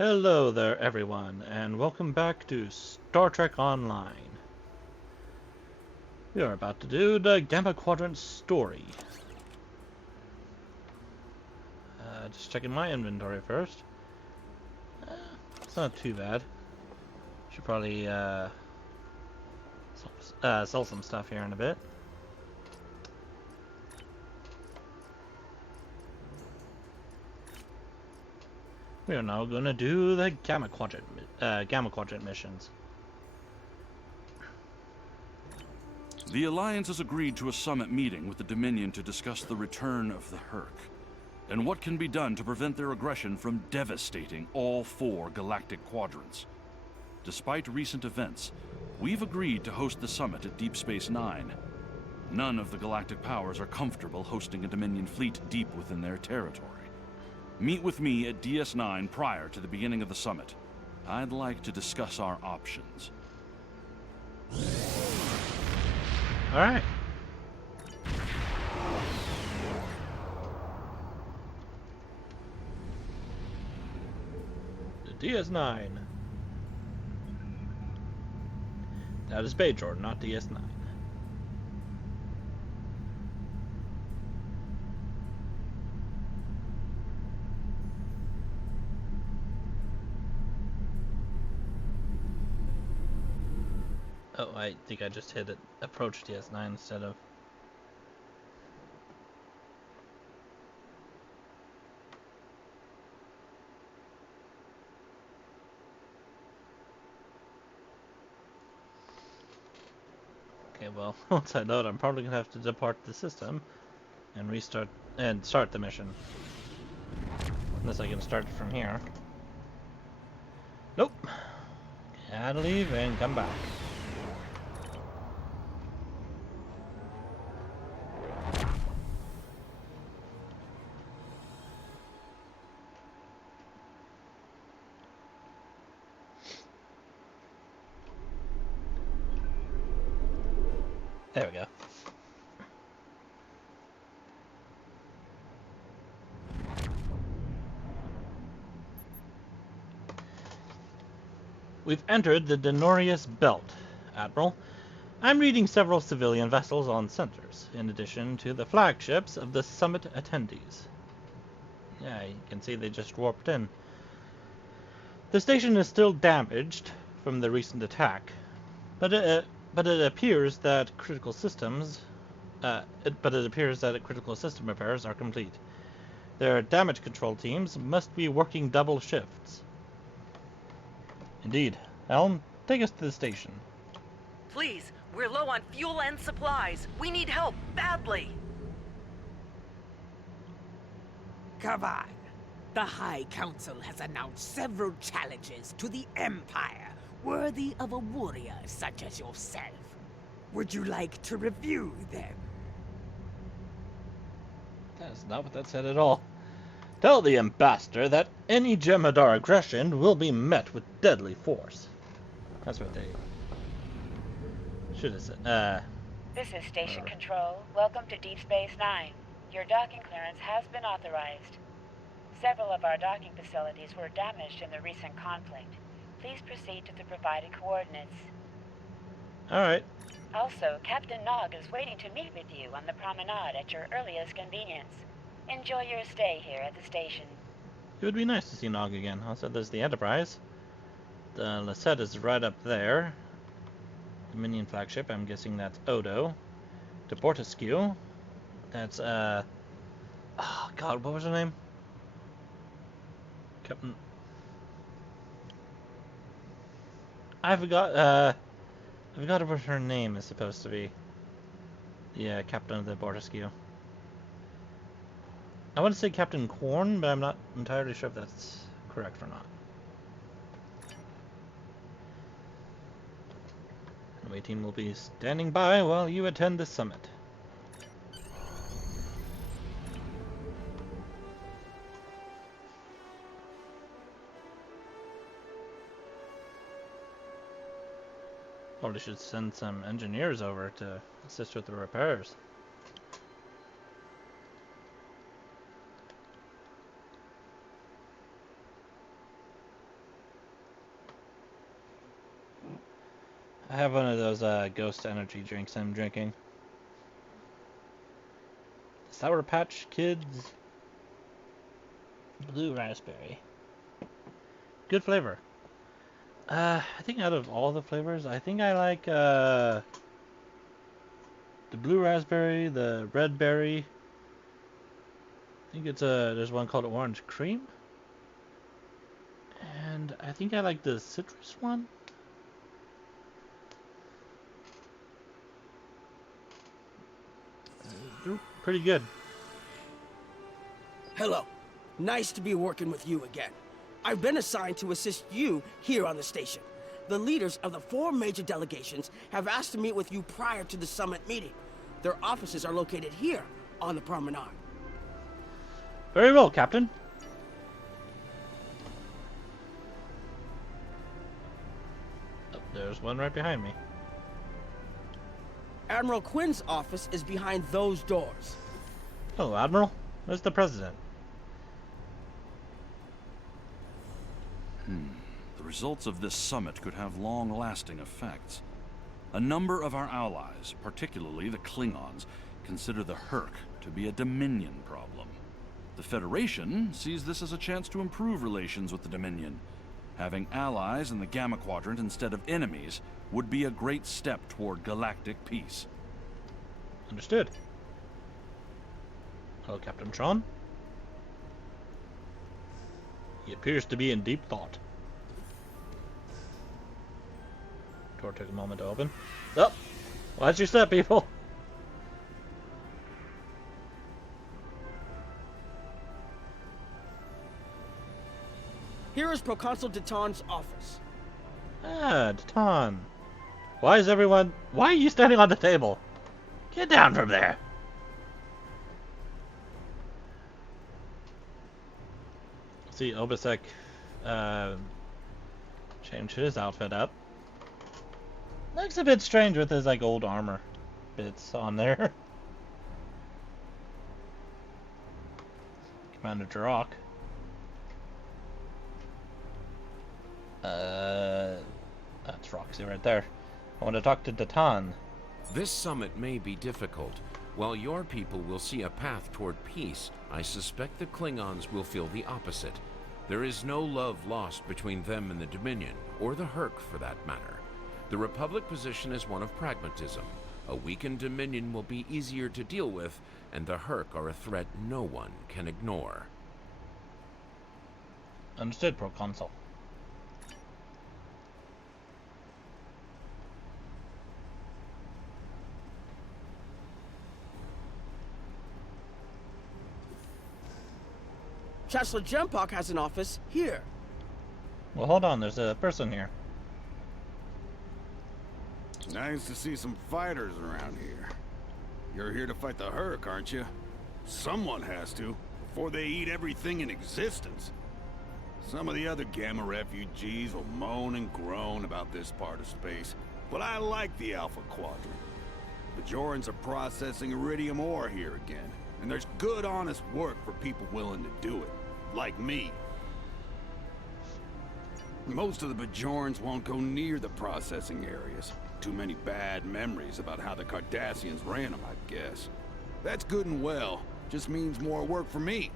Hello there, everyone, and welcome back to Star Trek Online. We are about to do the Gamma Quadrant story. Just checking my inventory first. It's not too bad. Should probably sell some stuff here in a bit. We are now going to do the Gamma Quadrant missions. The Alliance has agreed to a summit meeting with the Dominion to discuss the return of the Herc, and what can be done to prevent their aggression from devastating all 4 galactic quadrants. Despite recent events, we've agreed to host the summit at Deep Space Nine. None of the galactic powers are comfortable hosting a Dominion fleet deep within their territory. Meet with me at DS9 prior to the beginning of the summit. I'd like to discuss our options. Alright. The DS9. That is Byrnjolf, not DS9. Oh, I think I just hit it. Approach DS9 instead of... Okay, well, once I load, I'm probably gonna have to depart the system and start the mission. Unless I can start it from here. Nope. Gotta leave and come back. There we go. We've entered the Denorius Belt, Admiral. I'm reading several civilian vessels on sensors, in addition to the flagships of the summit attendees. Yeah, you can see they just warped in. The station is still damaged from the recent attack, but it appears that critical system repairs are complete. Their damage control teams must be working double shifts. Indeed. Helm, take us to the station. Please, we're low on fuel and supplies. We need help, badly. Kavan, the High Council has announced several challenges to the Empire, worthy of a warrior such as yourself. Would you like to review them? That is not what that said at all. Tell the ambassador that any Jem'Hadar aggression will be met with deadly force. That's what they should have said. This is Station Control. Welcome to Deep Space Nine. Your docking clearance has been authorized. Several of our docking facilities were damaged in the recent conflict. Please proceed to the provided coordinates. Alright. Also, Captain Nog is waiting to meet with you on the promenade at your earliest convenience. Enjoy your stay here at the station. It would be nice to see Nog again. Also, there's the Enterprise. The Lasset is right up there. Dominion flagship, I'm guessing that's Odo. The Bortesque. That's, oh god, what was her name? Captain... I forgot what her name is supposed to be. The, captain of the Bortesque. I want to say Captain Korn, but I'm not entirely sure if that's correct or not. The away team will be standing by while you attend the summit. Probably should send some engineers over to assist with the repairs. I have one of those ghost energy drinks I'm drinking. Sour Patch Kids Blue Raspberry. Good flavor. I think out of all the flavors, I think I like the blue raspberry, the red berry. I think it's there's one called orange cream. And I think I like the citrus one. They're pretty good. Hello. Nice to be working with you again. I've been assigned to assist you here on the station. The leaders of the 4 major delegations have asked to meet with you prior to the summit meeting. Their offices are located here on the promenade. Very well, Captain. Oh, there's one right behind me. Admiral Quinn's office is behind those doors. Hello, Admiral. Where's the President? The results of this summit could have long-lasting effects. A number of our allies, particularly the Klingons, consider the Herc to be a Dominion problem. The Federation sees this as a chance to improve relations with the Dominion. Having allies in the Gamma Quadrant instead of enemies would be a great step toward galactic peace. Understood. Hello, Captain Tron. He appears to be in deep thought. Door took a moment to open. Oh! Watch your step, people! Here is Proconsul Deton's office. Ah, Deton. Why are you standing on the table? Get down from there! See, Obasek changed his outfit up. Looks a bit strange with his like old armor bits on there. Commander Jarok. That's Roxy right there. I want to talk to Deton. This summit may be difficult. While your people will see a path toward peace, I suspect the Klingons will feel the opposite. There is no love lost between them and the Dominion, or the Herc for that matter. The Republic position is one of pragmatism. A weakened Dominion will be easier to deal with, and the Herc are a threat no one can ignore. Understood, Proconsul. Chancellor Jempok has an office here. Well, hold on. There's a person here. Nice to see some fighters around here. You're here to fight the Herc, aren't you? Someone has to, before they eat everything in existence. Some of the other Gamma refugees will moan and groan about this part of space, but I like the Alpha Quadrant. The Bajorans are processing iridium ore here again, and there's good, honest work for people willing to do it, like me. Most of the Bajorans won't go near the processing areas. Too many bad memories about how the Cardassians ran them, I guess. That's good and well, just means more work for me.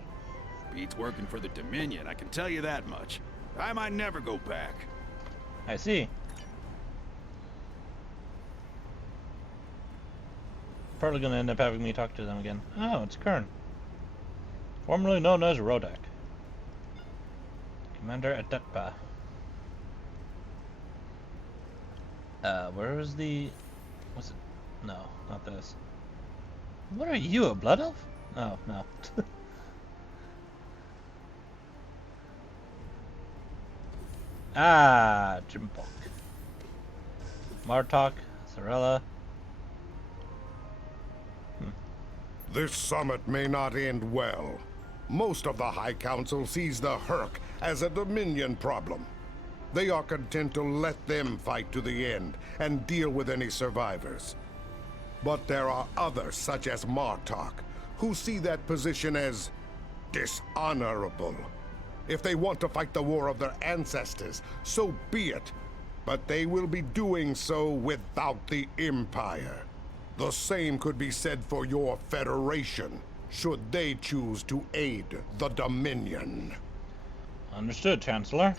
Beats working for the Dominion, I can tell you that much. I might never go back. I see. Probably gonna end up having me talk to them again. Oh, it's Kern. Formerly known as Rodak. Commander at Detpa. Where is the... What's it? No, not this. What are you, a blood elf? Oh, no. Ah, Jimpok. Martok, Sorella. This summit may not end well. Most of the High Council sees the Herc as a Dominion problem. They are content to let them fight to the end and deal with any survivors. But there are others, such as Martok, who see that position as dishonorable. If they want to fight the war of their ancestors, so be it. but they will be doing so without the Empire. The same could be said for your Federation, should they choose to aid the Dominion. Understood, Chancellor.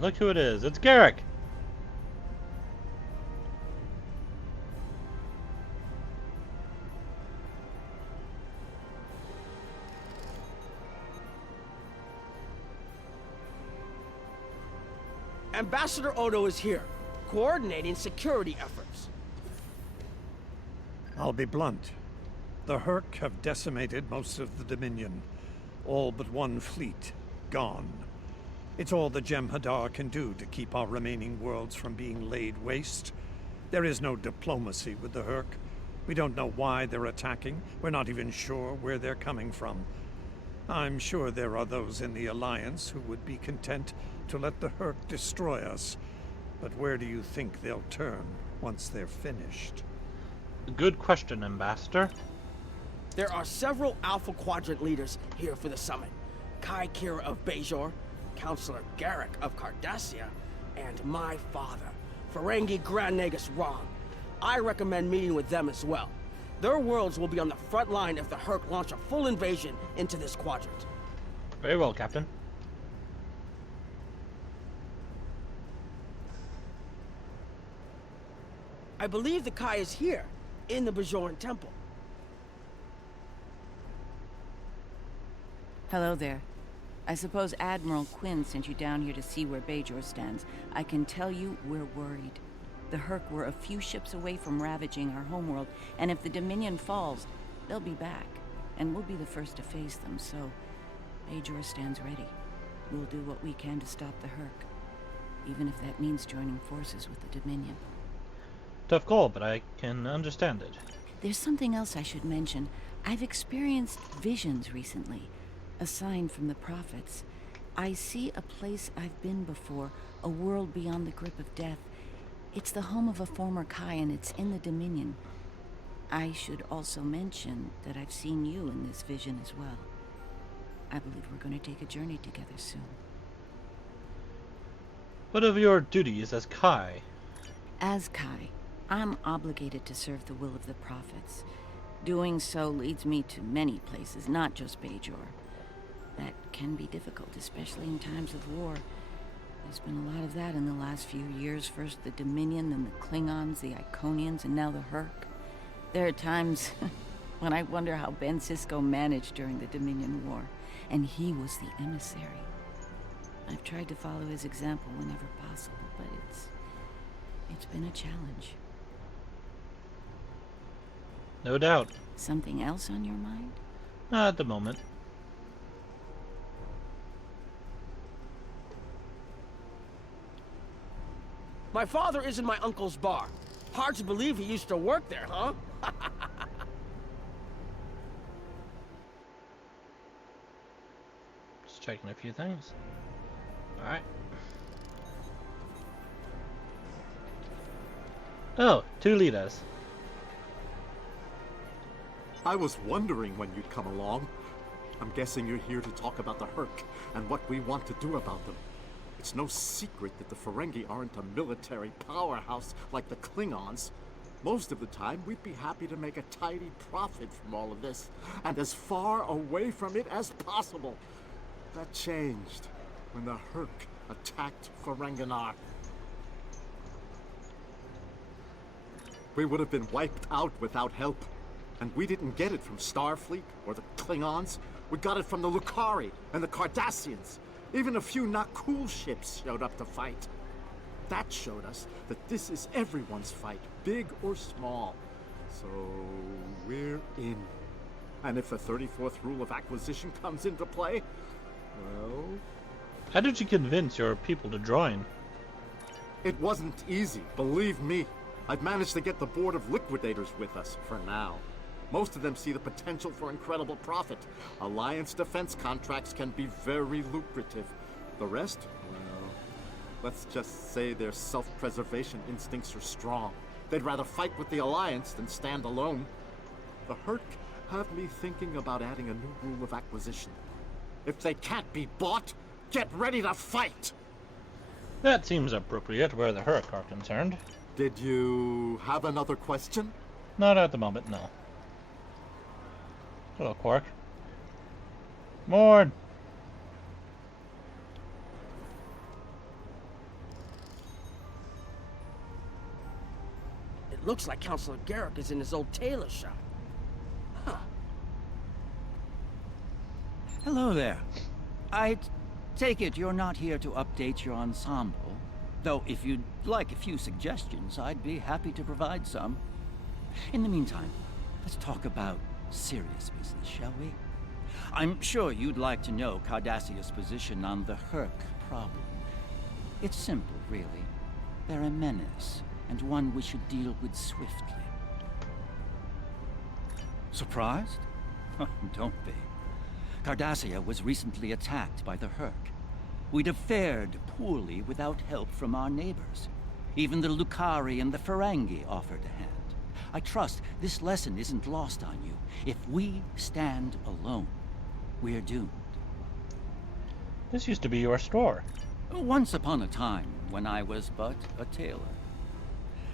Look who it is. It's Garrick. Ambassador Odo is here, coordinating security efforts. I'll be blunt. The Hurk have decimated most of the Dominion. All but one fleet, gone. It's all the Jem'Hadar can do to keep our remaining worlds from being laid waste. There is no diplomacy with the Hurk. We don't know why they're attacking. We're not even sure where they're coming from. I'm sure there are those in the Alliance who would be content to let the Hurk destroy us. But where do you think they'll turn once they're finished? Good question, Ambassador. There are several Alpha Quadrant leaders here for the summit. Kai Kira of Bajor, Counselor Garrick of Cardassia, and my father, Ferengi Grand Nagus Ron. I recommend meeting with them as well. Their worlds will be on the front line if the Hurk launch a full invasion into this quadrant. Very well, Captain. I believe the Kai is here, in the Bajoran Temple. Hello there. I suppose Admiral Quinn sent you down here to see where Bajor stands. I can tell you we're worried. The Hurk were a few ships away from ravaging our homeworld, and if the Dominion falls, they'll be back, and we'll be the first to face them, so Bajor stands ready. We'll do what we can to stop the Hurk, even if that means joining forces with the Dominion. Tough call, but I can understand it. There's something else I should mention. I've experienced visions recently, a sign from the prophets. I see a place I've been before, a world beyond the grip of death. It's the home of a former Kai, and it's in the Dominion. I should also mention that I've seen you in this vision as well. I believe we're going to take a journey together soon. What of your duties as Kai? As Kai, I'm obligated to serve the will of the prophets. Doing so leads me to many places, not just Bajor. That can be difficult, especially in times of war. There's been a lot of that in the last few years. First the Dominion, then the Klingons, the Iconians, and now the Hurk. There are times when I wonder how Ben Sisko managed during the Dominion War, and he was the emissary. I've tried to follow his example whenever possible, but it's been a challenge. No doubt. Something else on your mind? Not at the moment. My father is in my uncle's bar. Hard to believe he used to work there, huh? Just checking a few things. Alright. Oh, 2 leaders. I was wondering when you'd come along. I'm guessing you're here to talk about the Hurk and what we want to do about them. It's no secret that the Ferengi aren't a military powerhouse like the Klingons. Most of the time, we'd be happy to make a tidy profit from all of this, and as far away from it as possible. That changed when the Hurk attacked Ferenginar. We would have been wiped out without help. And we didn't get it from Starfleet or the Klingons. We got it from the Lukari and the Cardassians. Even a few not cool ships showed up to fight. That showed us that this is everyone's fight, big or small. So we're in. And if the 34th rule of acquisition comes into play, well... How did you convince your people to join? It wasn't easy, believe me. I've managed to get the board of liquidators with us, for now. Most of them see the potential for incredible profit. Alliance defense contracts can be very lucrative. The rest, well, let's just say their self-preservation instincts are strong. They'd rather fight with the Alliance than stand alone. The Herc have me thinking about adding a new rule of acquisition. If they can't be bought, get ready to fight! That seems appropriate where the Herc are concerned. Did you have another question? Not at the moment, no. Hello, Quark. Mord! It looks like Counselor Garrick is in his old tailor shop. Huh. Hello there. I take it you're not here to update your ensemble, though if you'd like a few suggestions, I'd be happy to provide some. In the meantime, let's talk about serious business, shall we? I'm sure you'd like to know Cardassia's position on the Herc problem. It's simple, really. They're a menace, and one we should deal with swiftly. Surprised? Don't be. Cardassia was recently attacked by the Herc. We'd have fared poorly without help from our neighbors. Even the Lucari and the Ferengi offered a hand. I trust this lesson isn't lost on you. If we stand alone, we're doomed. This used to be your store. Once upon a time, when I was but a tailor.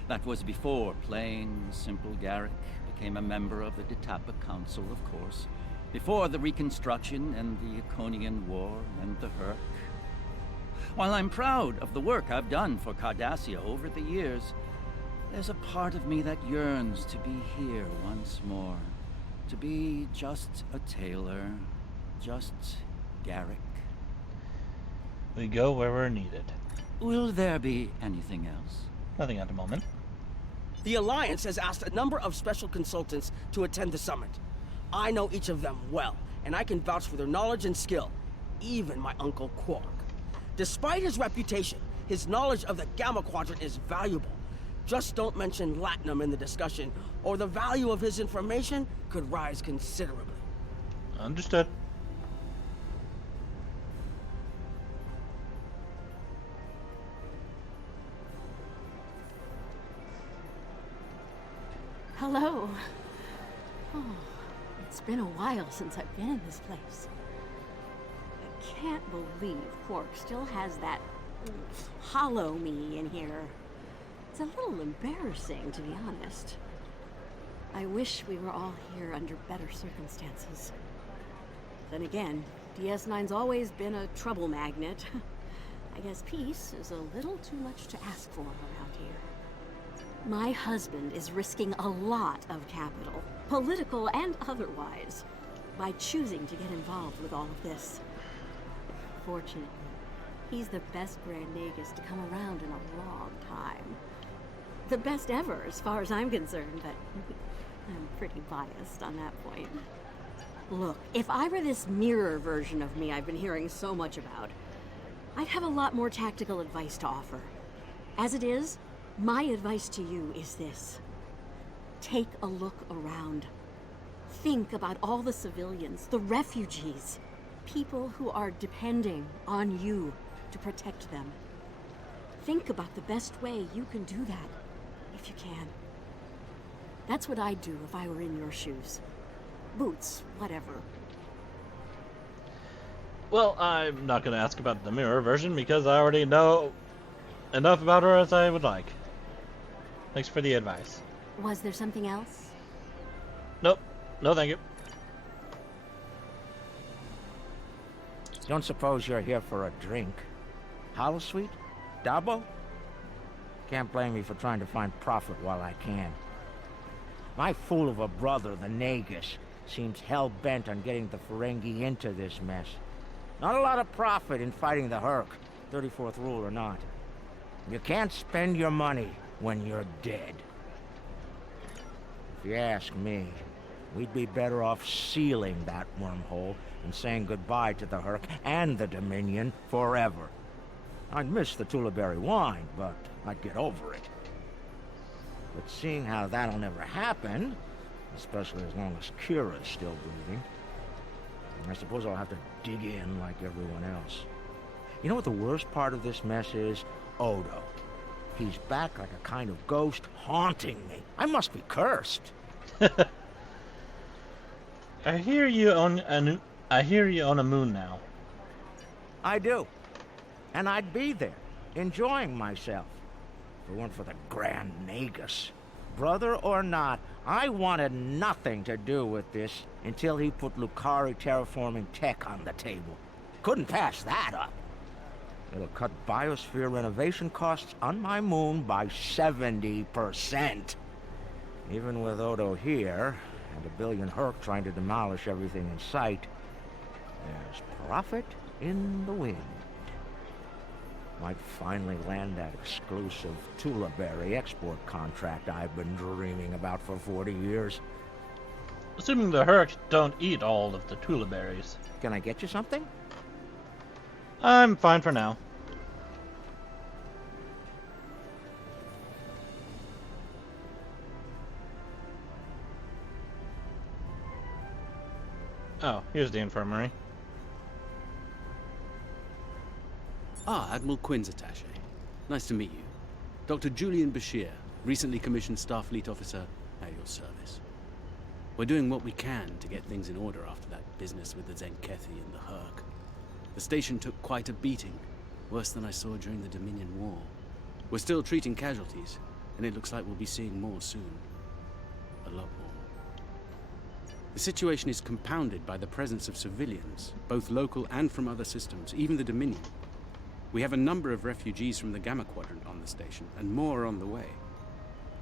That was before plain, simple Garrick became a member of the Detapa Council, of course. Before the Reconstruction and the Iconian War and the Herc. While I'm proud of the work I've done for Cardassia over the years, there's a part of me that yearns to be here once more. To be just a tailor, just Garrick. We go where we're needed. Will there be anything else? Nothing at the moment. The Alliance has asked a number of special consultants to attend the summit. I know each of them well, and I can vouch for their knowledge and skill. Even my Uncle Quark. Despite his reputation, his knowledge of the Gamma Quadrant is valuable. Just don't mention Latinum in the discussion, or the value of his information could rise considerably. Understood. Hello. Oh, it's been a while since I've been in this place. I can't believe Quark still has that hollow me in here. It's a little embarrassing, to be honest. I wish we were all here under better circumstances. Then again, DS9's always been a trouble magnet. I guess peace is a little too much to ask for around here. My husband is risking a lot of capital, political and otherwise, by choosing to get involved with all of this. Fortunately, he's the best Grand Nagus to come around in a long time. The best ever, as far as I'm concerned, but I'm pretty biased on that point. Look, if I were this mirror version of me I've been hearing so much about, I'd have a lot more tactical advice to offer. As it is, my advice to you is this. Take a look around. Think about all the civilians, the refugees, people who are depending on you to protect them. Think about the best way you can do that, if you can. That's what I'd do if I were in your shoes. Boots, whatever. Well, I'm not going to ask about the mirror version because I already know enough about her as I would like. Thanks for the advice. Was there something else? Nope. No, thank you. Don't suppose you're here for a drink? Holosuite? Dabo? Can't blame me for trying to find profit while I can. My fool of a brother, the Nagus, seems hell-bent on getting the Ferengi into this mess. Not a lot of profit in fighting the Herc, 34th rule or not. You can't spend your money when you're dead. If you ask me, we'd be better off sealing that wormhole and saying goodbye to the Herc and the Dominion forever. I'd miss the Tullaberry wine, but I'd get over it. But seeing how that'll never happen, especially as long as Kira's still breathing, I suppose I'll have to dig in like everyone else. You know what the worst part of this mess is? Odo. He's back like a kind of ghost haunting me. I must be cursed. I hear you own a moon now. I do. And I'd be there, enjoying myself. If it weren't for the Grand Nagus. Brother or not, I wanted nothing to do with this until he put Lucari terraforming tech on the table. Couldn't pass that up. It'll cut biosphere renovation costs on my moon by 70%. Even with Odo here, and a billion Herc trying to demolish everything in sight, there's profit in the wind. Might finally land that exclusive Tulaberry export contract I've been dreaming about for 40 years. Assuming the Herc don't eat all of the Tulaberries. Can I get you something? I'm fine for now. Oh, here's the infirmary. Ah, Admiral Quinn's attaché. Nice to meet you. Dr. Julian Bashir, recently commissioned Starfleet officer, at your service. We're doing what we can to get things in order after that business with the Zenkethi and the Herc. The station took quite a beating, worse than I saw during the Dominion War. We're still treating casualties, and it looks like we'll be seeing more soon. A lot more. The situation is compounded by the presence of civilians, both local and from other systems, even the Dominion. We have a number of refugees from the Gamma Quadrant on the station, and more are on the way.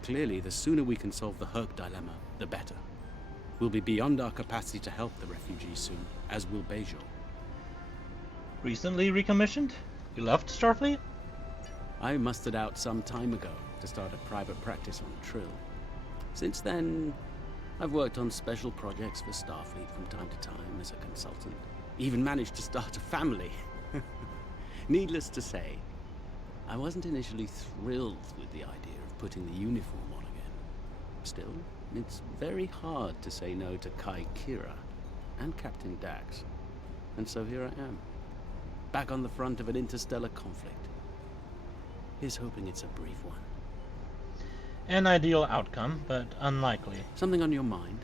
Clearly, the sooner we can solve the Herc dilemma, the better. We'll be beyond our capacity to help the refugees soon, as will Byrnjolf. Recently recommissioned? You left Starfleet? I mustered out some time ago to start a private practice on Trill. Since then, I've worked on special projects for Starfleet from time to time as a consultant. Even managed to start a family. Needless to say, I wasn't initially thrilled with the idea of putting the uniform on again. Still, it's very hard to say no to Kai Kira and Captain Dax. And so here I am, back on the front of an interstellar conflict. Here's hoping it's a brief one. An ideal outcome, but unlikely. Something on your mind?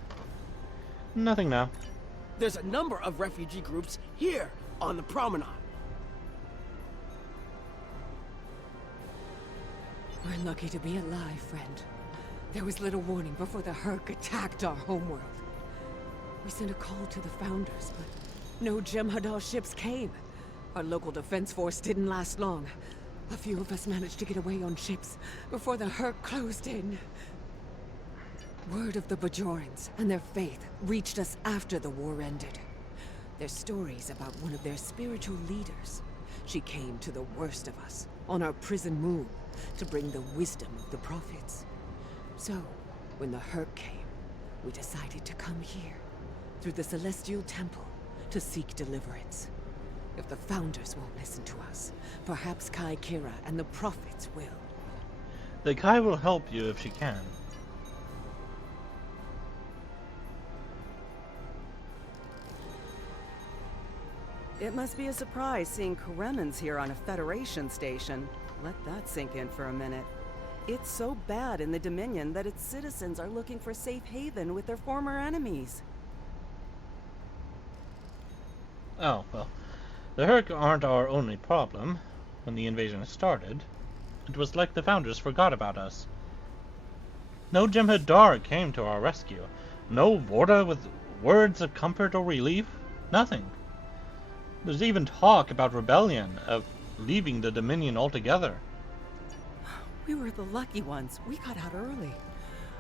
Nothing now. There's a number of refugee groups here on the promenade. We're lucky to be alive, friend. There was little warning before the Herc attacked our homeworld. We sent a call to the Founders, but no Jem'Hadar ships came. Our local defense force didn't last long. A few of us managed to get away on ships before the Herc closed in. Word of the Bajorans and their faith reached us after the war ended. Their stories about one of their spiritual leaders. She came to the worst of us, on our prison moon, to bring the wisdom of the prophets. So, when the Herc came, we decided to come here, through the Celestial Temple, to seek deliverance. If the Founders won't listen to us, perhaps Kai Kira and the prophets will. The Kai will help you if she can. It must be a surprise seeing Karemans here on a Federation station. Let that sink in for a minute. It's so bad in the Dominion that its citizens are looking for safe haven with their former enemies. Oh, well. The Herc aren't our only problem. When the invasion started, it was like the Founders forgot about us. No Jem'Hadar came to our rescue. No Vorta with words of comfort or relief. Nothing. There's even talk about rebellion, of leaving the Dominion altogether. We were the lucky ones. We got out early.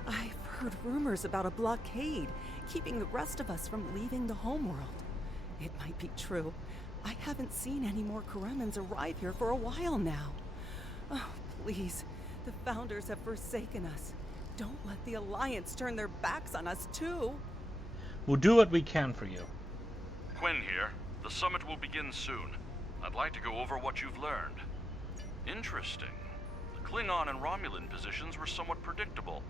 I've heard rumors about a blockade, keeping the rest of us from leaving the homeworld. It might be true. I haven't seen any more Karemans arrive here for a while now. Oh, please. The Founders have forsaken us. Don't let the Alliance turn their backs on us, too. We'll do what we can for you. Quinn here. The summit will begin soon. I'd like to go over what you've learned. Interesting. The Klingon and Romulan positions were somewhat predictable,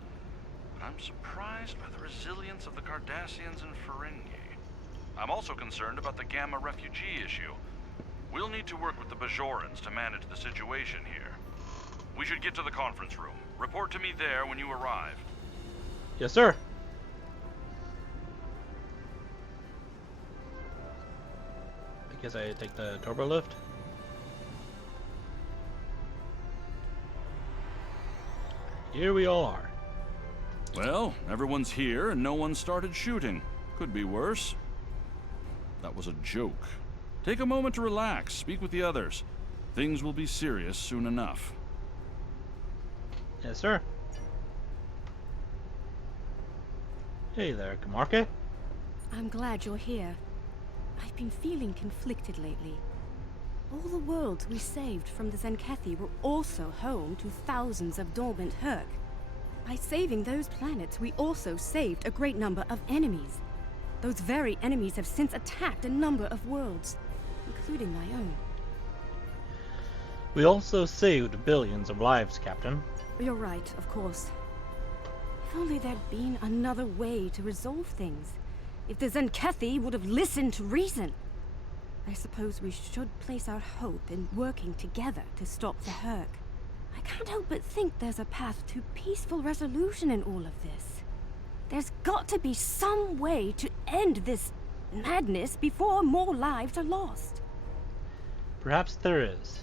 but I'm surprised by the resilience of the Cardassians and Ferengi. I'm also concerned about the Gamma refugee issue. We'll need to work with the Bajorans to manage the situation here. We should get to the conference room. Report to me there when you arrive. Yes, sir. I guess I take the turbo lift. Here we all are. Well, everyone's here and no one started shooting. Could be worse. That was a joke. Take a moment to relax, speak with the others. Things will be serious soon enough. Yes, sir. Hey there, Kamarke. I'm glad you're here. I've been feeling conflicted lately. All the worlds we saved from the Zenkethi were also home to thousands of dormant Herc. By saving those planets, we also saved a great number of enemies. Those very enemies have since attacked a number of worlds, including my own. We also saved billions of lives, Captain. You're right, of course. If only there'd been another way to resolve things. If the Zenkethi would have listened to reason. I suppose we should place our hope in working together to stop the Herc. I can't help but think there's a path to peaceful resolution in all of this. There's got to be some way to end this madness before more lives are lost. Perhaps there is.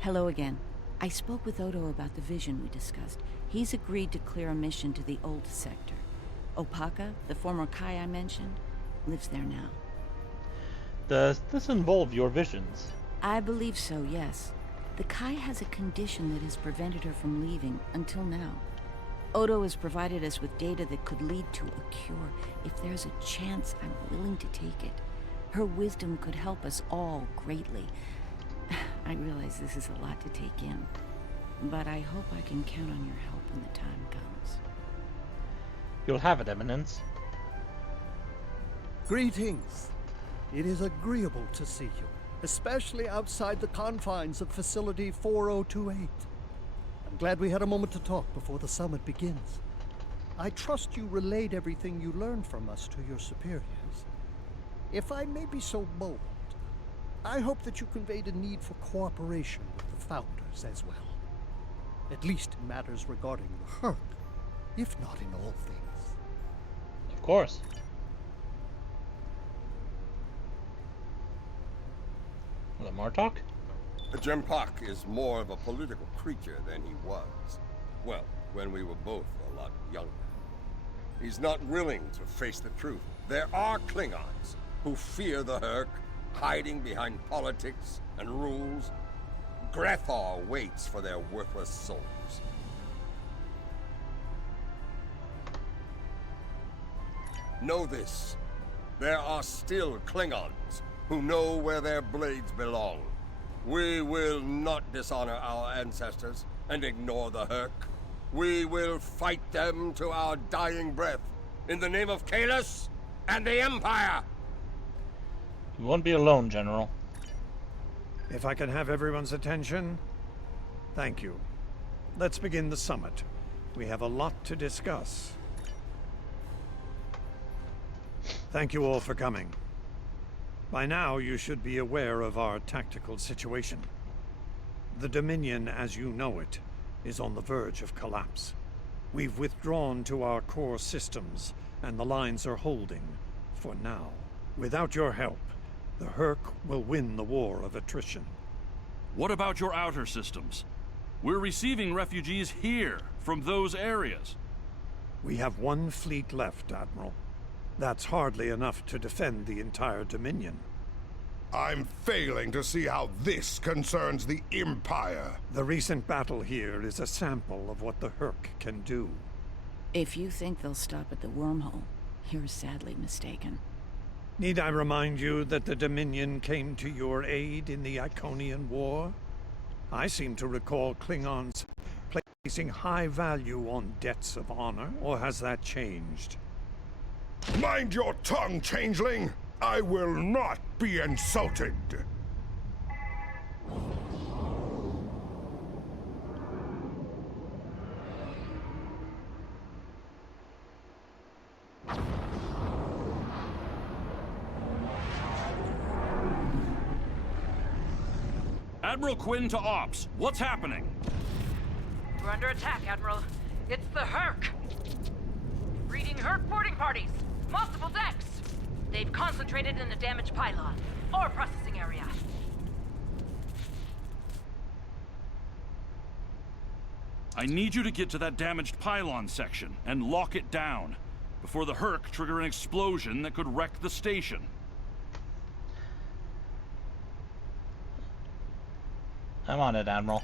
Hello again. I spoke with Odo about the vision we discussed. He's agreed to clear a mission to the old sector. Opaka, the former Kai I mentioned, lives there now. Does this involve your visions? I believe so, yes. The Kai has a condition that has prevented her from leaving until now. Odo has provided us with data that could lead to a cure. If there's a chance, I'm willing to take it. Her wisdom could help us all greatly. I realize this is a lot to take in, but I hope I can count on your help when the time comes. You'll have it, Eminence. Greetings. It is agreeable to see you, especially outside the confines of Facility 4028. I'm glad we had a moment to talk before the summit begins. I trust you relayed everything you learned from us to your superiors. If I may be so bold, I hope that you conveyed a need for cooperation with the Founders as well. At least in matters regarding the Herc, if not in all things. Of course. The Martok? Jempak is more of a political creature than he was. Well, when we were both a lot younger. He's not willing to face the truth. There are Klingons who fear the Herc, hiding behind politics and rules. Grethar waits for their worthless souls. Know this. There are still Klingons who know where their blades belong. We will not dishonor our ancestors and ignore the Herc. We will fight them to our dying breath in the name of Kahless and the Empire! You won't be alone, General. If I can have everyone's attention, thank you. Let's begin the summit. We have a lot to discuss. Thank you all for coming. By now, you should be aware of our tactical situation. The Dominion, as you know it, is on the verge of collapse. We've withdrawn to our core systems, and the lines are holding, for now. Without your help, the Herc will win the war of attrition. What about your outer systems? We're receiving refugees here, from those areas. We have one fleet left, Admiral. That's hardly enough to defend the entire Dominion. I'm failing to see how this concerns the Empire. The recent battle here is a sample of what the Herc can do. If you think they'll stop at the wormhole, you're sadly mistaken. Need I remind you that the Dominion came to your aid in the Iconian War? I seem to recall Klingons placing high value on debts of honor, or has that changed? Mind your tongue, changeling! I will not be insulted! Admiral Quinn to Ops. What's happening? We're under attack, Admiral. It's the Herc. Reading Herc boarding parties. Multiple decks! They've concentrated in the damaged pylon. Ore processing area. I need you to get to that damaged pylon section and lock it down before the Herc trigger an explosion that could wreck the station. I'm on it, Admiral.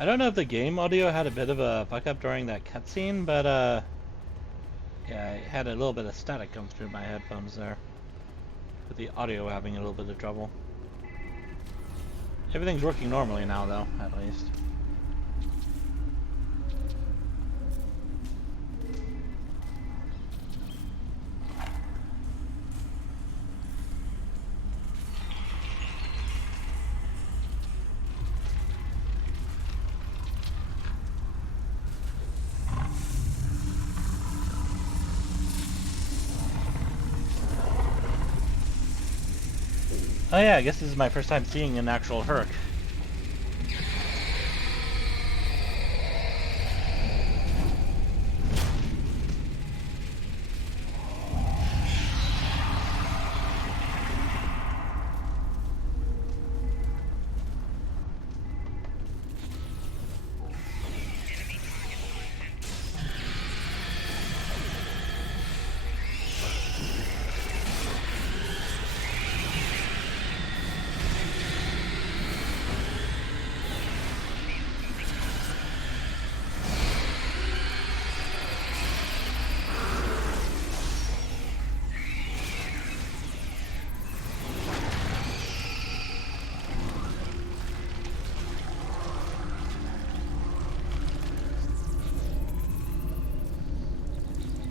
I don't know if the game audio had a bit of a fuck up during that cutscene, but yeah, I had a little bit of static come through my headphones there. With the audio having a little bit of trouble. Everything's working normally now, though, at least. Oh yeah, I guess this is my first time seeing an actual Herc.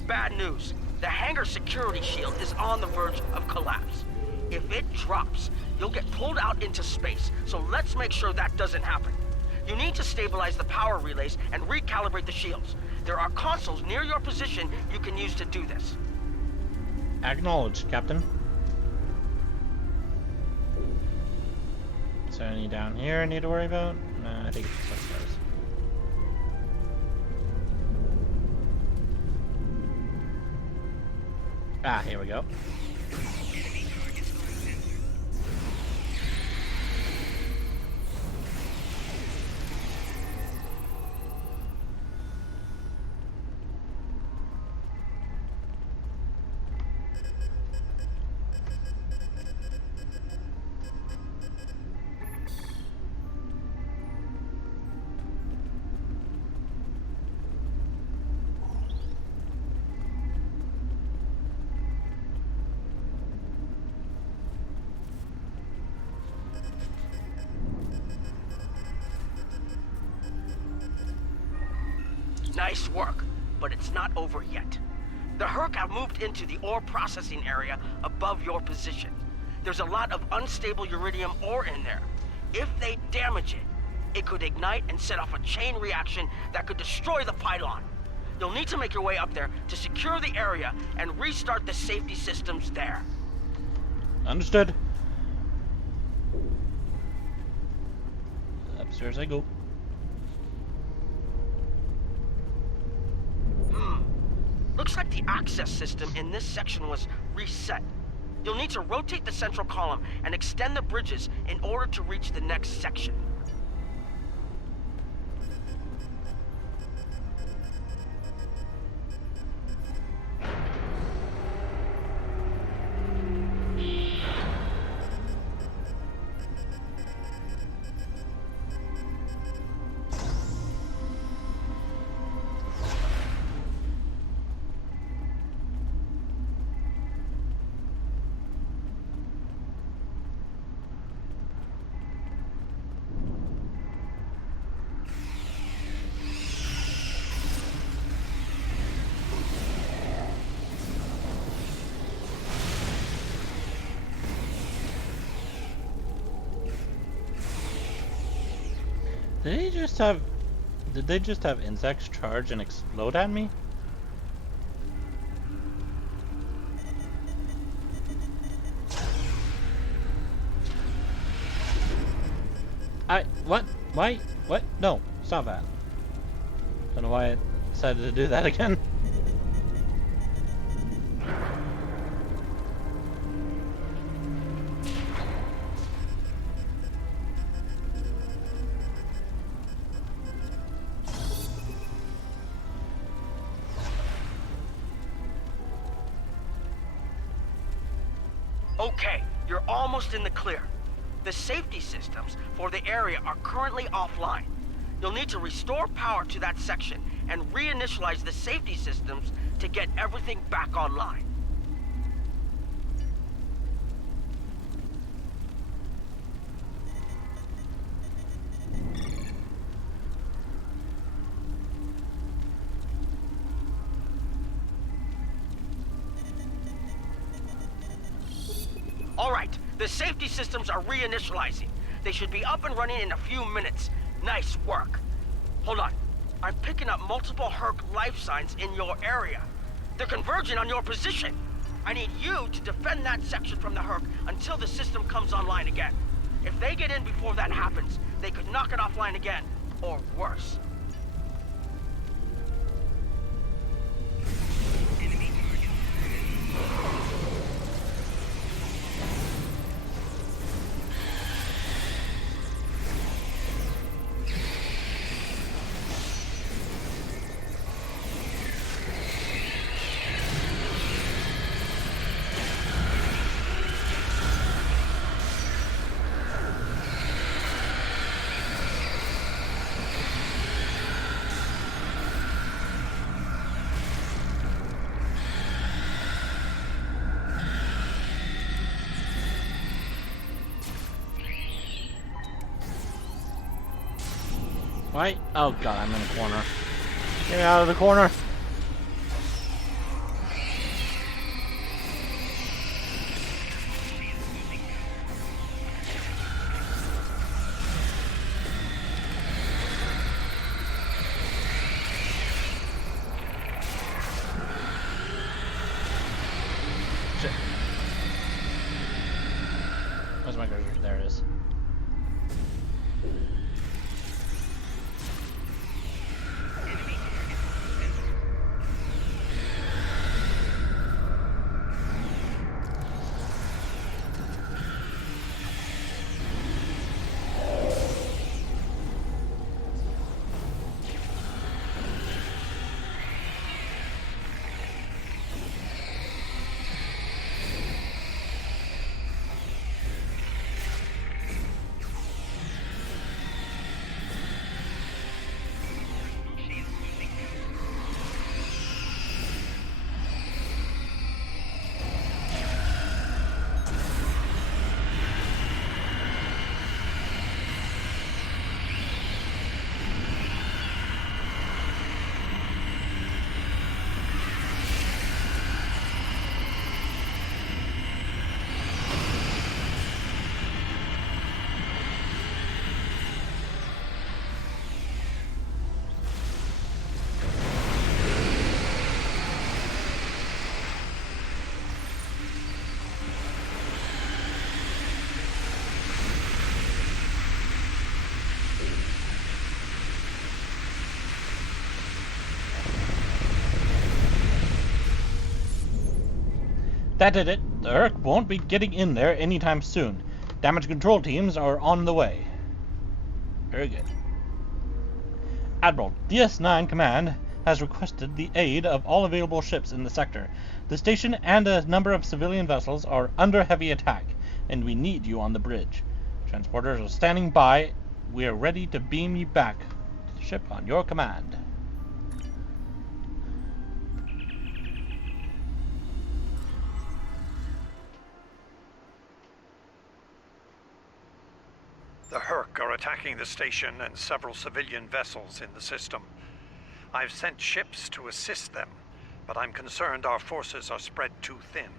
Bad news. The hangar security shield is on the verge of collapse. If it drops, you'll get pulled out into space, so let's make sure that doesn't happen. You need to stabilize the power relays and recalibrate the shields. There are consoles near your position you can use to do this. Acknowledged, Captain. Is there any down here I need to worry about? No, I think it's just upstairs. Ah, here we go. Nice work, but it's not over yet. The Herc have moved into the ore processing area above your position. There's a lot of unstable uridium ore in there. If they damage it, it could ignite and set off a chain reaction that could destroy the pylon. You'll need to make your way up there to secure the area and restart the safety systems there. Understood. Upstairs I go. Looks like the access system in this section was reset. You'll need to rotate the central column and extend the bridges in order to reach the next section. Did Did they just have insects charge and explode at me? What? Why? What? No, stop that. Don't know why I decided to do that again. Okay, you're almost in the clear. The safety systems for the area are currently offline. You'll need to restore power to that section and reinitialize the safety systems to get everything back online. All right, the safety systems are reinitializing. They should be up and running in a few minutes. Nice work. Hold on. I'm picking up multiple Herc life signs in your area. They're converging on your position. I need you to defend that section from the Herc until the system comes online again. If they get in before that happens, they could knock it offline again, or worse. Why? Oh god, I'm in the corner. Get me out of the corner. Shit. Where's my cursor? There it is. That did it. The Herc won't be getting in there anytime soon. Damage control teams are on the way. Very good. Admiral, DS9 Command has requested the aid of all available ships in the sector. The station and a number of civilian vessels are under heavy attack, and we need you on the bridge. Transporters are standing by. We are ready to beam you back to the ship on your command. The Herc are attacking the station and several civilian vessels in the system. I've sent ships to assist them, but I'm concerned our forces are spread too thin.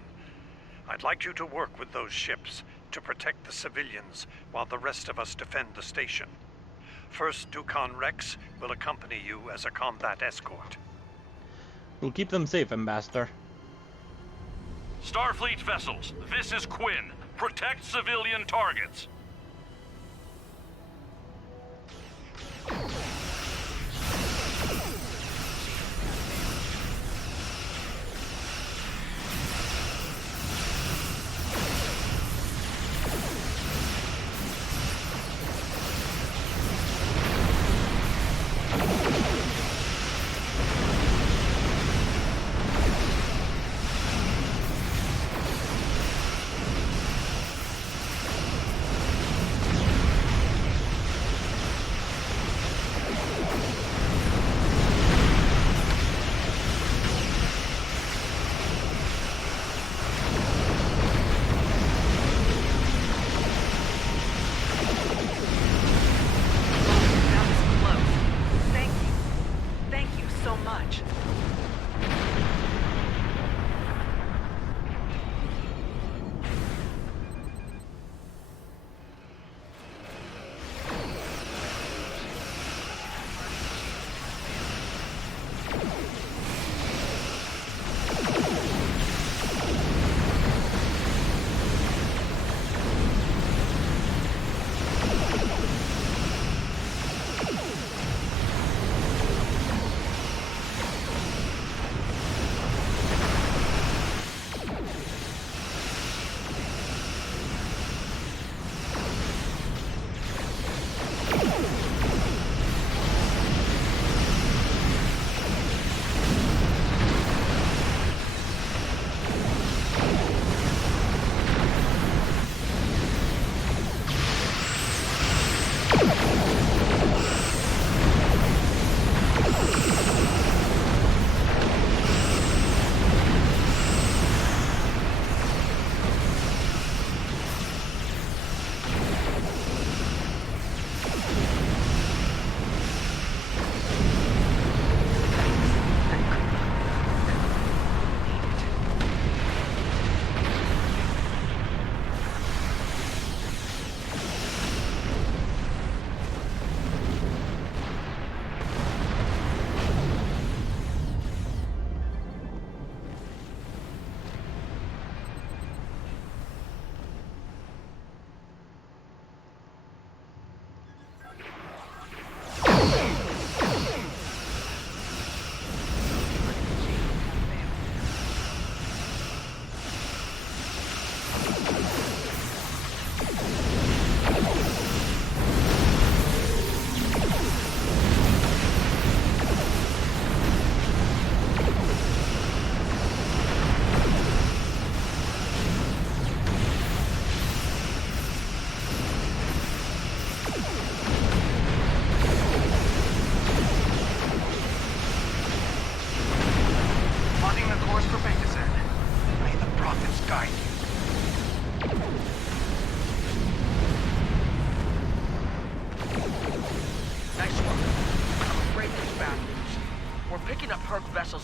I'd like you to work with those ships to protect the civilians while the rest of us defend the station. First Dukan Rex will accompany you as a combat escort. We'll keep them safe, Ambassador. Starfleet vessels, this is Quinn. Protect civilian targets.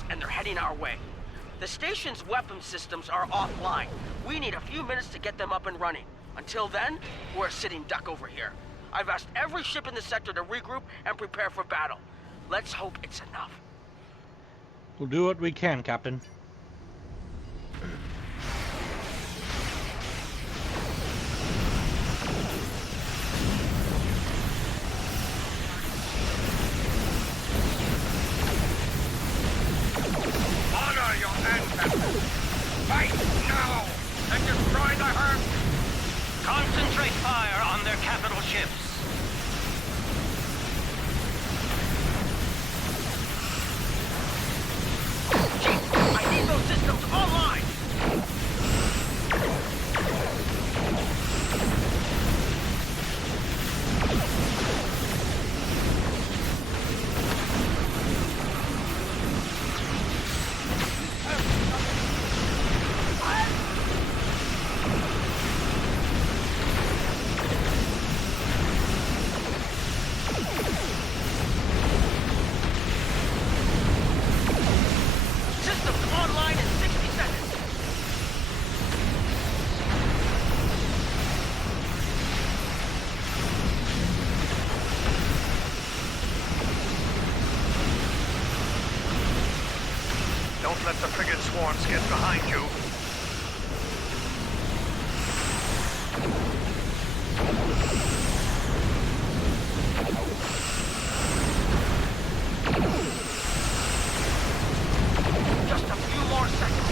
And they're heading our way. The station's weapon systems are offline. We need a few minutes to get them up and running. Until then, we're a sitting duck over here. I've asked every ship in the sector to regroup and prepare for battle. Let's hope it's enough. We'll do what we can, Captain. Fight now and destroy the Herc! Concentrate fire on their capital ships. Chief, I need those systems online! let the frigate swarms get behind you. Just a few more seconds.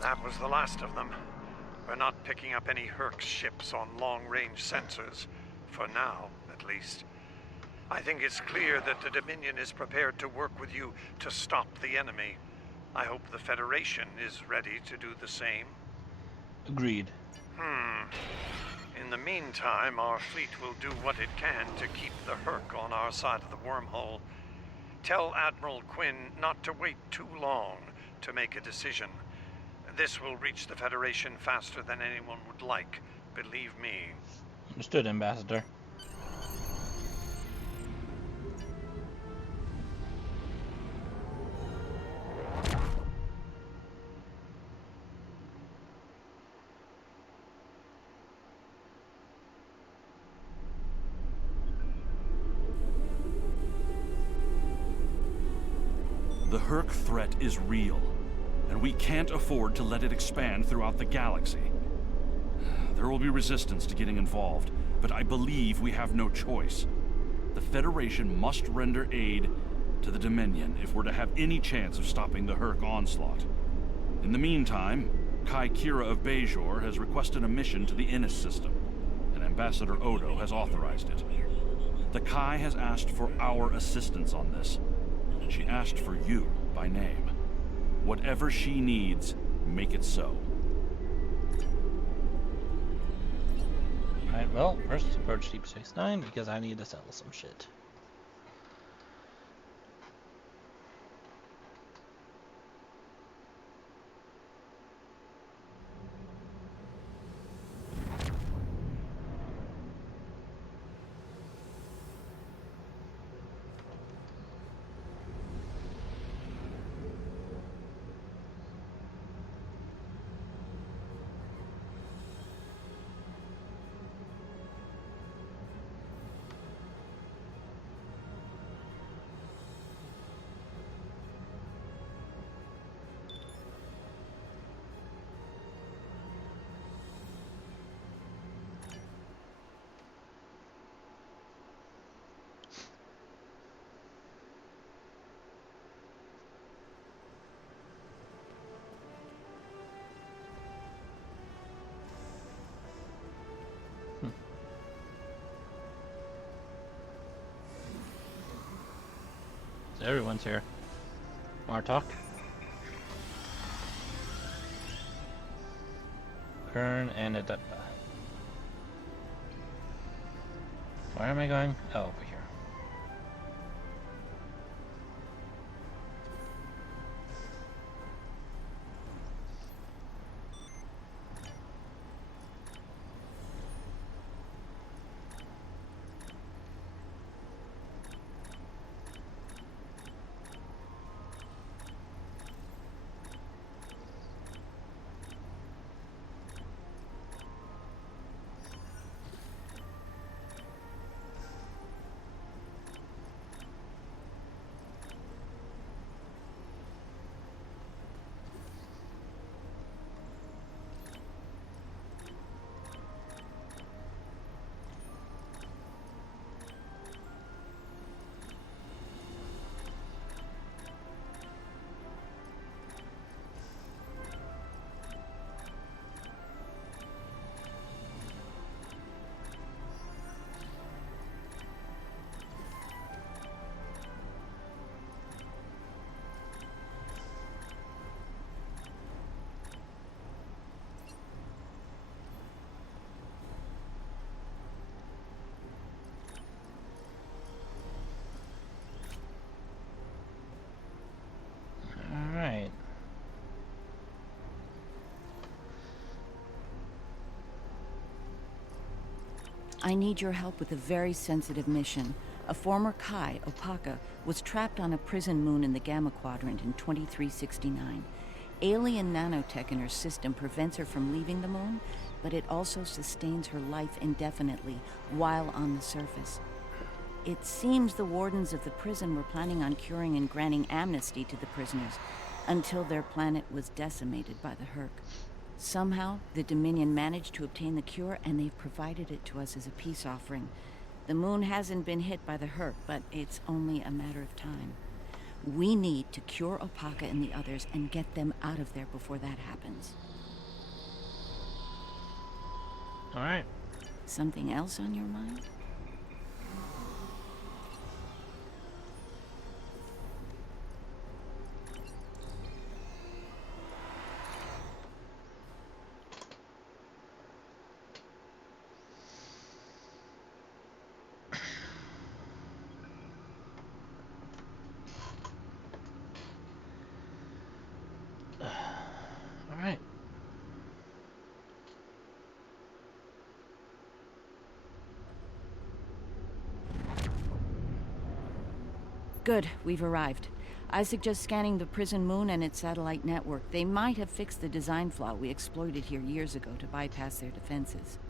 That was the last of them. We're not picking up any Herc ships on long-range sensors. For now, at least. I think it's clear that the Dominion is prepared to work with you to stop the enemy. I hope the Federation is ready to do the same. Agreed. In the meantime, our fleet will do what it can to keep the Herc on our side of the wormhole. Tell Admiral Quinn not to wait too long to make a decision. This will reach the Federation faster than anyone would like, believe me. Understood, Ambassador. The Herc threat is real, and we can't afford to let it expand throughout the galaxy. There will be resistance to getting involved, but I believe we have no choice. The Federation must render aid to the Dominion if we're to have any chance of stopping the Hurk onslaught. In the meantime, Kai Kira of Byrnjolf has requested a mission to the Innis system, and Ambassador Odo has authorized it. The Kai has asked for our assistance on this, and she asked for you by name. Whatever she needs, make it so. Alright, well, first approach Deep Space Nine because I need to settle some shit. So everyone's here. Martok. Kern and Adepa. Where am I going? Oh, over here. I need your help with a very sensitive mission. A former Kai, Opaka, was trapped on a prison moon in the Gamma Quadrant in 2369. Alien nanotech in her system prevents her from leaving the moon, but it also sustains her life indefinitely while on the surface. It seems the wardens of the prison were planning on curing and granting amnesty to the prisoners until their planet was decimated by the Hurk. Somehow, the Dominion managed to obtain the cure, and they've provided it to us as a peace offering. The moon hasn't been hit by the Hurk, but it's only a matter of time. We need to cure Opaka and the others and get them out of there before that happens. All right. Something else on your mind? Good, we've arrived. I suggest scanning the prison moon and its satellite network. They might have fixed the design flaw we exploited here years ago to bypass their defenses.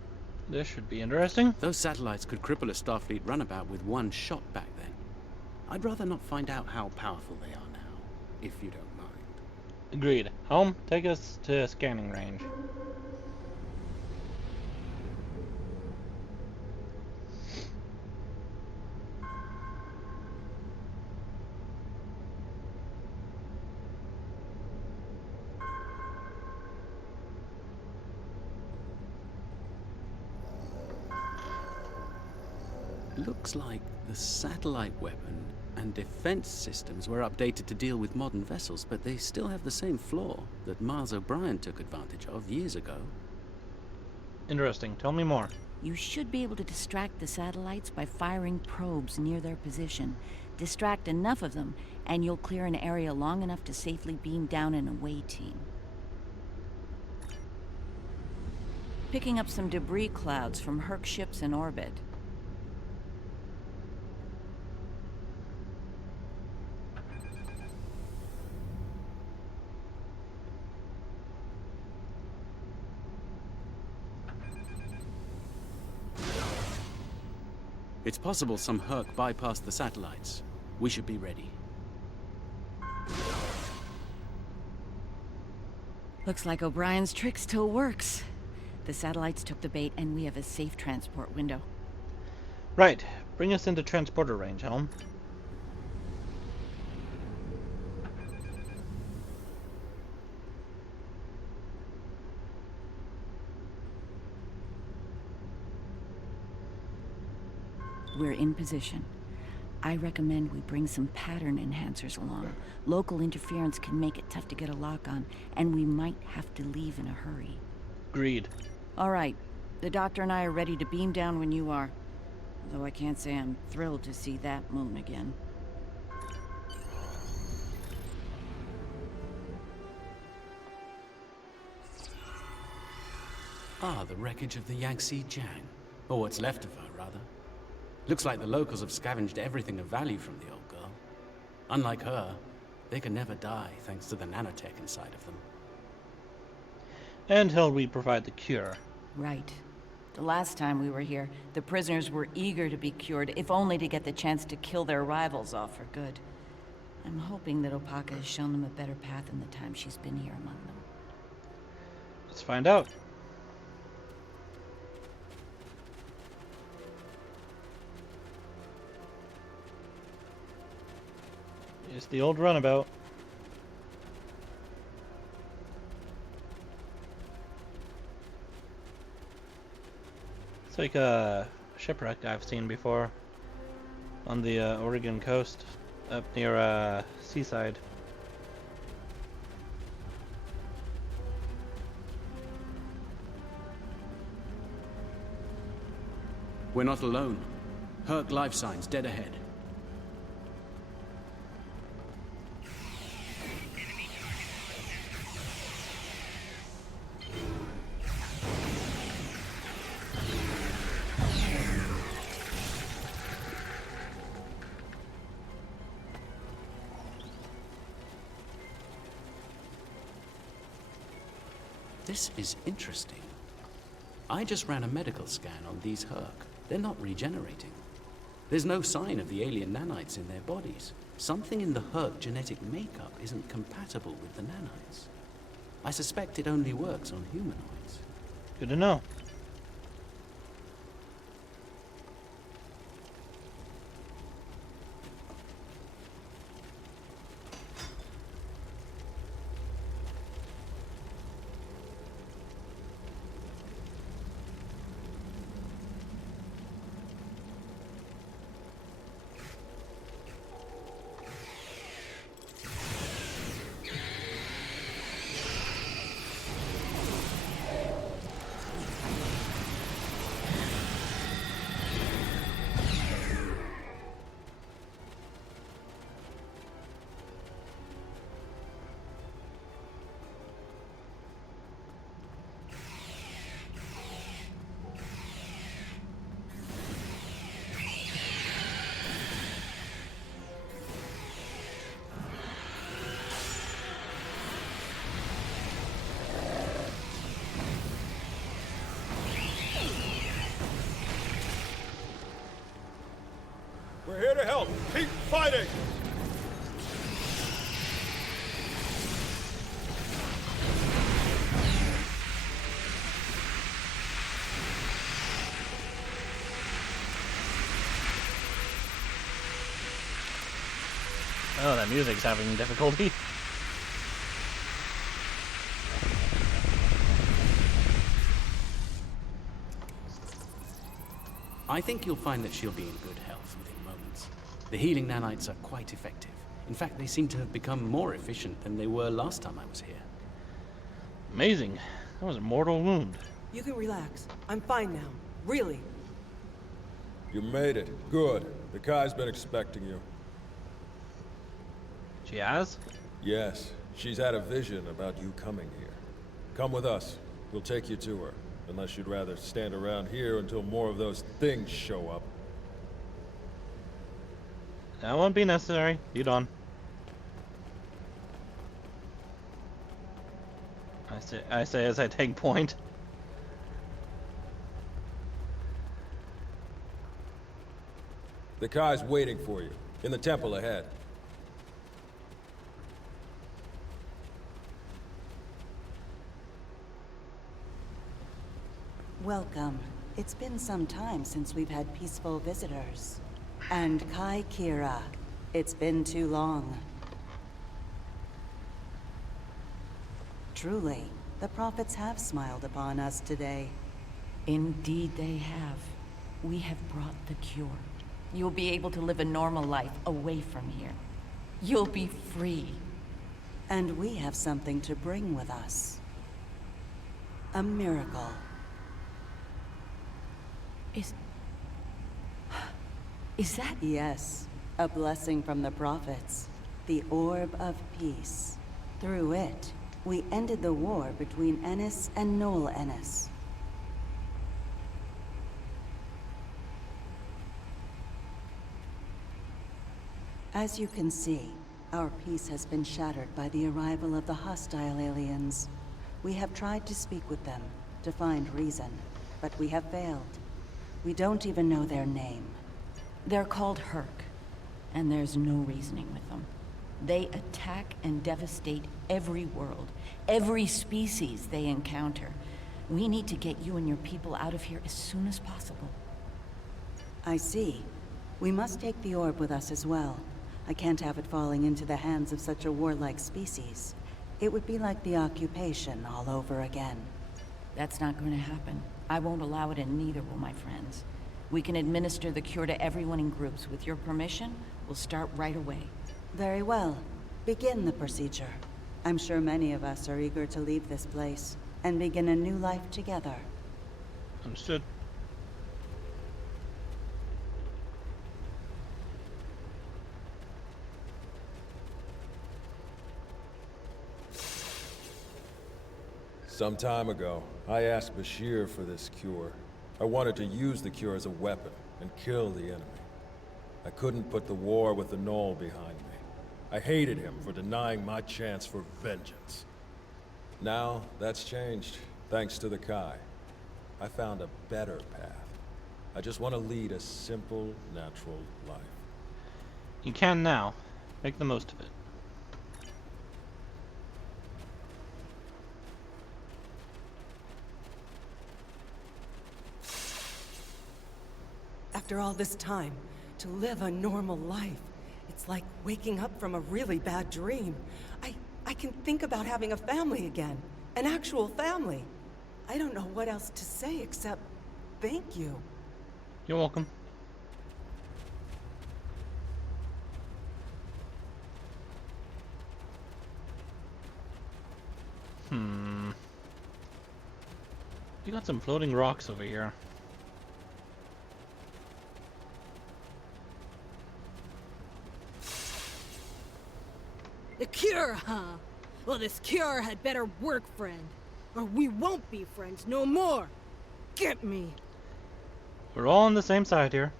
This should be interesting. Those satellites could cripple a Starfleet runabout with one shot back then. I'd rather not find out how powerful they are now, if you don't mind. Agreed. Helm, take us to scanning range. Looks like the satellite weapon and defense systems were updated to deal with modern vessels, but they still have the same flaw that Miles O'Brien took advantage of years ago. Interesting. Tell me more. You should be able to distract the satellites by firing probes near their position. Distract enough of them, and you'll clear an area long enough to safely beam down an away team. Picking up some debris clouds from Herc ships in orbit. It's possible some Herc bypassed the satellites. We should be ready. Looks like O'Brien's trick still works. The satellites took the bait, and we have a safe transport window. Right. Bring us into transporter range, Helm. We're in position. I recommend we bring some pattern enhancers along. Local interference can make it tough to get a lock on, and we might have to leave in a hurry. Agreed. All right. The doctor and I are ready to beam down when you are. Though I can't say I'm thrilled to see that moon again. Ah, the wreckage of the Yangtze Jiang. Or what's left of her, rather. Looks like the locals have scavenged everything of value from the old girl. Unlike her, they can never die thanks to the nanotech inside of them. Until we provide the cure. Right. The last time we were here, the prisoners were eager to be cured, if only to get the chance to kill their rivals off for good. I'm hoping that Opaka has shown them a better path in the time she's been here among them. Let's find out. It's the old runabout. It's like a shipwreck I've seen before on the Oregon coast up near Seaside. We're not alone. Herc life signs dead ahead. This is interesting. I just ran a medical scan on these Herc. They're not regenerating. There's no sign of the alien nanites in their bodies. Something in the Herc genetic makeup isn't compatible with the nanites. I suspect it only works on humanoids. Good to know. We're here to help. Keep fighting! Oh, that music's having difficulty. I think you'll find that she'll be in good health within moments. The healing nanites are quite effective. In fact, they seem to have become more efficient than they were last time I was here. Amazing. That was a mortal wound. You can relax. I'm fine now. Really. You made it. Good. The Kai's been expecting you. She has? Yes. She's had a vision about you coming here. Come with us. We'll take you to her. Unless you'd rather stand around here until more of those things show up. That won't be necessary. Lead on. I say as I take point. The Kai's waiting for you, in the temple ahead. Welcome. It's been some time since we've had peaceful visitors. And Kai Kira, it's been too long. Truly, the prophets have smiled upon us today. Indeed they have. We have brought the cure. You'll be able to live a normal life away from here. You'll be free. And we have something to bring with us. A miracle. Is that? Yes. A blessing from the prophets. The Orb of Peace. Through it, we ended the war between Ennis and Noel Ennis. As you can see, our peace has been shattered by the arrival of the hostile aliens. We have tried to speak with them, to find reason, but we have failed. We don't even know their name. They're called Herc, and there's no reasoning with them. They attack and devastate every world, every species they encounter. We need to get you and your people out of here as soon as possible. I see. We must take the orb with us as well. I can't have it falling into the hands of such a warlike species. It would be like the occupation all over again. That's not going to happen. I won't allow it, and neither will my friends. We can administer the cure to everyone in groups. With your permission, we'll start right away. Very well. Begin the procedure. I'm sure many of us are eager to leave this place and begin a new life together. Understood. Some time ago, I asked Bashir for this cure. I wanted to use the cure as a weapon and kill the enemy. I couldn't put the war with the Knoll behind me. I hated him for denying my chance for vengeance. Now, that's changed, thanks to the Kai. I found a better path. I just want to lead a simple, natural life. You can now. Make the most of it. After all this time, to live a normal life, it's like waking up from a really bad dream. I can think about having a family again. An actual family. I don't know what else to say except thank you. You're welcome. You got some floating rocks over here. The cure, huh? Well, this cure had better work, friend. Or we won't be friends no more. Get me. We're all on the same side here.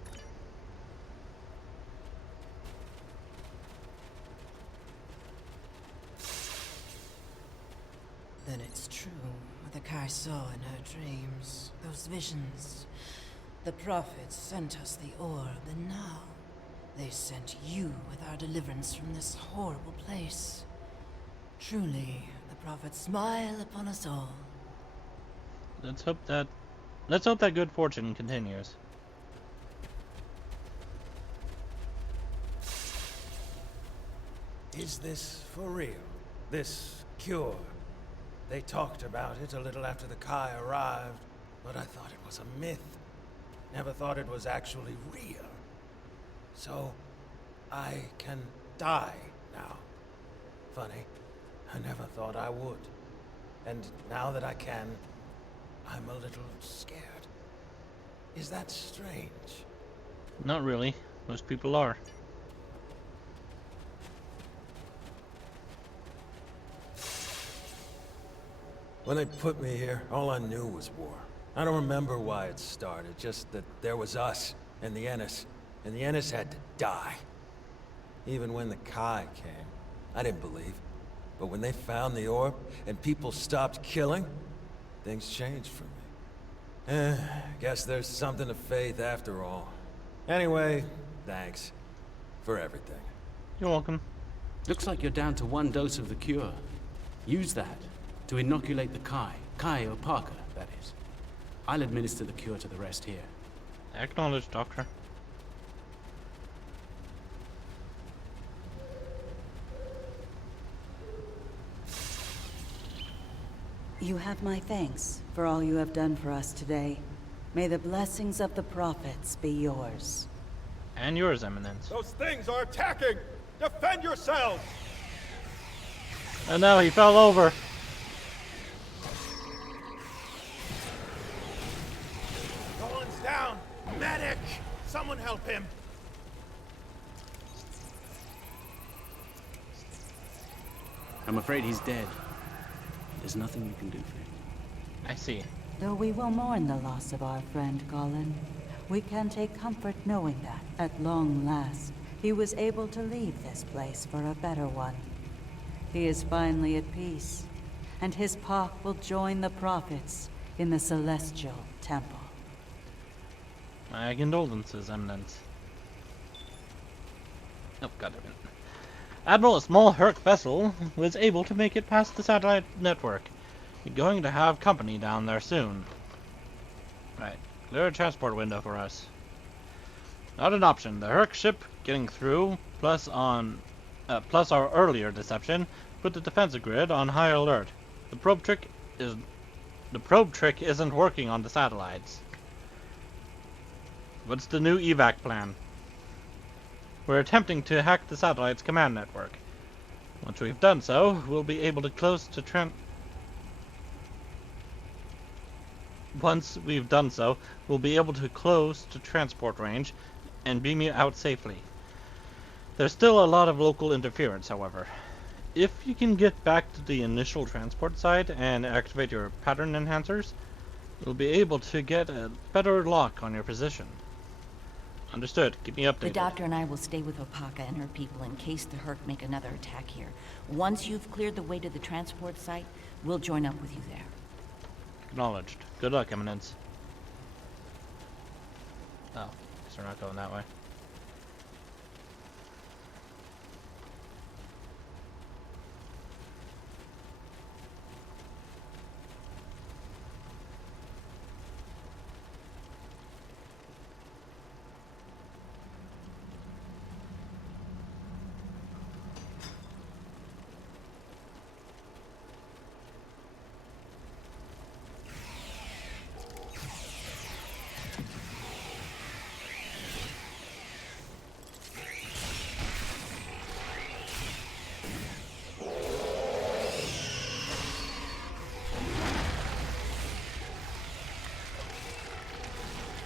Then it's true what the Kai saw in her dreams. Those visions. The prophets sent us the orb, and now they sent you with our deliverance from this horrible place. Truly, the prophets smile upon us all. Let's hope that good fortune continues. Is this for real? This cure? They talked about it a little after the Kai arrived, but I thought it was a myth. Never thought it was actually real. So, I can die now. Funny, I never thought I would. And now that I can, I'm a little scared. Is that strange? Not really. Most people are. When they put me here, all I knew was war. I don't remember why it started, just that there was us and the Ennis had to die. Even when the Kai came, I didn't believe. But when they found the orb and people stopped killing, things changed for me. Guess there's something to faith after all. Anyway, thanks for everything. You're welcome. Looks like you're down to 1 dose of the cure. Use that to inoculate the Kai or Parker, that is. I'll administer the cure to the rest here. Acknowledged, Doctor. You have my thanks for all you have done for us today. May the blessings of the prophets be yours. And yours, Eminence. Those things are attacking! Defend yourselves! And now he fell over. Nolan's down! Medic! Someone help him! I'm afraid he's dead. There's nothing you can do for him. I see. Though we will mourn the loss of our friend Colin, we can take comfort knowing that, at long last, he was able to leave this place for a better one. He is finally at peace, and his Pak will join the prophets in the Celestial Temple. My condolences, Eminence. Oh, goddammit. Admiral, a small Herc vessel was able to make it past the satellite network. You're going to have company down there soon. Right, clear a transport window for us. Not an option. The Herc ship getting through, plus our earlier deception, put the defensive grid on high alert. The probe trick isn't working on the satellites. What's the new evac plan? We're attempting to hack the satellite's command network. Once we've done so, we'll be able to close to transport range and beam you out safely. There's still a lot of local interference, however. If you can get back to the initial transport site and activate your pattern enhancers, you'll be able to get a better lock on your position. Understood. Keep me updated. The doctor and I will stay with Opaka and her people in case the Herc make another attack here. Once you've cleared the way to the transport site, we'll join up with you there. Acknowledged. Good luck, Eminence. Oh, guess we're not going that way.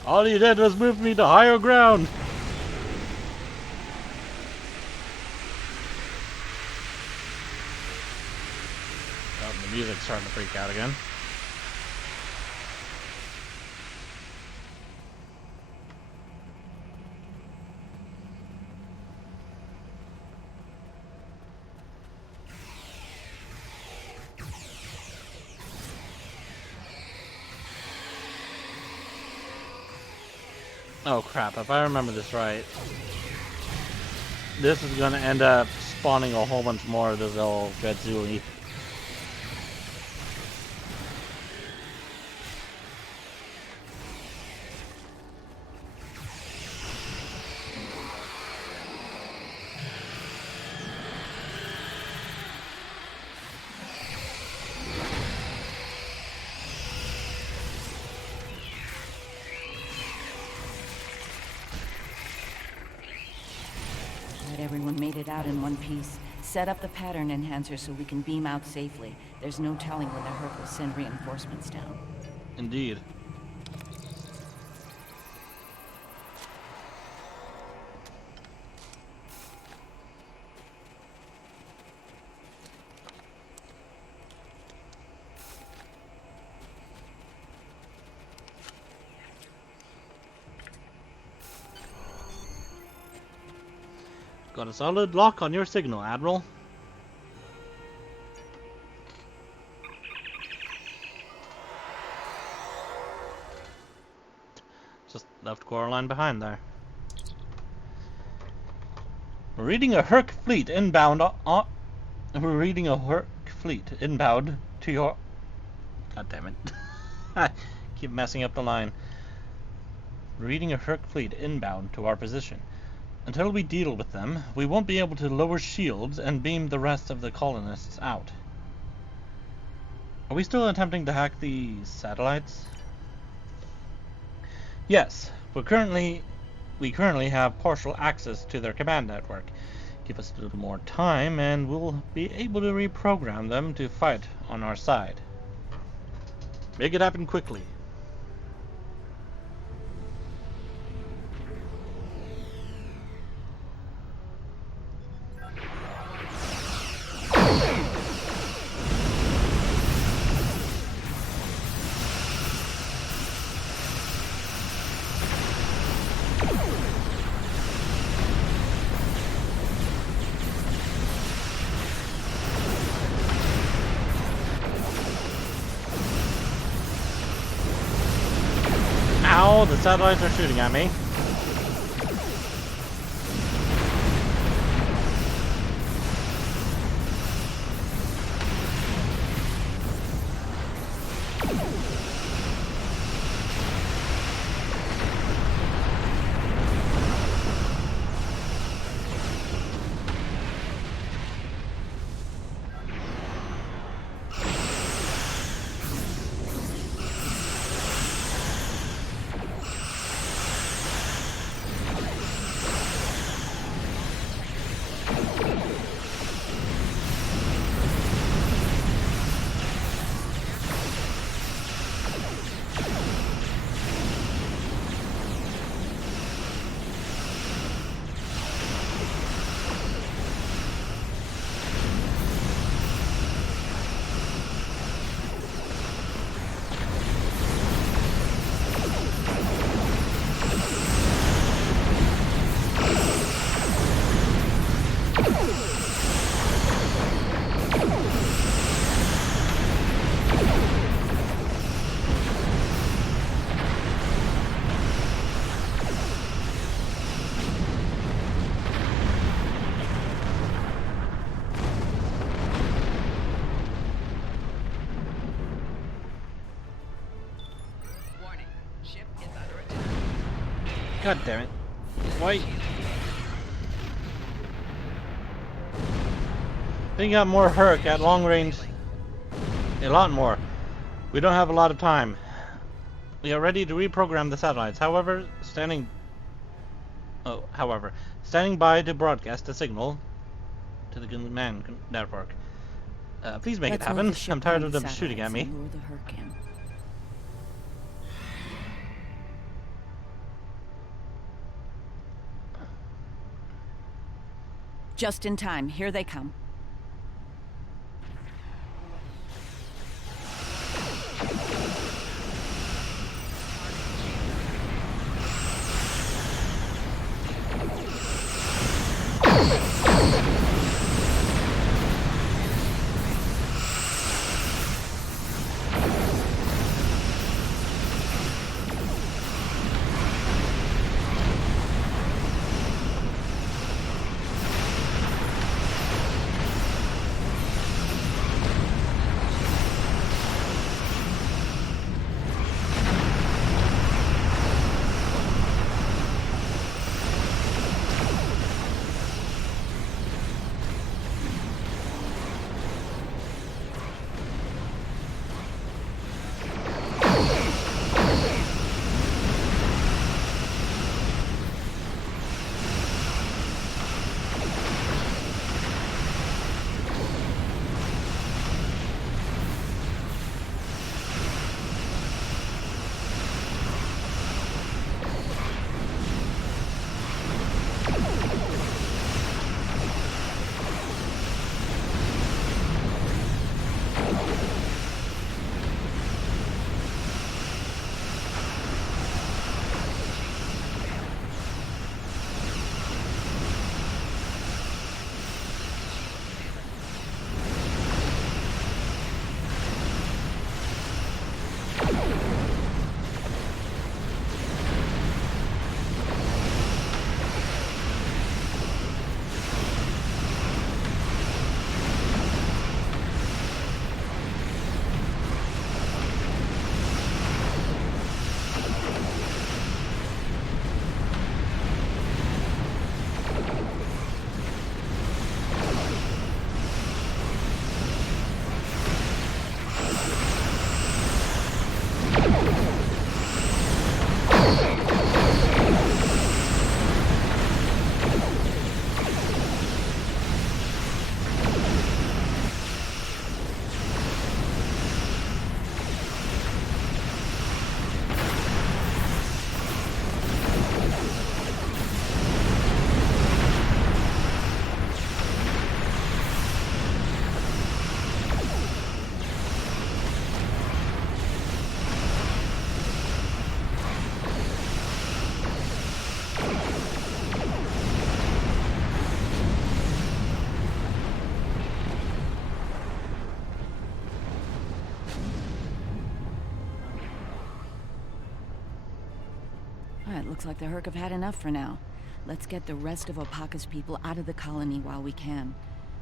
All you did was move me to higher ground. Oh, the music's starting to freak out again. Oh crap, if I remember this right, this is gonna end up spawning a whole bunch more of this old Gredzuli. everyone made it out in one piece. Set up the pattern enhancer so we can beam out safely. There's no telling when the Herc will send reinforcements down. Indeed. Got a solid lock on your signal, Admiral. Just left Coraline behind there. We're reading a Herc fleet inbound. We're reading a Herc fleet inbound to your. God damn it! I keep messing up the line. We're reading a Herc fleet inbound to our position. Until we deal with them, we won't be able to lower shields and beam the rest of the colonists out. Are we still attempting to hack the satellites? Yes, we currently have partial access to their command network. Give us a little more time and we'll be able to reprogram them to fight on our side. Make it happen quickly. Ow, the satellites are shooting at me. God damn it. Why? They got more Herc at long range. A lot more. We don't have a lot of time. We are ready to reprogram the satellites. However, standing by to broadcast a signal to the command network. Please make it happen. I'm tired of them shooting at me. Just in time. Here they come. It looks like the Herc have had enough for now. Let's get the rest of Opaka's people out of the colony while we can.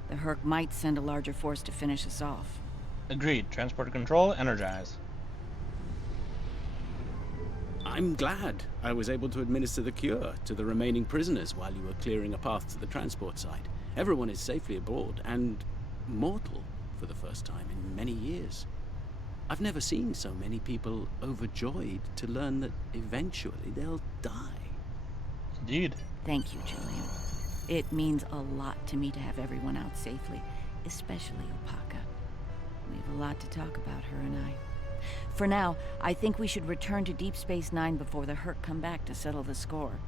The Herc might send a larger force to finish us off. Agreed. Transporter control, energize. I'm glad I was able to administer the cure to the remaining prisoners while you were clearing a path to the transport site. Everyone is safely aboard, and mortal for the first time in many years. I've never seen so many people overjoyed to learn that eventually they'll die. Indeed. Thank you, Julian. It means a lot to me to have everyone out safely, especially Opaka. We have a lot to talk about, her and I. For now, I think we should return to Deep Space Nine before the Herc come back to settle the score.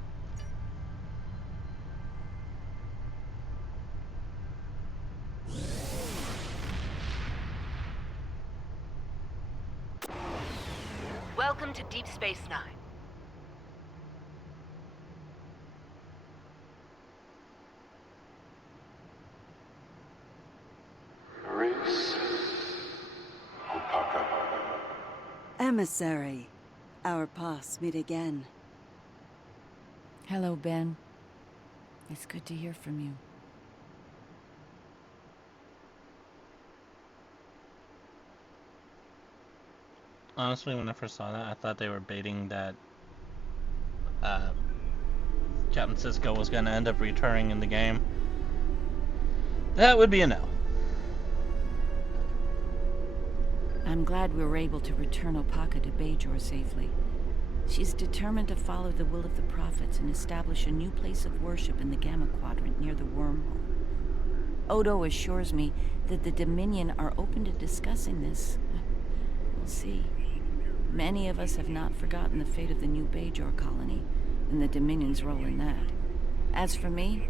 Welcome to Deep Space Nine. Emissary, our paths meet again. Hello, Ben. It's good to hear from you. Honestly, when I first saw that, I thought they were baiting that Captain Sisko was going to end up returning in the game. That would be a no. I'm glad we were able to return Opaka to Bajor safely. She's determined to follow the will of the prophets and establish a new place of worship in the Gamma Quadrant near the wormhole. Odo assures me that the Dominion are open to discussing this. We'll see. Many of us have not forgotten the fate of the new Bajor colony and the Dominion's role in that. As for me,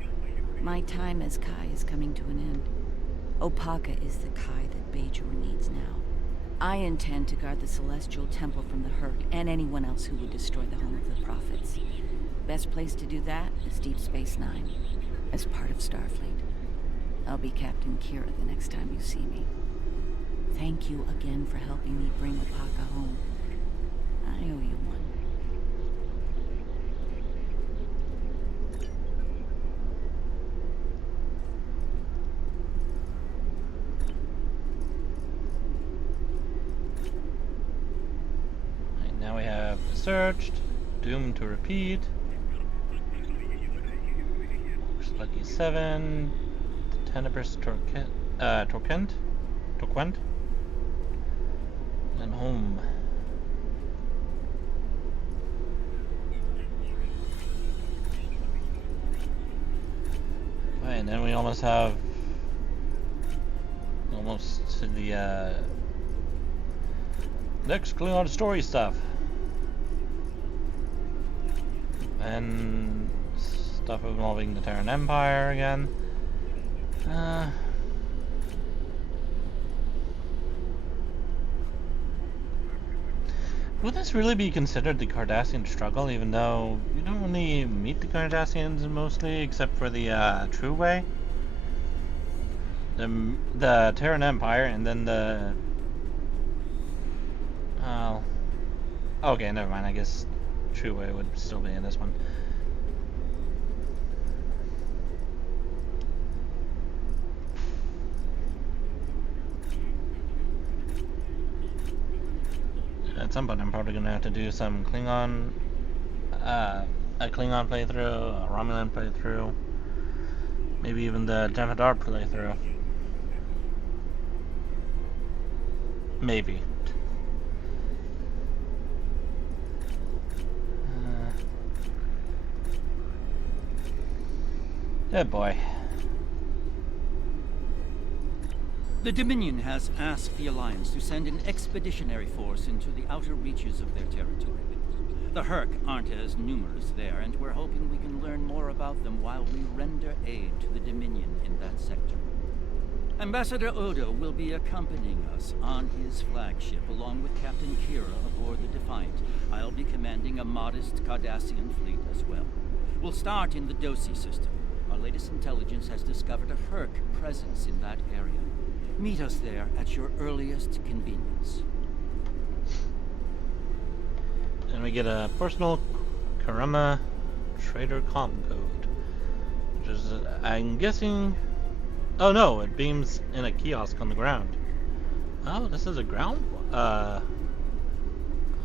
my time as Kai is coming to an end. Opaka is the Kai that Bajor needs now. I intend to guard the Celestial Temple from the Herc and anyone else who would destroy the home of the Prophets. Best place to do that is Deep Space Nine, as part of Starfleet. I'll be Captain Kira the next time you see me. Thank you again for helping me bring Opaka home. I owe you one. Now we have searched, doomed to repeat, Lucky 7, Tenebris Torquent, and home. Right, and then we almost have to the next Klingon story stuff. And stuff involving the Terran Empire again. Would this really be considered the Cardassian struggle, even though you don't really meet the Cardassians mostly, except for the True Way? The Terran Empire, and then the... okay, never mind, I guess True Way would still be in this one. At some point I'm probably gonna have to do some Klingon, a Klingon playthrough, a Romulan playthrough, maybe even the Jem'Hadar playthrough. Maybe. Oh boy. The Dominion has asked the Alliance to send an expeditionary force into the outer reaches of their territory. The Herc aren't as numerous there, and we're hoping we can learn more about them while we render aid to the Dominion in that sector. Ambassador Odo will be accompanying us on his flagship, along with Captain Kira aboard the Defiant. I'll be commanding a modest Cardassian fleet as well. We'll start in the Dosi system. Our latest intelligence has discovered a Herc presence in that area. Meet us there at your earliest convenience. And we get a personal Karama Trader Com Code. Which is, I'm guessing... Oh no, it beams in a kiosk on the ground. Oh, this is a ground...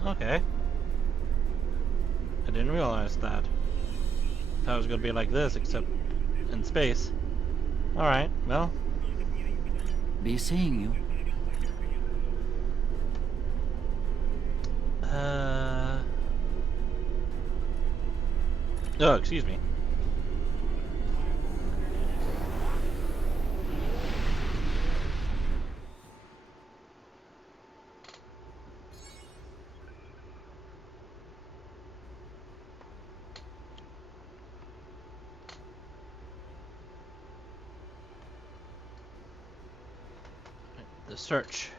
Okay. I didn't realize that. Thought it was gonna be like this, except in space. Alright, well. Be seeing you. Oh, excuse me. The search.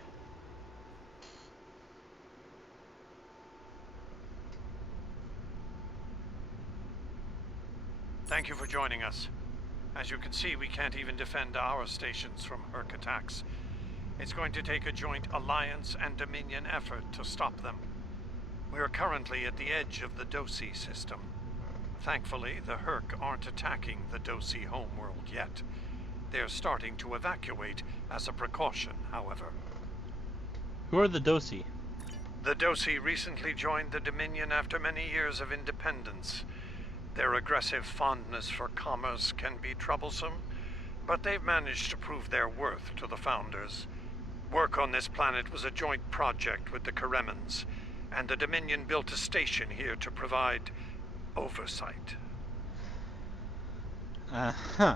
Thank you for joining us. As you can see, we can't even defend our stations from Herc attacks. It's going to take a joint Alliance and Dominion effort to stop them. We are currently at the edge of the Dosi system. Thankfully, the Herc aren't attacking the Dosi homeworld yet. They're starting to evacuate as a precaution, however. Who are the Dosi? The Dosi recently joined the Dominion after many years of independence. Their aggressive fondness for commerce can be troublesome, but they've managed to prove their worth to the Founders. Work on this planet was a joint project with the Karemans, and the Dominion built a station here to provide oversight. Uh-huh.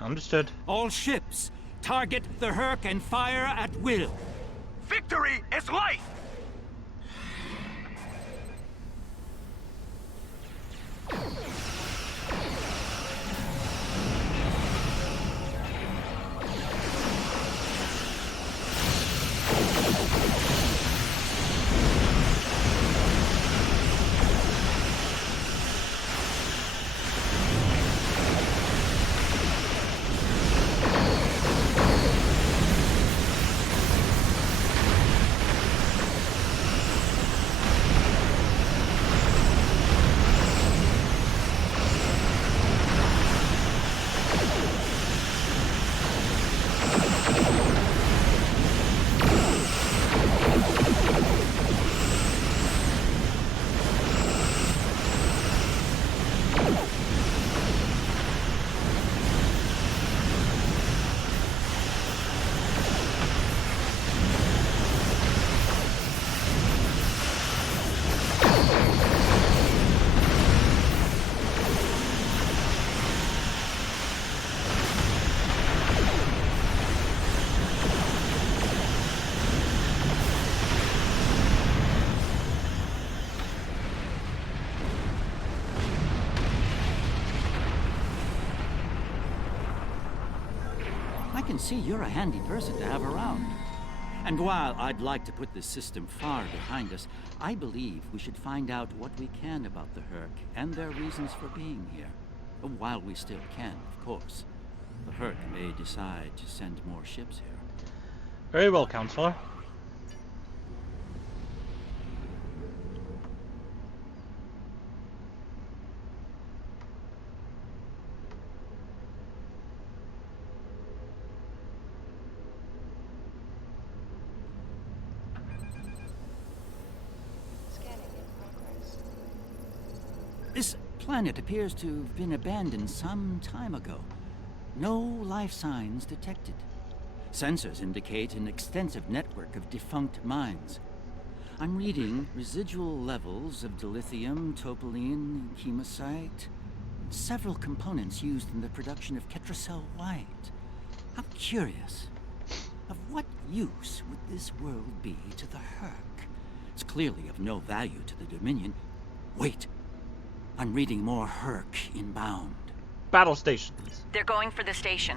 Understood. All ships, target the Herc and fire at will. Victory is life! I can see you're a handy person to have around. And while I'd like to put this system far behind us, I believe we should find out what we can about the Herc and their reasons for being here. While we still can, of course. The Herc may decide to send more ships here. Very well, Counselor. This planet appears to have been abandoned some time ago. No life signs detected. Sensors indicate an extensive network of defunct mines. I'm reading residual levels of dilithium, topoline, chemosite, several components used in the production of Ketracel White. I'm curious. Of what use would this world be to the Herc? It's clearly of no value to the Dominion. Wait. I'm reading more Herc inbound. Battle stations. They're going for the station.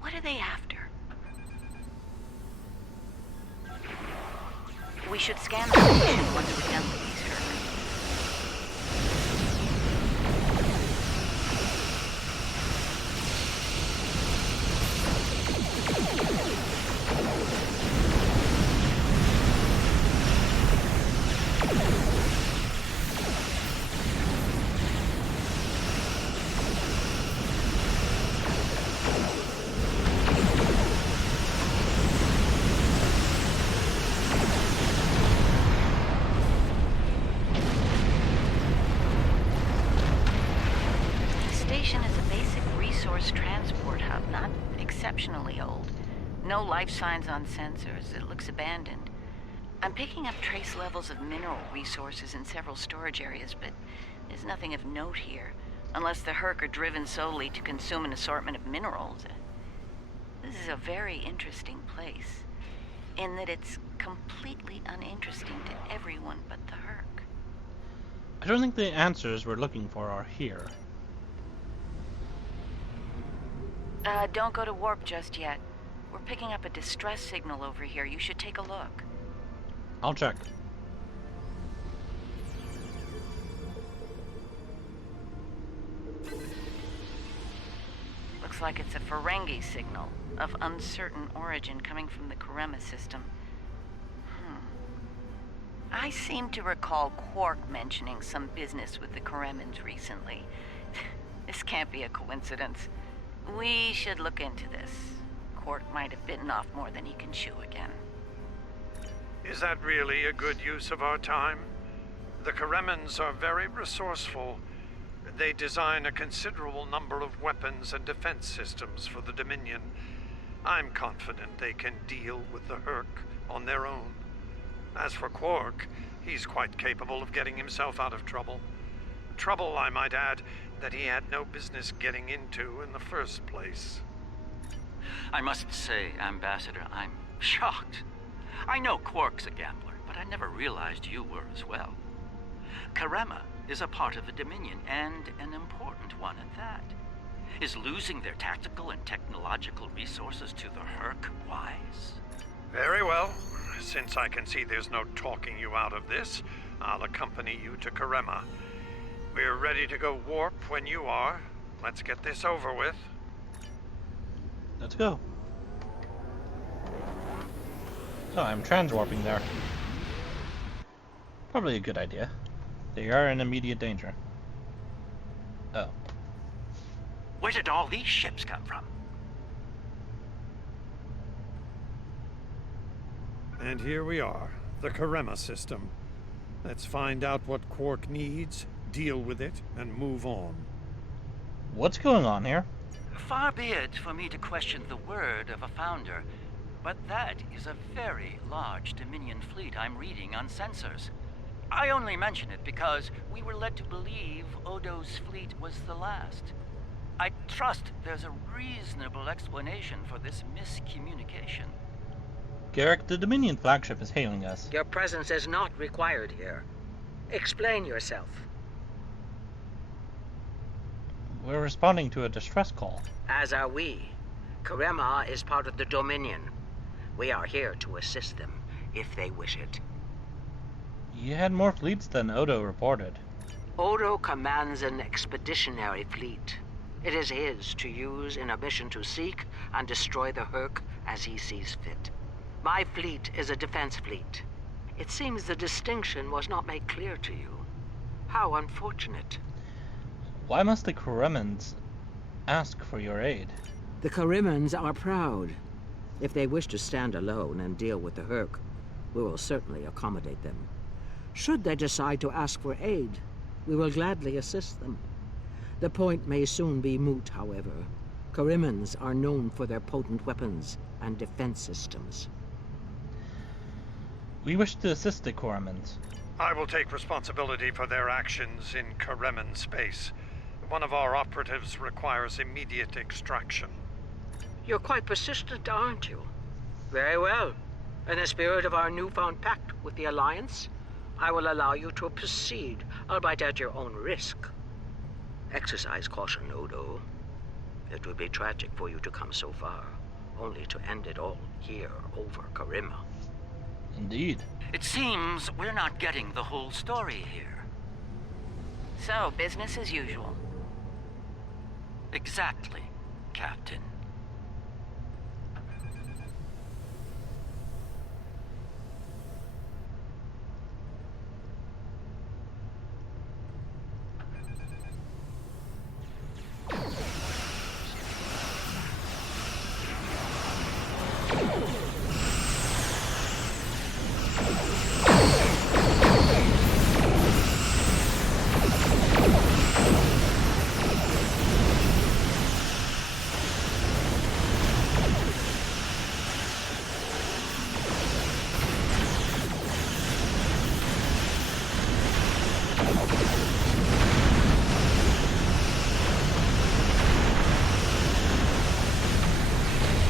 What are they after? We should scan the station once we're done with these Herc. No life signs on sensors. It looks abandoned. I'm picking up trace levels of mineral resources in several storage areas, but there's nothing of note here, unless the Herc are driven solely to consume an assortment of minerals. This is a very interesting place, in that it's completely uninteresting to everyone but the Herc. I don't think the answers we're looking for are here. Don't go to warp just yet. We're picking up a distress signal over here. You should take a look. I'll check. Looks like it's a Ferengi signal of uncertain origin coming from the Karema system. I seem to recall Quark mentioning some business with the Karemans recently. This can't be a coincidence. We should look into this. Quark might have bitten off more than he can chew again. Is that really a good use of our time? The Karemans are very resourceful. They design a considerable number of weapons and defense systems for the Dominion. I'm confident they can deal with the Herc on their own. As for Quark, he's quite capable of getting himself out of trouble. Trouble, I might add, that he had no business getting into in the first place. I must say, Ambassador, I'm shocked. I know Quark's a gambler, but I never realized you were as well. Karema is a part of the Dominion, and an important one at that. Is losing their tactical and technological resources to the Herc wise? Very well. Since I can see there's no talking you out of this, I'll accompany you to Karema. We're ready to go warp when you are. Let's get this over with. Let's go. So I'm transwarping there. Probably a good idea. They are in immediate danger. Oh. Where did all these ships come from? And here we are, the Karema system. Let's find out what Quark needs, deal with it, and move on. What's going on here? Far be it for me to question the word of a founder, but that is a very large Dominion fleet I'm reading on sensors. I only mention it because we were led to believe Odo's fleet was the last. I trust there's a reasonable explanation for this miscommunication. Garrick, the Dominion flagship is hailing us. Your presence is not required here. Explain yourself. We're responding to a distress call. As are we. Karema is part of the Dominion. We are here to assist them, if they wish it. You had more fleets than Odo reported. Odo commands an expeditionary fleet. It is his to use in a mission to seek and destroy the Herc as he sees fit. My fleet is a defense fleet. It seems the distinction was not made clear to you. How unfortunate. Why must the Karemans ask for your aid? The Karemans are proud. If they wish to stand alone and deal with the Herc, we will certainly accommodate them. Should they decide to ask for aid, we will gladly assist them. The point may soon be moot, however. Karemans are known for their potent weapons and defense systems. We wish to assist the Karemans. I will take responsibility for their actions in Kareman space. One of our operatives requires immediate extraction. You're quite persistent, aren't you? Very well. In the spirit of our newfound pact with the Alliance, I will allow you to proceed, albeit at your own risk. Exercise caution, Odo. It would be tragic for you to come so far, only to end it all here over Karema. Indeed. It seems we're not getting the whole story here. So, business as usual. Exactly, Captain.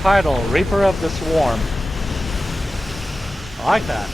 Title, Reaper of the Swarm. I like that.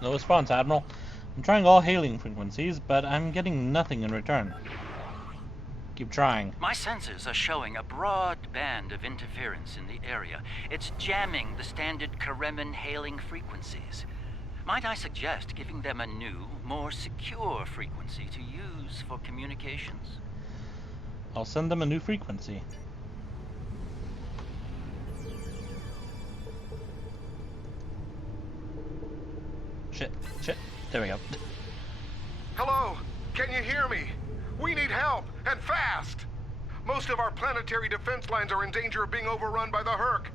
No response, Admiral. I'm trying all hailing frequencies, but I'm getting nothing in return. Keep trying. My sensors are showing a broad band of interference in the area. It's jamming the standard Karemin hailing frequencies. Might I suggest giving them a new, more secure frequency to use for communications? I'll send them a new frequency. Shit. There we go. Hello? Can you hear me? We need help, and fast! Most of our planetary defense lines are in danger of being overrun by the Herc.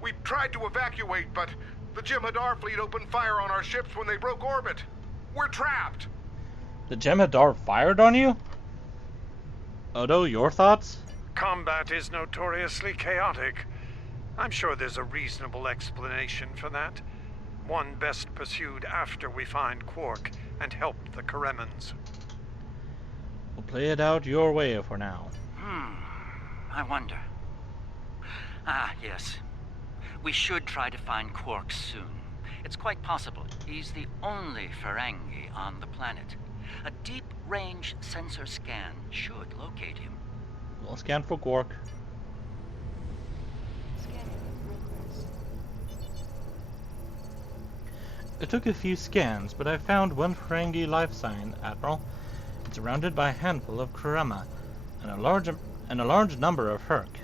We tried to evacuate, but the Jem'Hadar fleet opened fire on our ships when they broke orbit. We're trapped! The Jem'Hadar fired on you? Odo, your thoughts? Combat is notoriously chaotic. I'm sure there's a reasonable explanation for that. One best pursued after we find Quark and help the Karemans. We'll play it out your way for now. I wonder. Ah, yes. We should try to find Quark soon. It's quite possible he's the only Ferengi on the planet. A deep-range sensor scan should locate him. We'll scan for Quark. It took a few scans, but I found one Ferengi life sign, Admiral. It's surrounded by a handful of Kurama and a large number of Herc.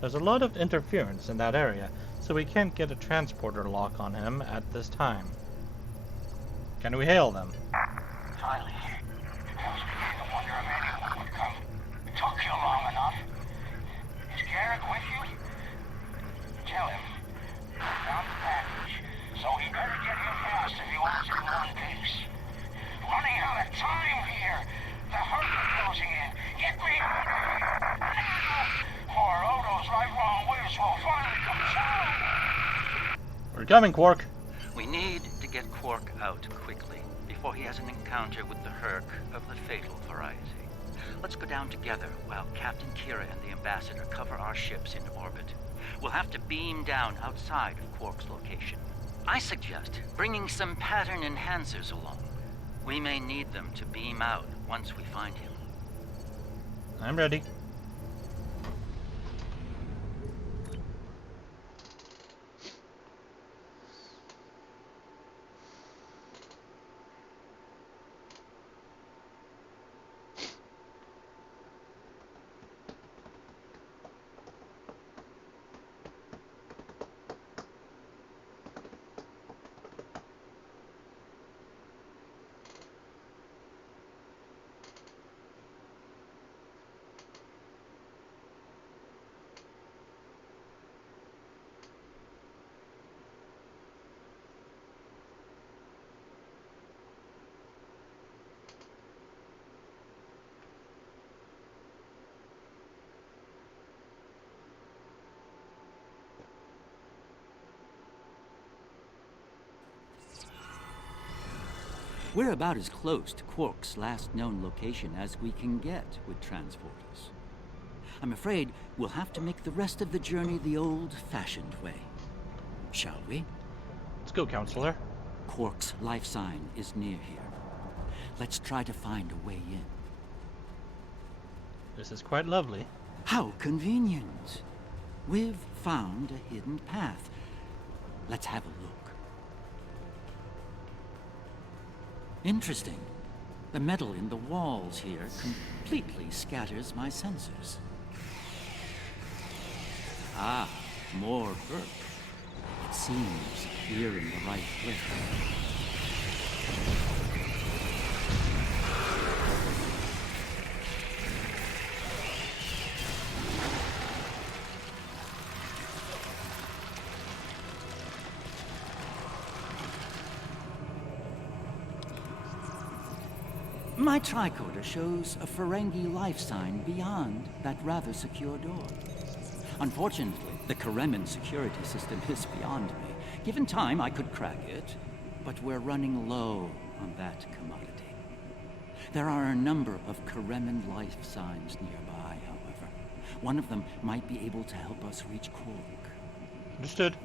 There's a lot of interference in that area, so we can't get a transporter lock on him at this time. Can we hail them? Finally. I was beginning to wonder if anyone would come. It took you long enough. Is Garrick with you? Tell him. I found the package, so he better get here fast if he wants it in one piece. Running out of time here. The Herc are closing in. Get me out of here. Poor Odo's lifelong wish will finally come true. We're coming, Quark. We need to get Quark out quickly, before he has an encounter with the Herc of the fatal variety. Let's go down together while Captain Kira and the Ambassador cover our ships in orbit. We'll have to beam down outside of Quark's location. I suggest bringing some pattern enhancers along. We may need them to beam out once we find him. I'm ready. We're about as close to Quark's last known location as we can get with transporters. I'm afraid we'll have to make the rest of the journey the old-fashioned way. Shall we? Let's go, Counselor. Quark's life sign is near here. Let's try to find a way in. This is quite lovely. How convenient. We've found a hidden path. Let's have a look. Interesting. The metal in the walls here completely scatters my sensors. Ah, more Earth. It seems we're in the right place. My tricorder shows a Ferengi life sign beyond that rather secure door. Unfortunately, the Kremen security system is beyond me. Given time, I could crack it, but we're running low on that commodity. There are a number of Kremen life signs nearby, however. One of them might be able to help us reach Quark. Understood.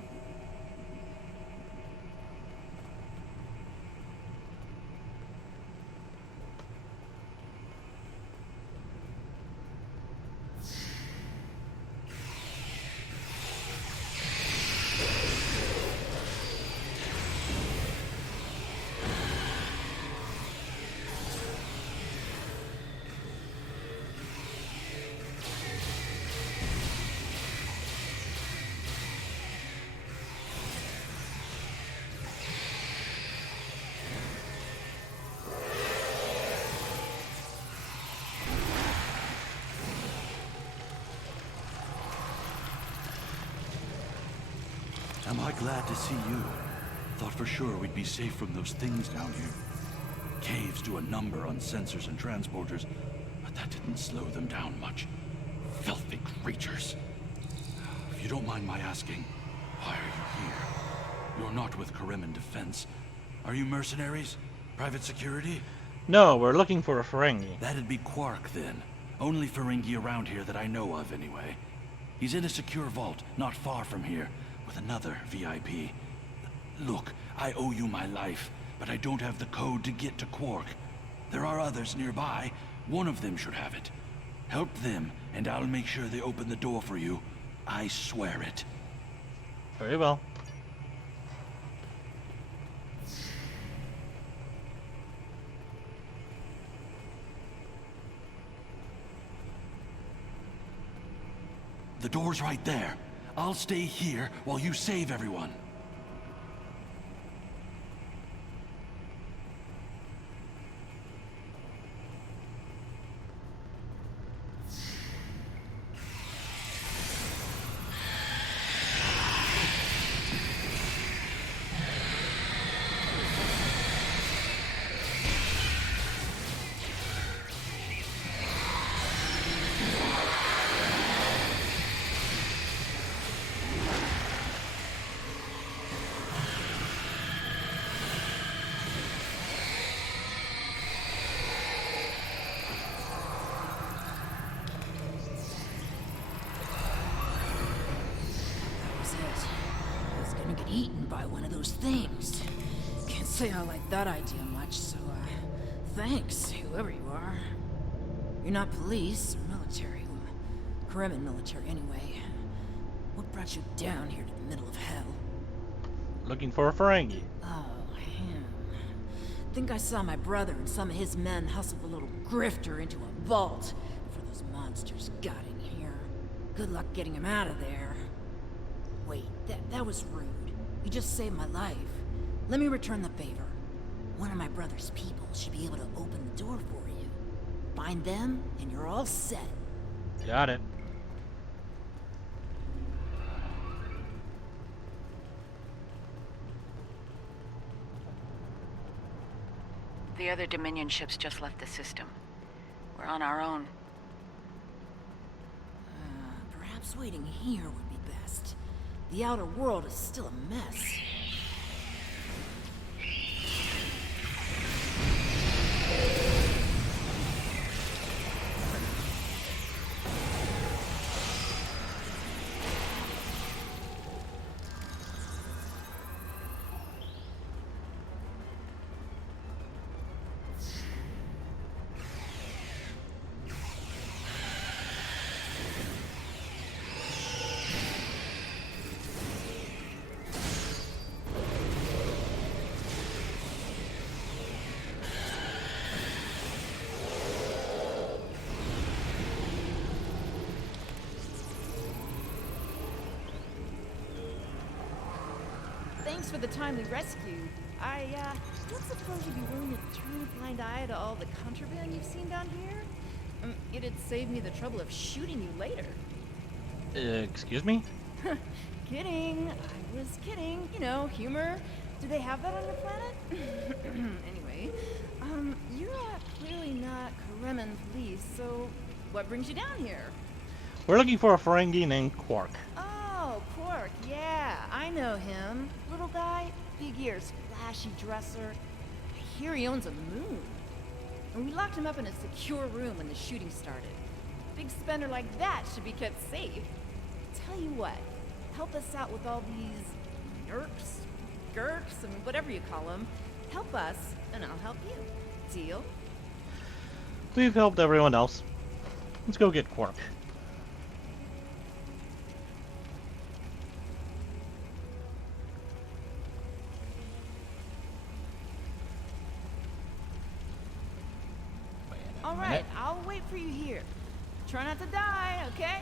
Am I glad to see you? Thought for sure we'd be safe from those things down here. Caves do a number on sensors and transporters, but that didn't slow them down much. Filthy creatures. If you don't mind my asking, why are you here? You're not with Kremen Defense. Are you mercenaries? Private security? No, we're looking for a Ferengi. That'd be Quark, then. Only Ferengi around here that I know of, anyway. He's in a secure vault, not far from here, with another VIP. Look, I owe you my life, but I don't have the code to get to Quark. There are others nearby. One of them should have it. Help them, and I'll make sure they open the door for you. I swear it. Very well. The door's right there. I'll stay here while you save everyone. Eaten by one of those things. Can't say I like that idea much, so, thanks, whoever you are. You're not police or military. Kremen military, anyway. What brought you down here to the middle of hell? Looking for a Ferengi. Oh, him. Think I saw my brother and some of his men hustle a little grifter into a vault before those monsters got in here. Good luck getting him out of there. Wait, that was rude. You just saved my life. Let me return the favor. One of my brother's people should be able to open the door for you. Find them, and you're all set. Got it. The other Dominion ships just left the system. We're on our own. Perhaps waiting here would be best. The outer world is still a mess. Thanks for the timely rescue. I don't suppose you'd be willing to turn a blind eye to all the contraband you've seen down here? It'd save me the trouble of shooting you later. Excuse me? Kidding. I was kidding. You know, humor. Do they have that on your planet? Anyway, you're clearly not Kremen police, so what brings you down here? We're looking for a Ferengi named Quark. Oh, Quark, yeah, I know him. Little guy, big ears, flashy dresser. I hear he owns a moon. And we locked him up in a secure room when the shooting started. Big spender like that should be kept safe. Tell you what, help us out with all these nerks, gurks, and whatever you call them. Help us, and I'll help you. Deal? We've helped everyone else. Let's go get Quark. All right, I'll wait for you here. Try not to die, okay?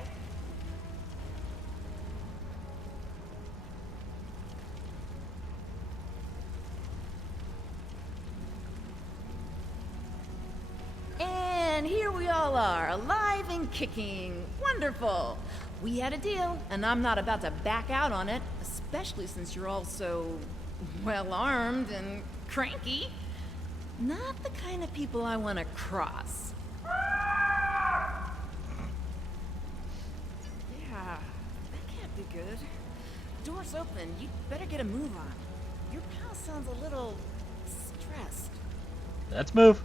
And here we all are, alive and kicking. Wonderful. We had a deal, and I'm not about to back out on it, especially since you're all so well-armed and cranky. Not the kind of people I want to cross. Yeah, that can't be good. Door's open. You'd better get a move on. Your pal sounds a little stressed. Let's move.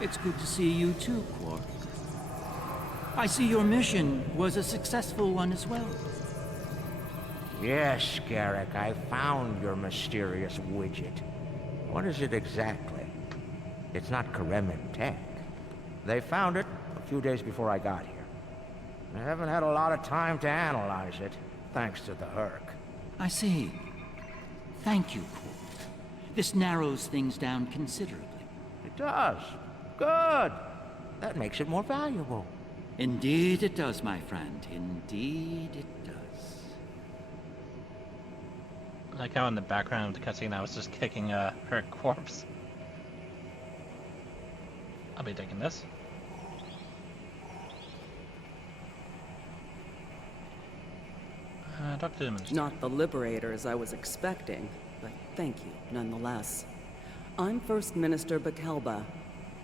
It's good to see you too, Quark. I see your mission was a successful one as well. Yes, Garrick, I found your mysterious widget. What is it exactly? It's not Kremen tech. They found it a few days before I got here. I haven't had a lot of time to analyze it, thanks to the Herc. I see. Thank you, Quark. This narrows things down considerably. It does. Good. That makes it more valuable. Indeed it does, my friend. Indeed it does. I like how in the background of the cutscene I was just kicking her corpse. I'll be taking this. Dr. Dimmons. Not the liberators I was expecting, but thank you nonetheless. I'm First Minister Bekelba.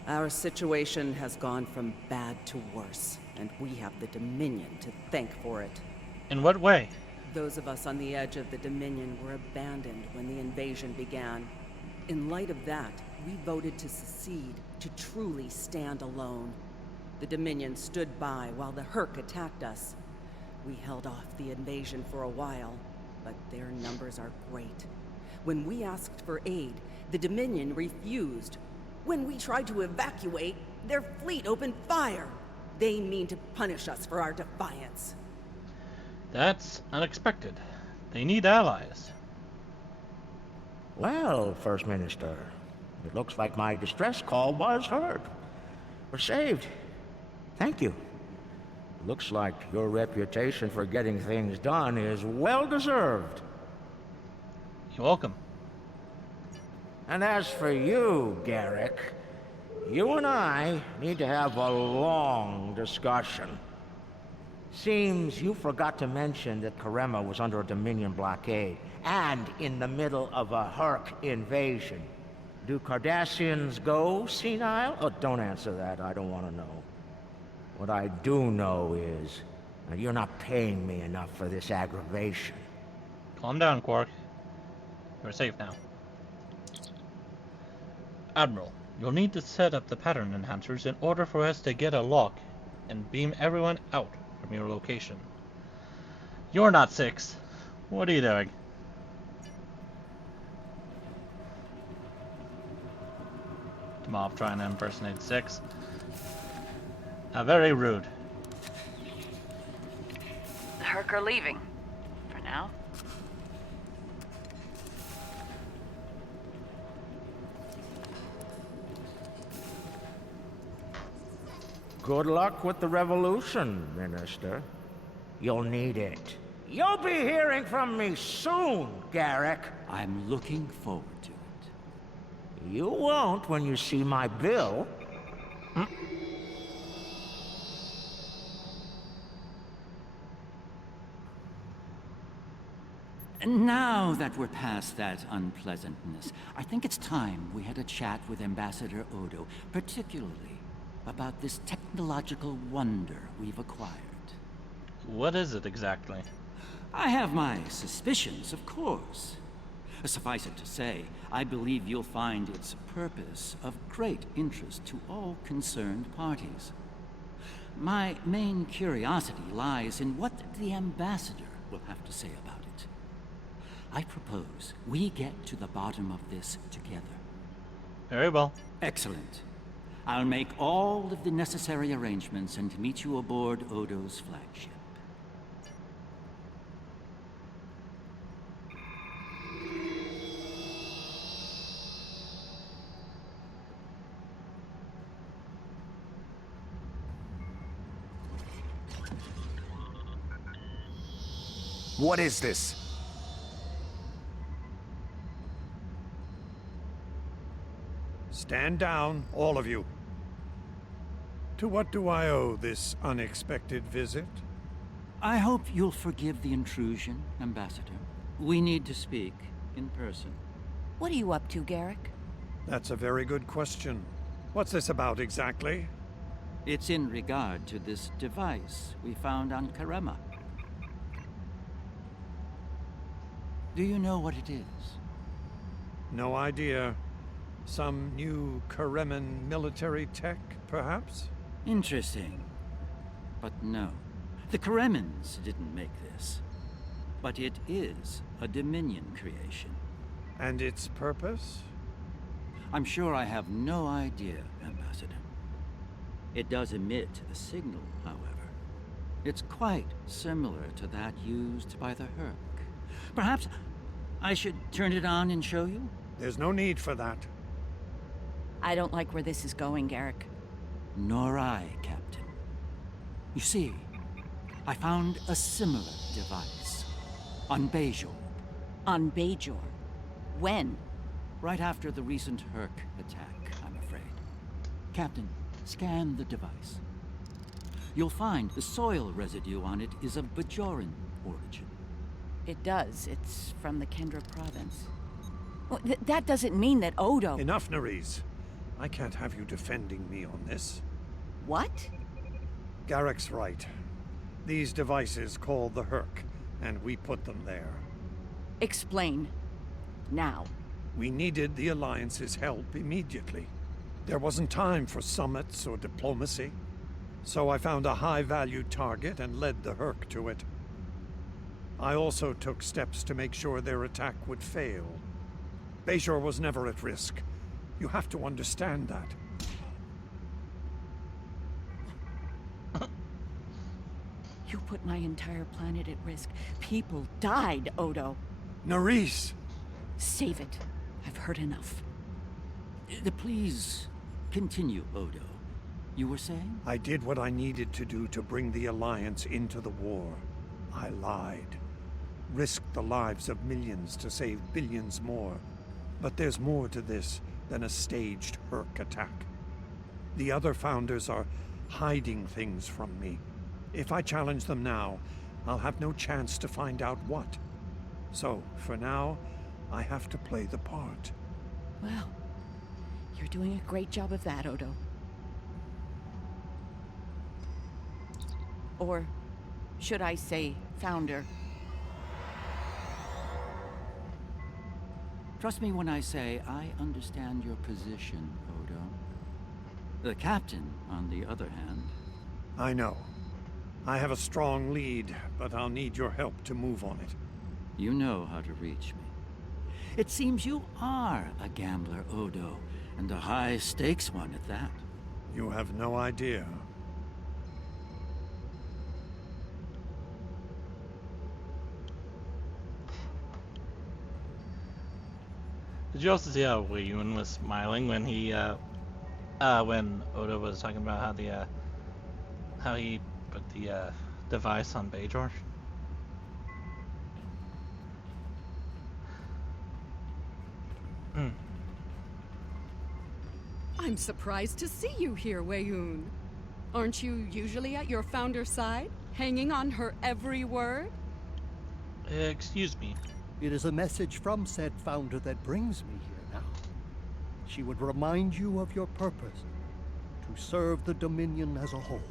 Our situation has gone from bad to worse, and we have the Dominion to thank for it. In what way? Those of us on the edge of the Dominion were abandoned when the invasion began. In light of that, we voted to secede, to truly stand alone. The Dominion stood by while the Herc attacked us. We held off the invasion for a while, but their numbers are great. When we asked for aid, the Dominion refused. When we tried to evacuate, their fleet opened fire. They mean to punish us for our defiance. That's unexpected. They need allies. Well, First Minister, it looks like my distress call was heard. We're saved. Thank you. Looks like your reputation for getting things done is well deserved. You're welcome. And as for you, Garrick, you and I need to have a long discussion. Seems you forgot to mention that Karema was under a Dominion blockade and in the middle of a Herc invasion. Do Cardassians go senile? Oh, don't answer that. I don't want to know. What I do know is that you're not paying me enough for this aggravation. Calm down, Quark. You're safe now. Admiral, you'll need to set up the pattern enhancers in order for us to get a lock and beam everyone out from your location. You're not 6. What are you doing? Mob trying to impersonate 6. Very rude. The Herc are leaving. For now. Good luck with the revolution, Minister. You'll need it. You'll be hearing from me soon, Garrick. I'm looking forward to it. You won't when you see my bill. Now that we're past that unpleasantness, I think it's time we had a chat with Ambassador Odo, particularly about this technological wonder we've acquired. What is it exactly? I have my suspicions, of course. Suffice it to say, I believe you'll find its purpose of great interest to all concerned parties. My main curiosity lies in what the Ambassador will have to say about it. I propose we get to the bottom of this together. Very well. Excellent. I'll make all of the necessary arrangements and meet you aboard Odo's flagship. What is this? Stand down, all of you. To what do I owe this unexpected visit? I hope you'll forgive the intrusion, Ambassador. We need to speak in person. What are you up to, Garrick? That's a very good question. What's this about exactly? It's in regard to this device we found on Karema. Do you know what it is? No idea. Some new Kareman military tech, perhaps? Interesting. But no. The Karemans didn't make this. But it is a Dominion creation. And its purpose? I'm sure I have no idea, Ambassador. It does emit a signal, however. It's quite similar to that used by the Herc. Perhaps I should turn it on and show you? There's no need for that. I don't like where this is going, Garrick. Nor I, Captain. You see, I found a similar device. On Byrnjolf. On Byrnjolf? When? Right after the recent Herc attack, I'm afraid. Captain, scan the device. You'll find the soil residue on it is of Bajoran origin. It does. It's from the Kendra province. Well, that doesn't mean that Odo... Enough, Nerys. I can't have you defending me on this. What? Garrick's right. These devices called the Herc, and we put them there. Explain. Now. We needed the Alliance's help immediately. There wasn't time for summits or diplomacy. So I found a high-value target and led the Herc to it. I also took steps to make sure their attack would fail. Bajor was never at risk. You have to understand that. You put my entire planet at risk. People died, Odo. Nerys! Save it. I've heard enough. Please continue, Odo. You were saying? I did what I needed to do to bring the Alliance into the war. I lied. Risked the lives of millions to save billions more. But there's more to this than a staged Herc attack. The other Founders are hiding things from me. If I challenge them now, I'll have no chance to find out what. So, for now, I have to play the part. Well, You're doing a great job of that, Odo. Or should I say, Founder? Trust me when I say I understand your position, Odo. The captain, on the other hand... I know. I have a strong lead, but I'll need your help to move on it. You know how to reach me. It seems you are a gambler, Odo, and a high-stakes one at that. You have no idea. Did you also see how Weiyun was smiling when he, when Odo was talking about how he put the, device on Byrnjolf? I'm surprised to see you here, Weiyun. Aren't you usually at your founder's side, hanging on her every word? Excuse me. It is a message from said founder that brings me here now. She would remind you of your purpose, to serve the Dominion as a whole.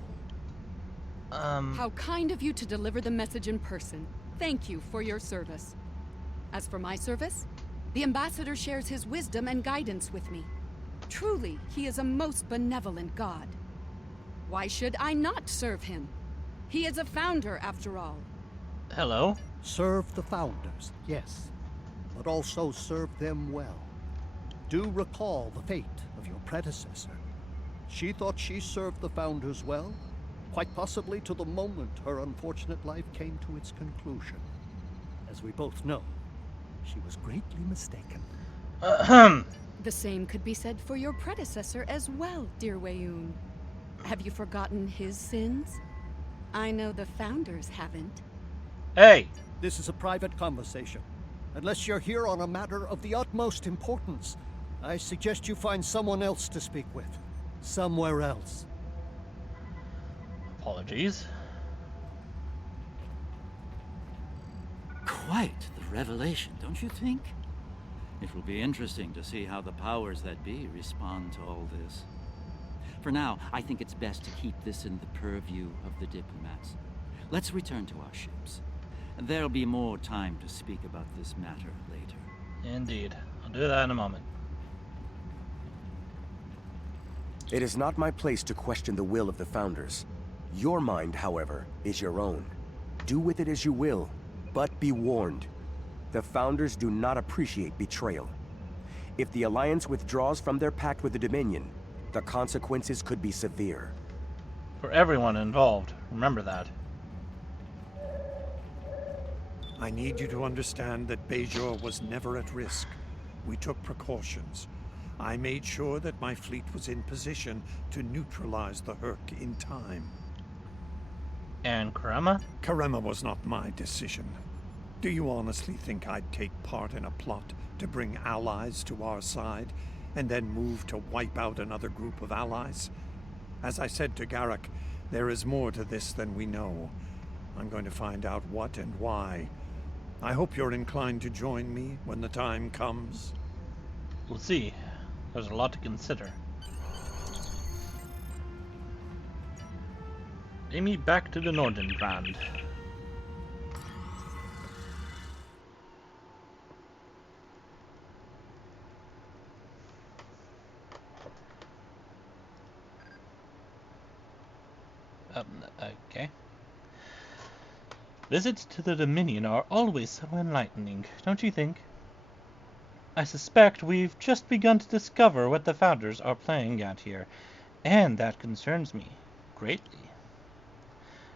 How kind of you to deliver the message in person. Thank you for your service. As for my service, the ambassador shares his wisdom and guidance with me. Truly, he is a most benevolent god. Why should I not serve him? He is a founder, after all. Hello? Serve the founders, yes, but also serve them well. Do recall the fate of your predecessor. She thought she served the founders well, quite possibly to the moment her unfortunate life came to its conclusion. As we both know, she was greatly mistaken. The same could be said for your predecessor as well, dear Weiyun. Have you forgotten his sins? I know the founders haven't. Hey! This is a private conversation. Unless you're here on a matter of the utmost importance, I suggest you find someone else to speak with. Somewhere else. Apologies. Quite the revelation, don't you think? It will be interesting to see how the powers that be respond to all this. For now, I think it's best to keep this in the purview of the diplomats. Let's return to our ships. There'll be more time to speak about this matter later. Indeed. I'll do that in a moment. It is not my place to question the will of the Founders. Your mind, however, is your own. Do with it as you will, but be warned. The Founders do not appreciate betrayal. If the Alliance withdraws from their pact with the Dominion, the consequences could be severe. For everyone involved, remember that. I need you to understand that Byrnjolf was never at risk. We took precautions. I made sure that my fleet was in position to neutralize the Herc in time. And Karema? Karema was not my decision. Do you honestly think I'd take part in a plot to bring allies to our side, and then move to wipe out another group of allies? As I said to Garrick, there is more to this than we know. I'm going to find out what and why. I hope you're inclined to join me when the time comes. We'll see. There's a lot to consider. Take me back to the Nordenbrand. Okay. Visits to the Dominion are always so enlightening, don't you think? I suspect we've just begun to discover what the Founders are playing at here, and that concerns me greatly.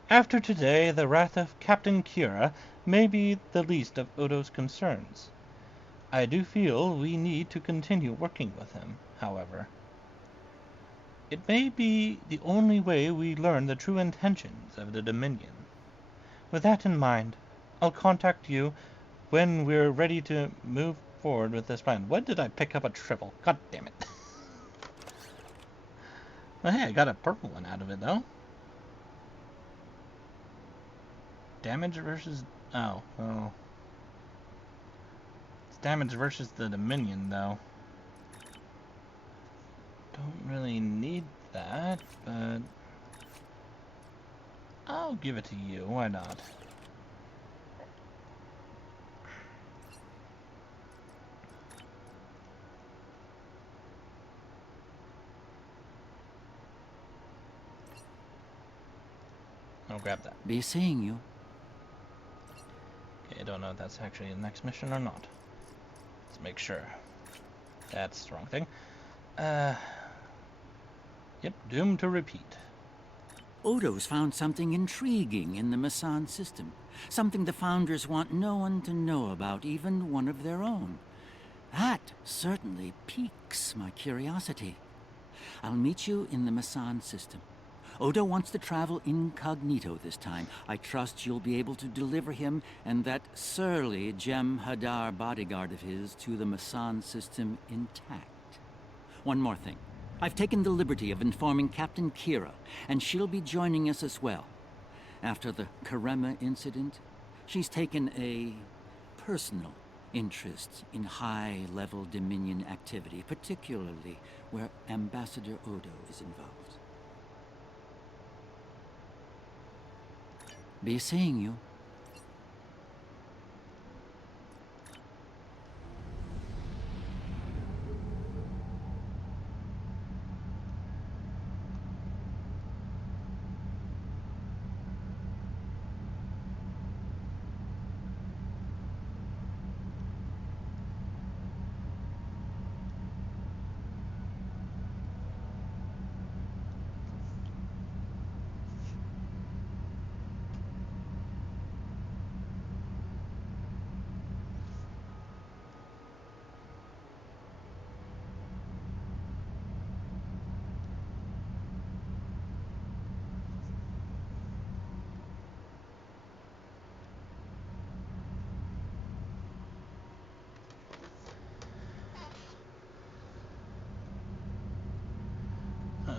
After today, the wrath of Captain Kira may be the least of Odo's concerns. I do feel we need to continue working with him, however. It may be the only way we learn the true intentions of the Dominion. With that in mind, I'll contact you when we're ready to move forward with this plan. When did I pick up a triple? God damn it. Well, hey, I got a purple one out of it, though. Damage versus... Oh, well... It's damage versus the Dominion, though. Don't really need that, but I'll give it to you. Why not? I'll grab that. Be seeing you. Okay, I don't know if that's actually the next mission or not. Let's make sure. That's the wrong thing. Yep, doomed to repeat. Odo's found something intriguing in the Masan system. Something the Founders want no one to know about, even one of their own. That certainly piques my curiosity. I'll meet you in the Masan system. Odo wants to travel incognito this time. I trust you'll be able to deliver him and that surly Jem'Hadar bodyguard of his to the Masan system intact. One more thing. I've taken the liberty of informing Captain Kira, and she'll be joining us as well. After the Karema incident, she's taken a personal interest in high-level Dominion activity, particularly where Ambassador Odo is involved. Be seeing you.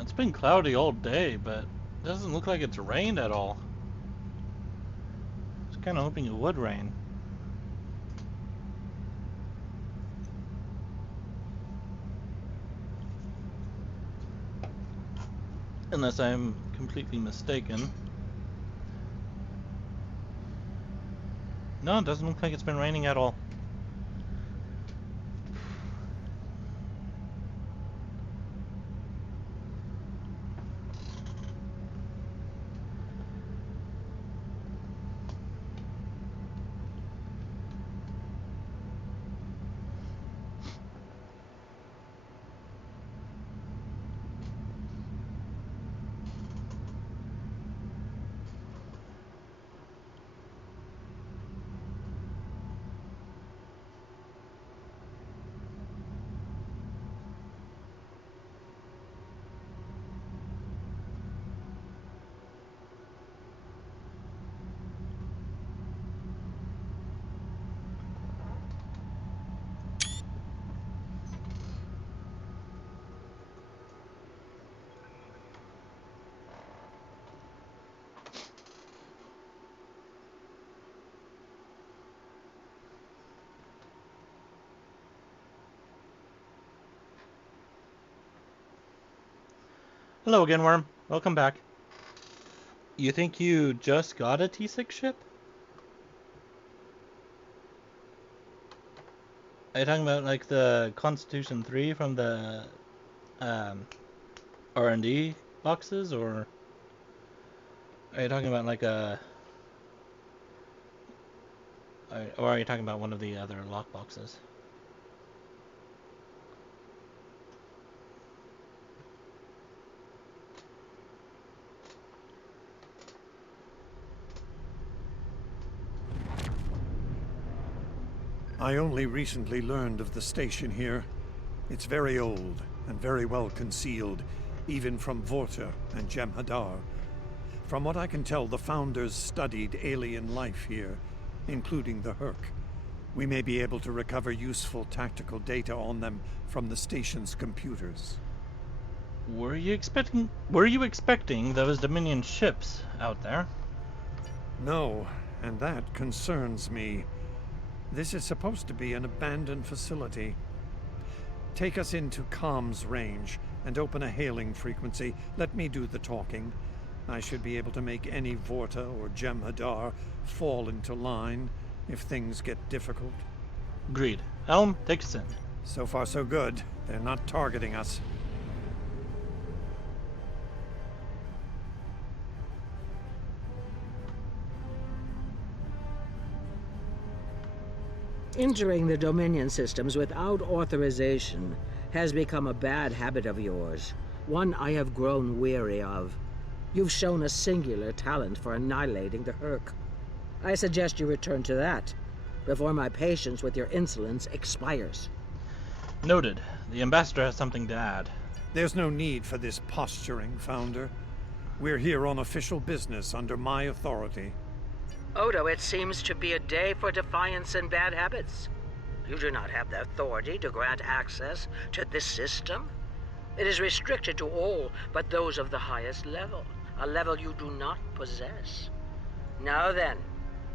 It's been cloudy all day, but it doesn't look like it's rained at all. I was kind of hoping it would rain. Unless I'm completely mistaken. No, it doesn't look like it's been raining at all. Hello again, Worm. Welcome back. You think you just got a T6 ship? Are you talking about like the Constitution 3 from the R&D boxes, or are you talking about like a... Or are you talking about one of the other lock boxes? I only recently learned of the station here. It's very old and very well concealed, even from Vorta and Jem'Hadar. From what I can tell, the Founders studied alien life here, including the Herc. We may be able to recover useful tactical data on them from the station's computers. Were you expecting those Dominion ships out there? No, and that concerns me. This is supposed to be an abandoned facility. Take us into comms range, and open a hailing frequency. Let me do the talking. I should be able to make any Vorta or Jem'Hadar fall into line if things get difficult. Agreed. Elm, take us in. So far so good. They're not targeting us. Entering the Dominion systems without authorization has become a bad habit of yours, one I have grown weary of. You've shown a singular talent for annihilating the Hurk. I suggest you return to that, before my patience with your insolence expires. Noted. The Ambassador has something to add. There's no need for this posturing, Founder. We're here on official business under my authority. Odo, it seems to be a day for defiance and bad habits. You do not have the authority to grant access to this system. It is restricted to all but those of the highest level, a level you do not possess. Now then,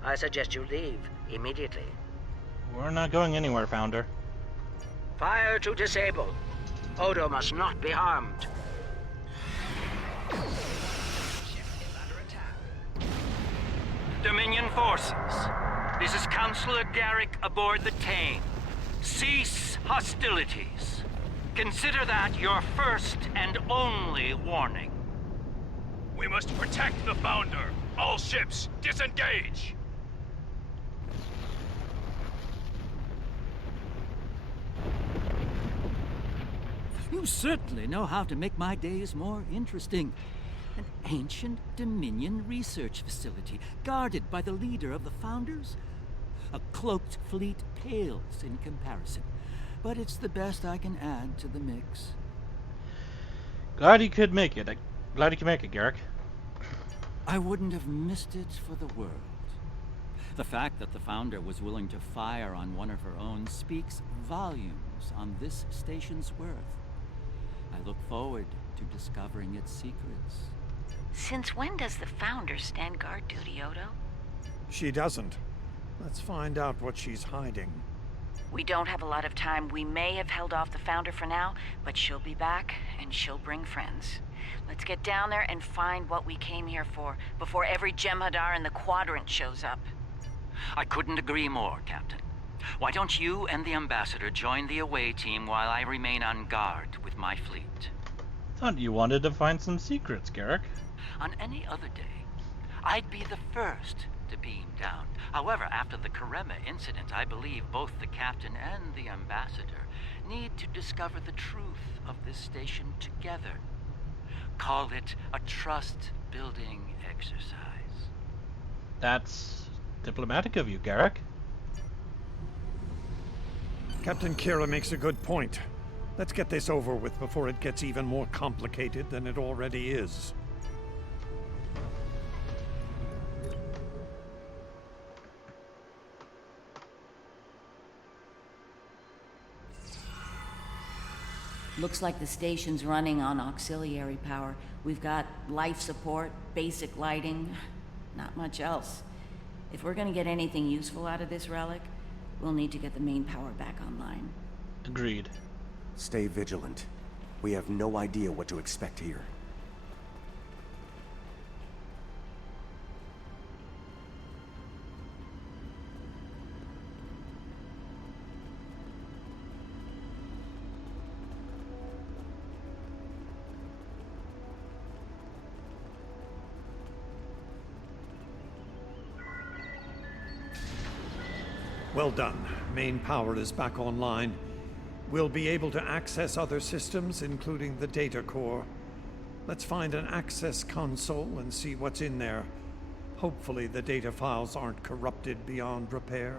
I suggest you leave immediately. We're not going anywhere, Founder. Fire to disable. Odo must not be harmed. Dominion forces, this is Counselor Garrick aboard the Tane. Cease hostilities. Consider that your first and only warning. We must protect the Founder. All ships, disengage! You certainly know how to make my days more interesting. An ancient Dominion research facility, guarded by the leader of the Founders? A cloaked fleet pales in comparison, but it's the best I can add to the mix. Glad you could make it. Glad you could make it, Garrick. I wouldn't have missed it for the world. The fact that the Founder was willing to fire on one of her own speaks volumes on this station's worth. I look forward to discovering its secrets. Since when does the Founder stand guard duty, Odo? She doesn't. Let's find out what she's hiding. We don't have a lot of time. We may have held off the Founder for now, but she'll be back, and she'll bring friends. Let's get down there and find what we came here for, before every Jem'Hadar in the Quadrant shows up. I couldn't agree more, Captain. Why don't you and the Ambassador join the away team while I remain on guard with my fleet? Thought you wanted to find some secrets, Garrick. On any other day, I'd be the first to beam down. However, after the Karema incident, I believe both the Captain and the Ambassador need to discover the truth of this station together. Call it a trust-building exercise. That's diplomatic of you, Garrick. Captain Kira makes a good point. Let's get this over with before it gets even more complicated than it already is. Looks like the station's running on auxiliary power. We've got life support, basic lighting, not much else. If we're gonna get anything useful out of this relic, we'll need to get the main power back online. Agreed. Stay vigilant. We have no idea what to expect here. Well done. Main power is back online. We'll be able to access other systems, including the data core. Let's find an access console and see what's in there. Hopefully the data files aren't corrupted beyond repair.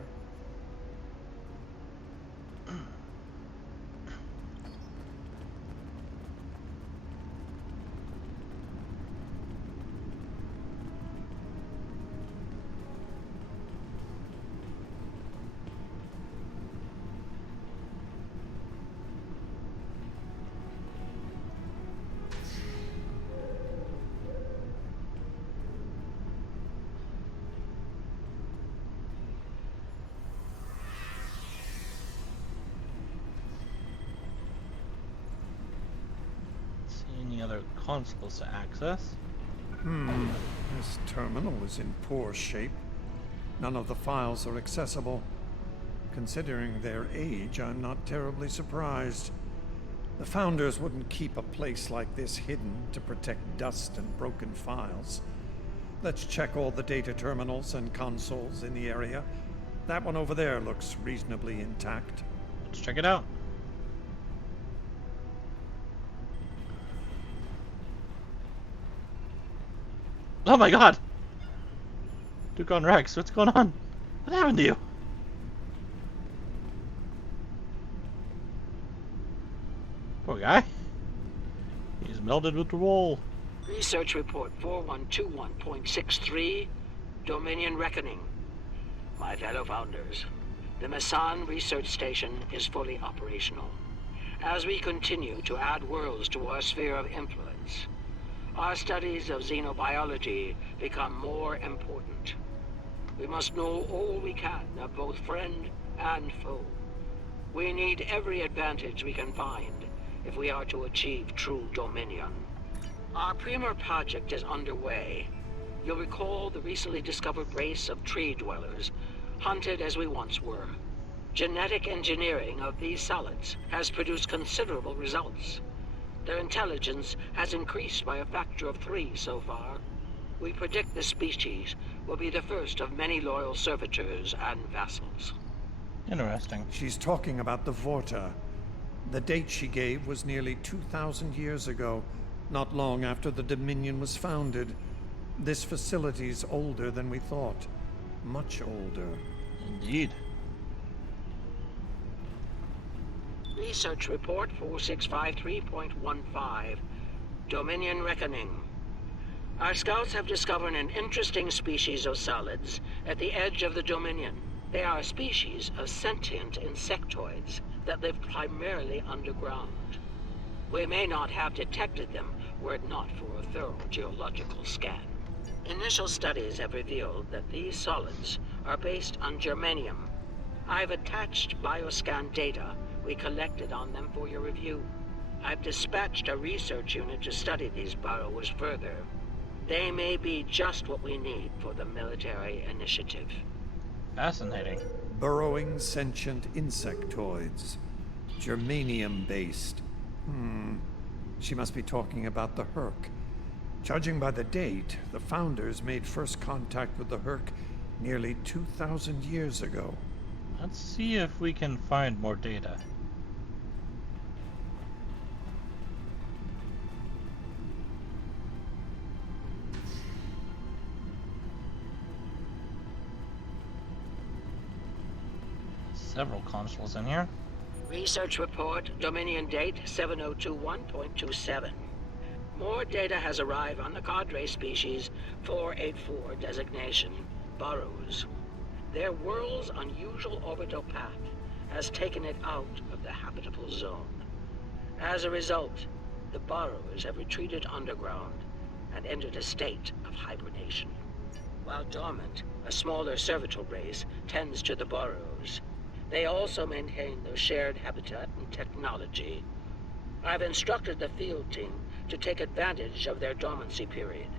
any other consoles to access. This terminal is in poor shape. None of the files are accessible. Considering their age, I'm not terribly surprised. The Founders wouldn't keep a place like this hidden to protect dust and broken files. Let's check all the data terminals and consoles in the area. That one over there looks reasonably intact. Let's check it out. Oh my god! Duke Rex, what's going on? What happened to you? Poor guy. He's melded with the wall. Research report 4121.63, Dominion Reckoning. My fellow Founders, the Mesan research station is fully operational. As we continue to add worlds to our sphere of influence, our studies of xenobiology become more important. We must know all we can of both friend and foe. We need every advantage we can find if we are to achieve true dominion. Our premier project is underway. You'll recall the recently discovered race of tree dwellers, hunted as we once were. Genetic engineering of these solids has produced considerable results. Their intelligence has increased by a factor of 3 so far. We predict the species will be the first of many loyal servitors and vassals. Interesting. She's talking about the Vorta. The date she gave was nearly 2,000 years ago, not long after the Dominion was founded. This facility's older than we thought. Much older. Indeed. Research report 4653.15, Dominion Reckoning. Our scouts have discovered an interesting species of solids at the edge of the Dominion. They are a species of sentient insectoids that live primarily underground. We may not have detected them were it not for a thorough geological scan. Initial studies have revealed that these solids are based on germanium. I've attached bioscan data we collected on them for your review. I've dispatched a research unit to study these burrows further. They may be just what we need for the military initiative. Fascinating. Burrowing sentient insectoids. Germanium-based. She must be talking about the Herc. Judging by the date, the Founders made first contact with the Herc nearly 2,000 years ago. Let's see if we can find more data. Several consoles in here. Research report, Dominion date 7021.27. More data has arrived on the cadre species 484 designation, burrows. Their world's unusual orbital path has taken it out of the habitable zone. As a result, the burrows have retreated underground and entered a state of hibernation. While dormant, a smaller servitor race tends to the burrows. They also maintain their shared habitat and technology. I've instructed the field team to take advantage of their dormancy period,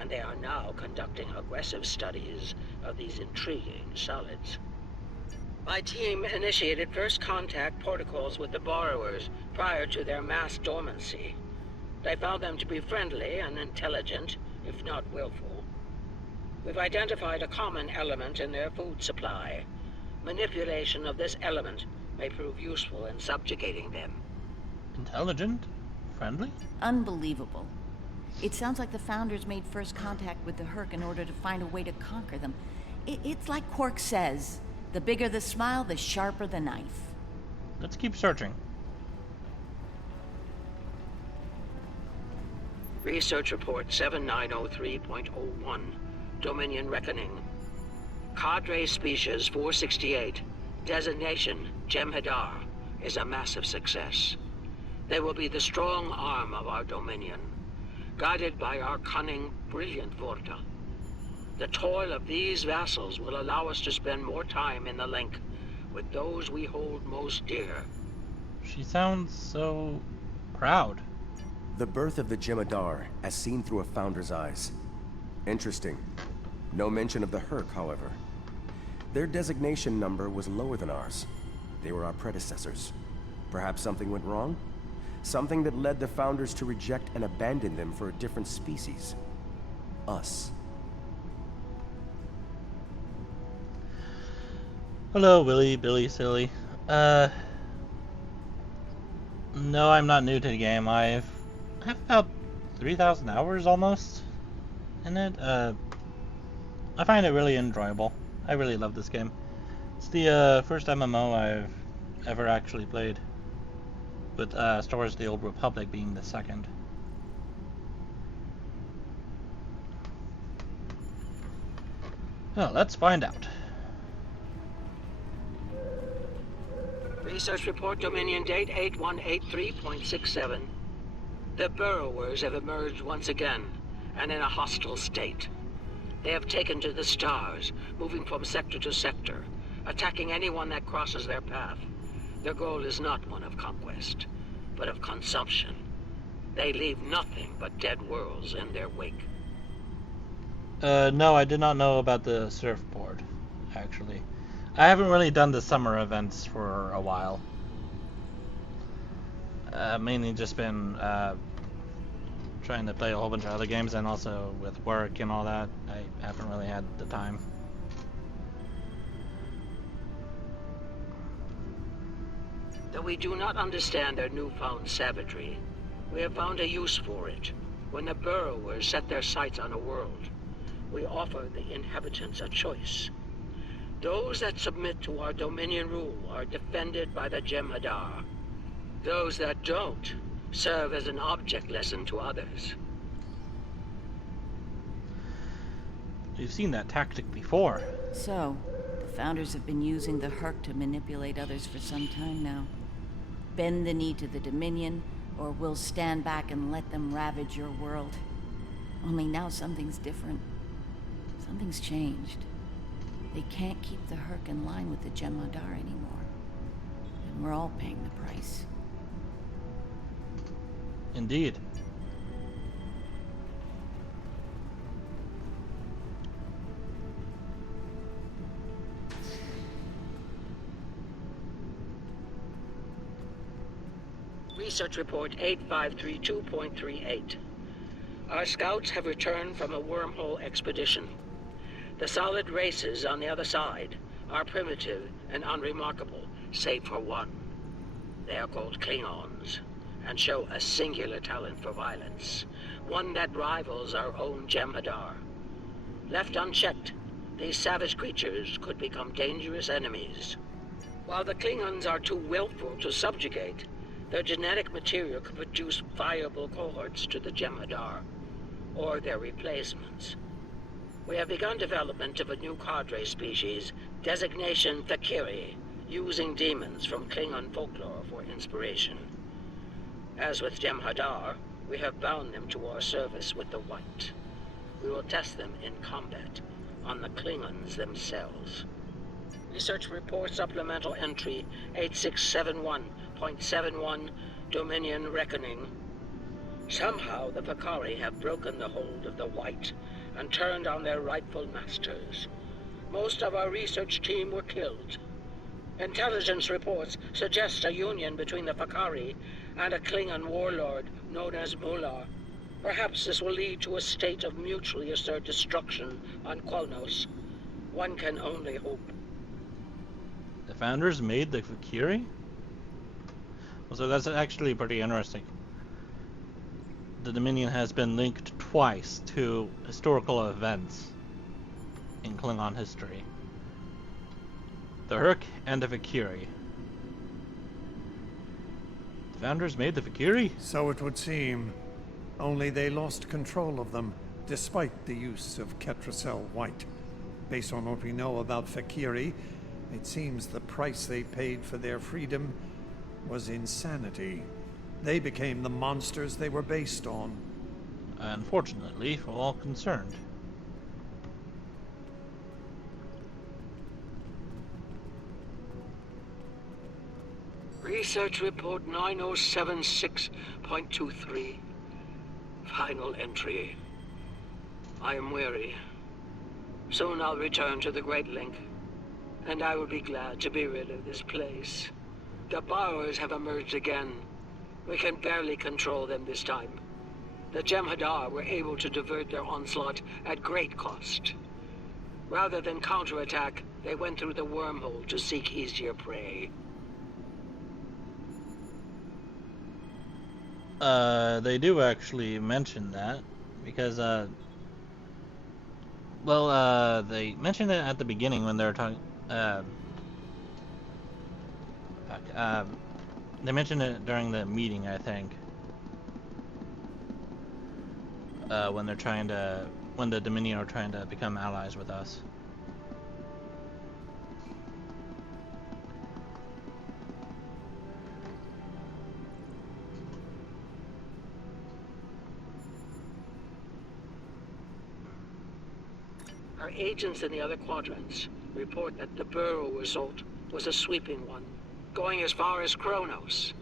and they are now conducting aggressive studies of these intriguing solids. My team initiated first contact protocols with the borrowers prior to their mass dormancy. They found them to be friendly and intelligent, if not willful. We've identified a common element in their food supply. Manipulation of this element may prove useful in subjugating them. Intelligent? Friendly? Unbelievable. It sounds like the Founders made first contact with the Herc in order to find a way to conquer them. It's like Quark says, the bigger the smile, the sharper the knife. Let's keep searching. Research report 7903.01, Dominion Reckoning. Cadre species 468, designation Jem'Hadar, is a massive success. They will be the strong arm of our Dominion, guided by our cunning, brilliant Vorta. The toil of these vassals will allow us to spend more time in the link with those we hold most dear. She sounds so proud. The birth of the Jem'Hadar, as seen through a Founder's eyes. Interesting. No mention of the Herc, however. Their designation number was lower than ours. They were our predecessors. Perhaps something went wrong? Something that led the Founders to reject and abandon them for a different species. Us. Hello, Willy, Billy, Silly. No, I'm not new to the game. I have about 3,000 hours almost in it. I find it really enjoyable. I really love this game. It's the first MMO I've ever actually played, with Star Wars: The Old Republic being the second. Well, let's find out. Research report Dominion date 8183.67. The burrowers have emerged once again, and in a hostile state. They have taken to the stars, moving from sector to sector, attacking anyone that crosses their path. Their goal is not one of conquest, but of consumption. They leave nothing but dead worlds in their wake. No, I did not know about the surfboard, actually. I haven't really done the summer events for a while. Mainly just been trying to play a whole bunch of other games, and also with work and all that, I haven't really had the time. Though we do not understand their newfound savagery, we have found a use for it. When the burrowers set their sights on a world, we offer the inhabitants a choice. Those that submit to our Dominion rule are defended by the Jem'Hadar. Those that don't serve as an object lesson to others. We've seen that tactic before. So, the Founders have been using the Herc to manipulate others for some time now. Bend the knee to the Dominion, or we'll stand back and let them ravage your world. Only now something's different. Something's changed. They can't keep the Herc in line with the Jem'Hadar anymore. And we're all paying the price. Indeed. Research report 8532.38. Our scouts have returned from a wormhole expedition. The solid races on the other side are primitive and unremarkable, save for one. They are called Klingons, and show a singular talent for violence, one that rivals our own Jem'Hadar. Left unchecked, these savage creatures could become dangerous enemies. While the Klingons are too willful to subjugate, their genetic material could produce viable cohorts to the Jem'Hadar, or their replacements. We have begun development of a new cadre species, designation Fakiri, using demons from Klingon folklore for inspiration. As with Jem'Hadar, we have bound them to our service with the White. We will test them in combat on the Klingons themselves. Research report supplemental entry 8671.71 Dominion Reckoning. Somehow the Fakari have broken the hold of the White and turned on their rightful masters. Most of our research team were killed. Intelligence reports suggest a union between the Fakari and a Klingon warlord known as Mullah. Perhaps this will lead to a state of mutually assured destruction on Qualnos. One can only hope. The Founders made the Fakiri? So that's actually pretty interesting. The Dominion has been linked twice to historical events in Klingon history. The Herc and the Fakiri. The Founders made the Fakiri? So it would seem. Only they lost control of them, despite the use of Ketracel White. Based on what we know about Fakiri, it seems the price they paid for their freedom was insanity. They became the monsters they were based on. Unfortunately for all concerned. Research report 9076.23. final entry. I am weary. Soon I'll return to the Great Link, and I will be glad to be rid of this place. The borrowers have emerged again. We can barely control them this time. The Jem'Hadar were able to divert their onslaught at great cost. Rather than counterattack, they went through the wormhole to seek easier prey. They do actually mention that, because, they mentioned it at the beginning when they were talking, they mentioned it during the meeting, I think, when the Dominion are trying to become allies with us. Our agents in the other quadrants report that the Burrow assault was a sweeping one, going as far as Kronos.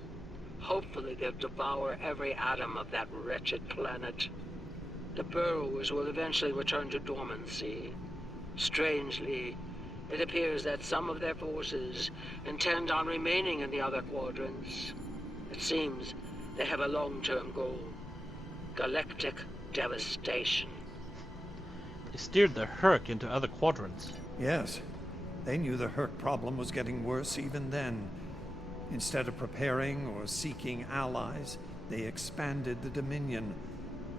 Hopefully they'll devour every atom of that wretched planet. The Burrowers will eventually return to dormancy. Strangely, it appears that some of their forces intend on remaining in the other quadrants. It seems they have a long-term goal: galactic devastation. They steered the Herc into other quadrants. Yes. They knew the Herc problem was getting worse even then. Instead of preparing or seeking allies, they expanded the Dominion.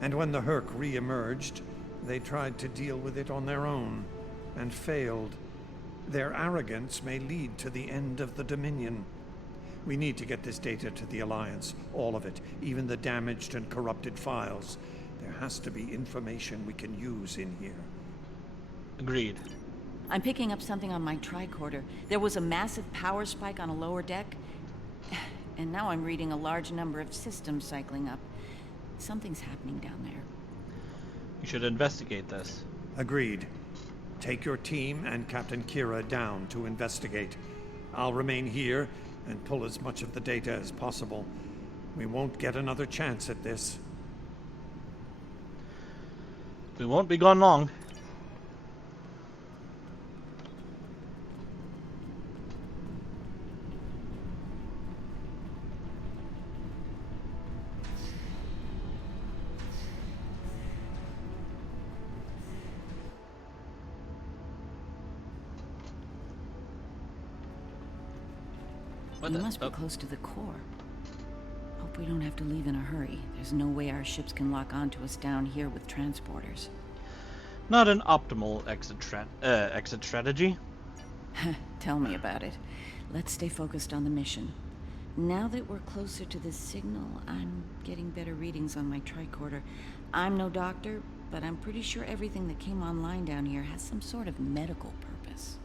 And when the Herc re-emerged, they tried to deal with it on their own, and failed. Their arrogance may lead to the end of the Dominion. We need to get this data to the Alliance, all of it, even the damaged and corrupted files. There has to be information we can use in here. Agreed. I'm picking up something on my tricorder. There was a massive power spike on a lower deck, and now I'm reading a large number of systems cycling up. Something's happening down there. You should investigate this. Agreed. Take your team and Captain Kira down to investigate. I'll remain here and pull as much of the data as possible. We won't get another chance at this. We won't be gone long. We must be close to the core. Hope we don't have to leave in a hurry. There's no way our ships can lock onto us down here with transporters. Not an optimal exit strategy. Tell me about it. Let's stay focused on the mission. Now that we're closer to the signal, I'm getting better readings on my tricorder. I'm no doctor, but I'm pretty sure everything that came online down here has some sort of medical purpose.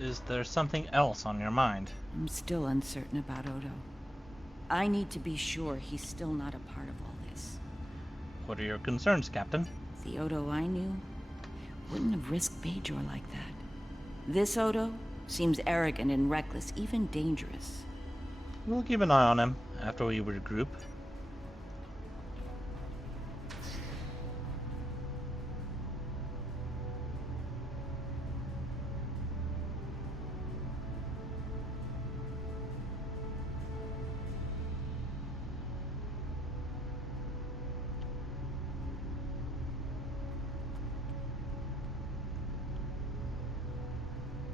Is there something else on your mind? I'm still uncertain about Odo. I need to be sure he's still not a part of all this. What are your concerns, Captain? The Odo I knew wouldn't have risked Byrnjolf like that. This Odo seems arrogant and reckless, even dangerous. We'll keep an eye on him after we regroup.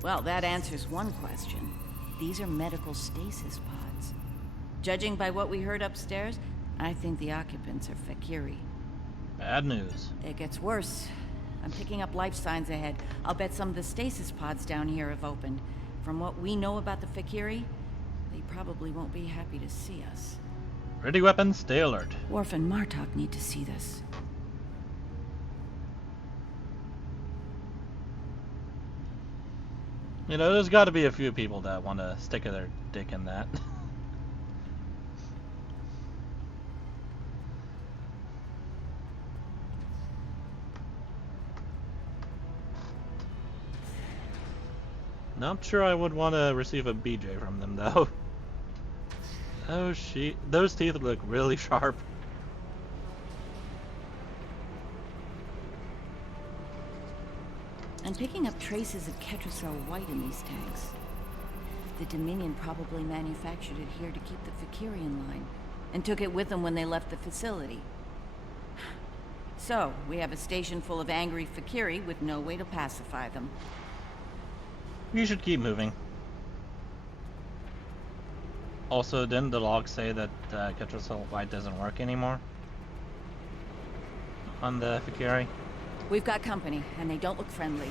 Well, that answers one question. These are medical stasis pods. Judging by what we heard upstairs, I think the occupants are Fakiri. Bad news. It gets worse. I'm picking up life signs ahead. I'll bet some of the stasis pods down here have opened. From what we know about the Fakiri, they probably won't be happy to see us. Ready weapons, stay alert. Worf and Martok need to see this. You know, there's got to be a few people that want to stick their dick in that. Not sure I would want to receive a BJ from them, though. Oh, those teeth look really sharp. I'm picking up traces of Ketracel white in these tanks. The Dominion probably manufactured it here to keep the Fakir in line, and took it with them when they left the facility. So, we have a station full of angry Fakiri with no way to pacify them. You should keep moving. Also, didn't the log say that Ketracel white doesn't work anymore? On the Fakiri? We've got company, and they don't look friendly.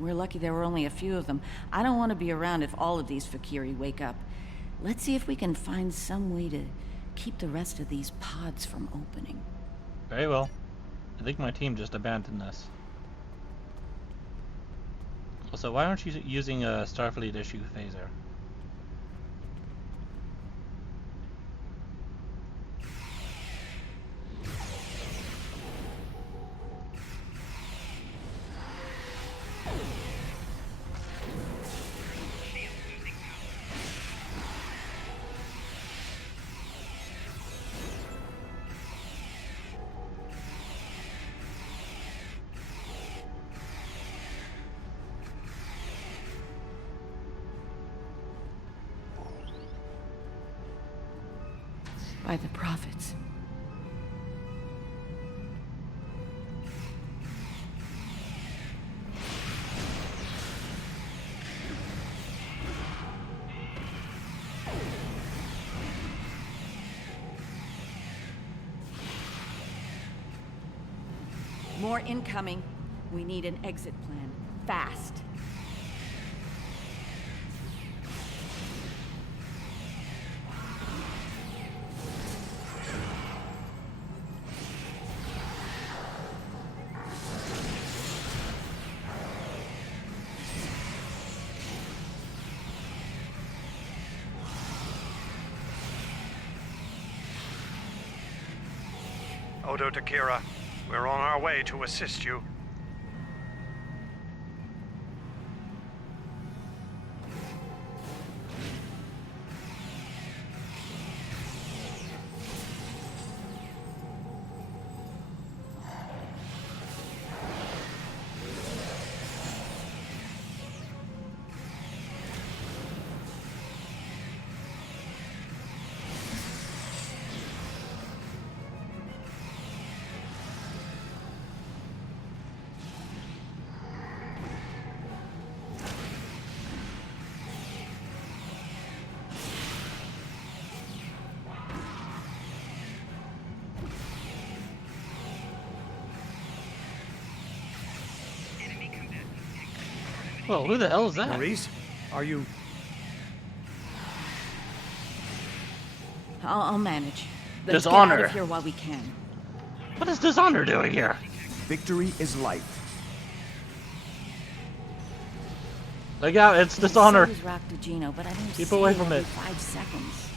We're lucky there were only a few of them. I don't want to be around if all of these Fakiri wake up. Let's see if we can find some way to keep the rest of these pods from opening. Very well. I think my team just abandoned us. Also, why aren't you using a Starfleet issue phaser? By the prophets. More incoming. We need an exit plan. Fast. Odo to Kira, we're on our way to assist you. Well, who the hell is that? Maurice, are you... I'll manage. Let's Dishonor. get out of here while we can. What is Dishonor doing here? Victory is life. Look out, it's Dishonor. So is Roctagino, but I don't Keep see away him from every it. 5 seconds.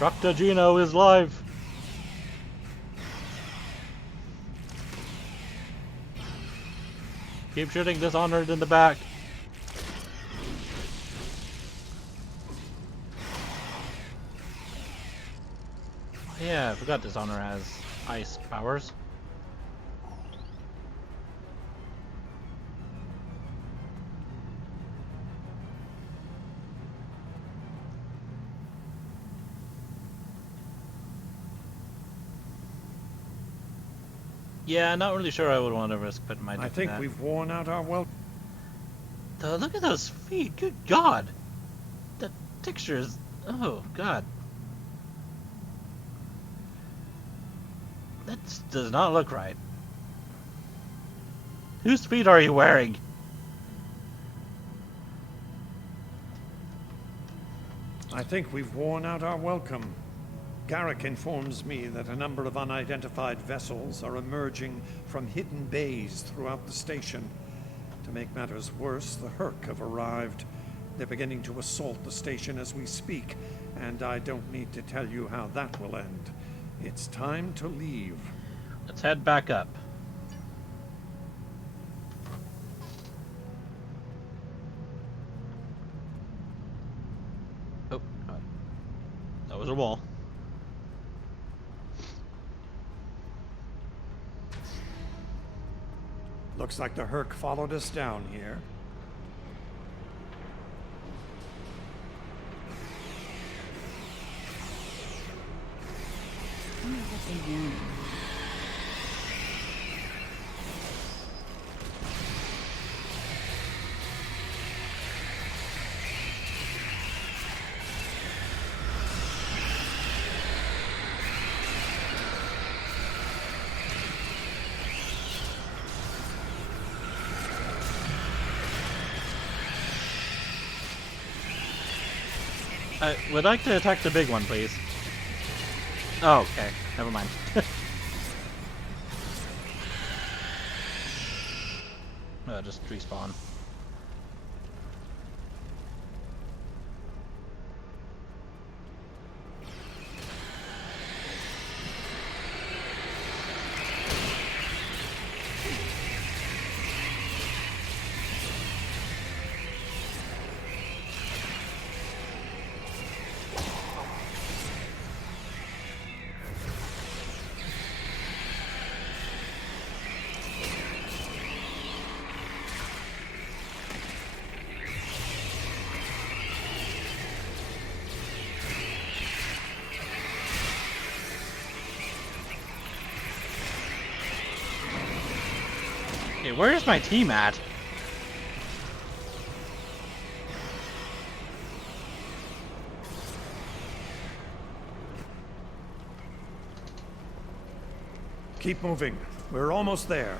Roctagino is live. Keep shooting Dishonored in the back. Yeah, I forgot Dishonor has ice powers. Yeah, not really sure I would want to risk putting my. I think we've worn out our well. Look at those feet. Good God. The textures. Oh God. That does not look right. Whose feet are you wearing? I think we've worn out our welcome. Garrick informs me that a number of unidentified vessels are emerging from hidden bays throughout the station. To make matters worse, the Herc have arrived. They're beginning to assault the station as we speak, and I don't need to tell you how that will end. It's time to leave. Let's head back up. Oh, that was a wall. Looks like the Herc followed us down here. I wonder what they want. I would like to attack the big one, please. Oh, okay. Never mind. Just respawn. Okay, where's my team at? Keep moving. We're almost there.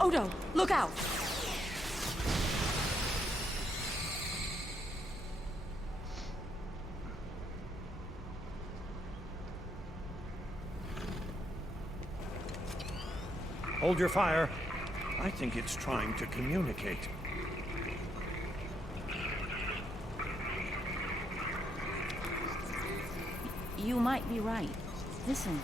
Odo, look out! Hold your fire. I think it's trying to communicate. You might be right. Listen.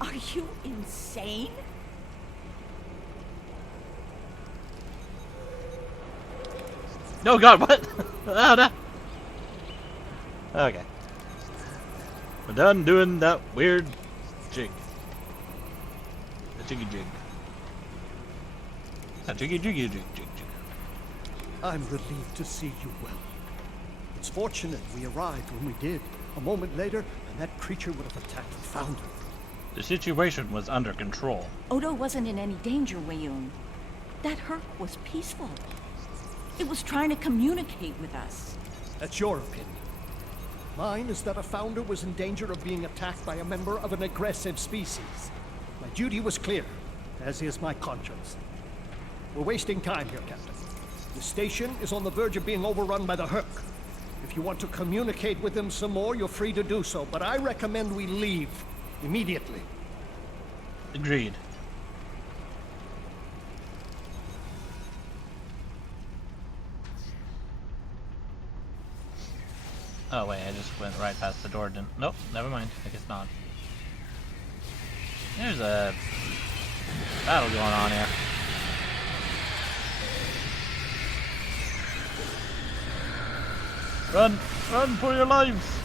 Are you insane? Oh god, what? Oh no. Okay. We're done doing that weird jig. The jiggy jig. A jiggy jiggy jig jig jig. I'm relieved to see you well. It's fortunate we arrived when we did. A moment later, and that creature would have attacked the Founder. The situation was under control. Odo wasn't in any danger, Wayun. That Herc was peaceful. It was trying to communicate with us. That's your opinion. Mine is that a Founder was in danger of being attacked by a member of an aggressive species. My duty was clear, as is my conscience. We're wasting time here, Captain. The station is on the verge of being overrun by the Herc. If you want to communicate with them some more, you're free to do so, but I recommend we leave immediately. Agreed. Oh wait, I just went right past the door, didn't... Nope, never mind. I guess not. There's a battle going on here. Run! Run for your lives!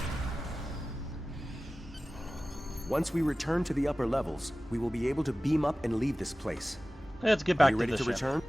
Once we return to the upper levels, we will be able to beam up and leave this place. Let's get back to the ship. Are you ready to return?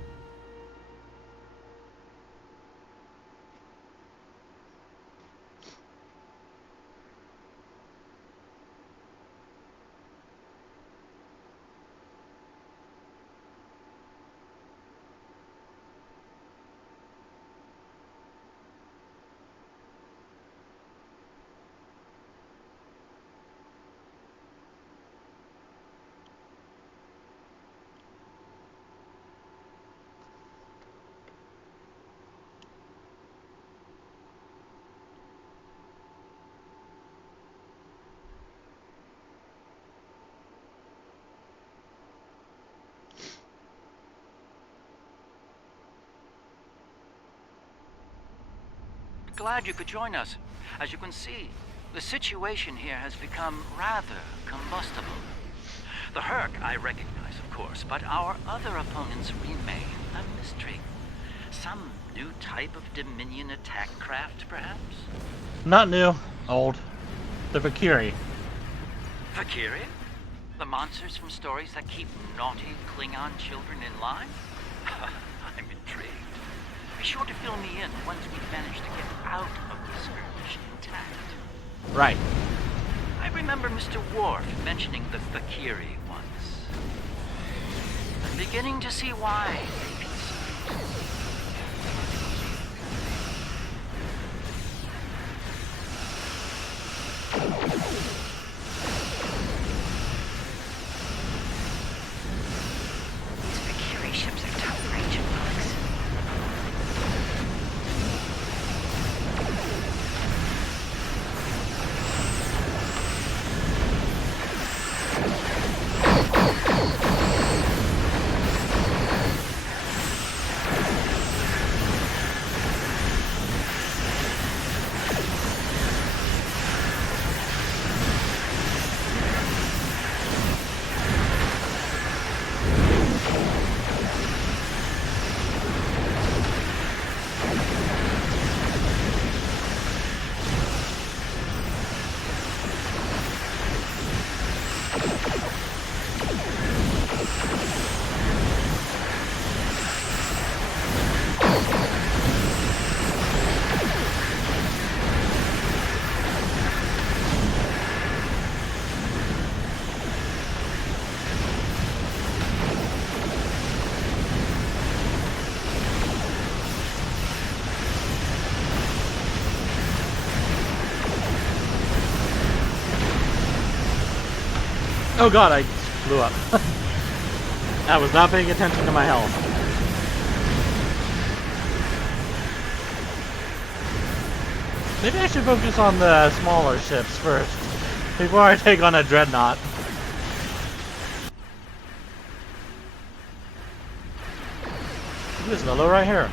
glad you could join us. As you can see, the situation here has become rather combustible. The Herc I recognize, of course, but our other opponents remain a mystery. Some new type of Dominion attack craft, perhaps? Not new. Old. The Valkyrie. Valkyrie? The monsters from stories that keep naughty Klingon children in line? I'm intrigued. Be sure to fill me in once we manage to get out of the skirmish intact. Right. I remember Mr. Worf mentioning the Valkyrie once. I'm beginning to see why they consumed. These Valkyrie ships are top-range, Alex. Oh god, I blew up. I was not paying attention to my health. Maybe I should focus on the smaller ships first, before I take on a dreadnought. This fellow right here.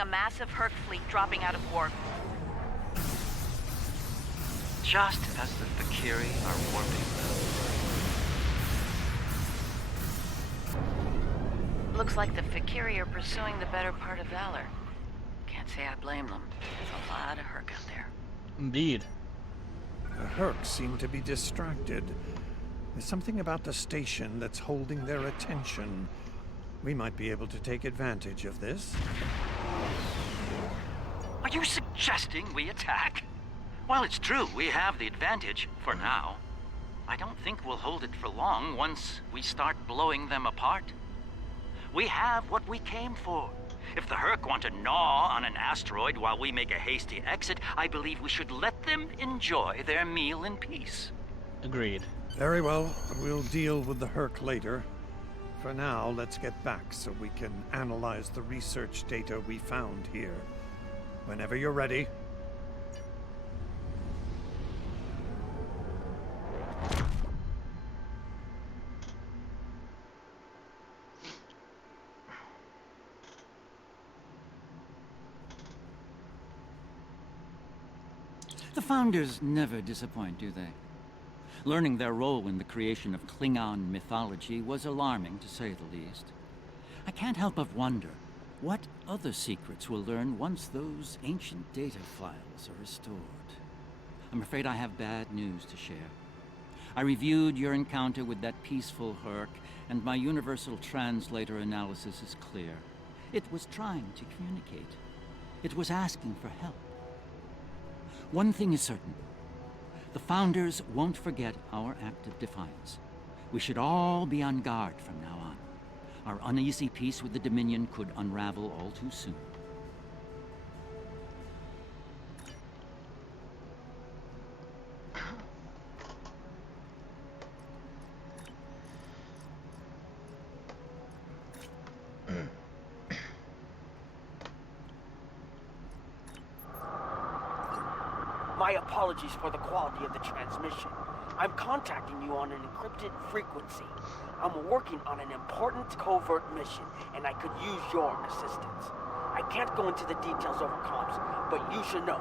a massive Herc fleet dropping out of warp. Just as the Fakiri are warping. Looks like the Fakiri are pursuing the better part of Valor. Can't say I blame them. There's a lot of Herc out there. Indeed. The Herc seem to be distracted. There's something about the station that's holding their attention. We might be able to take advantage of this. Are you suggesting we attack? While it's true we have the advantage, for now, I don't think we'll hold it for long once we start blowing them apart. We have what we came for. If the Herc want to gnaw on an asteroid while we make a hasty exit, I believe we should let them enjoy their meal in peace. Agreed. Very well. We'll deal with the Herc later. For now, let's get back so we can analyze the research data we found here. Whenever you're ready. The Founders never disappoint, do they? Learning their role in the creation of Klingon mythology was alarming, to say the least. I can't help but wonder what other secrets we'll learn once those ancient data files are restored. I'm afraid I have bad news to share. I reviewed your encounter with that peaceful Herc, and my universal translator analysis is clear. It was trying to communicate. It was asking for help. One thing is certain. The Founders won't forget our act of defiance. We should all be on guard from now on. Our uneasy peace with the Dominion could unravel all too soon. My apologies for the quality of the transmission. I'm contacting you on an encrypted frequency. I'm working on an important covert mission, and I could use your assistance. I can't go into the details over comms, but you should know,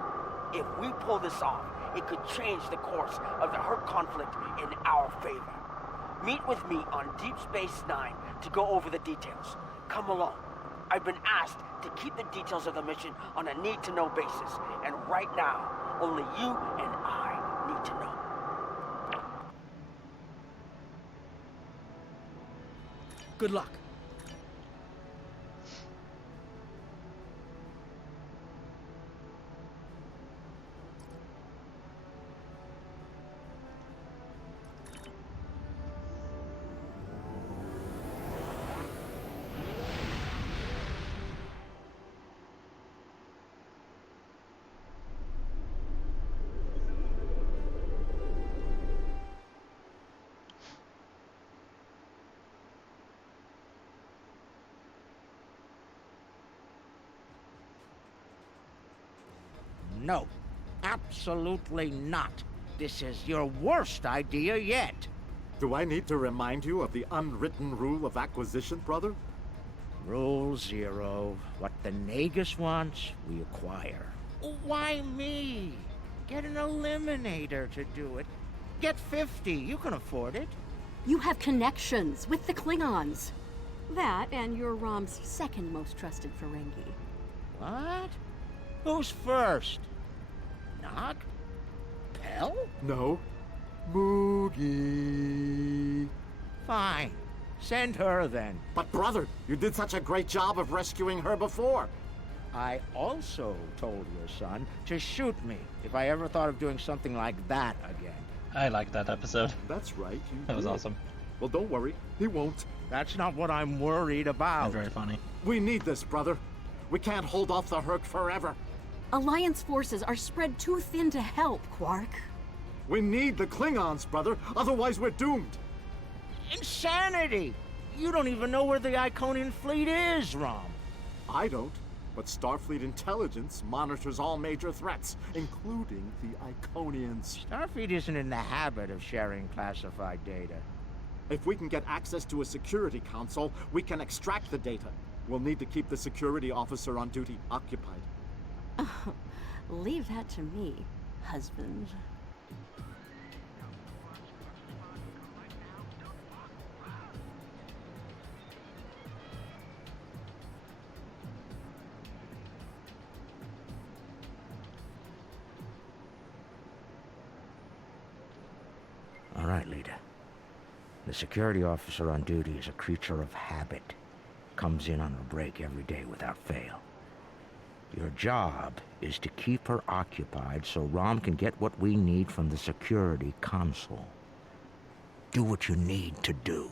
if we pull this off, it could change the course of the Herc conflict in our favor. Meet with me on Deep Space Nine to go over the details. Come along. I've been asked to keep the details of the mission on a need-to-know basis, and right now, only you and I need to know. Good luck. No, absolutely not. This is your worst idea yet. Do I need to remind you of the unwritten rule of acquisition, brother? Rule 0. What the Nagus wants, we acquire. Why me? Get an eliminator to do it. Get 50. You can afford it. You have connections with the Klingons. That and you're Rom's second most trusted Ferengi. What? Who's first? Nog? Pell? No. Moogie. Fine. Send her then. But brother, you did such a great job of rescuing her before. I also told your son to shoot me if I ever thought of doing something like that again. I liked that episode. That's right. That was awesome. Well, don't worry. He won't. That's not what I'm worried about. And very funny. We need this, brother. We can't hold off the Herc forever. Alliance forces are spread too thin to help, Quark. We need the Klingons, brother. Otherwise, we're doomed. Insanity! You don't even know where the Iconian fleet is, Rom. I don't, but Starfleet intelligence monitors all major threats, including the Iconians. Starfleet isn't in the habit of sharing classified data. If we can get access to a security console, we can extract the data. We'll need to keep the security officer on duty occupied. Oh, leave that to me, husband. All right, Lita. The security officer on duty is a creature of habit. Comes in on her break every day without fail. Your job is to keep her occupied so Rom can get what we need from the security console. Do what you need to do.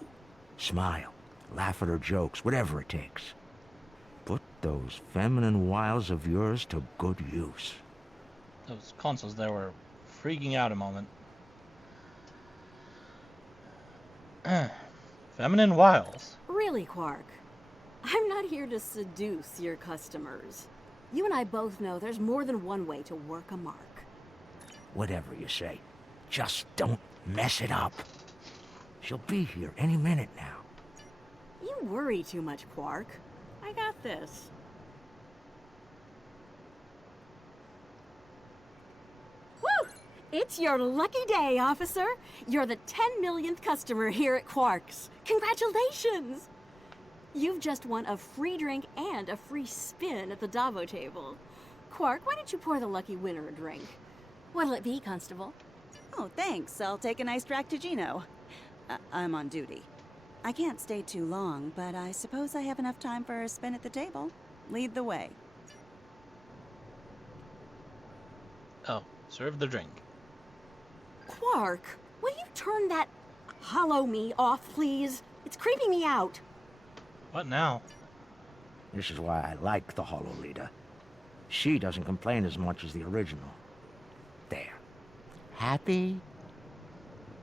Smile, laugh at her jokes, whatever it takes. Put those feminine wiles of yours to good use. Those consoles there were freaking out a moment. Feminine wiles. Really, Quark? I'm not here to seduce your customers. You and I both know there's more than one way to work a mark. Whatever you say, just don't mess it up. She'll be here any minute now. You worry too much, Quark. I got this. Woo! It's your lucky day, officer. You're the 10 millionth customer here at Quark's. Congratulations! You've just won a free drink and a free spin at the Davo table. Quark, why don't you pour the lucky winner a drink? What'll it be, Constable? Oh, thanks. I'll take an iced Ractigino. I'm on duty. I can't stay too long, but I suppose I have enough time for a spin at the table. Lead the way. Oh, serve the drink. Quark, will you turn that hollow me off, please? It's creeping me out. What now? This is why I like the Hollow Leader. She doesn't complain as much as the original. There. Happy?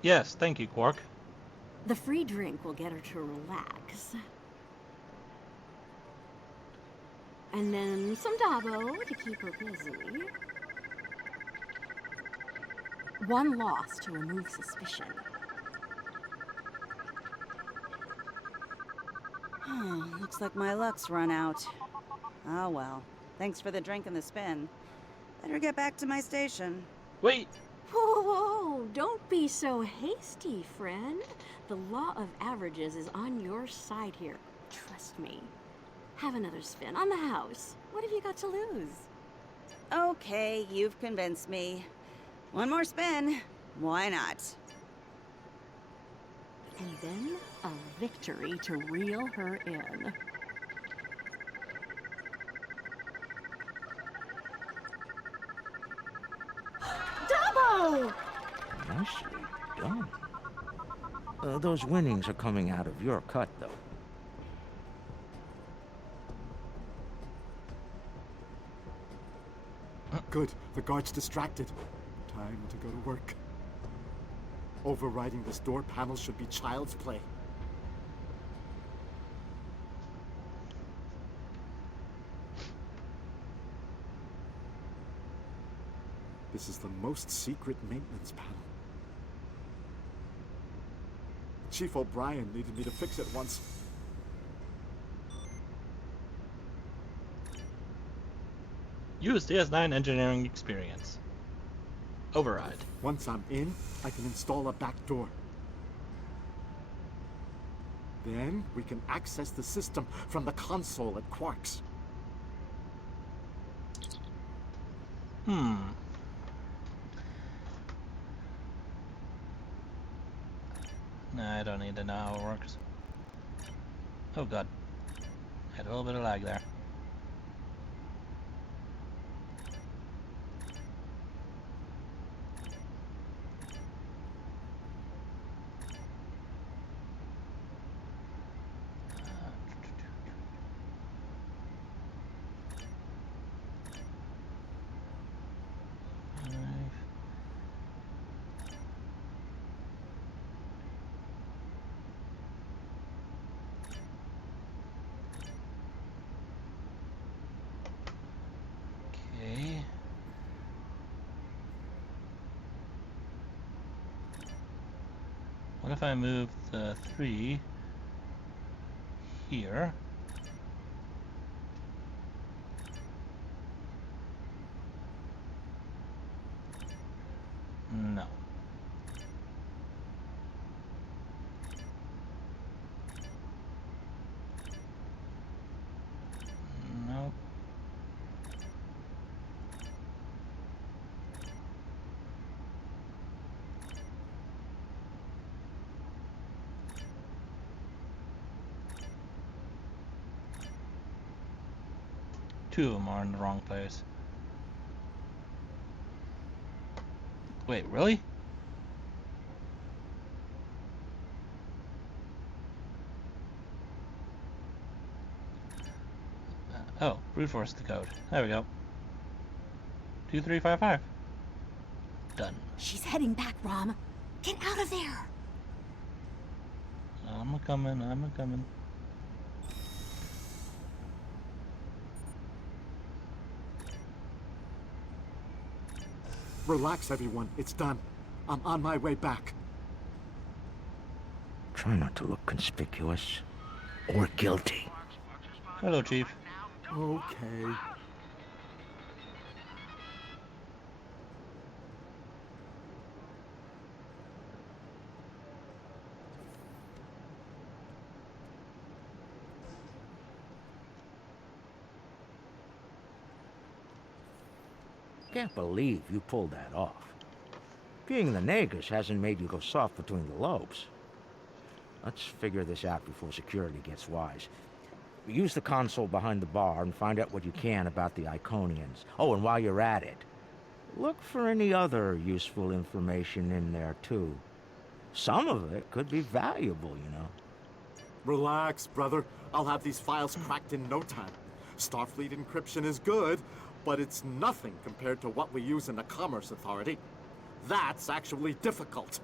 Yes, thank you, Quark. The free drink will get her to relax. And then some Davo to keep her busy. One loss to remove suspicion. Looks like my luck's run out. Oh well. Thanks for the drink and the spin. Better get back to my station. Wait! Whoa, don't be so hasty, friend. The law of averages is on your side here. Trust me. Have another spin on the house. What have you got to lose? Okay, you've convinced me. One more spin. Why not? And then a victory to reel her in. Dabo! Nicely done. Those winnings are coming out of your cut, though. Good. The guard's distracted. Time to go to work. Overriding this door panel should be child's play. This is the most secret maintenance panel. Chief O'Brien needed me to fix it once. Use DS9 engineering experience. Override. Once I'm in, I can install a back door. Then we can access the system from the console at Quark's. Nah, I don't need to know how it works. Oh god. Had a little bit of lag there. What if I move the 3 here? No. Nope. Two of them are in the wrong place. Wait, really? Oh, brute force the code. There we go. 2355. Done. She's heading back, Rom. Get out of there! I'm a-coming, I'm a-coming. Relax, everyone. It's done. I'm on my way back. Try not to look conspicuous or guilty. Hello, Chief. Okay. Can't believe you pulled that off. Being the Nagus hasn't made you go soft between the lobes. Let's figure this out before security gets wise. Use the console behind the bar and find out what you can about the Iconians. Oh, and while you're at it, look for any other useful information in there, too. Some of it could be valuable, you know. Relax, brother. I'll have these files cracked in no time. Starfleet encryption is good, but it's nothing compared to what we use in the Commerce Authority. That's actually difficult.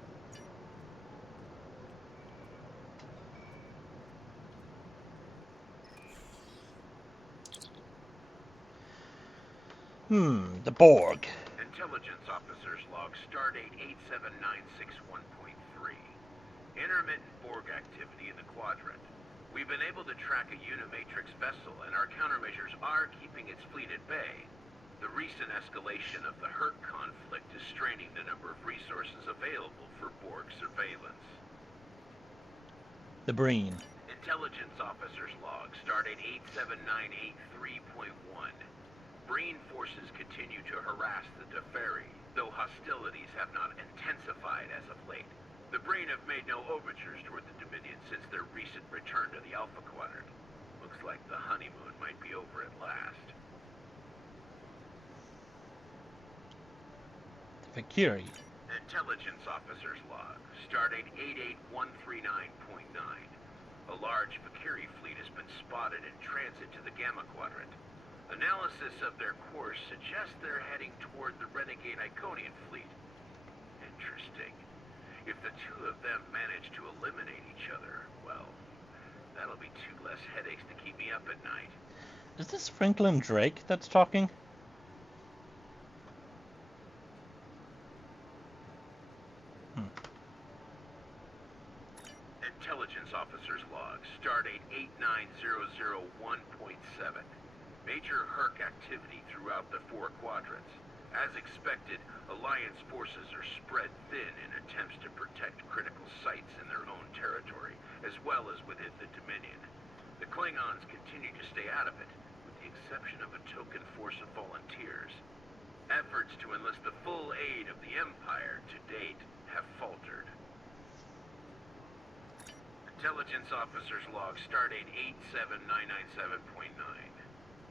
The Borg. Intelligence Officer's Log, Stardate 87961.3. Intermittent Borg activity in the Quadrant. We've been able to track a Unimatrix vessel, and our countermeasures are keeping its fleet at bay. The recent escalation of the Herc conflict is straining the number of resources available for Borg surveillance. The Breen. Intelligence Officer's Log, Stardate 87983.1. Breen forces continue to harass the Deferi, though hostilities have not intensified as of late. The Breen have made no overtures toward the Dominion since their recent return to the Alpha Quadrant. Looks like the honeymoon might be over at last. Vicuri. Intelligence Officer's Log, Stardate 88139.9. A large Vicuri fleet has been spotted in transit to the Gamma Quadrant. Analysis of their course suggests they're heading toward the renegade Iconian fleet. Interesting. If the two of them manage to eliminate each other, well, that'll be two less headaches to keep me up at night. Is this Franklin Drake that's talking? Intelligence Officer's Log, Stardate 89001.7. Major Herc activity throughout the four quadrants. As expected, Alliance forces are spread thin in attempts to protect critical sites in their own territory, as well as within the Dominion. The Klingons continue to stay out of it, with the exception of a token force of volunteers. Efforts to enlist the full aid of the Empire to date have faltered. Intelligence Officer's Log, Stardate 87997.9.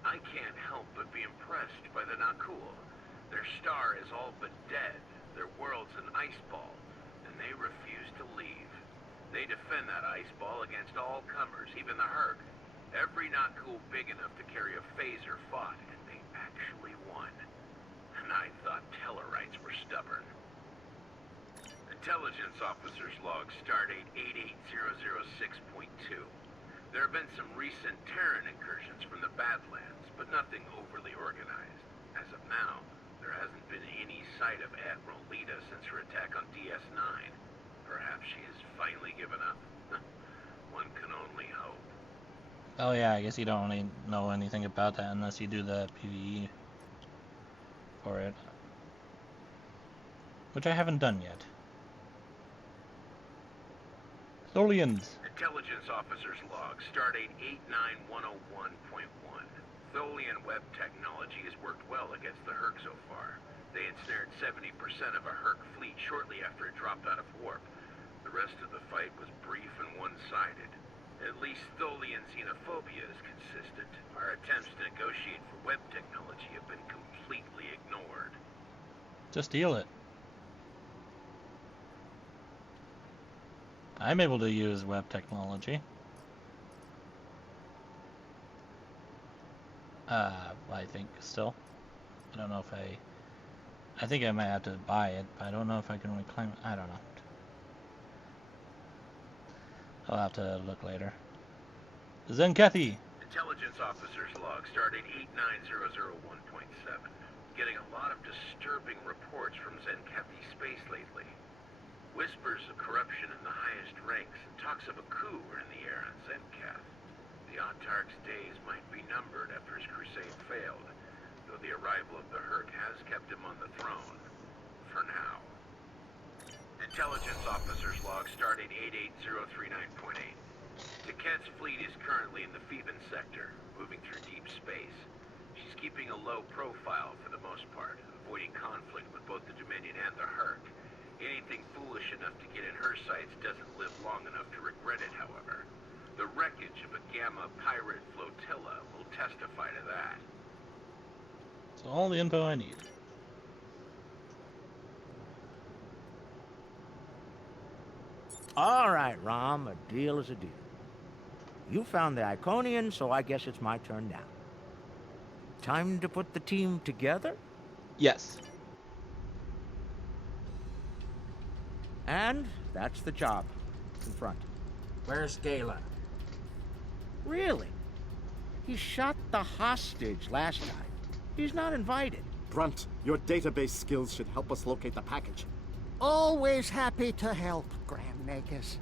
I can't help but be impressed by the Nakul. Their star is all but dead, their world's an ice ball, and they refuse to leave. They defend that ice ball against all comers, even the Herc. Every Nakul big enough to carry a phaser fought, and they actually won. And I thought Tellarites were stubborn. Intelligence Officer's Log, Stardate 88006.2. There have been some recent Terran incursions from the Badlands, but nothing overly organized. As of now, there hasn't been any sight of Admiral Lita since her attack on DS9. Perhaps she has finally given up. One can only hope. Oh yeah, I guess you don't really know anything about that unless you do the PvE for it. which I haven't done yet. Tholians. Intelligence Officer's Log, Stardate 89101.1. Tholian web technology has worked well against the Herc so far. They ensnared 70% of a Herc fleet shortly after it dropped out of warp. The rest of the fight was brief and one-sided. At least Tholian xenophobia is consistent. Our attempts to negotiate for web technology have been completely ignored. Just steal it. I'm able to use web technology. I think still. I don't know if I think I might have to buy it, but I don't know if I can reclaim it. I don't know. I'll have to look later. Zenkethy. Intelligence Officer's Log, Stardate 89001.7. Getting a lot of disturbing reports from Zenkethy space lately. Whispers of corruption in the highest ranks and talks of a coup are in the air on Zenketh. The Autarch's days might be numbered after his crusade failed, though the arrival of the Herc has kept him on the throne. For now. Intelligence Officer's Log, Stardate 88039.8. Teket's fleet is currently in the Phoeben sector, moving through deep space. She's keeping a low profile for the most part, avoiding conflict with both the Dominion and the Herc. Anything foolish enough to get in her sights doesn't live long enough to regret it, however. The wreckage of a Gamma pirate flotilla will testify to that. That's all the info I need. All right, Rom, a deal is a deal. You found the Iconian, so I guess it's my turn now. Time to put the team together? Yes. And that's the job. Confront. Where's Gala? Really? He shot the hostage last time. He's not invited. Brunt, your database skills should help us locate the package. Always happy to help, Grand Nagus.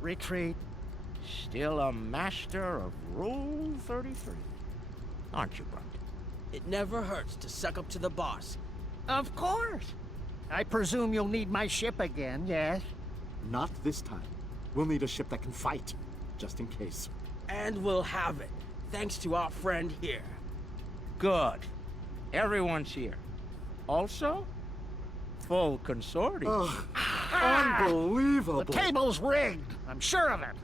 Retreat. Still a master of Rule 33. Aren't you, Brunt? It never hurts to suck up to the boss. Of course. I presume you'll need my ship again, yes? Not this time. We'll need a ship that can fight, just in case. And we'll have it, thanks to our friend here. Good. Everyone's here. Also, full consortium. Unbelievable. The table's rigged. I'm sure of it.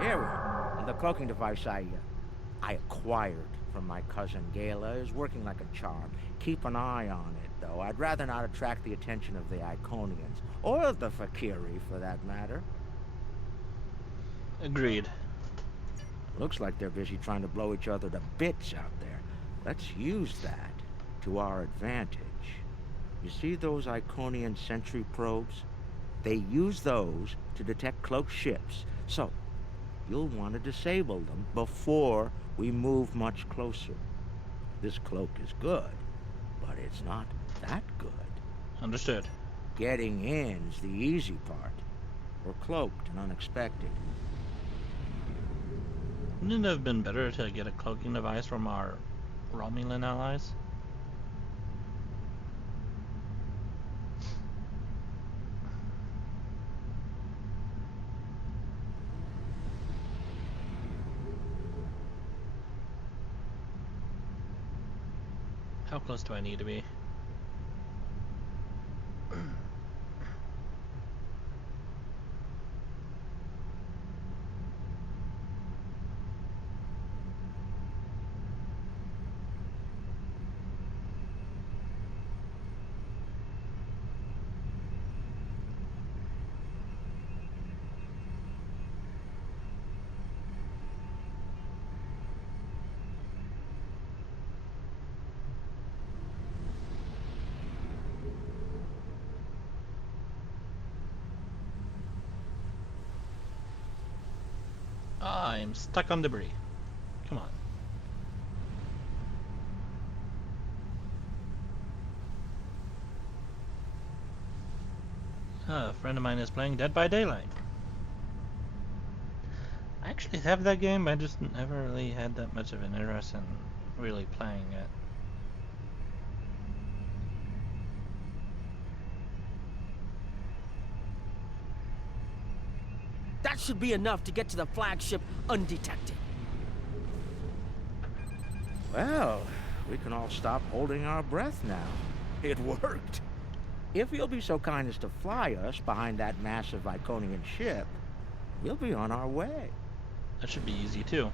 Here we are. And the cloaking device I acquired from my cousin Gala is working like a charm. Keep an eye on it, though. I'd rather not attract the attention of the Iconians, or the Fakiri, for that matter. Agreed. Looks like they're busy trying to blow each other to bits out there. Let's use that to our advantage. You see those Iconian sentry probes? They use those to detect cloaked ships, so you'll want to disable them before we move much closer. This cloak is good, but it's not that good. Understood. Getting in's the easy part. We're cloaked and unexpected. Wouldn't it have been better to get a cloaking device from our Romulan allies? How close do I need to be? I'm stuck on debris. Come on. A friend of mine is playing Dead by Daylight. I actually have that game, I just never really had that much of an interest in really playing it. That should be enough to get to the flagship undetected. Well, we can all stop holding our breath now. It worked. If you'll be so kind as to fly us behind that massive Iconian ship, we'll be on our way. That should be easy too.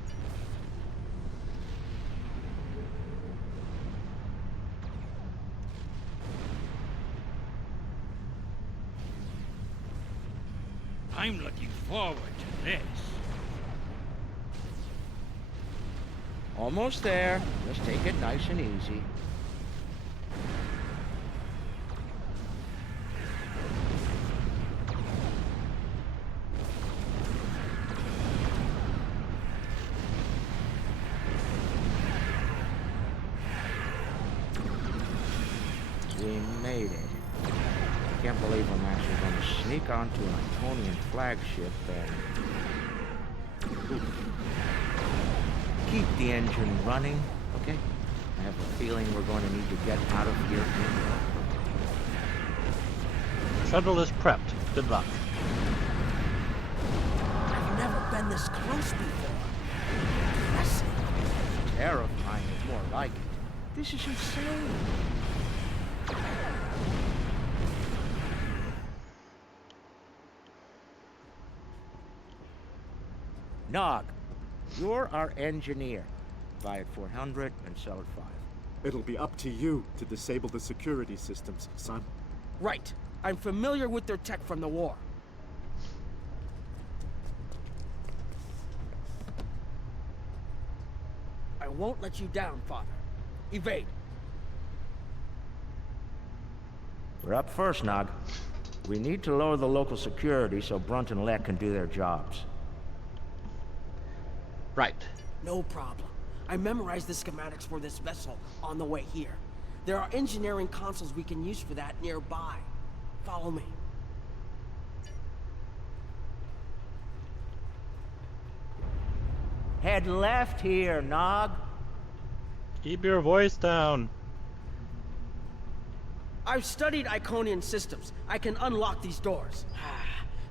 I'm looking forward to this. Almost there. Just take it nice and easy. We made it. I can't believe I'm actually going to sneak onto an Iconian flagship and... Ooh. Keep the engine running, okay? I have a feeling we're going to need to get out of here. Shuttle is prepped. Good luck. I've never been this close before. Impressive. Terrifying is more like it. This is insane. Nog, you're our engineer. Buy it 400 and sell it 5. It'll be up to you to disable the security systems, son. Right. I'm familiar with their tech from the war. I won't let you down, Father. Evade. We're up first, Nog. We need to lower the local security so Brunt and Lek can do their jobs. Right. No problem. I memorized the schematics for this vessel on the way here. There are engineering consoles we can use for that nearby. Follow me. Head left here, Nog. Keep your voice down. I've studied Iconian systems. I can unlock these doors.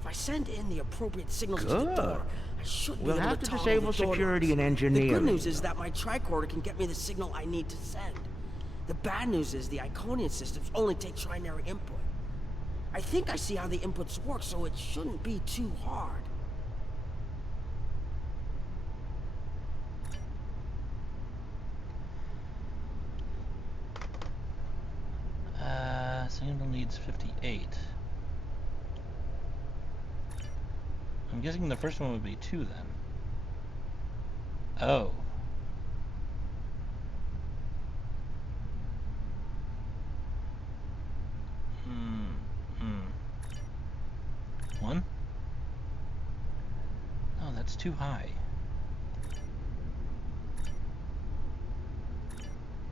If I send in the appropriate signals to the door, I should be We'll able have to to toggle disable the door security locks. and engineering. The good news is that my tricorder can get me the signal I need to send. The bad news is the Iconian systems only take trinary input. I think I see how the inputs work, so it shouldn't be too hard. Signal needs 58. I'm guessing the first one would be 2 then. Oh. One? No, that's too high.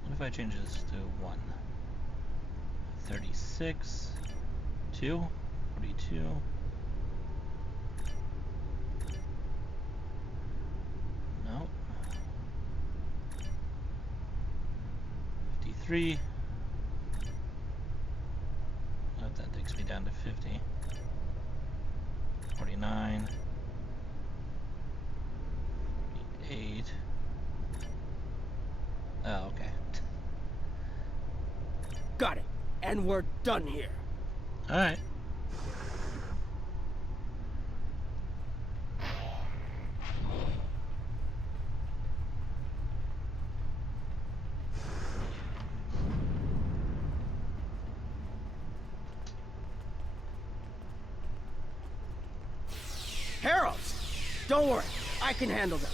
What if I change this to 1? 36, 2, 42. No. 53. Oh, that takes me down to 50. 49. 48. Oh, okay. Got it. And we're done here. Alright. Heralds! Don't worry, I can handle them.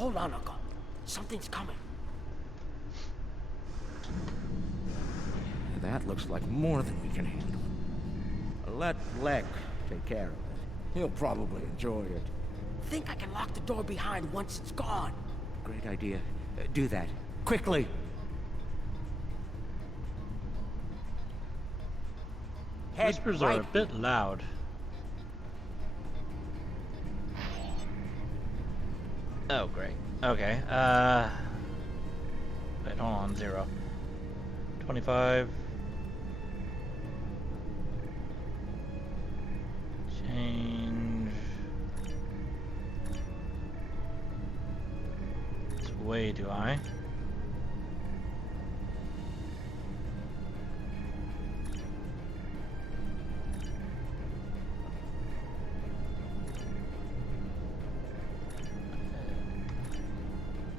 Hold on, Uncle. Something's coming. That looks like more than we can handle. Let Lek take care of it. He'll probably enjoy it. Think I can lock the door behind once it's gone. Great idea. Do that. Quickly! Whispers are a bit loud. Oh, great. Okay, wait, hold on, 0. 25. Change. It's way too high.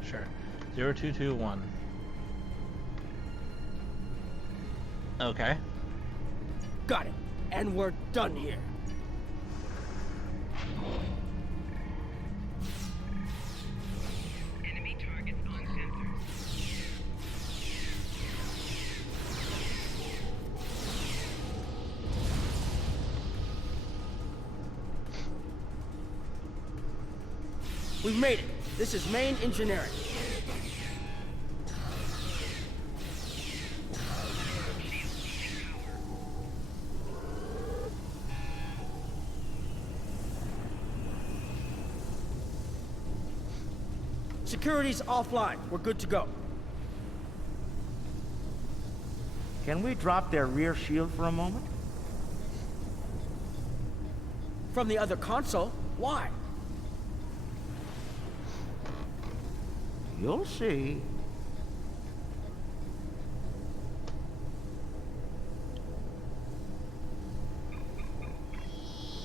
Sure. 0221. Okay. Got it. And we're done here. Enemy targets on sensors. We've made it. This is main engineering. Security's offline. We're good to go. Can we drop their rear shield for a moment? From the other console? Why? You'll see.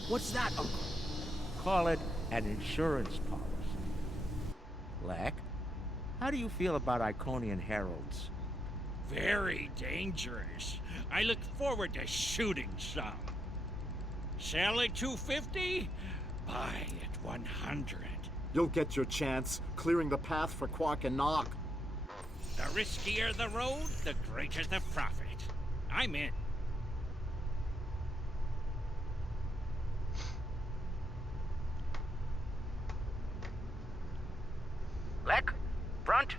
What's that, Uncle? Call it an insurance policy. Lek, how do you feel about Iconian heralds? Very dangerous. I look forward to shooting some. Sell at 250? Buy at 100. You'll get your chance, clearing the path for Quark and Nog. The riskier the road, the greater the profit. I'm in. Lek, Brunt,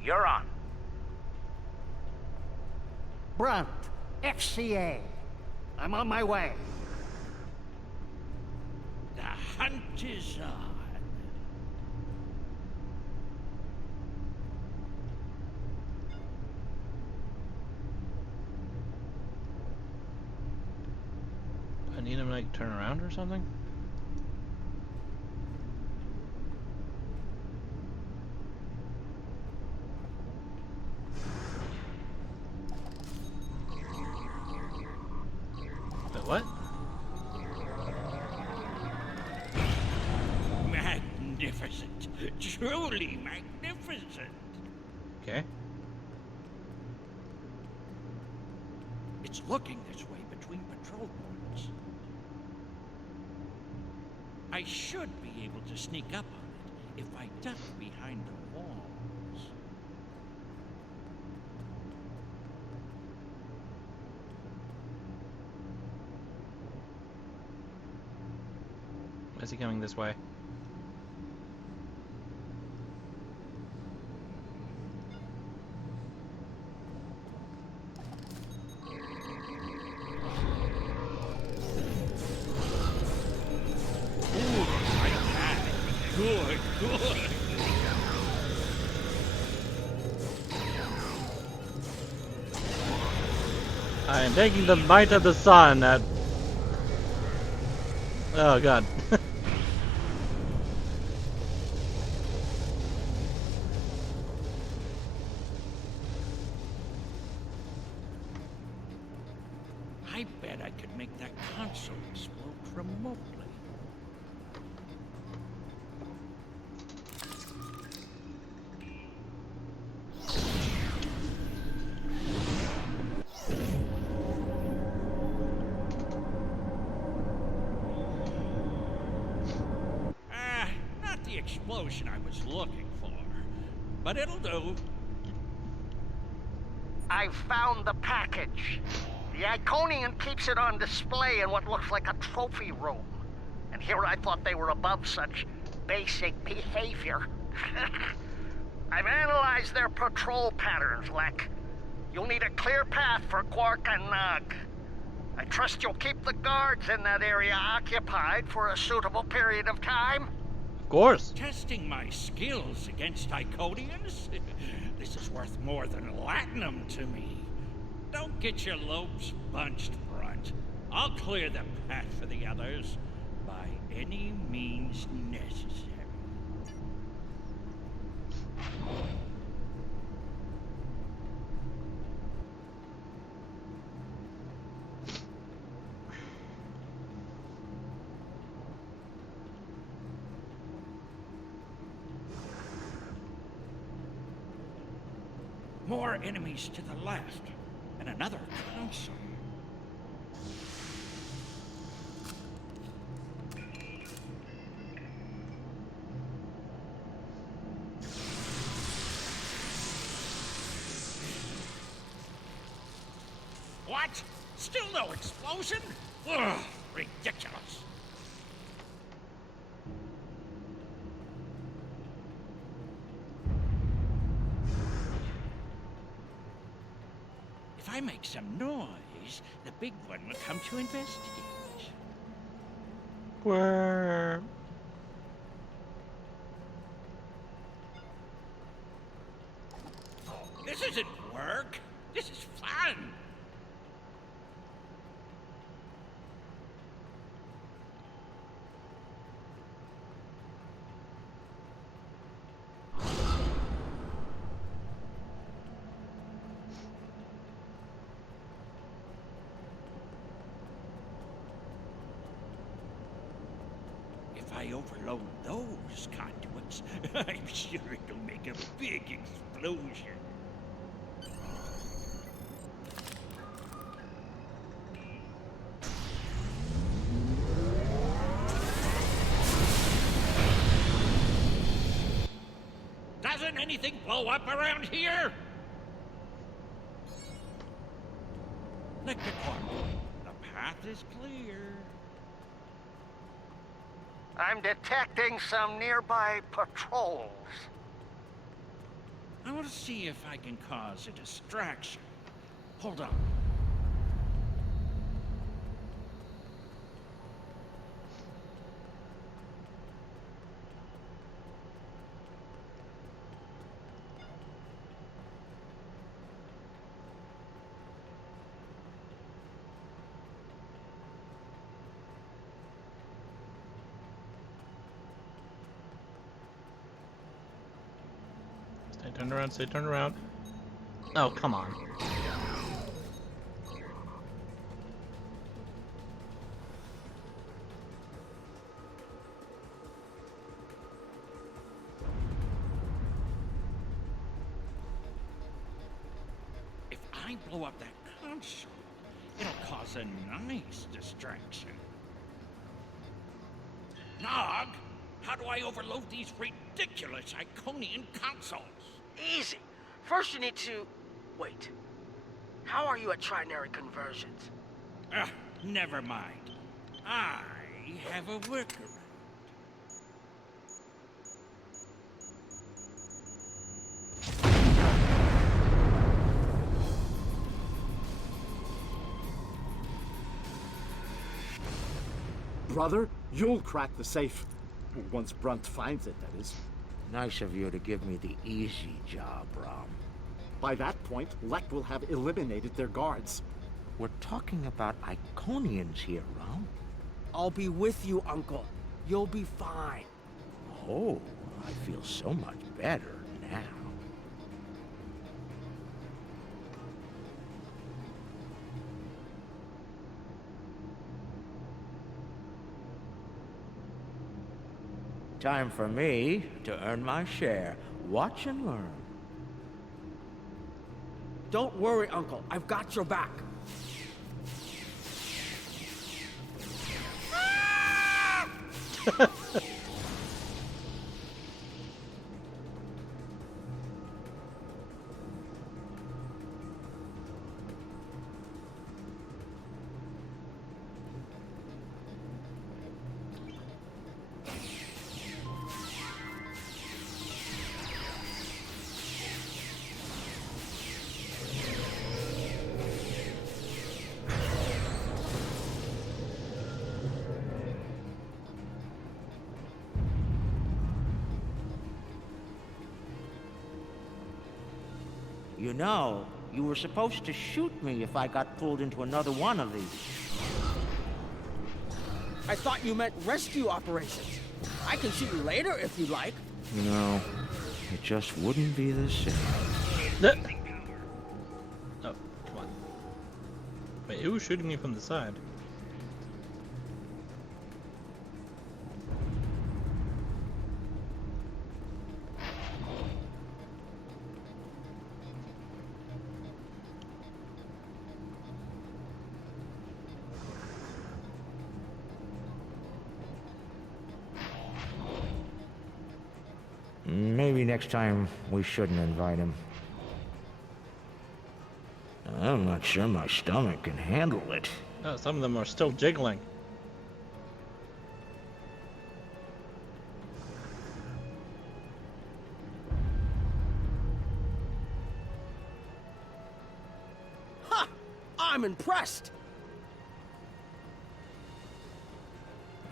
you're on. Brunt, XCA. I'm on my way. The hunt is on. Do I need him to like turn around or something? Wait, what? Magnificent. Truly magnificent. Okay. It's looking this way between patrol points. I should be able to sneak up on it if I duck behind the walls. Is he coming this way? Good, good. I am taking the bite of the sun at... Oh god. I bet I could make that console explode remotely. explosion I was looking for. But it'll do. I found the package. The Iconian keeps it on display in what looks like a trophy room. And here I thought they were above such basic behavior. I've analyzed their patrol patterns, Lek. You'll need a clear path for Quark and Nog. I trust you'll keep the guards in that area occupied for a suitable period of time. Of course. Testing my skills against Iconians? This is worth more than latinum to me. Don't get your lobes bunched, Brunt. I'll clear the path for the others by any means necessary. More enemies to the left, and another council. What? Still no explosion? Ugh, ridiculous. If I make some noise, the big one will come to investigate. Where? This isn't work. This is fun. If I overload those conduits, I'm sure it'll make a big explosion. Doesn't anything blow up around here? Lick the corner. The path is clear. I'm detecting some nearby patrols. I want to see if I can cause a distraction. Hold on. Turn around, say turn around. Oh, come on. If I blow up that console, it'll cause a nice distraction. Nog, how do I overload these ridiculous Iconian consoles? Easy. First you need to... Wait. How are you at trinary conversions? Never mind. I have a workaround. Brother, you'll crack the safe. Once Brunt finds it, that is. Nice of you to give me the easy job, Rom. By that point, Lek will have eliminated their guards. We're talking about Iconians here, Rom. I'll be with you, Uncle. You'll be fine. Oh, I feel so much better now. Time for me to earn my share. Watch and learn. Don't worry, Uncle. I've got your back. You know, you were supposed to shoot me if I got pulled into another one of these. I thought you meant rescue operations. I can shoot you later if you like. No, it just wouldn't be the same. Oh, come on. Wait, who was shooting me from the side? Maybe next time we shouldn't invite him. I'm not sure my stomach can handle it. Oh, some of them are still jiggling. Ha! I'm impressed.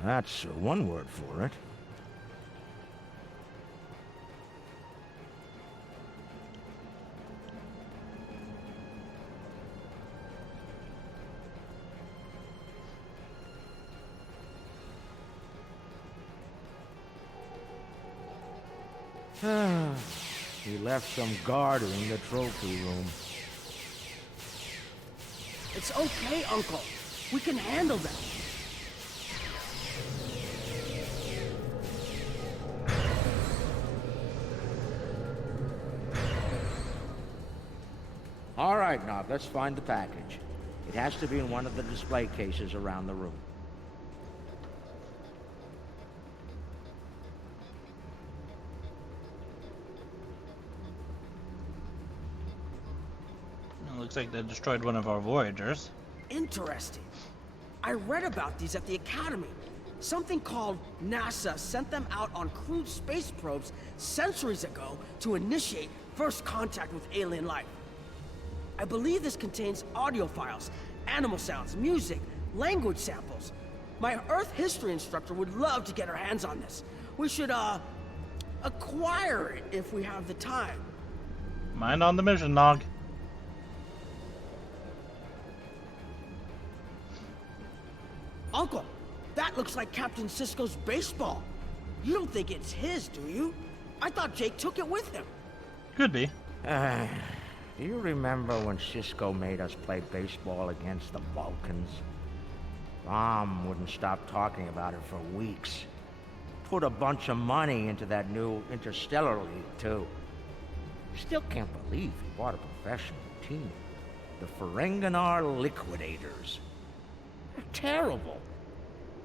That's one word for it. He left some guarding the trophy room. It's okay, Uncle. We can handle them. All right, Nog, let's find the package. It has to be in one of the display cases around the room. Looks like they destroyed one of our Voyagers. Interesting. I read about these at the Academy. Something called NASA sent them out on crewed space probes centuries ago to initiate first contact with alien life. I believe this contains audio files, animal sounds, music, language samples. My Earth history instructor would love to get her hands on this. We should, acquire it if we have the time. Mind on the mission, Nog. Uncle, that looks like Captain Sisko's baseball. You don't think it's his, do you? I thought Jake took it with him. Could be. Do you remember when Sisko made us play baseball against the Vulcans? Mom wouldn't stop talking about it for weeks. Put a bunch of money into that new Interstellar League, too. Still can't believe he bought a professional team. The Ferenginar Liquidators. They're terrible.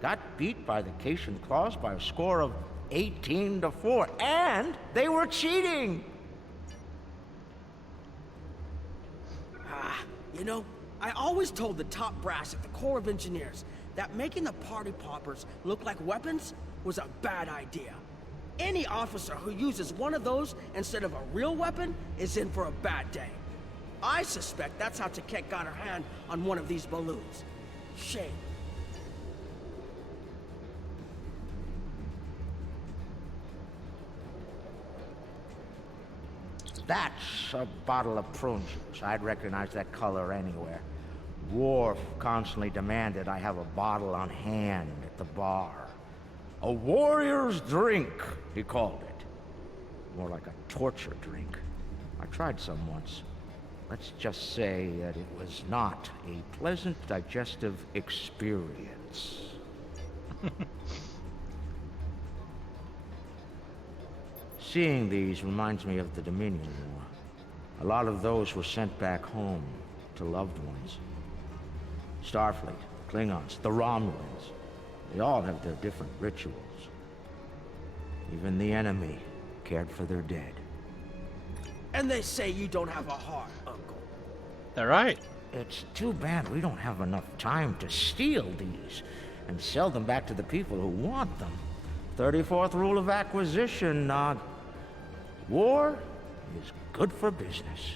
Got beat by the Cation Claws by a score of 18-4, and they were cheating! You know, I always told the top brass at the Corps of Engineers that making the party poppers look like weapons was a bad idea. Any officer who uses one of those instead of a real weapon is in for a bad day. I suspect that's how Taket got her hand on one of these balloons. Shame. That's a bottle of prune juice. I'd recognize that color anywhere. Worf constantly demanded I have a bottle on hand at the bar. A warrior's drink, he called it. More like a torture drink. I tried some once. Let's just say that it was not a pleasant digestive experience. Seeing these reminds me of the Dominion War. A lot of those were sent back home to loved ones. Starfleet, Klingons, the Romulans. They all have their different rituals. Even the enemy cared for their dead. And they say you don't have a heart, Uncle. They're right. It's too bad we don't have enough time to steal these and sell them back to the people who want them. 34th rule of acquisition, Nog. War is good for business.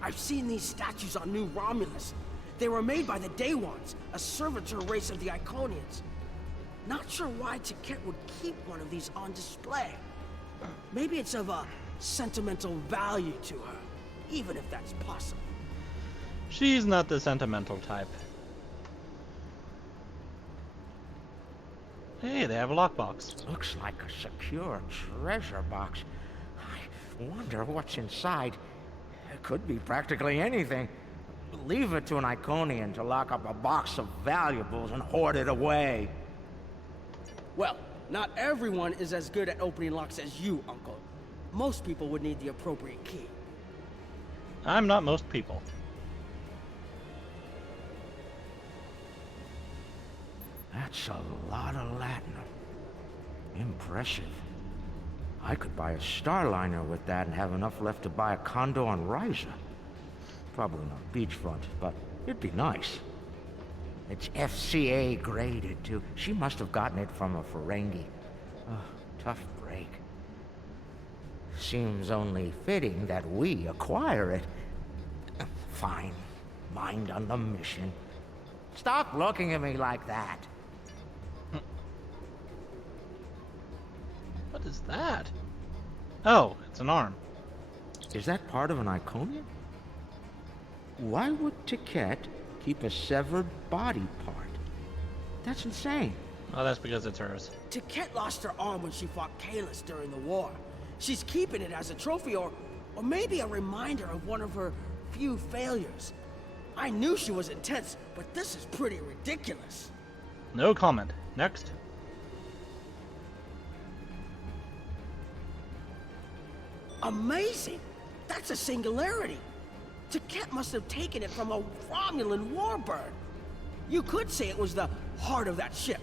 I've seen these statues on New Romulus. They were made by the Day Ones, a servitor race of the Iconians. Not sure why Tiket would keep one of these on display. Maybe it's of a sentimental value to her, even if that's possible. She's not the sentimental type. Hey, they have a lockbox. Looks like a secure treasure box. I wonder what's inside. It could be practically anything. Leave it to an Iconian to lock up a box of valuables and hoard it away. Well, not everyone is as good at opening locks as you, Uncle. Most people would need the appropriate key. I'm not most people. That's a lot of latinum. Impressive. I could buy a Starliner with that and have enough left to buy a condo on Ryza. Probably not beachfront, but it'd be nice. It's FCA graded, too. She must have gotten it from a Ferengi. Oh, tough break. Seems only fitting that we acquire it. Fine. Mind on the mission. Stop looking at me like that. What is that? Oh, it's an arm. Is that part of an Iconian? Why would Tiket keep a severed body part? That's insane. Oh, that's because it's hers. Tiket lost her arm when she fought Kalis during the war. She's keeping it as a trophy or maybe a reminder of one of her few failures. I knew she was intense, but this is pretty ridiculous. No comment. Next. Amazing! That's a singularity. Tiket must have taken it from a Romulan warbird. You could say it was the heart of that ship.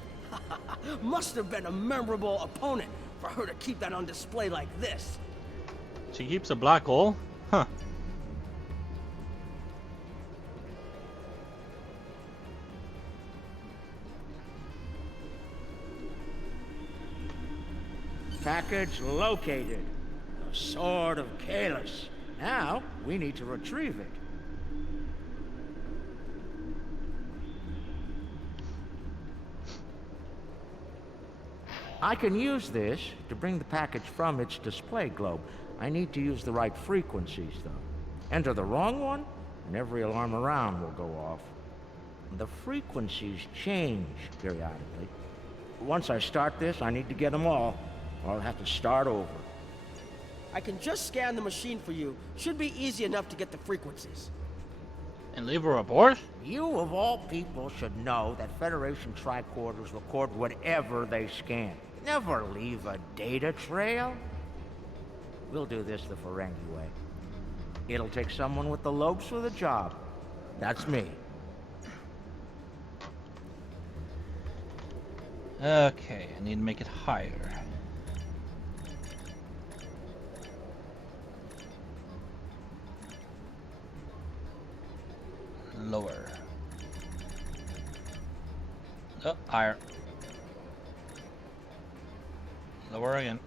Must have been a memorable opponent for her to keep that on display like this. She keeps a black hole? Huh. Package located. The Sword of Kalis. Now, we need to retrieve it. I can use this to bring the package from its display globe. I need to use the right frequencies, though. Enter the wrong one, and every alarm around will go off. The frequencies change periodically. Once I start this, I need to get them all, or I'll have to start over. I can just scan the machine for you. Should be easy enough to get the frequencies. And leave a report? You, of all people, should know that Federation tricorders record whatever they scan. Never leave a data trail. We'll do this the Ferengi way. It'll take someone with the lobes for the job. That's me. Okay, I need to make it higher. Lower. Oh, higher. Lower again.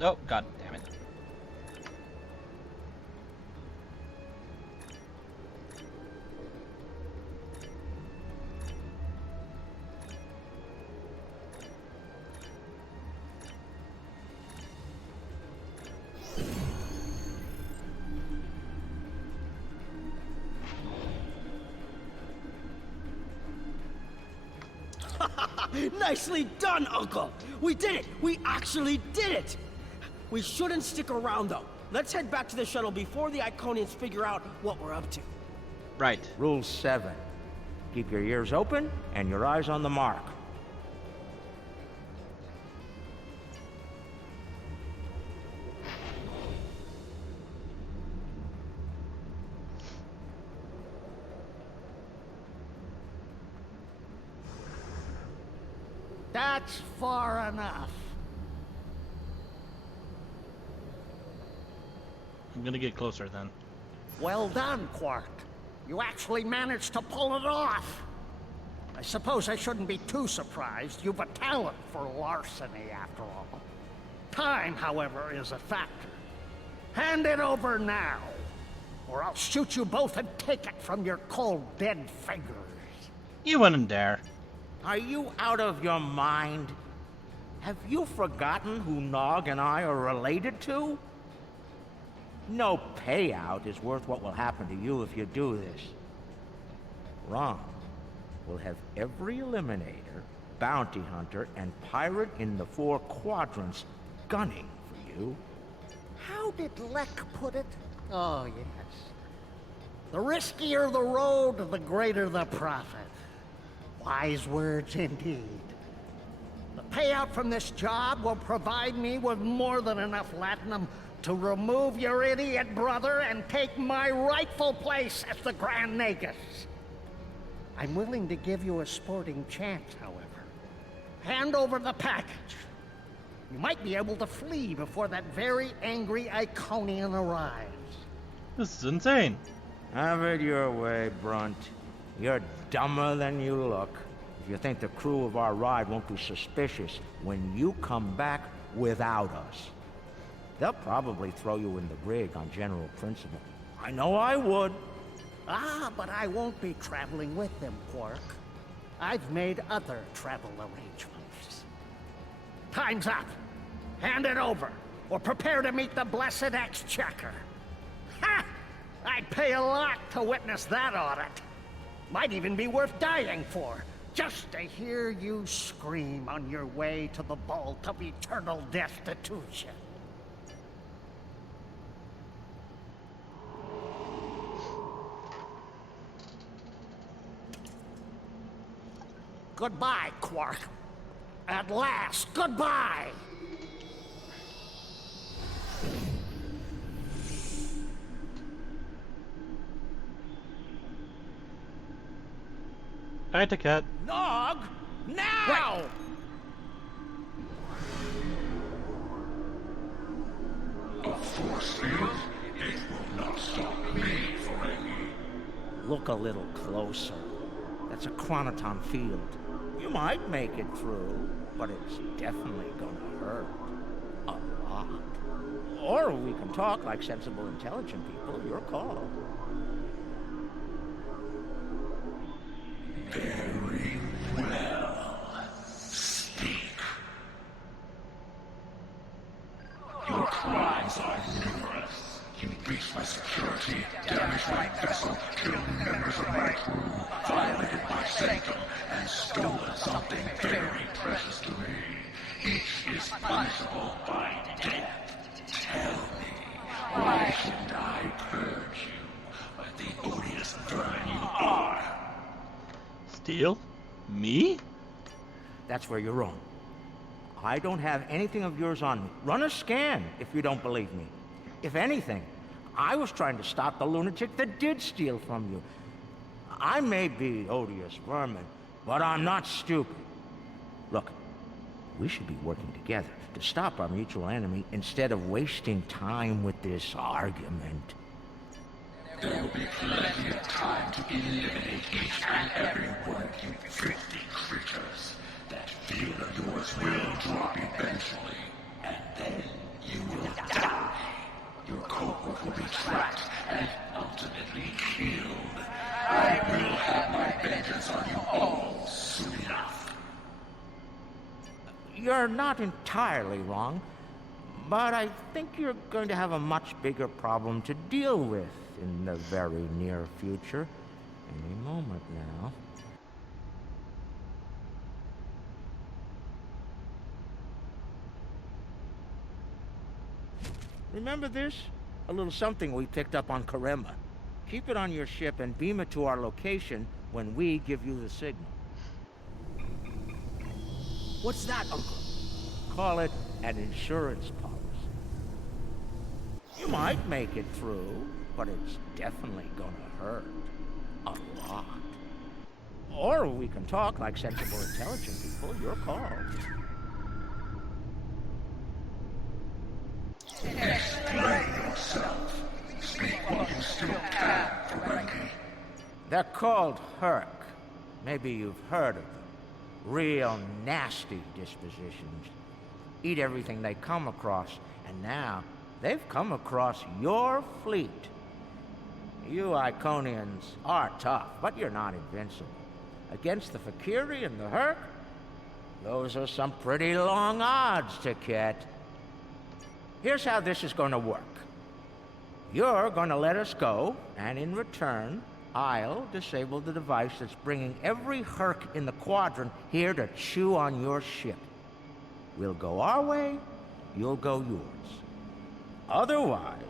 Oh, god damn it. Nicely done, Uncle! We did it! We actually did it! We shouldn't stick around, though. Let's head back to the shuttle before the Iconians figure out what we're up to. Right. Rule 7. Keep your ears open and your eyes on the mark. That's far enough. I'm gonna get closer then. Well done, Quark. You actually managed to pull it off. I suppose I shouldn't be too surprised. You've a talent for larceny, after all. Time, however, is a factor. Hand it over now. or I'll shoot you both and take it from your cold, dead fingers. You wouldn't dare. Are you out of your mind? Have you forgotten who Nog and I are related to? No payout is worth what will happen to you if you do this. Wrong. We'll have every Eliminator, bounty hunter, and pirate in the 4 quadrants gunning for you. How did Lek put it? Oh, yes. The riskier the road, the greater the profit. Wise words indeed. The payout from this job will provide me with more than enough latinum to remove your idiot brother and take my rightful place as the Grand Nagus. I'm willing to give you a sporting chance, however. Hand over the package. You might be able to flee before that very angry Iconian arrives. This is insane. Have it your way, Brunt. You're dumber than you look. If you think the crew of our ride won't be suspicious when you come back without us. They'll probably throw you in the brig on general principle. I know I would. Ah, but I won't be traveling with them, Quark. I've made other travel arrangements. Time's up. Hand it over, or prepare to meet the blessed exchequer. Ha! I'd pay a lot to witness that audit. Might even be worth dying for, just to hear you scream on your way to the vault of eternal destitution. Goodbye, Quark. At last, goodbye! Hi, Cat. Nog! Now! A force field? It will not stop me, Ferengi. Look a little closer. That's a chronoton field. You might make it through, but it's definitely gonna hurt. A lot. Or we can talk like sensible, intelligent people. Your call. Very well. Speak. Your crimes are numerous. You breached my security, damaged my vessel, killed members of my crew, violated my sanctum, and stolen something very precious to me. Each is punishable by death. Tell me, why shouldn't I purge you like the odious vermin you are? Steal? Me? That's where you're wrong. I don't have anything of yours on me. Run a scan if you don't believe me. If anything, I was trying to stop the lunatic that did steal from you. I may be odious vermin, but I'm not stupid. Look, we should be working together to stop our mutual enemy instead of wasting time with this argument. There will be plenty of time to eliminate each and every one of you thrifty creatures. That field of yours will drop eventually, and then you will die. Your cohort will be tracked and ultimately killed. I will have my vengeance on you all soon enough. You're not entirely wrong, but I think you're going to have a much bigger problem to deal with in the very near future. Any moment now. Remember this? A little something we picked up on Karema. Keep it on your ship and beam it to our location when we give you the signal. What's that, Uncle? Call it an insurance policy. You might make it through, but it's definitely gonna hurt. A lot. Or we can talk like sensible, intelligent people. Your call. Explain yourself. Speak what you still can, Ferengi. They're called Herc. Maybe you've heard of them. Real nasty dispositions. Eat everything they come across, and now they've come across your fleet. You Iconians are tough, but you're not invincible. Against the Fakiri and the Herc, those are some pretty long odds, Ticket. Here's how this is gonna work. You're gonna let us go, and in return, I'll disable the device that's bringing every Herc in the Quadrant here to chew on your ship. We'll go our way, you'll go yours. Otherwise,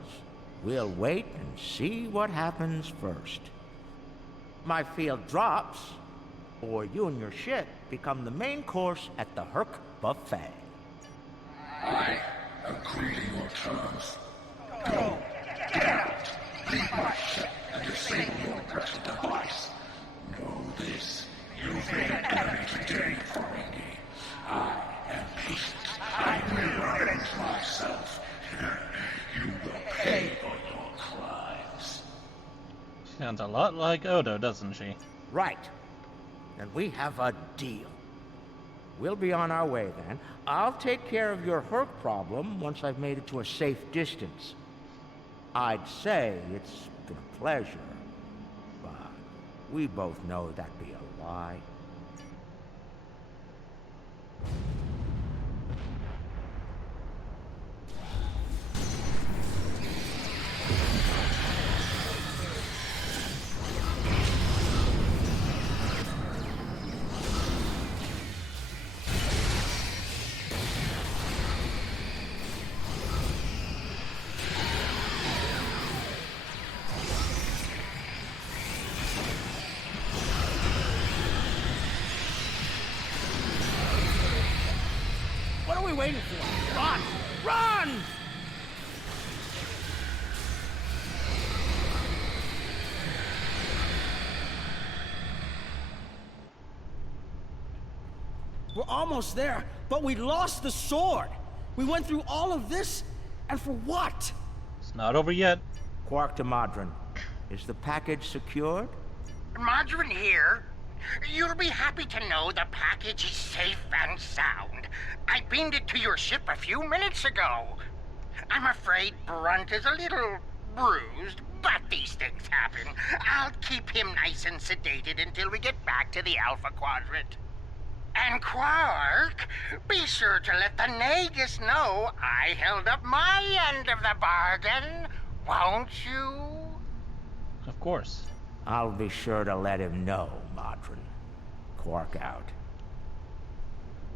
we'll wait and see what happens first. My field drops, or you and your ship become the main course at the Herc buffet. I agree to your terms. Go! Get out! Leave my ship and disable your wretched device. Know this. You've made an enemy today, Ferengi. I am patient. I will avenge myself. You will pay for your crimes. Sounds a lot like Odo, doesn't she? Right. Then we have a deal. We'll be on our way then. I'll take care of your Herc problem once I've made it to a safe distance. I'd say it's been a pleasure, but we both know that'd be a lie. What are we waiting for? Run! Run! We're almost there, but we lost the sword. We went through all of this, and for what? It's not over yet. Quark to Modron. Is the package secured? Margarine here. You'll be happy to know the package is safe and sound. I beamed it to your ship a few minutes ago. I'm afraid Brunt is a little bruised, but these things happen. I'll keep him nice and sedated until we get back to the Alpha Quadrant. And Quark, be sure to let the Nagus know I held up my end of the bargain, won't you? Of course. I'll be sure to let him know, Modron. Quark out.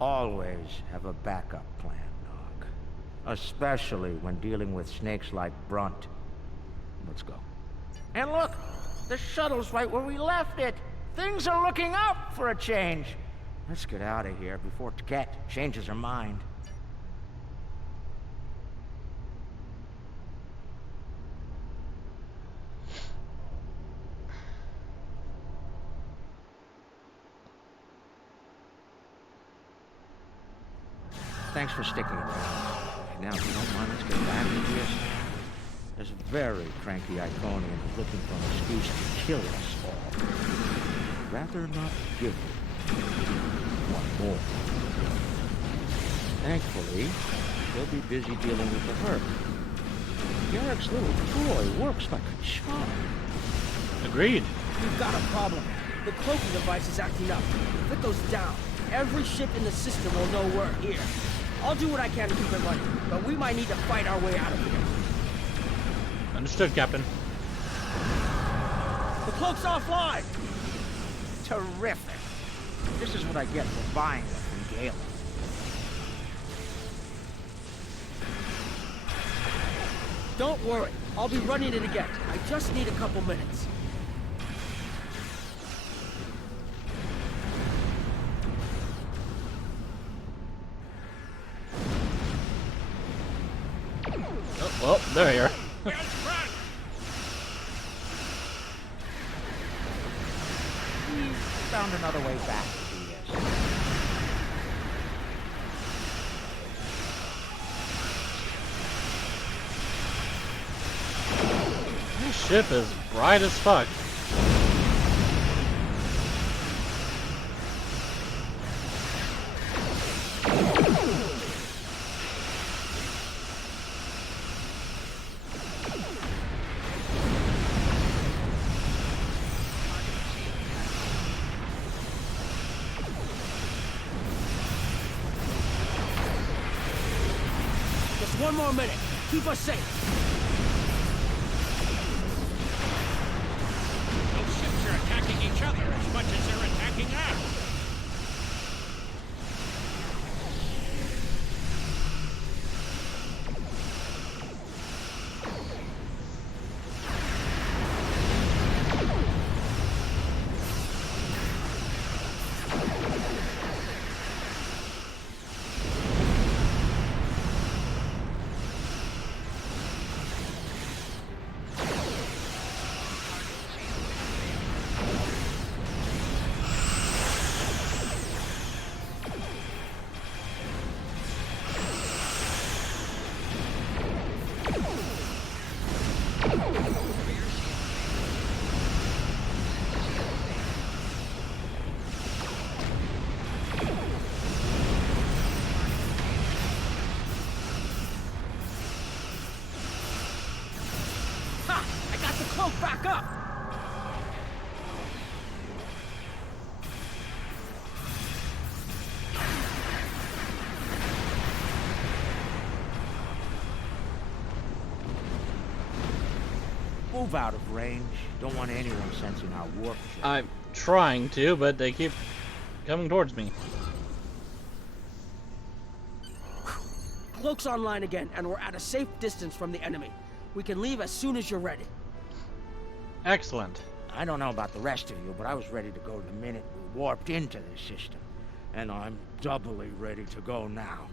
Always have a backup plan, Nog. Especially when dealing with snakes like Brunt. Let's go. And look! The shuttle's right where we left it! Things are looking up for a change! Let's get out of here before Tket changes her mind. Thanks for sticking around. Now, if you don't mind, let's get back to this. There's a very cranky Iconian who's looking for an excuse to kill us all. Rather not give him one more. Thankfully, he'll be busy dealing with the Herc. Garrick's little toy works like a charm. Agreed. We've got a problem. The cloaking device is acting up. If it goes down, every ship in the system will know we're here. I'll do what I can to keep it running, but we might need to fight our way out of here. Understood, Captain. The cloak's offline! Terrific. This is what I get for buying it from Galen. Don't worry, I'll be running it again. I just need a couple minutes. Oh, well, there you are. He found another way back to the This ship is bright as fuck. one more minute. Keep us safe. Those ships are attacking each other as much as they're attacking us. Back up! Move out of range. Don't want anyone sensing our warp ship. I'm trying to, but they keep coming towards me. Cloak's online again, and we're at a safe distance from the enemy. We can leave as soon as you're ready. Excellent. I don't know about the rest of you, but I was ready to go the minute we warped into this system. And I'm doubly ready to go now.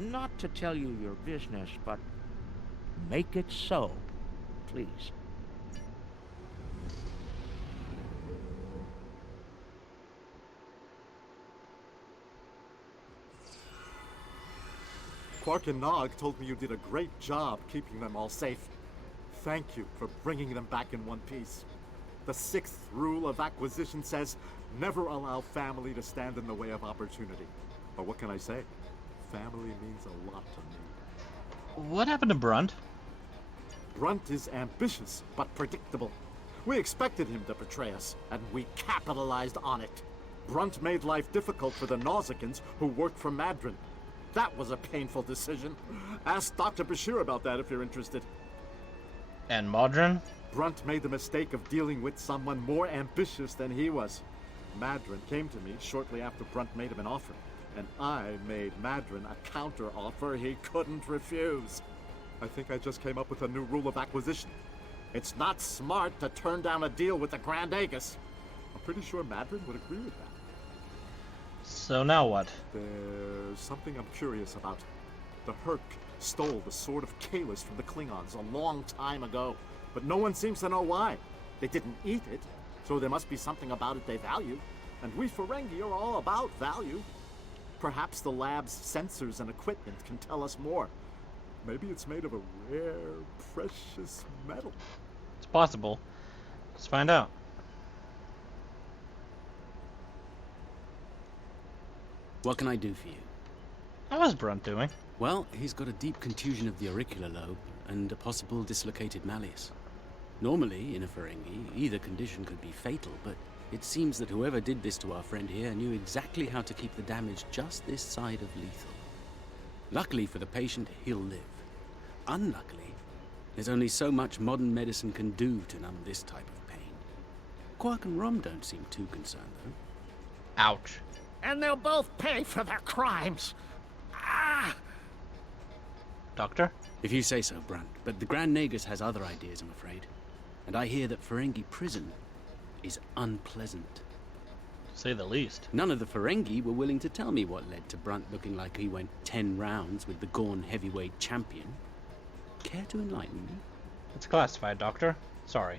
Not to tell you your business, but make it so, please. Quark and Nog told me you did a great job keeping them all safe. Thank you for bringing them back in one piece. The 6th rule of acquisition says, never allow family to stand in the way of opportunity. But what can I say? Family means a lot to me. What happened to Brunt? Brunt is ambitious, but predictable. We expected him to betray us, and we capitalized on it. Brunt made life difficult for the Nausicans who worked for Madron. That was a painful decision. Ask Dr. Bashir about that if you're interested. And Modron? Brunt made the mistake of dealing with someone more ambitious than he was. Madron came to me shortly after Brunt made him an offer, and I made Madron a counter-offer he couldn't refuse. I think I just came up with a new rule of acquisition. It's not smart to turn down a deal with the Grand Aegis. I'm pretty sure Madron would agree with that. So now what? There's something I'm curious about. The Herc stole the Sword of Kalis from the Klingons a long time ago, but no one seems to know why. They didn't eat it, so there must be something about it they value. And we Ferengi are all about value. Perhaps the lab's sensors and equipment can tell us more. Maybe it's made of a rare, precious metal. It's possible. Let's find out. What can I do for you? How is Brunt doing? Well, he's got a deep contusion of the auricular lobe and a possible dislocated malleus. Normally, in a Ferengi, either condition could be fatal, but it seems that whoever did this to our friend here knew exactly how to keep the damage just this side of lethal. Luckily for the patient, he'll live. Unluckily, there's only so much modern medicine can do to numb this type of pain. Quark and Rom don't seem too concerned, though. Ouch. And they'll both pay for their crimes. Ah! Doctor? If you say so, Brunt, but the Grand Nagus has other ideas, I'm afraid. And I hear that Ferengi prison is unpleasant. To say the least. None of the Ferengi were willing to tell me what led to Brunt looking like he went 10 rounds with the Gorn heavyweight champion. Care to enlighten me? It's classified, Doctor. Sorry.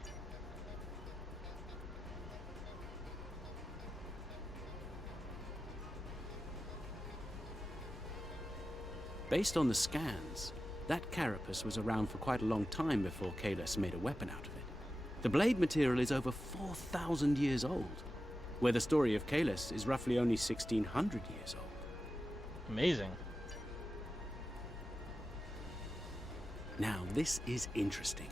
Based on the scans, that carapace was around for quite a long time before Kalis made a weapon out of it. The blade material is over 4,000 years old, where the story of Kalis is roughly only 1,600 years old. Amazing. Now, this is interesting.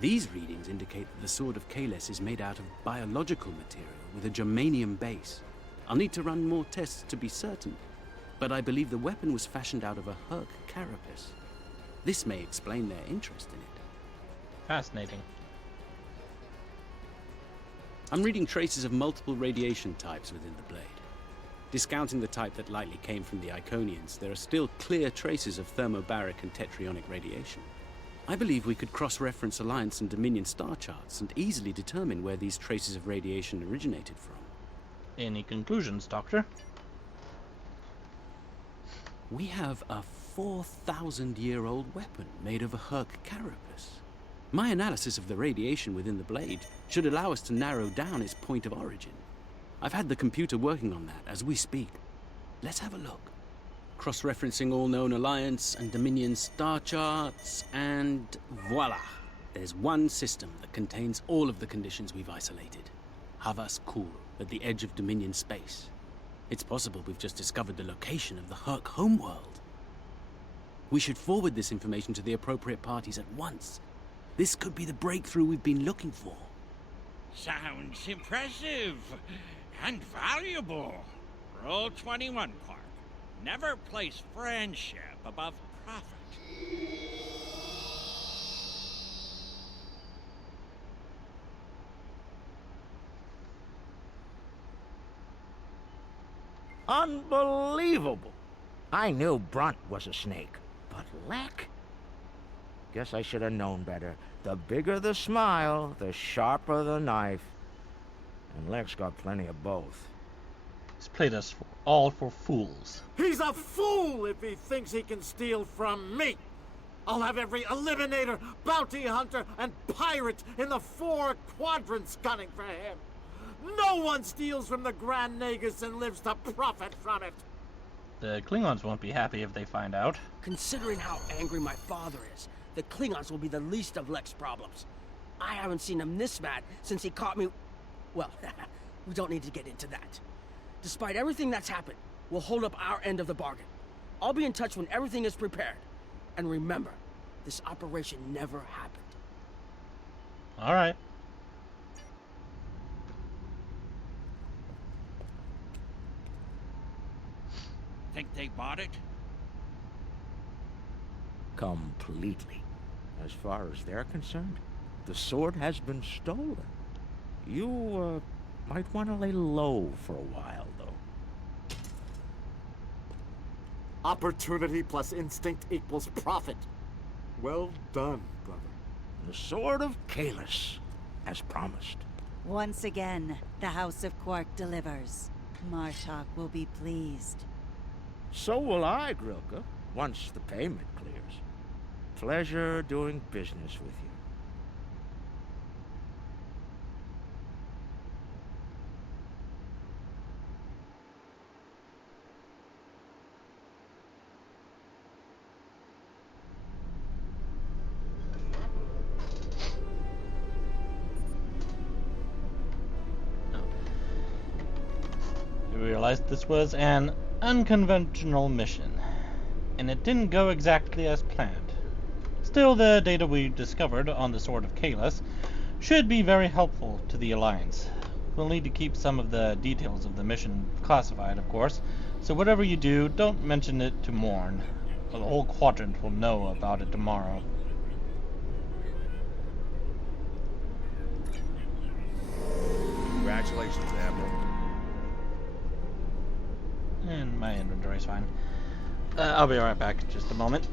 These readings indicate that the Sword of Kalis is made out of biological material with a germanium base. I'll need to run more tests to be certain, but I believe the weapon was fashioned out of a Herc carapace. This may explain their interest in it. Fascinating. I'm reading traces of multiple radiation types within the blade. Discounting the type that likely came from the Iconians, there are still clear traces of thermobaric and tetrionic radiation. I believe we could cross-reference Alliance and Dominion star charts and easily determine where these traces of radiation originated from. Any conclusions, Doctor? We have a 4,000-year-old weapon made of a Herc carapace. My analysis of the radiation within the blade should allow us to narrow down its point of origin. I've had the computer working on that as we speak. Let's have a look. Cross-referencing all known Alliance and Dominion star charts, and voila! There's one system that contains all of the conditions we've isolated. Havas Kul, at the edge of Dominion space. It's possible we've just discovered the location of the Herc homeworld. We should forward this information to the appropriate parties at once. This could be the breakthrough we've been looking for. Sounds impressive and valuable. Rule 21, Quark. Never place friendship above profit. Unbelievable! I knew Brunt was a snake, but Lek? Guess I should have known better. The bigger the smile, the sharper the knife. And Lek's got plenty of both. He's played us all for fools. He's a fool if he thinks he can steal from me! I'll have every eliminator, bounty hunter, and pirate in the 4 quadrants gunning for him! No one steals from the Grand Nagus and lives to profit from it! The Klingons won't be happy if they find out. Considering how angry my father is, the Klingons will be the least of Lek's problems. I haven't seen him this mad since he caught me... Well, we don't need to get into that. Despite everything that's happened, we'll hold up our end of the bargain. I'll be in touch when everything is prepared. And remember, this operation never happened. All right. Think they bought it? Completely. As far as they're concerned, the sword has been stolen. You, might want to lay low for a while, though. Opportunity plus instinct equals profit. Well done, brother. The Sword of Kalis, as promised. Once again, the House of Quark delivers. Martok will be pleased. So will I, Grilka, once the payment clears. Pleasure doing business with you. We realized this was an unconventional mission, and it didn't go exactly as planned. Still, the data we discovered on the Sword of Kalis should be very helpful to the Alliance. We'll need to keep some of the details of the mission classified, of course, so whatever you do, don't mention it to Morn, or the whole quadrant will know about it tomorrow. Congratulations, Admiral. And my inventory's fine. I'll be right back in just a moment.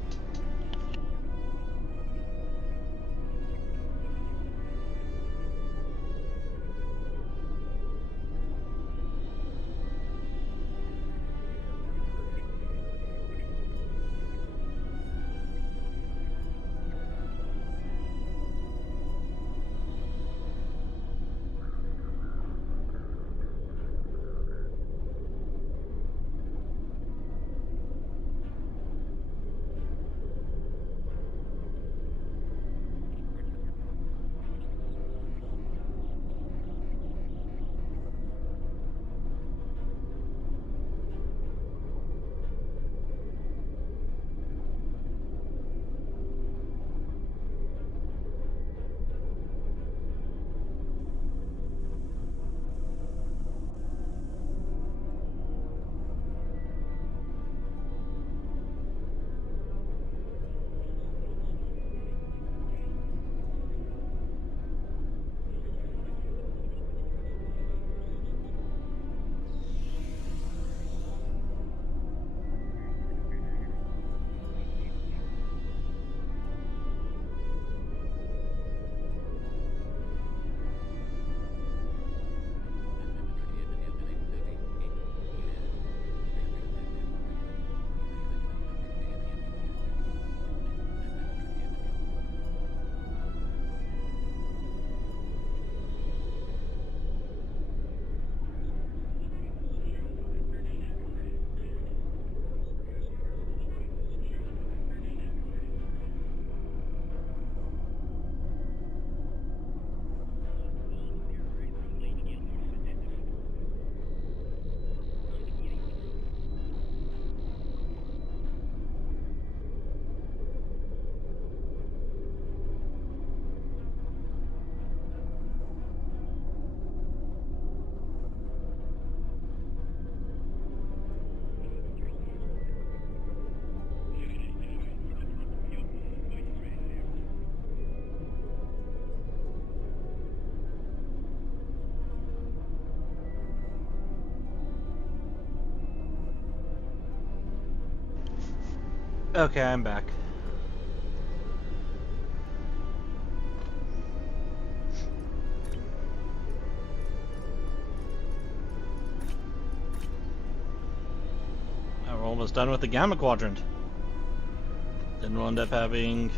Okay, I'm back. We're almost done with the Gamma Quadrant. Then we'll end up having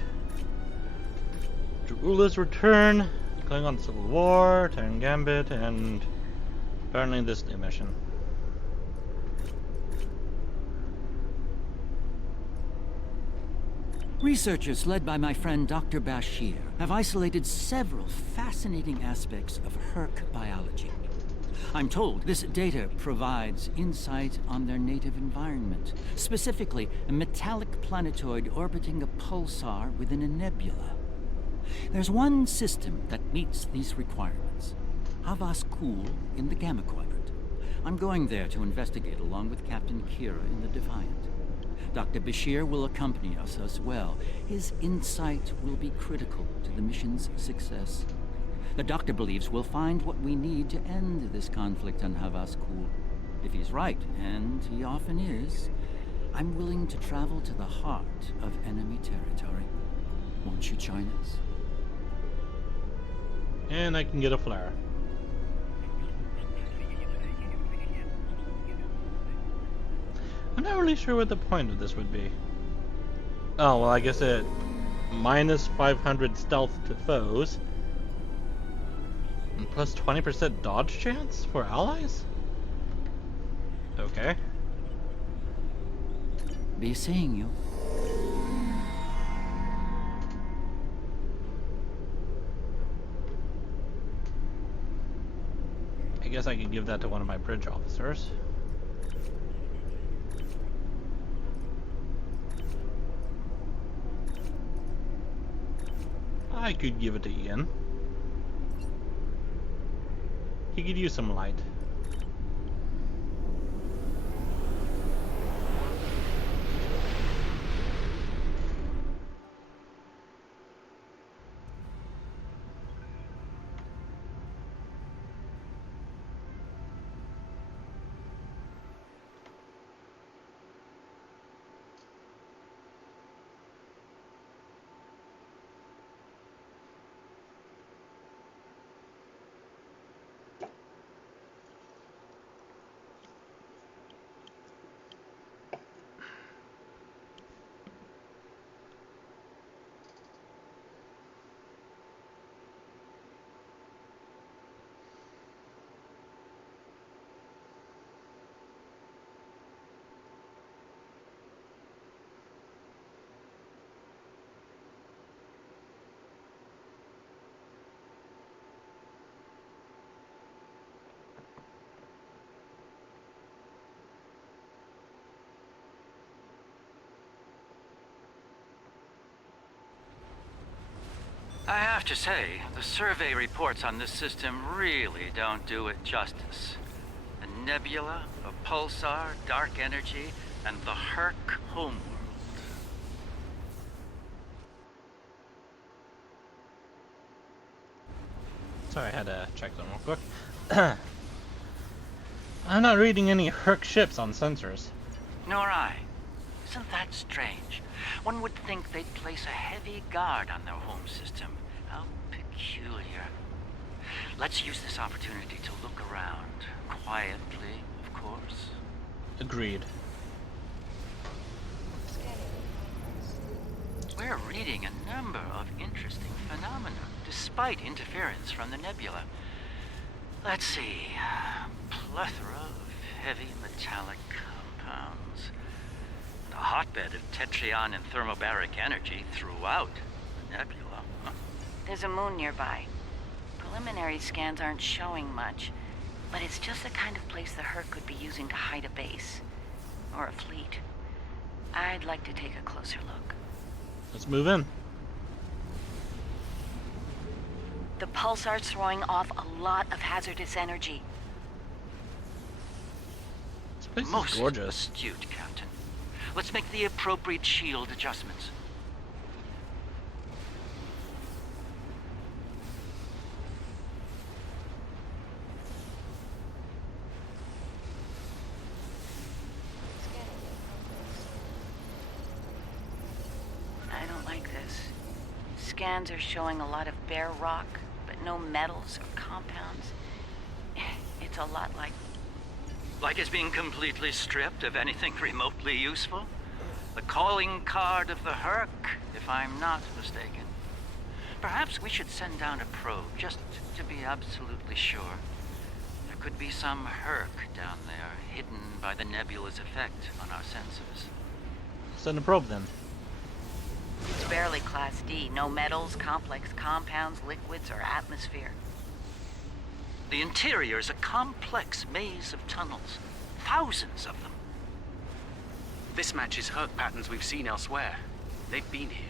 Drula's Return, Klingon Civil War, Terran Gambit, and apparently this new mission. Researchers led by my friend Dr. Bashir have isolated several fascinating aspects of Herc biology. I'm told this data provides insight on their native environment, specifically a metallic planetoid orbiting a pulsar within a nebula. There's one system that meets these requirements, Havas Kul in the Gamma Quadrant. I'm going there to investigate along with Captain Kira in the Defiant. Dr. Bashir will accompany us as well. His insight will be critical to the mission's success. The Doctor believes we'll find what we need to end this conflict on Havas Kul. If he's right, and he often is, I'm willing to travel to the heart of enemy territory. Won't you join us? And I can get a flare. I'm not really sure what the point of this would be. Oh, well, I guess it minus 500 stealth to foes. And plus 20% dodge chance for allies? Okay. Be seeing you. I guess I could give that to one of my bridge officers. I could give it to Ian. He could use some light. I have to say, the survey reports on this system really don't do it justice. A nebula, a pulsar, dark energy, and the Herc homeworld. Sorry, I had to check them real quick. I'm not reading any Herc ships on sensors. Nor I. Isn't that strange? One would think they'd place a heavy guard on their home system. How peculiar. Let's use this opportunity to look around. Quietly, of course. Agreed. We're reading a number of interesting phenomena, despite interference from the nebula. Let's see. Plethora of heavy metallic compounds. A hotbed of tetryon and thermobaric energy throughout the nebula. There's a moon nearby. Preliminary scans aren't showing much, but it's just the kind of place the Herc could be using to hide a base. Or a fleet. I'd like to take a closer look. Let's move in. The pulsar's throwing off a lot of hazardous energy. This place Most is gorgeous. astute, Captain. Let's make the appropriate shield adjustments. scans are showing a lot of bare rock, but no metals or compounds. It's a lot like... Like it's being completely stripped of anything remotely useful? The calling card of the Herc, if I'm not mistaken. Perhaps we should send down a probe, just to be absolutely sure. There could be some Herc down there, hidden by the nebula's effect on our sensors. Send a probe then. It's barely Class D. No metals, complex compounds, liquids, or atmosphere. The interior is a complex maze of tunnels. Thousands of them. This matches Herc patterns we've seen elsewhere. They've been here.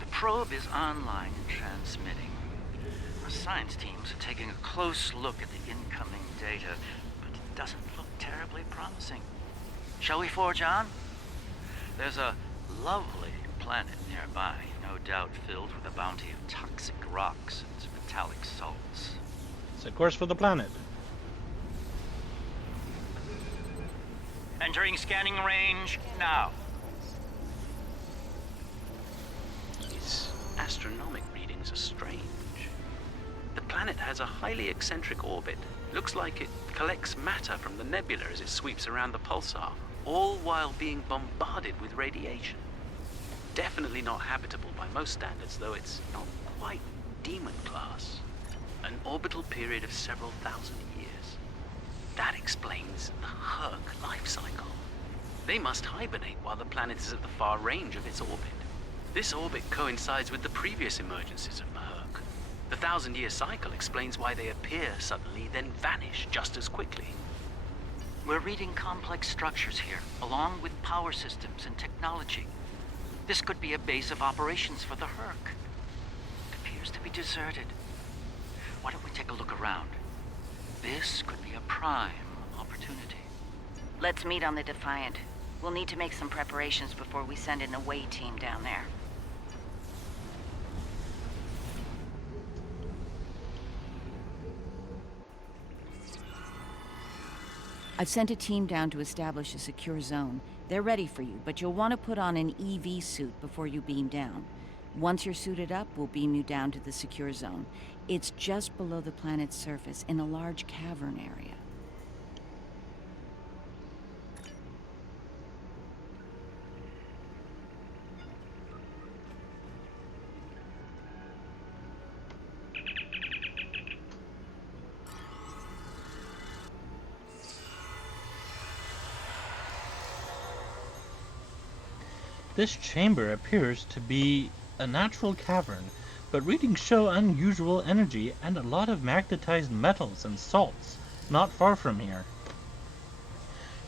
The probe is online and transmitting. Our science teams are taking a close look at the incoming data, but it doesn't look terribly promising. Shall we forge on? There's a lovely planet nearby, no doubt filled with a bounty of toxic rocks and metallic salts. Set course for the planet. Entering scanning range now. These astronomic readings are strange. The planet has a highly eccentric orbit. Looks like it collects matter from the nebula as it sweeps around the pulsar, all while being bombarded with radiation. Definitely not habitable by most standards, though it's not quite demon class. An orbital period of several thousand years. That explains the Herc life cycle. They must hibernate while the planet is at the far range of its orbit. This orbit coincides with the previous emergencies of the Herc. The 1,000-year cycle explains why they appear suddenly, then vanish just as quickly. We're reading complex structures here, along with power systems and technology. This could be a base of operations for the Herc. It appears to be deserted. Why don't we take a look around? This could be a prime opportunity. Let's meet on the Defiant. We'll need to make some preparations before we send an away team down there. I've sent a team down to establish a secure zone. They're ready for you, but you'll want to put on an EV suit before you beam down. Once you're suited up, we'll beam you down to the secure zone. It's just below the planet's surface, in a large cavern area. This chamber appears to be a natural cavern, but readings show unusual energy and a lot of magnetized metals and salts not far from here.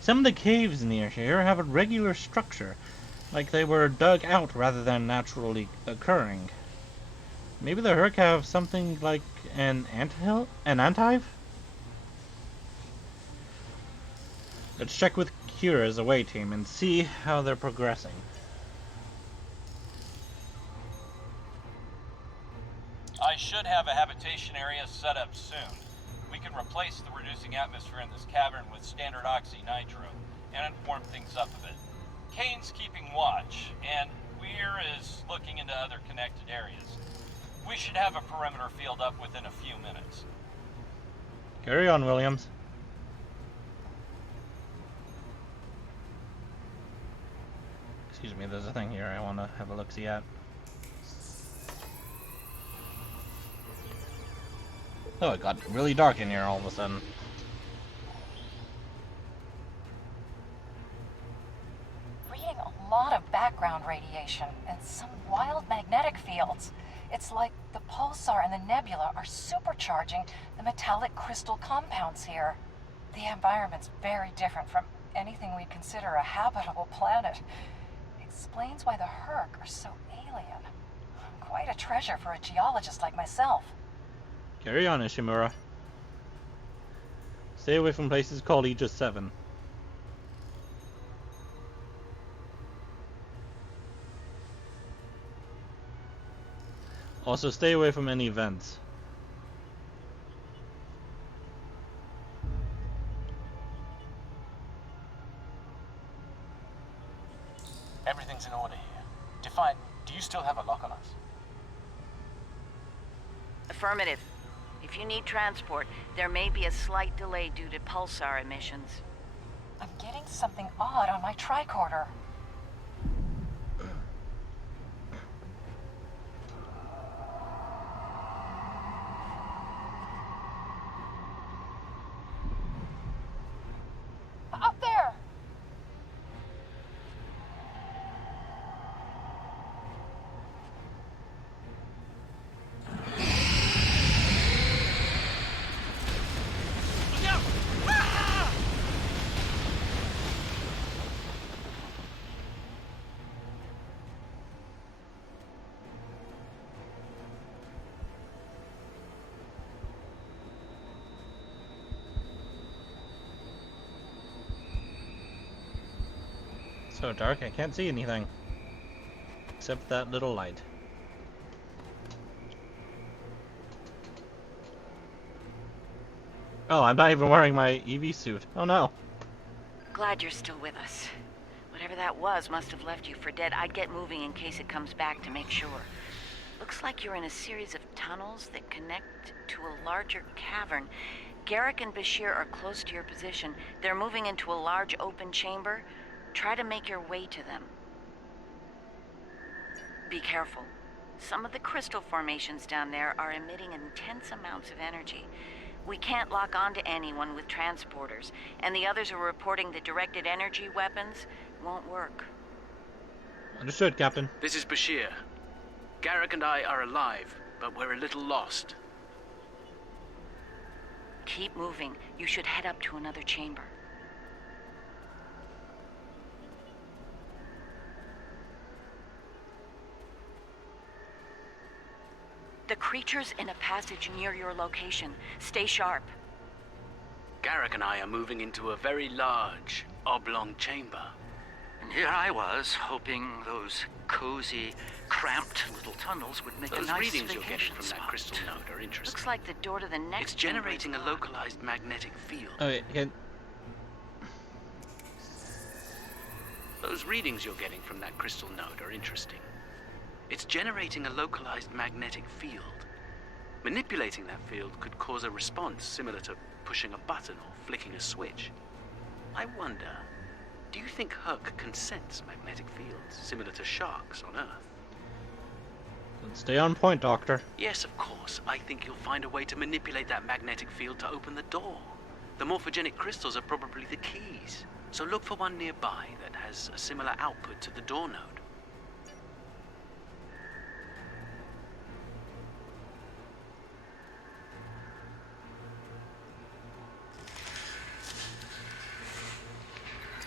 Some of the caves near here have a regular structure, like they were dug out rather than naturally occurring. Maybe the Herc have something like an anthill? An antive? Let's check with Kira's away team and see how they're progressing. I should have a habitation area set up soon. We can replace the reducing atmosphere in this cavern with standard oxy-nitro and inform things up a bit. Kane's keeping watch, and Weir is looking into other connected areas. We should have a perimeter field up within a few minutes. Carry on, Williams. Excuse me, there's a thing here I want to have a look-see at. Oh, it got really dark in here all of a sudden. Reading a lot of background radiation and some wild magnetic fields. It's like the pulsar and the nebula are supercharging the metallic crystal compounds here. The environment's very different from anything we'd consider a habitable planet. Explains why the Herc are so alien. Quite a treasure for a geologist like myself. Carry on, Ishimura. Stay away from places called Aegis 7. Also, stay away from any vents. Everything's in order here. Affirmative. If you need transport, there may be a slight delay due to pulsar emissions. I'm getting something odd on my tricorder. Up there! So dark, I can't see anything. Except that little light. Oh, I'm not even wearing my EV suit. Oh no. Glad you're still with us. Whatever that was must have left you for dead. I'd get moving in case it comes back to make sure. Looks like you're in a series of tunnels that connect to a larger cavern. Garrick and Bashir are close to your position. They're moving into a large open chamber. Try to make your way to them. Be careful. Some of the crystal formations down there are emitting intense amounts of energy. We can't lock onto anyone with transporters, and the others are reporting that directed energy weapons won't work. Understood, Captain. This is Bashir. Garrick and I are alive, but we're a little lost. Keep moving. You should head up to another chamber. The creature's in a passage near your location. Stay sharp. Garrick and I are moving into a very large, oblong chamber. And here I was, hoping those cozy, cramped little tunnels would make a Those nice readings you're getting vacation from spot. that crystal node are interesting. Looks like the door to the next It's generating a localized magnetic field. Okay, Those readings you're getting from that crystal node are interesting. It's generating a localized magnetic field. Manipulating that field could cause a response similar to pushing a button or flicking a switch. I wonder, do you think Herc can sense magnetic fields similar to sharks on Earth? Stay on point, Doctor. Yes, of course. I think you'll find a way to manipulate that magnetic field to open the door. The morphogenic crystals are probably the keys. So look for one nearby that has a similar output to the door node.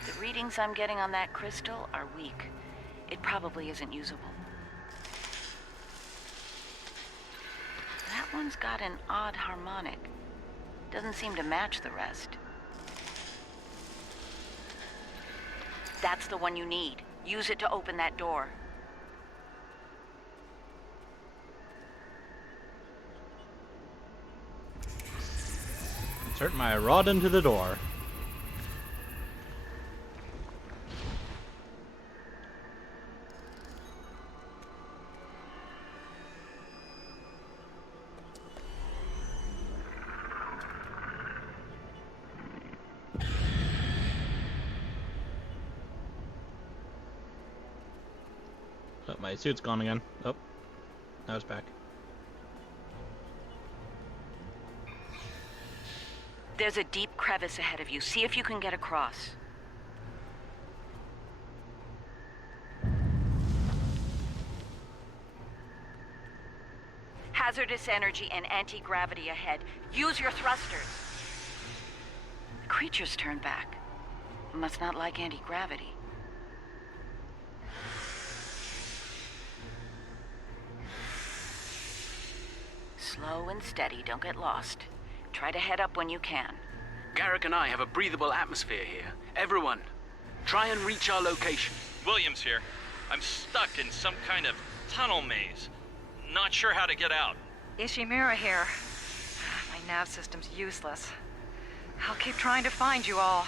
The readings I'm getting on that crystal are weak. It probably isn't usable. That one's got an odd harmonic. Doesn't seem to match the rest. That's the one you need. Use it to open that door. Insert my rod into the door. Oh, my suit's gone again. Oh, now it's back. There's a deep crevice ahead of you. See if you can get across. Hazardous energy and anti-gravity ahead. Use your thrusters. The creature's turned back. Must not like anti-gravity. Slow and steady, don't get lost. Try to head up when you can. Garrick and I have a breathable atmosphere here. Everyone, try and reach our location. Williams here. I'm stuck in some kind of tunnel maze. Not sure how to get out. Ishimura here. My nav system's useless. I'll keep trying to find you all.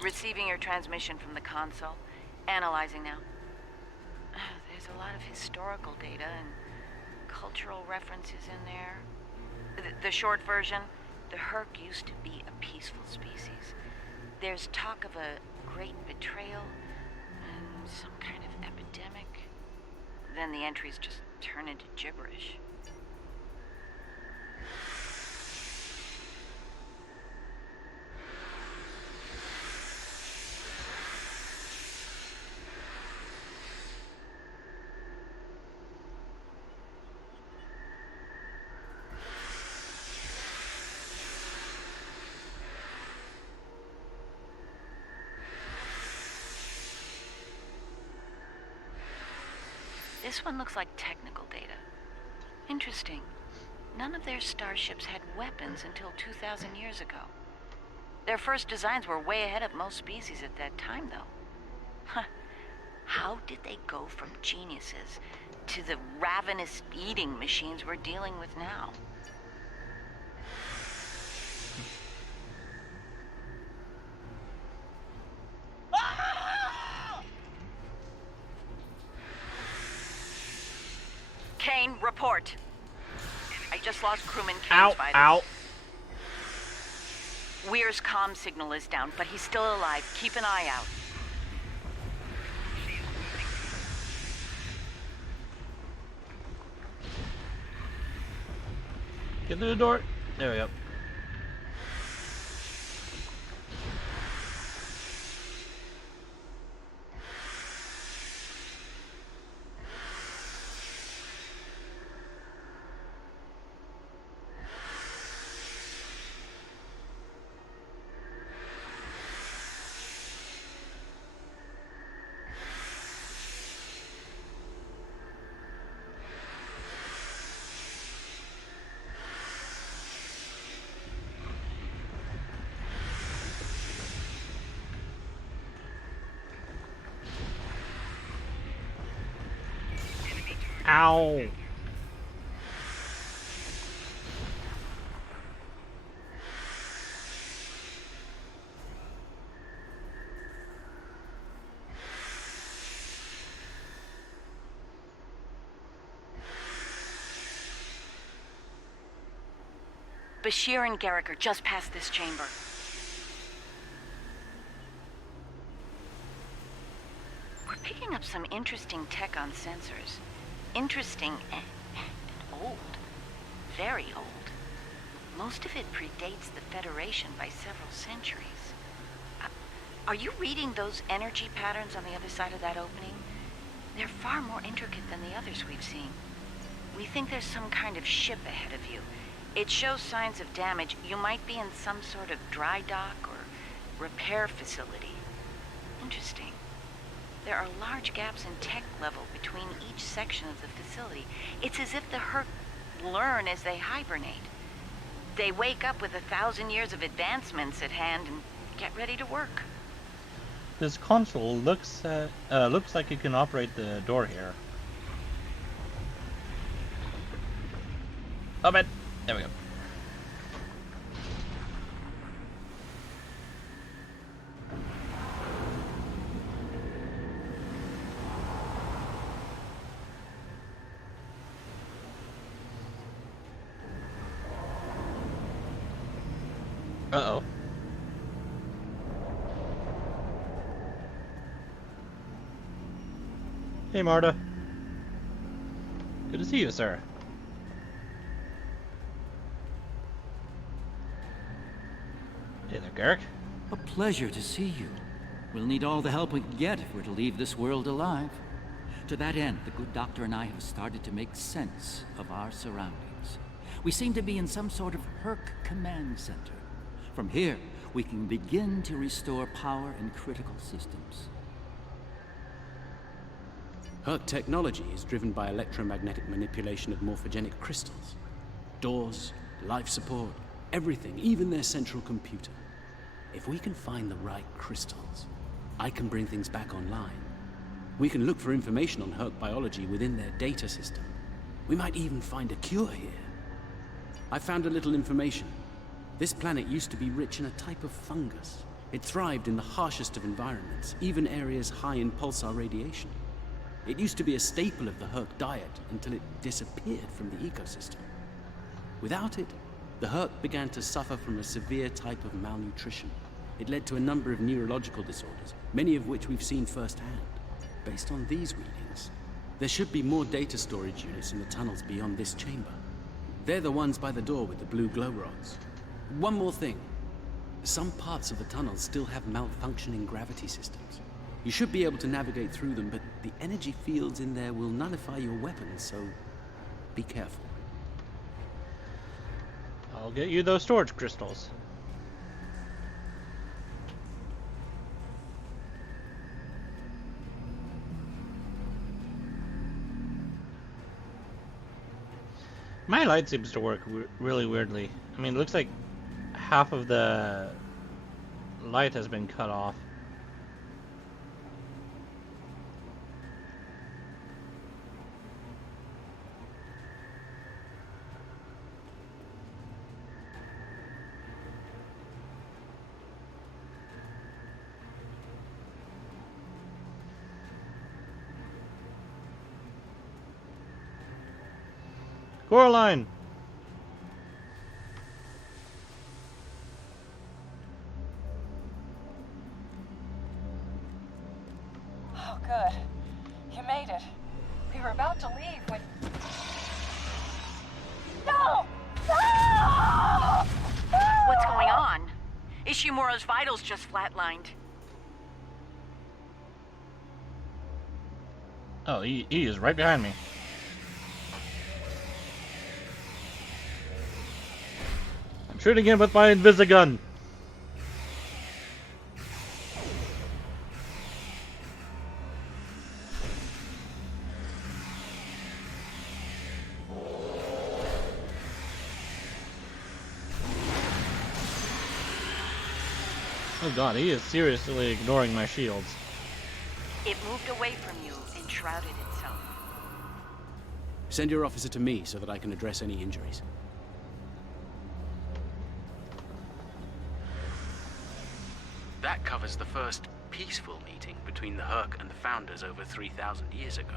Receiving your transmission from the console. Analyzing now. There's a lot of historical data and cultural references in there. The short version, the Herc used to be a peaceful species. There's talk of a great betrayal and some kind of epidemic. Then the entries just turn into gibberish. This one looks like technical data. Interesting. None of their starships had weapons until 2,000 years ago. Their first designs were way ahead of most species at that time, though. Huh. How did they go from geniuses to the ravenous eating machines we're dealing with now? Kane, report. I just lost crewman Kane's vitals. Ow. Weir's comm signal is down, but he's still alive. Keep an eye out. Get through the door. There we go. Ow. Bashir and Garrick are just past this chamber. We're picking up some interesting tech on sensors. Interesting and old. Very old. Most of it predates the Federation by several centuries. Are you reading those energy patterns on the other side of that opening? They're far more intricate than the others we've seen. We think there's some kind of ship ahead of you. It shows signs of damage. You might be in some sort of dry dock or repair facility. Interesting. There are large gaps in tech level between each section of the facility. It's as if the Herc learn as they hibernate. They wake up with 1,000 years of advancements at hand and get ready to work. This console looks like you can operate the door here. Oh man, there we go. Uh-oh. Hey, Marta. Good to see you, sir. Hey there, Garrick. A pleasure to see you. We'll need all the help we can get if we're to leave this world alive. To that end, the good doctor and I have started to make sense of our surroundings. We seem to be in some sort of Herc command center. From here, we can begin to restore power in critical systems. Herc technology is driven by electromagnetic manipulation of morphogenic crystals. Doors, life support, everything, even their central computer. If we can find the right crystals, I can bring things back online. We can look for information on Herc biology within their data system. We might even find a cure here. I found a little information. This planet used to be rich in a type of fungus. It thrived in the harshest of environments, even areas high in pulsar radiation. It used to be a staple of the Herc diet until it disappeared from the ecosystem. Without it, the Herc began to suffer from a severe type of malnutrition. It led to a number of neurological disorders, many of which we've seen firsthand. Based on these readings, there should be more data storage units in the tunnels beyond this chamber. They're the ones by the door with the blue glow rods. One more thing. Some parts of the tunnels still have malfunctioning gravity systems. You should be able to navigate through them, but the energy fields in there will nullify your weapons, so be careful. I'll get you those storage crystals. My light seems to work really weirdly. I mean, it looks like half of the light has been cut off. Coraline! Oh, good. You made it. We were about to leave when... No! No! What's going on? Ishimura's vitals just flatlined. Oh, he is right behind me. I'm shooting him with my Invisigun. Oh god, he is seriously ignoring my shields. It moved away from you and shrouded itself. Send your officer to me so that I can address any injuries. That covers the first peaceful meeting between the Herc and the Founders over 3,000 years ago.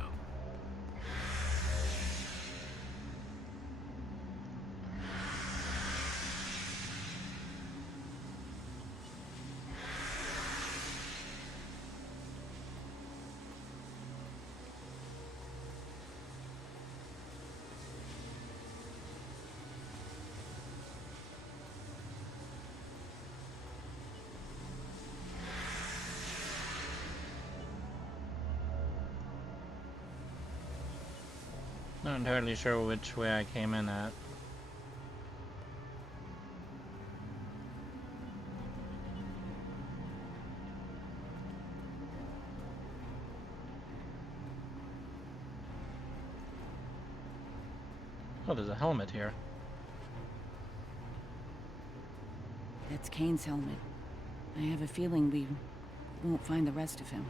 Not entirely sure which way I came in at. Oh, there's a helmet here. That's Kane's helmet. I have a feeling we won't find the rest of him.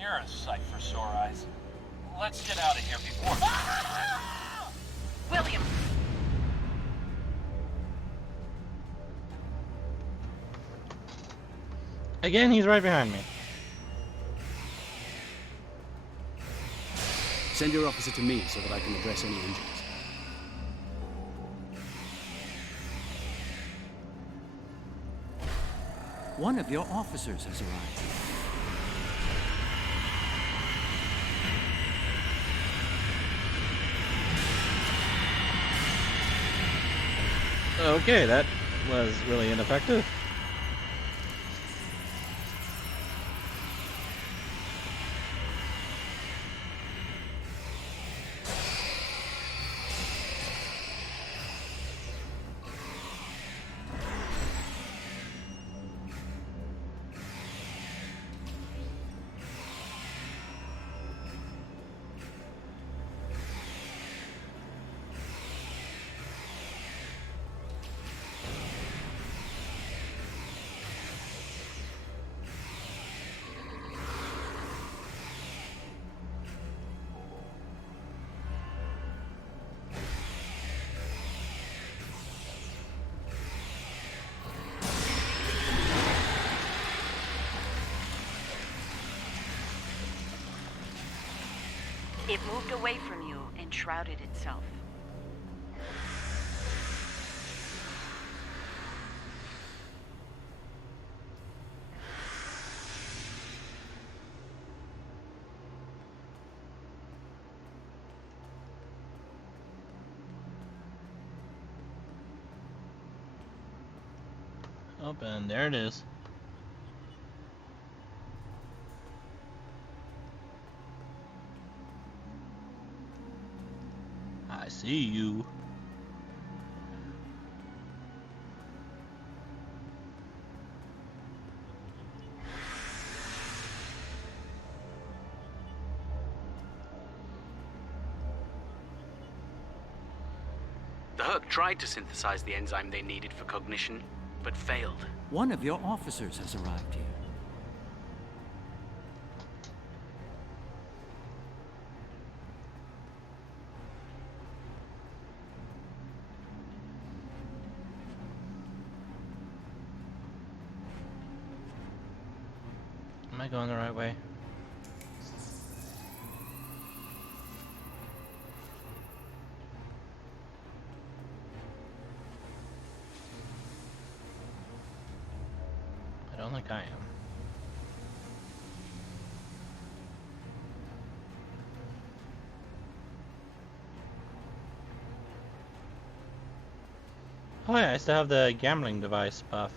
You're a sight for sore eyes. Let's get out of here before... William! Again, he's right behind me. Send your officer to me so that I can address any injuries. One of your officers has arrived. Okay, that was really ineffective. It moved away from you and shrouded itself. Oh, and there it is. I see you. The Herc tried to synthesize the enzyme they needed for cognition, but failed. One of your officers has arrived here. Am I going the right way? I don't think I am. Oh yeah, I still have the gambling device buff.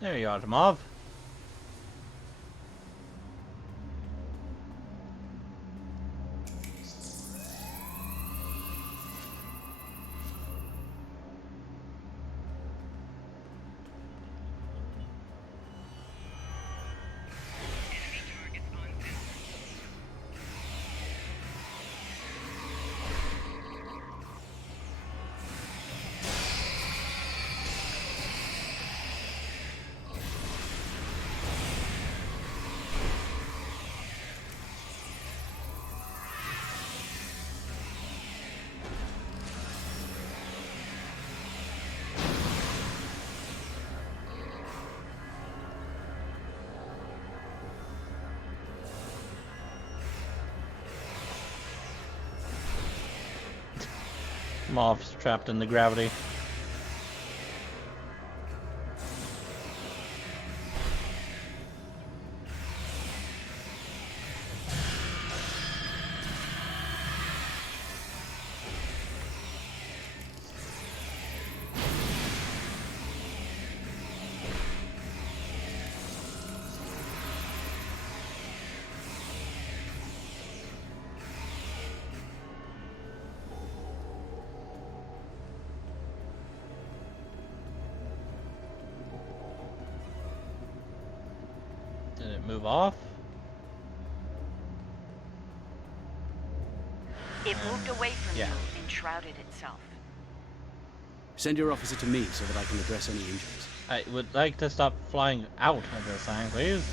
There you are, Tomov. Mov's trapped in the gravity. Did it move off? It moved away from you and shrouded itself. Send your officer to me so that I can address any injuries. I would like to stop flying out of this thing, please.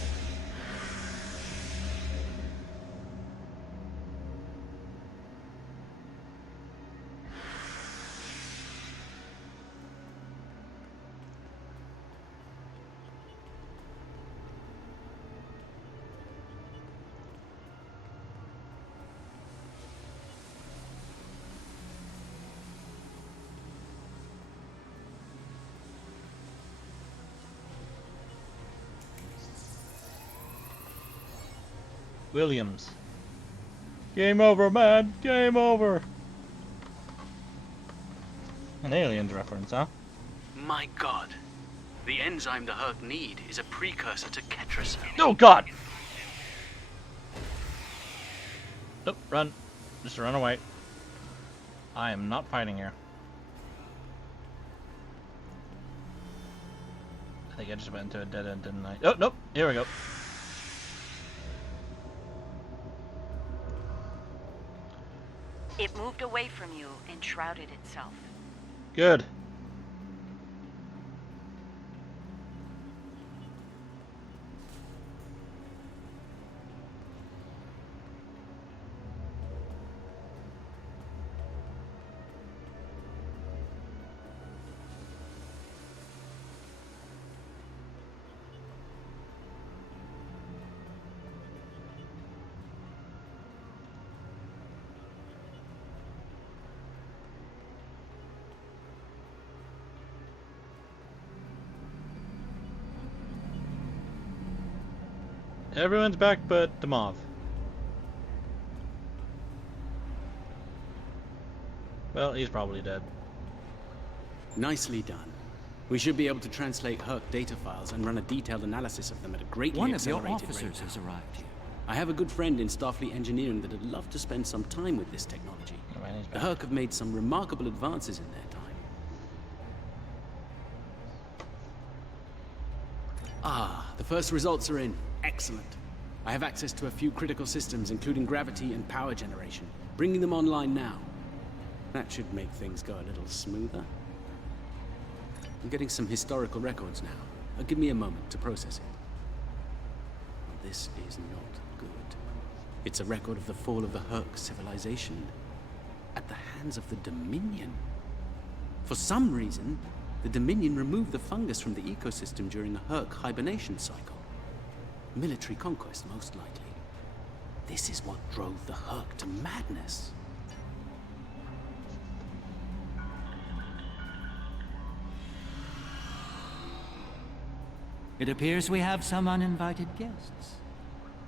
Williams. Game over, man. Game over. An Aliens reference, huh? My god. The enzyme the Herc need is a precursor to Ketracel. Oh god! Nope, run. Just run away. I am not fighting here. I think I just went into a dead end, didn't I? Oh, nope. Here we go. moved away from you and shrouded itself. Good. Everyone's back but the Moth. Well, he's probably dead. Nicely done. We should be able to translate Herc data files and run a detailed analysis of them at a greatly One of your accelerated officers rate. has arrived here. I have a good friend in Starfleet engineering that would love to spend some time with this technology. The Herc have made some remarkable advances in their time. Ah, the first results are in. Excellent. I have access to a few critical systems, including gravity and power generation. Bringing them online now. That should make things go a little smoother. I'm getting some historical records now. Give me a moment to process it. This is not good. It's a record of the fall of the Herc civilization at the hands of the Dominion. For some reason, the Dominion removed the fungus from the ecosystem during a Herc hibernation cycle. Military conquest, most likely. This is what drove the Herc to madness. It appears we have some uninvited guests.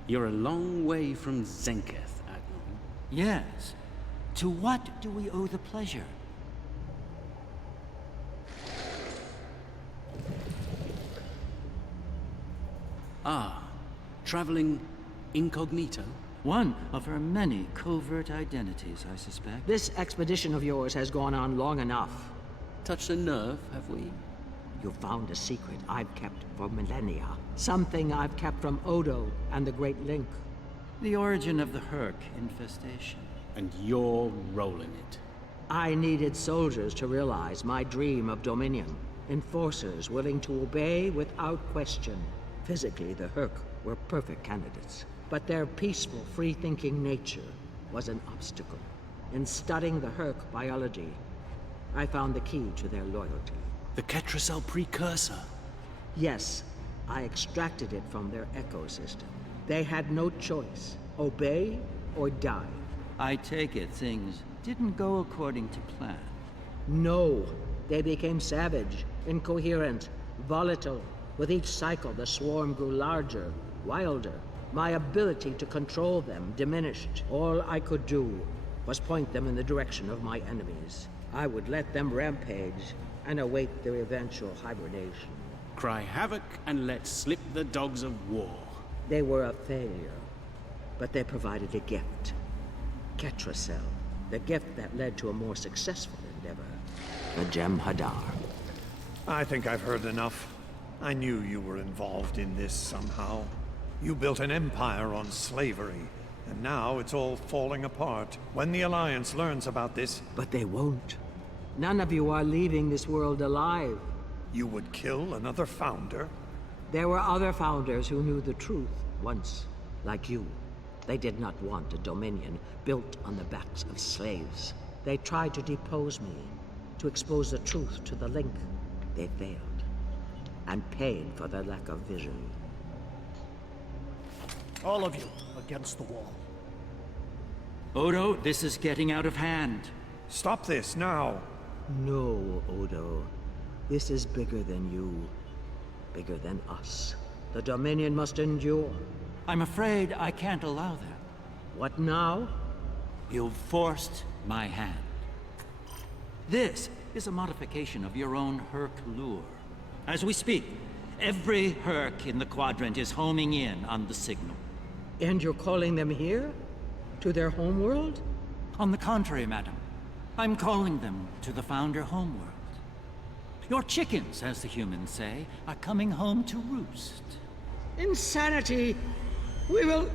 You're a long way from Zenketh, Admiral. Yes. To what do we owe the pleasure? Ah, traveling incognito? One of her many covert identities, I suspect. This expedition of yours has gone on long enough. Touched a nerve, have we? You found a secret I've kept for millennia. Something I've kept from Odo and the Great Link. The origin of the Herc infestation. And you're rolling it. I needed soldiers to realize my dream of dominion. Enforcers willing to obey without question. Physically, the Herc were perfect candidates. But their peaceful, free-thinking nature was an obstacle. In studying the Herc biology, I found the key to their loyalty. The Ketracel precursor? Yes, I extracted it from their ecosystem. They had no choice. Obey or die. I take it things didn't go according to plan. No. They became savage, incoherent, volatile. With each cycle, the swarm grew larger, wilder. My ability to control them diminished. All I could do was point them in the direction of my enemies. I would let them rampage and await their eventual hibernation. Cry havoc and let slip the dogs of war. They were a failure, but they provided a gift. Ketracel, the gift that led to a more successful endeavor. The Gem Hadar. I think I've heard enough. I knew you were involved in this somehow. You built an empire on slavery, and now it's all falling apart. When the Alliance learns about this... But they won't. None of you are leaving this world alive. You would kill another founder? There were other founders who knew the truth once, like you. They did not want a dominion built on the backs of slaves. They tried to depose me, to expose the truth to the Link. They failed, and paid for their lack of vision. All of you, against the wall. Odo, this is getting out of hand. Stop this, now! No, Odo. This is bigger than you. Bigger than us. The Dominion must endure. I'm afraid I can't allow that. What now? You've forced my hand. This is a modification of your own Herc lure. As we speak, every Herc in the Quadrant is homing in on the signal. And you're calling them here? To their homeworld? On the contrary, madam. I'm calling them to the Founder homeworld. Your chickens, as the humans say, are coming home to roost. Insanity! We will...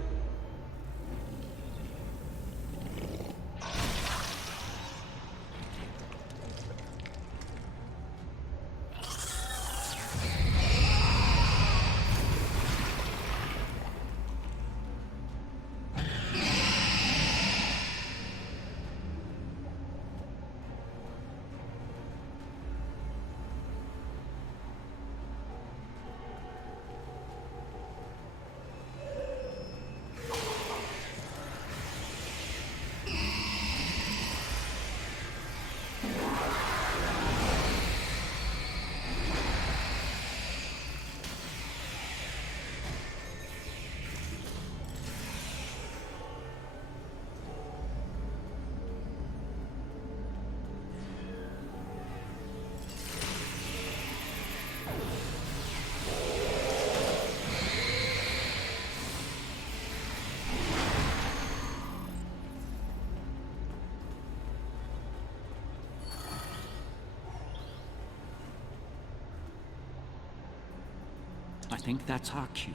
I think that's our cue.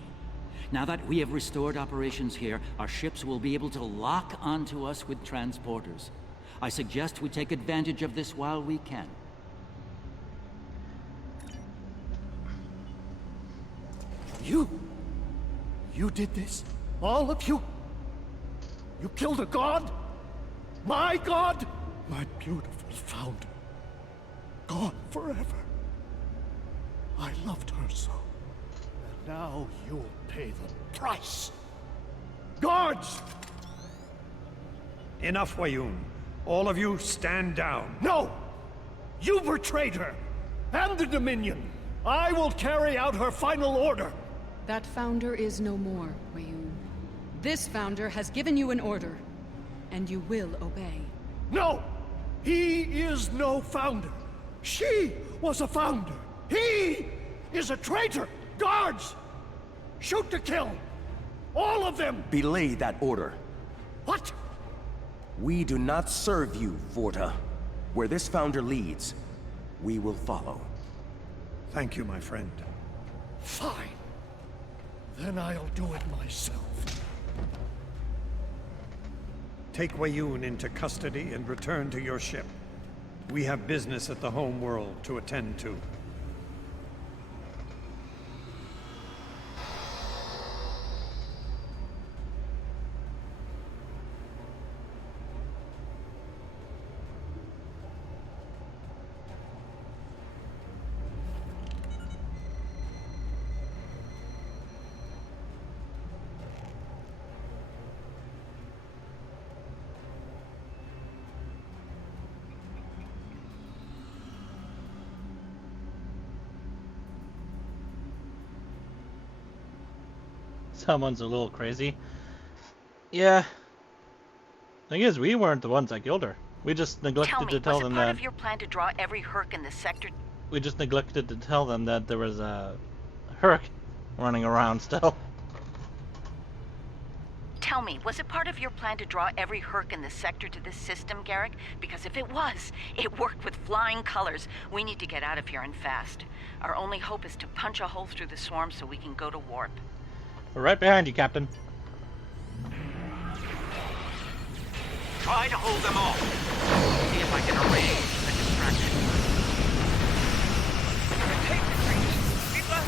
Now that we have restored operations here, our ships will be able to lock onto us with transporters. I suggest we take advantage of this while we can. You did this? All of you? You killed a god? My god? My beautiful founder. Gone forever. I loved her so. And now you'll pay the price. Guards! Enough, Wayun. All of you, stand down. No! You betrayed her! And the Dominion! I will carry out her final order! That founder is no more, Wayun. This founder has given you an order, and you will obey. No! He is no founder. She was a founder. He is a traitor! Guards! Shoot to kill! All of them! Belay that order. What? We do not serve you, Vorta. Where this founder leads, we will follow. Thank you, my friend. Fine. Then I'll do it myself. Take Wayun into custody and return to your ship. We have business at the home world to attend to. Someone's a little crazy. Yeah. Thing is, we weren't the ones that killed her. We just neglected to tell them was it part that. of your plan to draw every Herc in the sector? We just neglected to tell them that there was a Herc running around still. Tell me, was it part of your plan to draw every Herc in the sector to this system, Garrick? Because if it was, it worked with flying colors. We need to get out of here and fast. Our only hope is to punch a hole through the swarm so we can go to warp. We're right behind you, Captain. Try to hold them off. See if I can arrange the distraction. Take the creature. Keep up.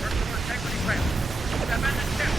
Personal integrity grant. Step in the ship.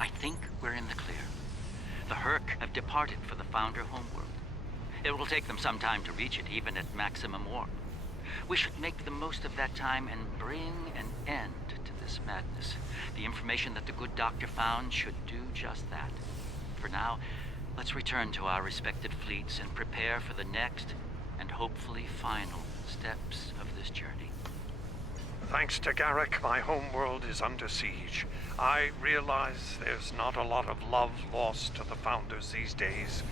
I think we're in the clear. The Herc have departed for the Founder homeworld. It will take them some time to reach it, even at maximum warp. We should make the most of that time and bring an end to this madness. The information that the good doctor found should do just that. For now, let's return to our respective fleets and prepare for the next and hopefully final steps of this journey. Thanks to Garrick, my homeworld is under siege. I realize there's not a lot of love lost to the Founders these days,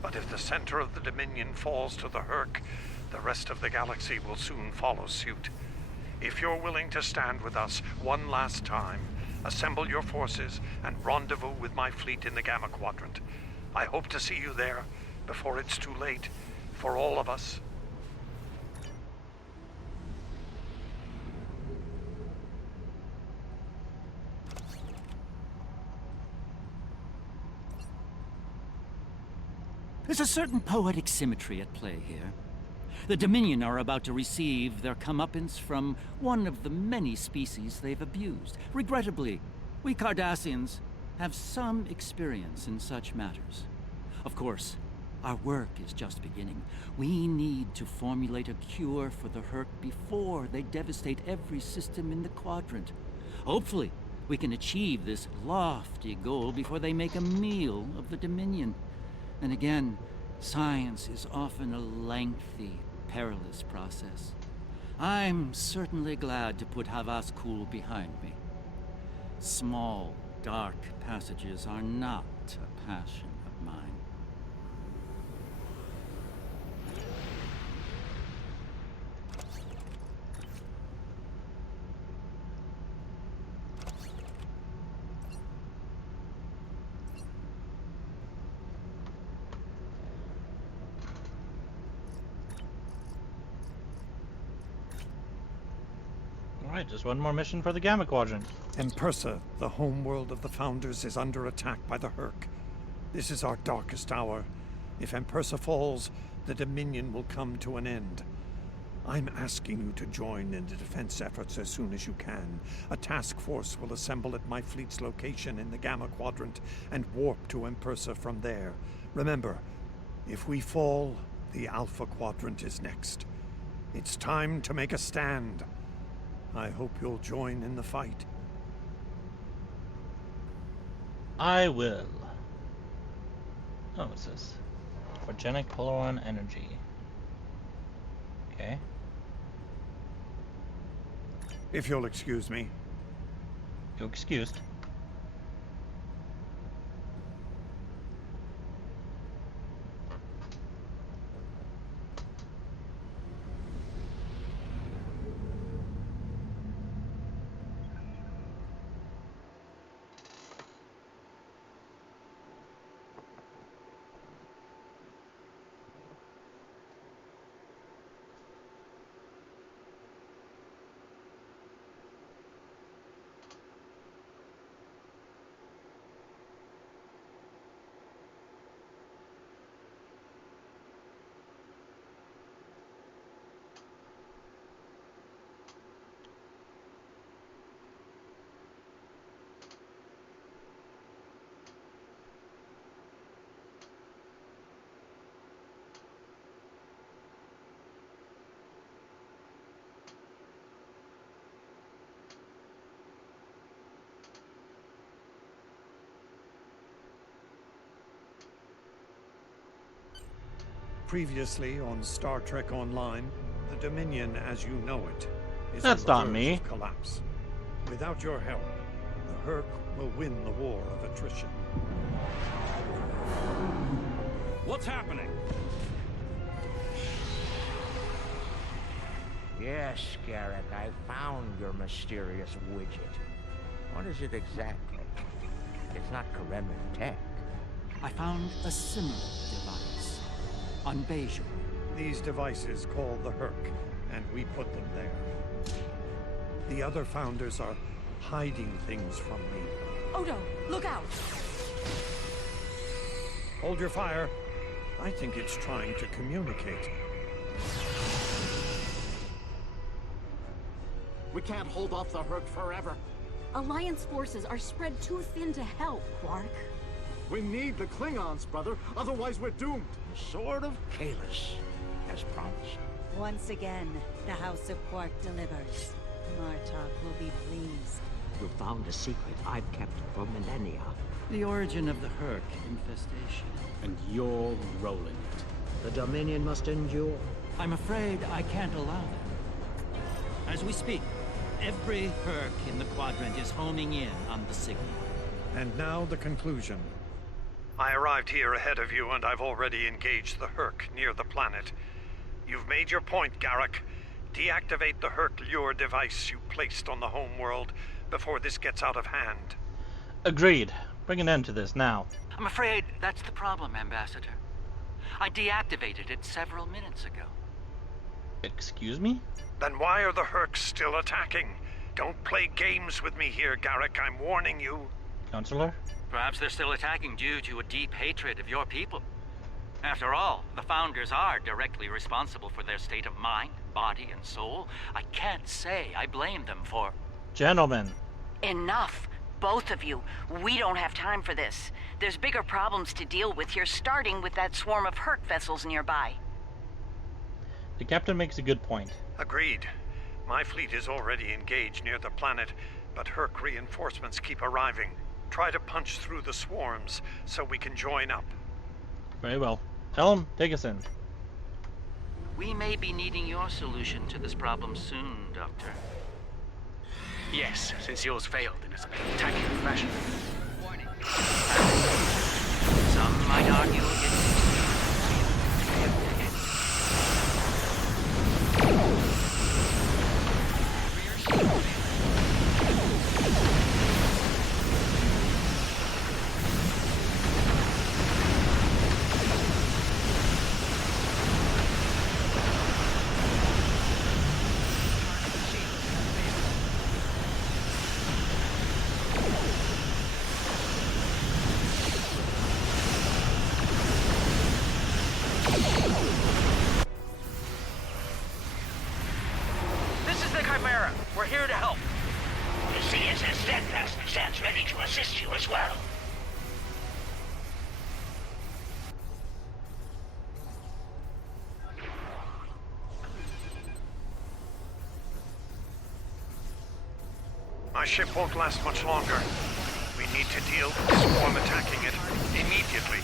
but if the center of the Dominion falls to the Herc, the rest of the galaxy will soon follow suit. If you're willing to stand with us one last time, assemble your forces and rendezvous with my fleet in the Gamma Quadrant. I hope to see you there before it's too late for all of us. There's a certain poetic symmetry at play here. The Dominion are about to receive their comeuppance from one of the many species they've abused. Regrettably, we Cardassians have some experience in such matters. Of course, our work is just beginning. We need to formulate a cure for the Herc before they devastate every system in the Quadrant. Hopefully, we can achieve this lofty goal before they make a meal of the Dominion. And again, science is often a lengthy, perilous process. I'm certainly glad to put Havas Kul behind me. Small, dark passages are not a passion of mine. Alright, just one more mission for the Gamma Quadrant. Empersa, the homeworld of the Founders, is under attack by the Herc. This is our darkest hour. If Empersa falls, the Dominion will come to an end. I'm asking you to join in the defense efforts as soon as you can. A task force will assemble at my fleet's location in the Gamma Quadrant and warp to Empersa from there. Remember, if we fall, the Alpha Quadrant is next. It's time to make a stand. I hope you'll join in the fight. I will. Oh, what's this? Organic Polaron Energy. Okay. If you'll excuse me. You're excused. Previously on Star Trek Online, the Dominion as you know it is That's on the not verge me. of collapse. Without your help, the Herc will win the war of attrition. What's happening? Yes, Garrick, I found your mysterious widget. What is it exactly? It's not Kremen tech. I found a similar device on Byrnjolf. These devices called the Herc, and we put them there. The other Founders are hiding things from me. Odo, look out! Hold your fire. I think it's trying to communicate. We can't hold off the Herc forever. Alliance forces are spread too thin to help, Quark. We need the Klingons, brother. Otherwise, we're doomed. The Sword of Kahless, as promised. Once again, the House of Quark delivers. Martok will be pleased. You found a secret I've kept for millennia. The origin of the Herc infestation. And you're rolling it. The Dominion must endure. I'm afraid I can't allow that. As we speak, every Herc in the Quadrant is homing in on the signal. And now the conclusion. I arrived here ahead of you, and I've already engaged the Herc near the planet. You've made your point, Garrick. Deactivate the Herc lure device you placed on the homeworld before this gets out of hand. Agreed. Bring an end to this now. I'm afraid that's the problem, Ambassador. I deactivated it several minutes ago. Excuse me? Then why are the Hercs still attacking? Don't play games with me here, Garrick. I'm warning you. Counselor? Perhaps they're still attacking due to a deep hatred of your people. After all, the Founders are directly responsible for their state of mind, body, and soul. I can't say I blame them for... Gentlemen. Enough. Both of you. We don't have time for this. There's bigger problems to deal with here, starting with that swarm of Herc vessels nearby. The captain makes a good point. Agreed. My fleet is already engaged near the planet, but Herc reinforcements keep arriving. Try to punch through the swarms so we can join up. Very well. Helm, take us in. We may be needing your solution to this problem soon, Doctor. Yes, since yours failed in a spectacular fashion. Some might argue it's... We're here to help. The CSS Steadfast stands ready to assist you as well. My ship won't last much longer. We need to deal with the swarm attacking it immediately.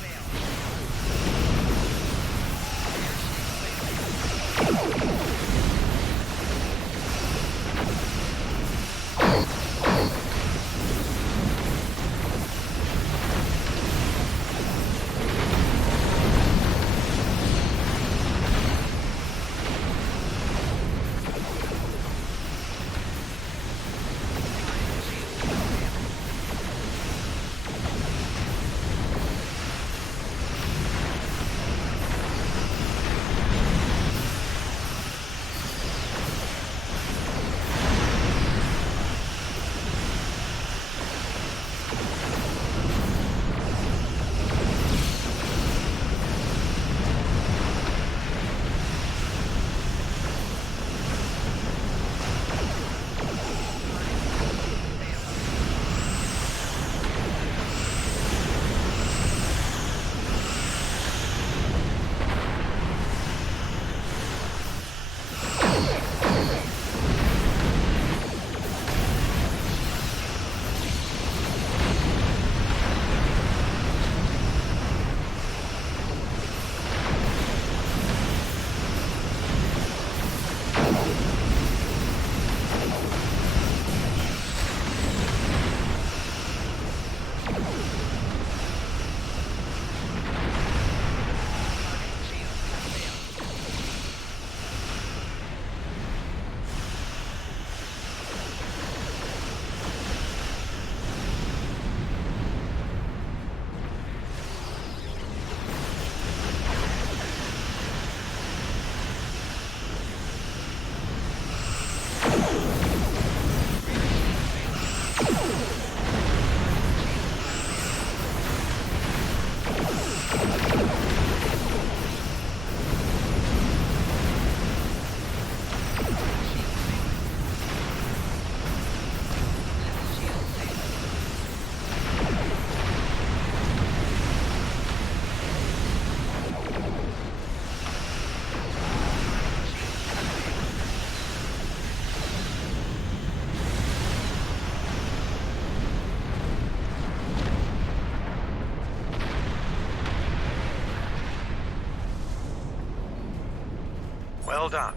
Well done.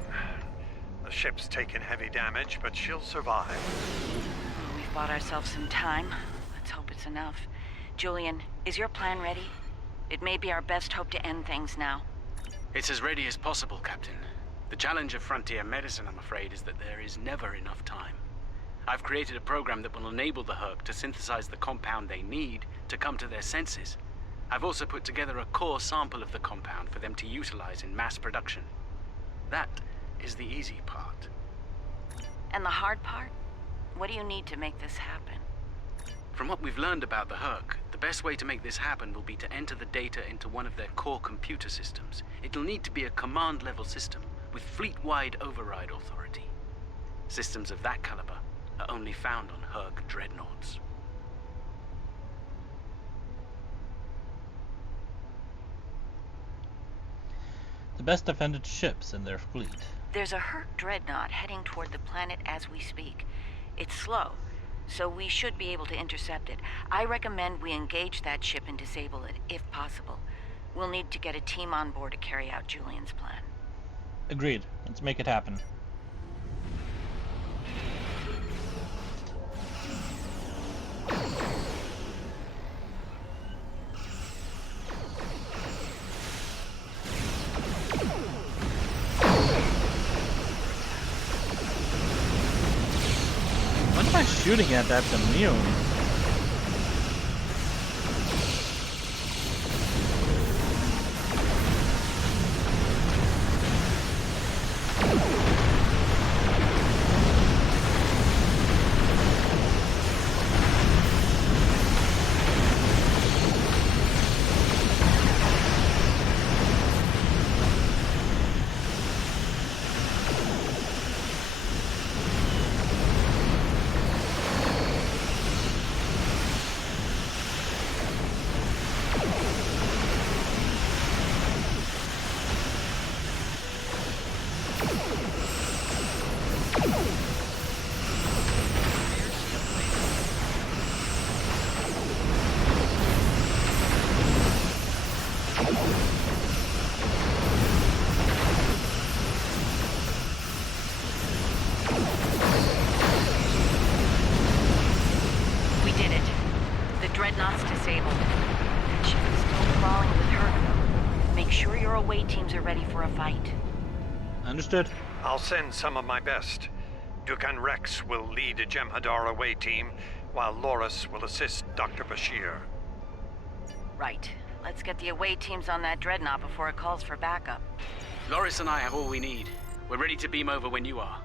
The ship's taken heavy damage, but she'll survive. We've bought ourselves some time. Let's hope it's enough. Julian, is your plan ready? It may be our best hope to end things now. It's as ready as possible, Captain. The challenge of frontier medicine, I'm afraid, is that there is never enough time. I've created a program that will enable the Herc to synthesize the compound they need to come to their senses. I've also put together a core sample of the compound for them to utilize in mass production. That is the easy part. And the hard part? What do you need to make this happen? From what we've learned about the Herc, the best way to make this happen will be to enter the data into one of their core computer systems. It'll need to be a command-level system with fleet-wide override authority. Systems of that caliber are only found on Herc dreadnoughts. The best defended ships in their fleet. There's a Herc dreadnought heading toward the planet as we speak. It's slow, so we should be able to intercept it. I recommend we engage that ship and disable it, if possible. We'll need to get a team on board to carry out Julian's plan. Agreed. Let's make it happen. What am I shooting at that's immune? Dreadnought's disabled. That ship is still crawling with her. Make sure your away teams are ready for a fight. Understood. I'll send some of my best. Dukan Rex will lead a Jem'Hadar away team, while Loris will assist Dr. Bashir. Right. Let's get the away teams on that Dreadnought before it calls for backup. Loris and I have all we need. We're ready to beam over when you are.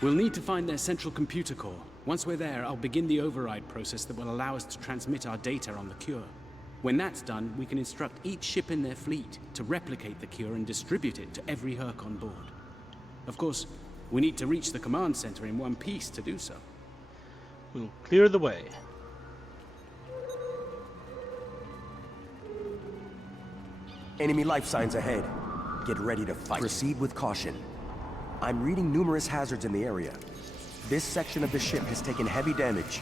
We'll need to find their central computer core. Once we're there, I'll begin the override process that will allow us to transmit our data on the cure. When that's done, we can instruct each ship in their fleet to replicate the cure and distribute it to every Herc on board. Of course, we need to reach the command center in one piece to do so. We'll clear the way. Enemy life signs ahead. Get ready to fight. Proceed with caution. I'm reading numerous hazards in the area. This section of the ship has taken heavy damage.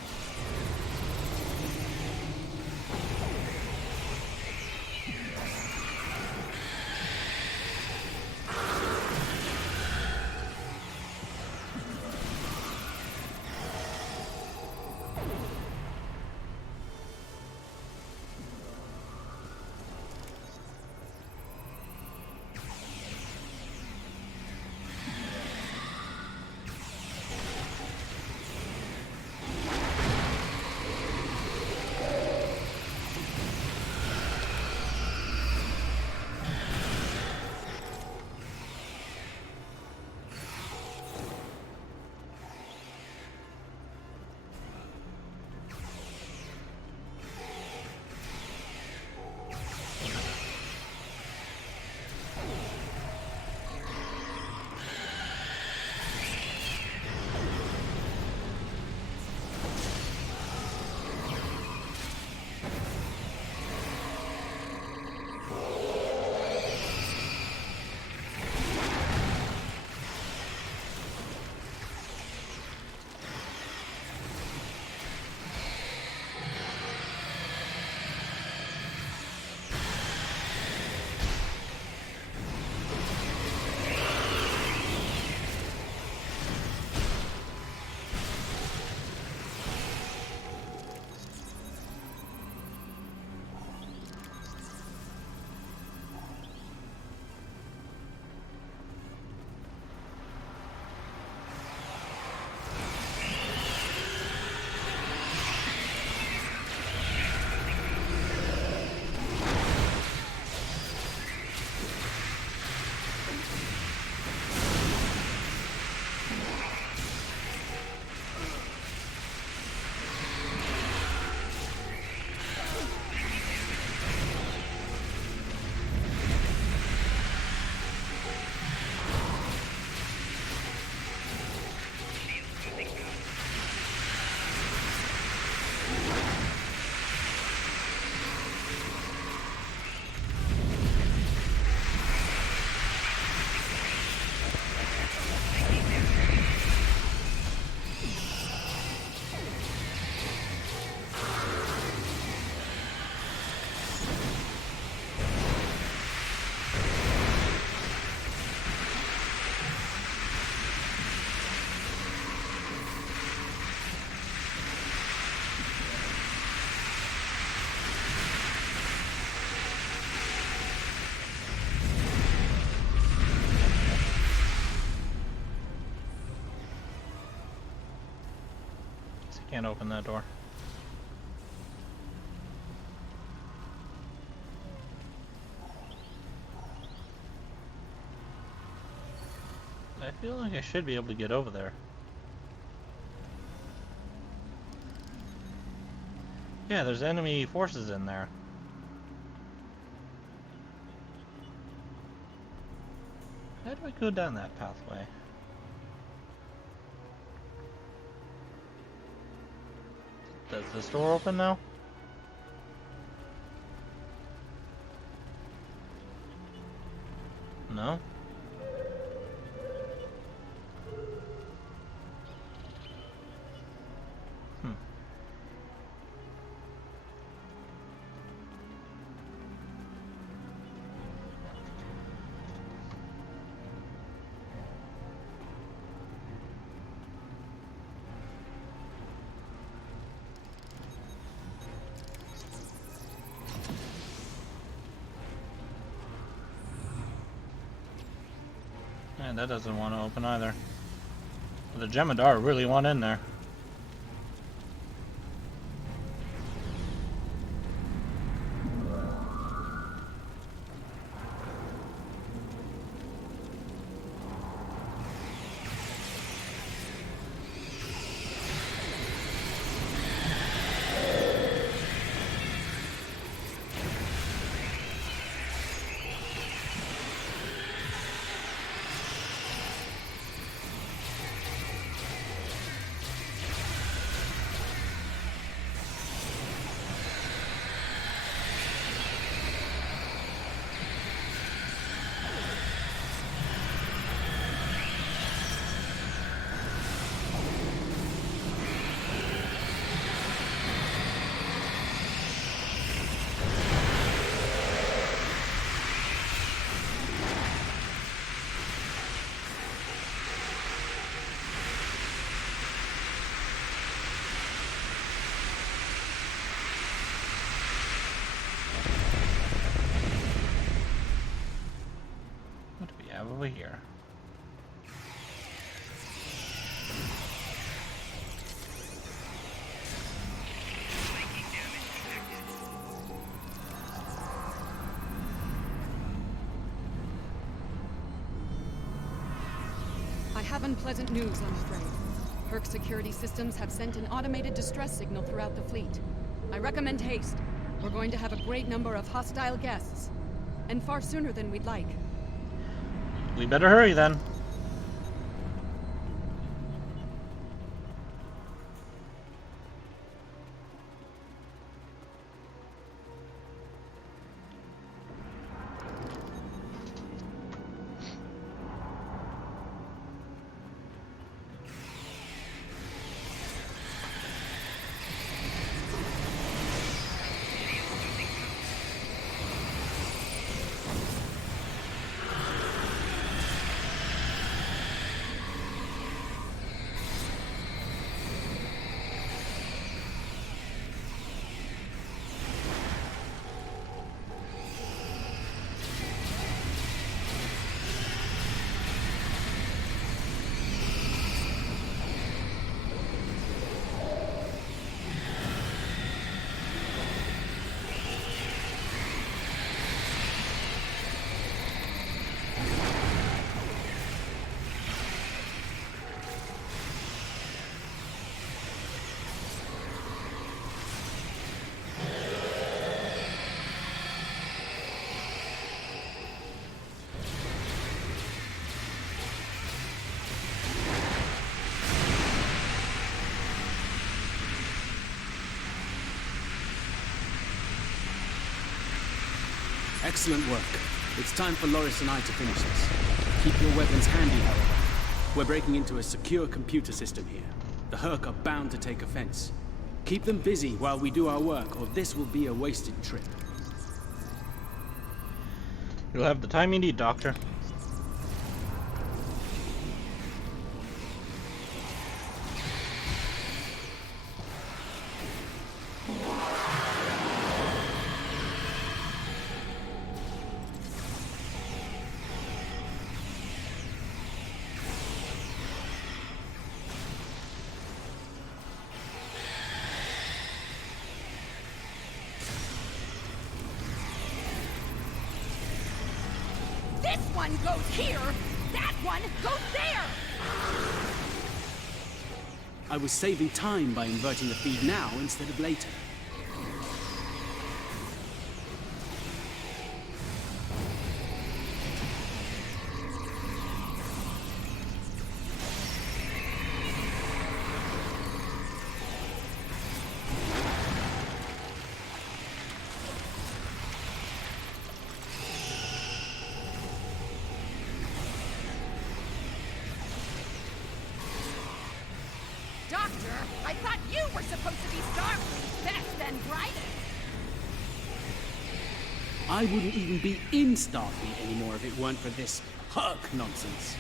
Can't open that door. I feel like I should be able to get over there. Yeah, there's enemy forces in there. How do I go down that pathway? Does this door open now? No? And that doesn't want to open either. The Jemadar really want in there. Over here. I have unpleasant news, I'm afraid. Herc security systems have sent an automated distress signal throughout the fleet. I recommend haste. We're going to have a great number of hostile guests, and far sooner than we'd like. We better hurry then. Excellent work. It's time for Loris and I to finish this. Keep your weapons handy, however. We're breaking into a secure computer system here. The Herc are bound to take offense. Keep them busy while we do our work, or this will be a wasted trip. You'll have the time you need, Doctor. This one goes here, that one goes there! I was saving time by inverting the feed now instead of later. Doctor, I thought you were supposed to be Starfleet's best and brightest. I wouldn't even be in Starfleet anymore if it weren't for this Herc nonsense.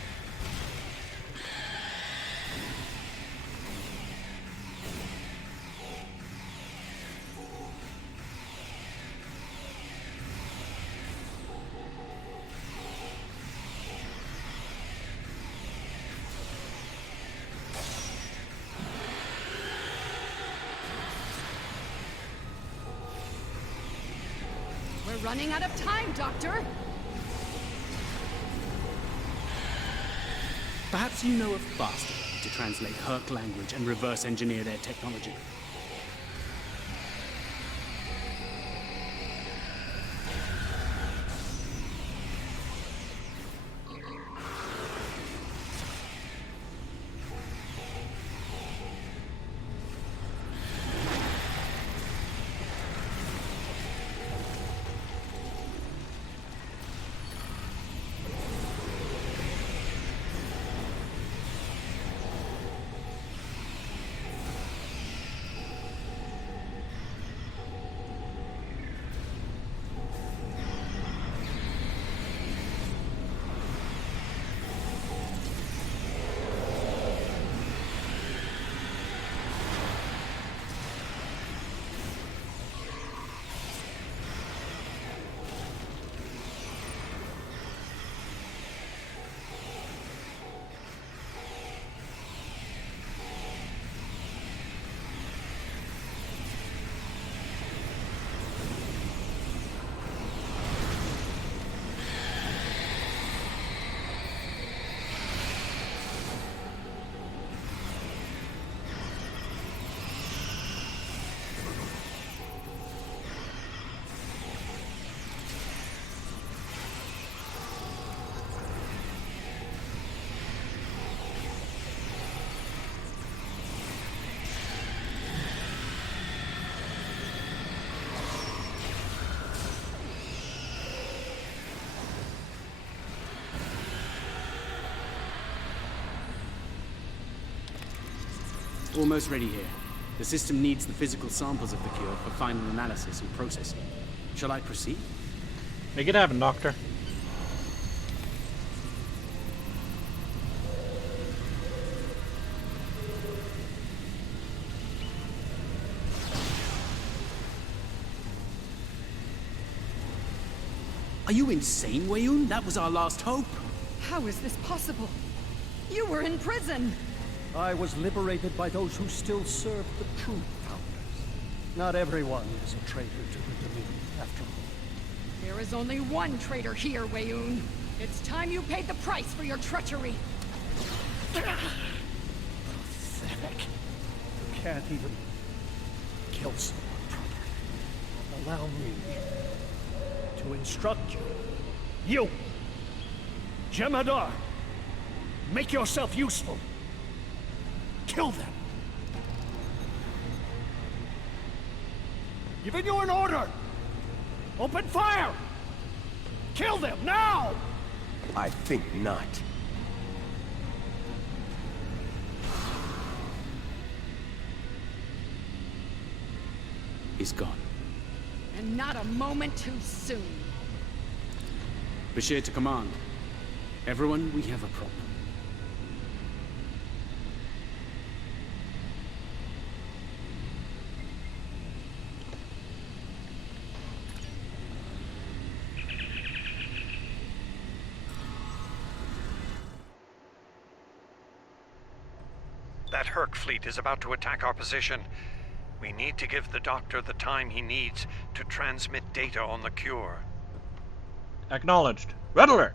We're running out of time, Doctor. Perhaps you know a faster way to translate Herc language and reverse engineer their technology. Almost ready here. The system needs the physical samples of the cure for final analysis and processing. Shall I proceed? Make it happen, Doctor. Are you insane, Weyoun? That was our last hope. How is this possible? You were in prison! I was liberated by those who still serve the true Founders. Not everyone is a traitor to the Dominion, after all. There is only one traitor here, Weyoun. It's time you paid the price for your treachery. Pathetic. You can't even kill someone properly. Allow me to instruct you. You! Jemadar! Make yourself useful! Kill them! Giving you an order! Open fire! Kill them, now! I think not. He's gone. And not a moment too soon. Bashir to command. Everyone, we have a problem. That Herc fleet is about to attack our position. We need to give the Doctor the time he needs to transmit data on the cure. Acknowledged. Red alert!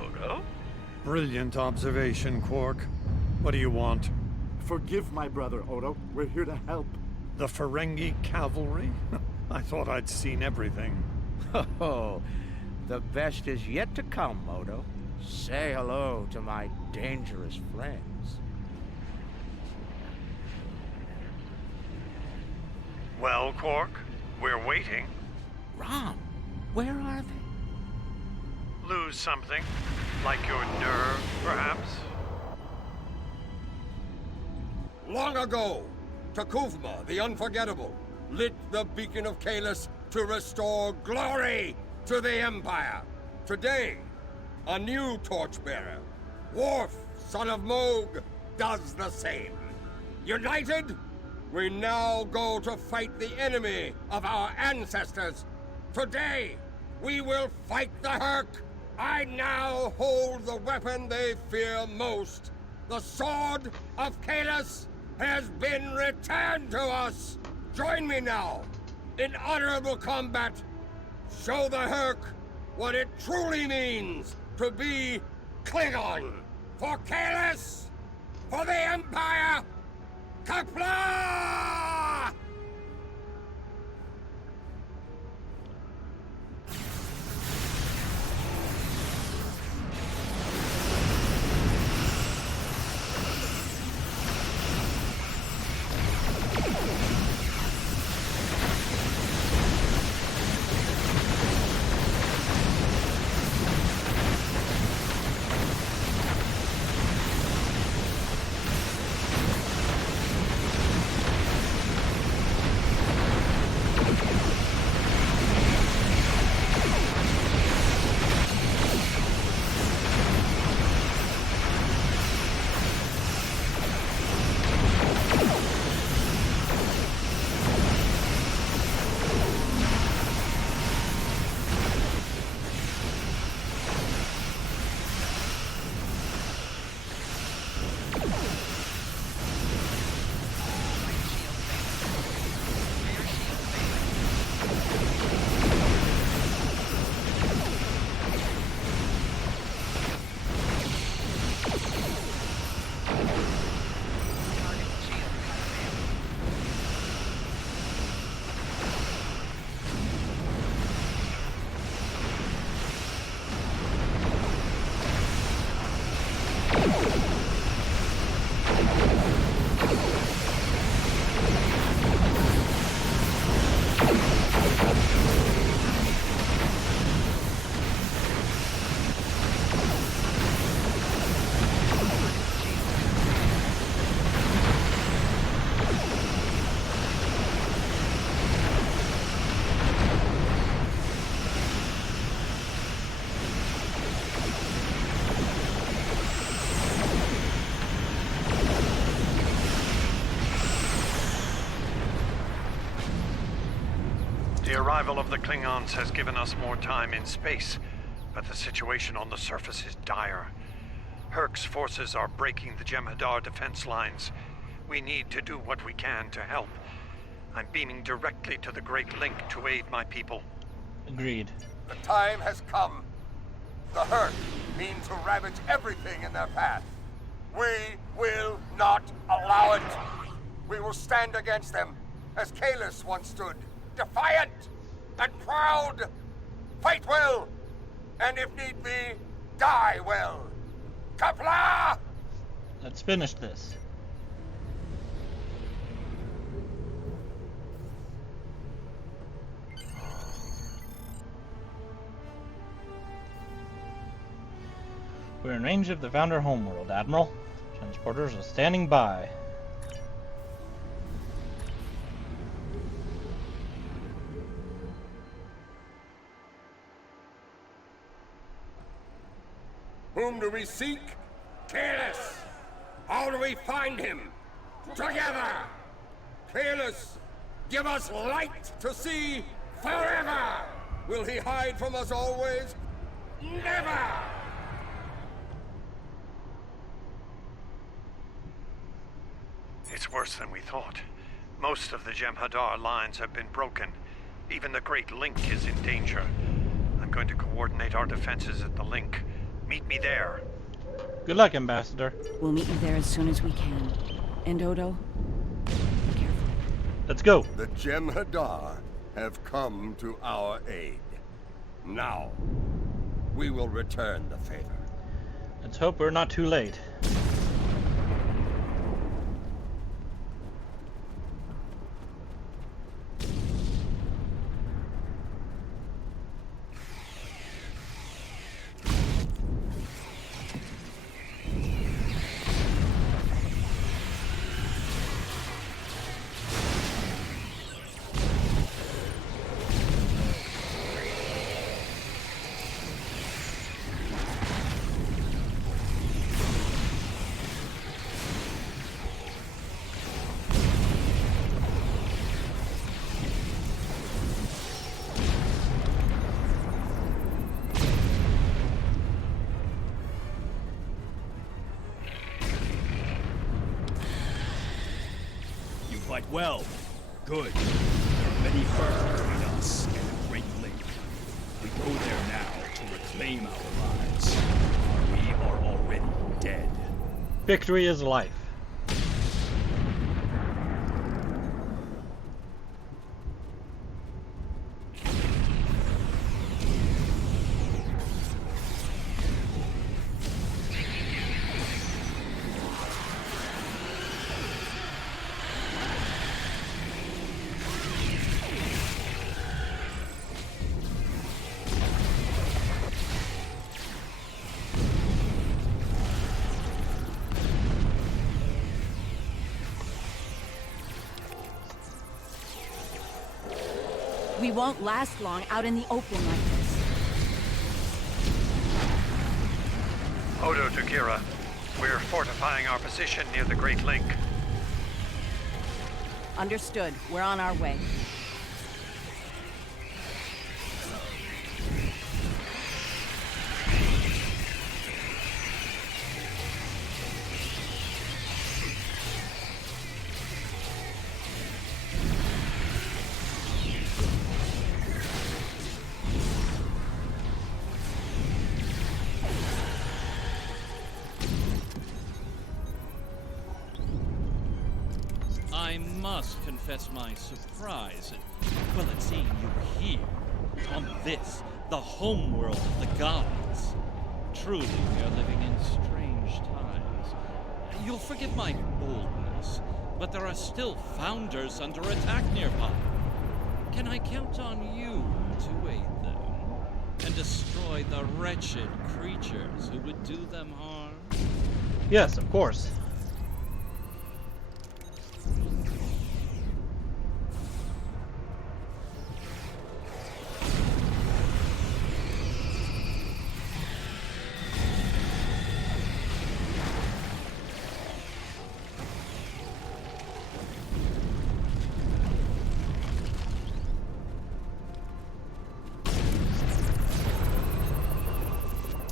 Odo. Brilliant observation, Quark. What do you want? Forgive my brother, Odo. We're here to help. The Ferengi cavalry? I thought I'd seen everything. Oh, the best is yet to come, Odo. Say hello to my dangerous friends. Well, Quark, we're waiting. Rom, where are they? Lose something? Like your nerve, perhaps? Long ago, Takuvma, the Unforgettable, lit the beacon of Kahless to restore glory to the Empire. Today, a new torchbearer, Worf, son of Moog, does the same. United, we now go to fight the enemy of our ancestors. Today, we will fight the Herc. I now hold the weapon they fear most. The Sword of Kahless has been returned to us. Join me now in honorable combat. Show the Herc what it truly means to be Klingon. For Kahless, for the Empire, Kapla! The arrival of the Klingons has given us more time in space, but the situation on the surface is dire. Herc's forces are breaking the Jem'Hadar defense lines. We need to do what we can to help. I'm beaming directly to the Great Link to aid my people. Agreed. The time has come. The Herc mean to ravage everything in their path. We will not allow it. We will stand against them, as Kahless once stood, defiant and proud. Fight well, and if need be, die well. Kapla! Let's finish this. We're in range of the Founder homeworld, Admiral. Transporters are standing by. Whom do we seek? Kahless! How do we find him? Together! Kahless, give us light to see forever! Will he hide from us always? Never! It's worse than we thought. Most of the Jem'Hadar lines have been broken. Even the Great Link is in danger. I'm going to coordinate our defenses at the link. Meet me there. Good luck, Ambassador. We'll meet you there as soon as we can. And Odo, be careful. Let's go. The Jem'Hadar have come to our aid. Now, we will return the favor. Let's hope we're not too late. Fight well. Good. There are many hurt between us and the Great Lake. We go there now to reclaim our lives. We are already dead. Victory is life. We won't last long out in the open like this. Odo to Kira. We're fortifying our position near the Great Link. Understood. We're on our way. I must confess my surprise at seeing you here, on this, the homeworld of the gods. Truly, we are living in strange times. You'll forgive my boldness, but there are still Founders under attack nearby. Can I count on you to aid them and destroy the wretched creatures who would do them harm? Yes, of course.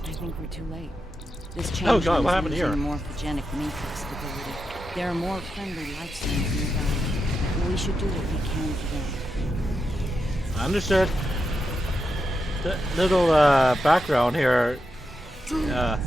I think we're too late. This change Oh God, what happened here? Morphogenic matrix stability. There are more friendly life signs nearby. We should do what we can for them. Understood. The little background here. Stop!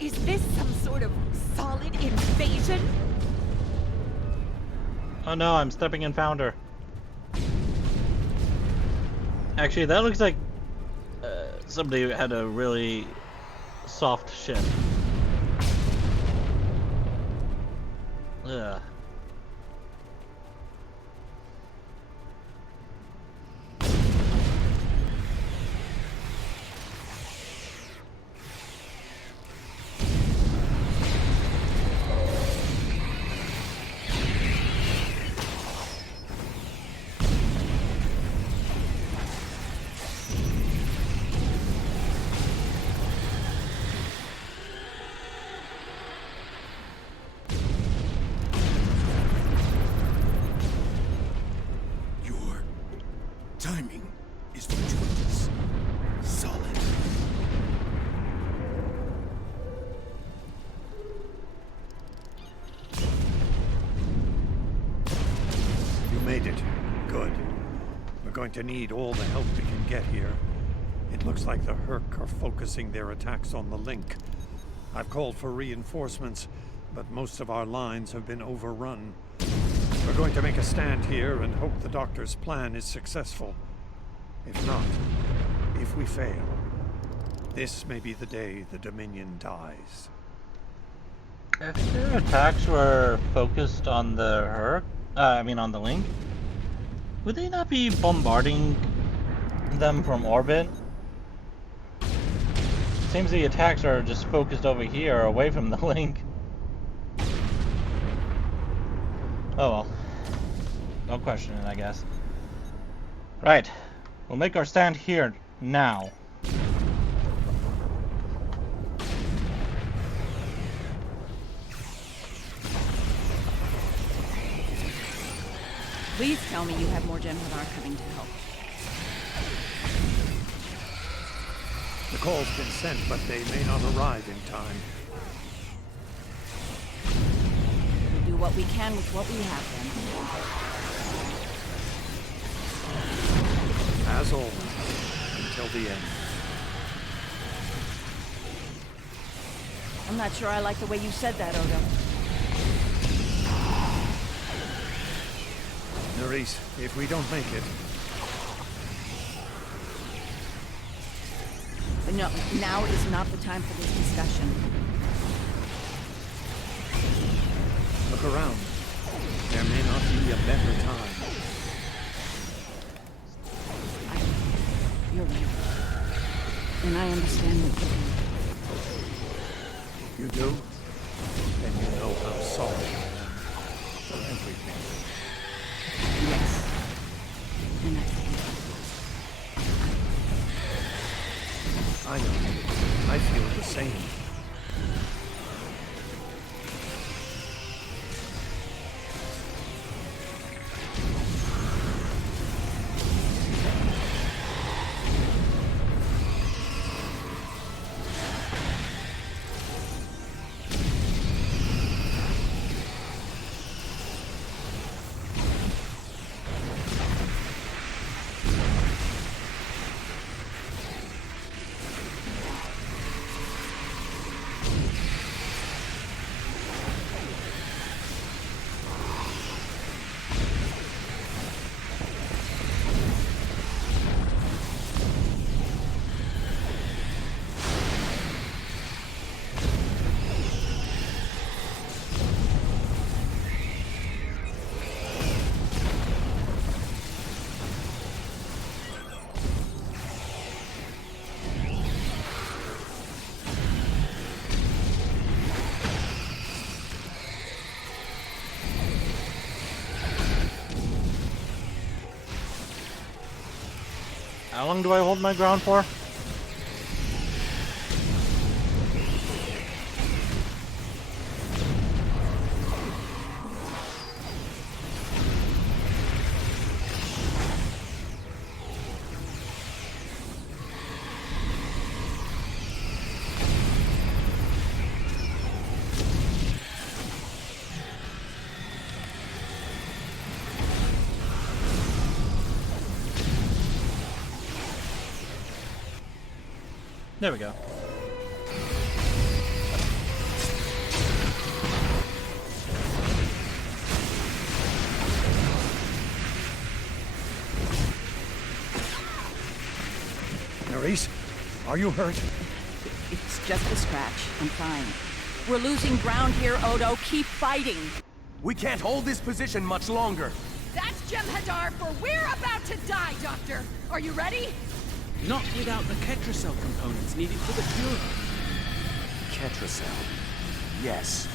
Is this some sort of solid invasion? Oh no, I'm stepping in Founder. Actually, that looks like somebody had a really soft ship. Ugh. Timing is fortuitous. Solid. You made it. Good. We're going to need all the help we can get here. It looks like the Herc are focusing their attacks on the link. I've called for reinforcements, but most of our lines have been overrun. We're going to make a stand here and hope the Doctor's plan is successful. If not, if we fail, this may be the day the Dominion dies. If their attacks were focused on the Herc, on the link, would they not be bombarding them from orbit? Seems the attacks are just focused over here, away from the link. Oh well. No question it, I guess. Right. We'll make our stand here, now. Please tell me you have more Jem'Hadar coming to help. The call's been sent, but they may not arrive in time. We'll do what we can with what we have, then. As always, until the end. I'm not sure I like the way you said that, Odo. Nerys, if we don't make it... No, now is not the time for this discussion. Look around. There may not be a better time. You're right. And I understand what you do. You do? Then you know how sorry I am for everything. Yes. And that's I know. I feel the same. How long do I hold my ground for? There we go. Nerys, are you hurt? It's just a scratch. I'm fine. We're losing ground here, Odo. Keep fighting. We can't hold this position much longer. That's Jem'Hadar, for we're about to die, Doctor! Are you ready? Not without the Ketracel components needed for the cure. Ketracel. Yes.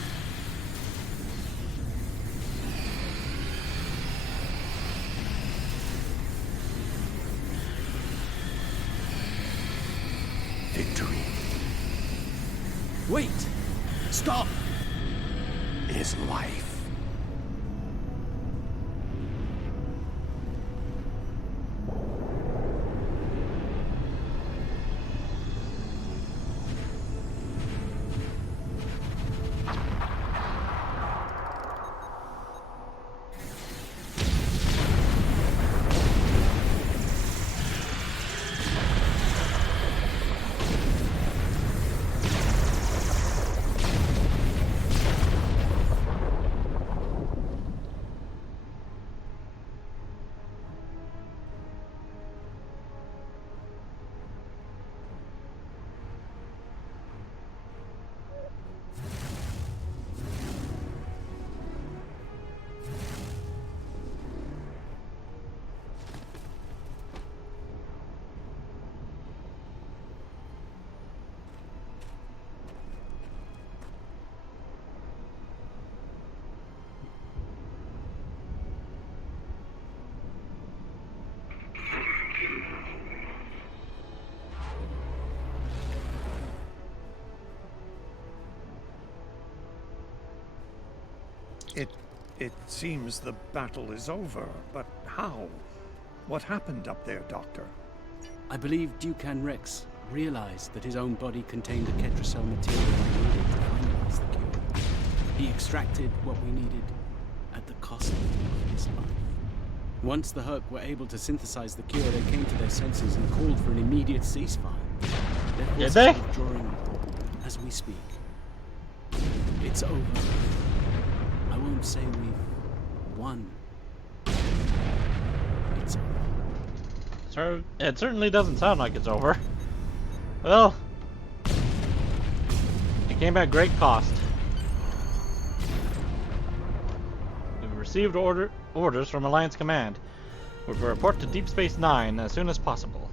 Victory. Wait! Stop! Is life. It seems the battle is over, but how? What happened up there, Doctor? I believe Dukan Rex realized that his own body contained the Ketracel material we needed to finalize the cure. He extracted what we needed at the cost of his life. Once the Herc were able to synthesize the cure, they came to their senses and called for an immediate ceasefire. Did they? Withdrawing as we speak. It's over. I won't say we've won. It's over. So, it certainly doesn't sound like it's over. Well, it came at great cost. We've received orders from Alliance Command. We're to report to Deep Space Nine as soon as possible.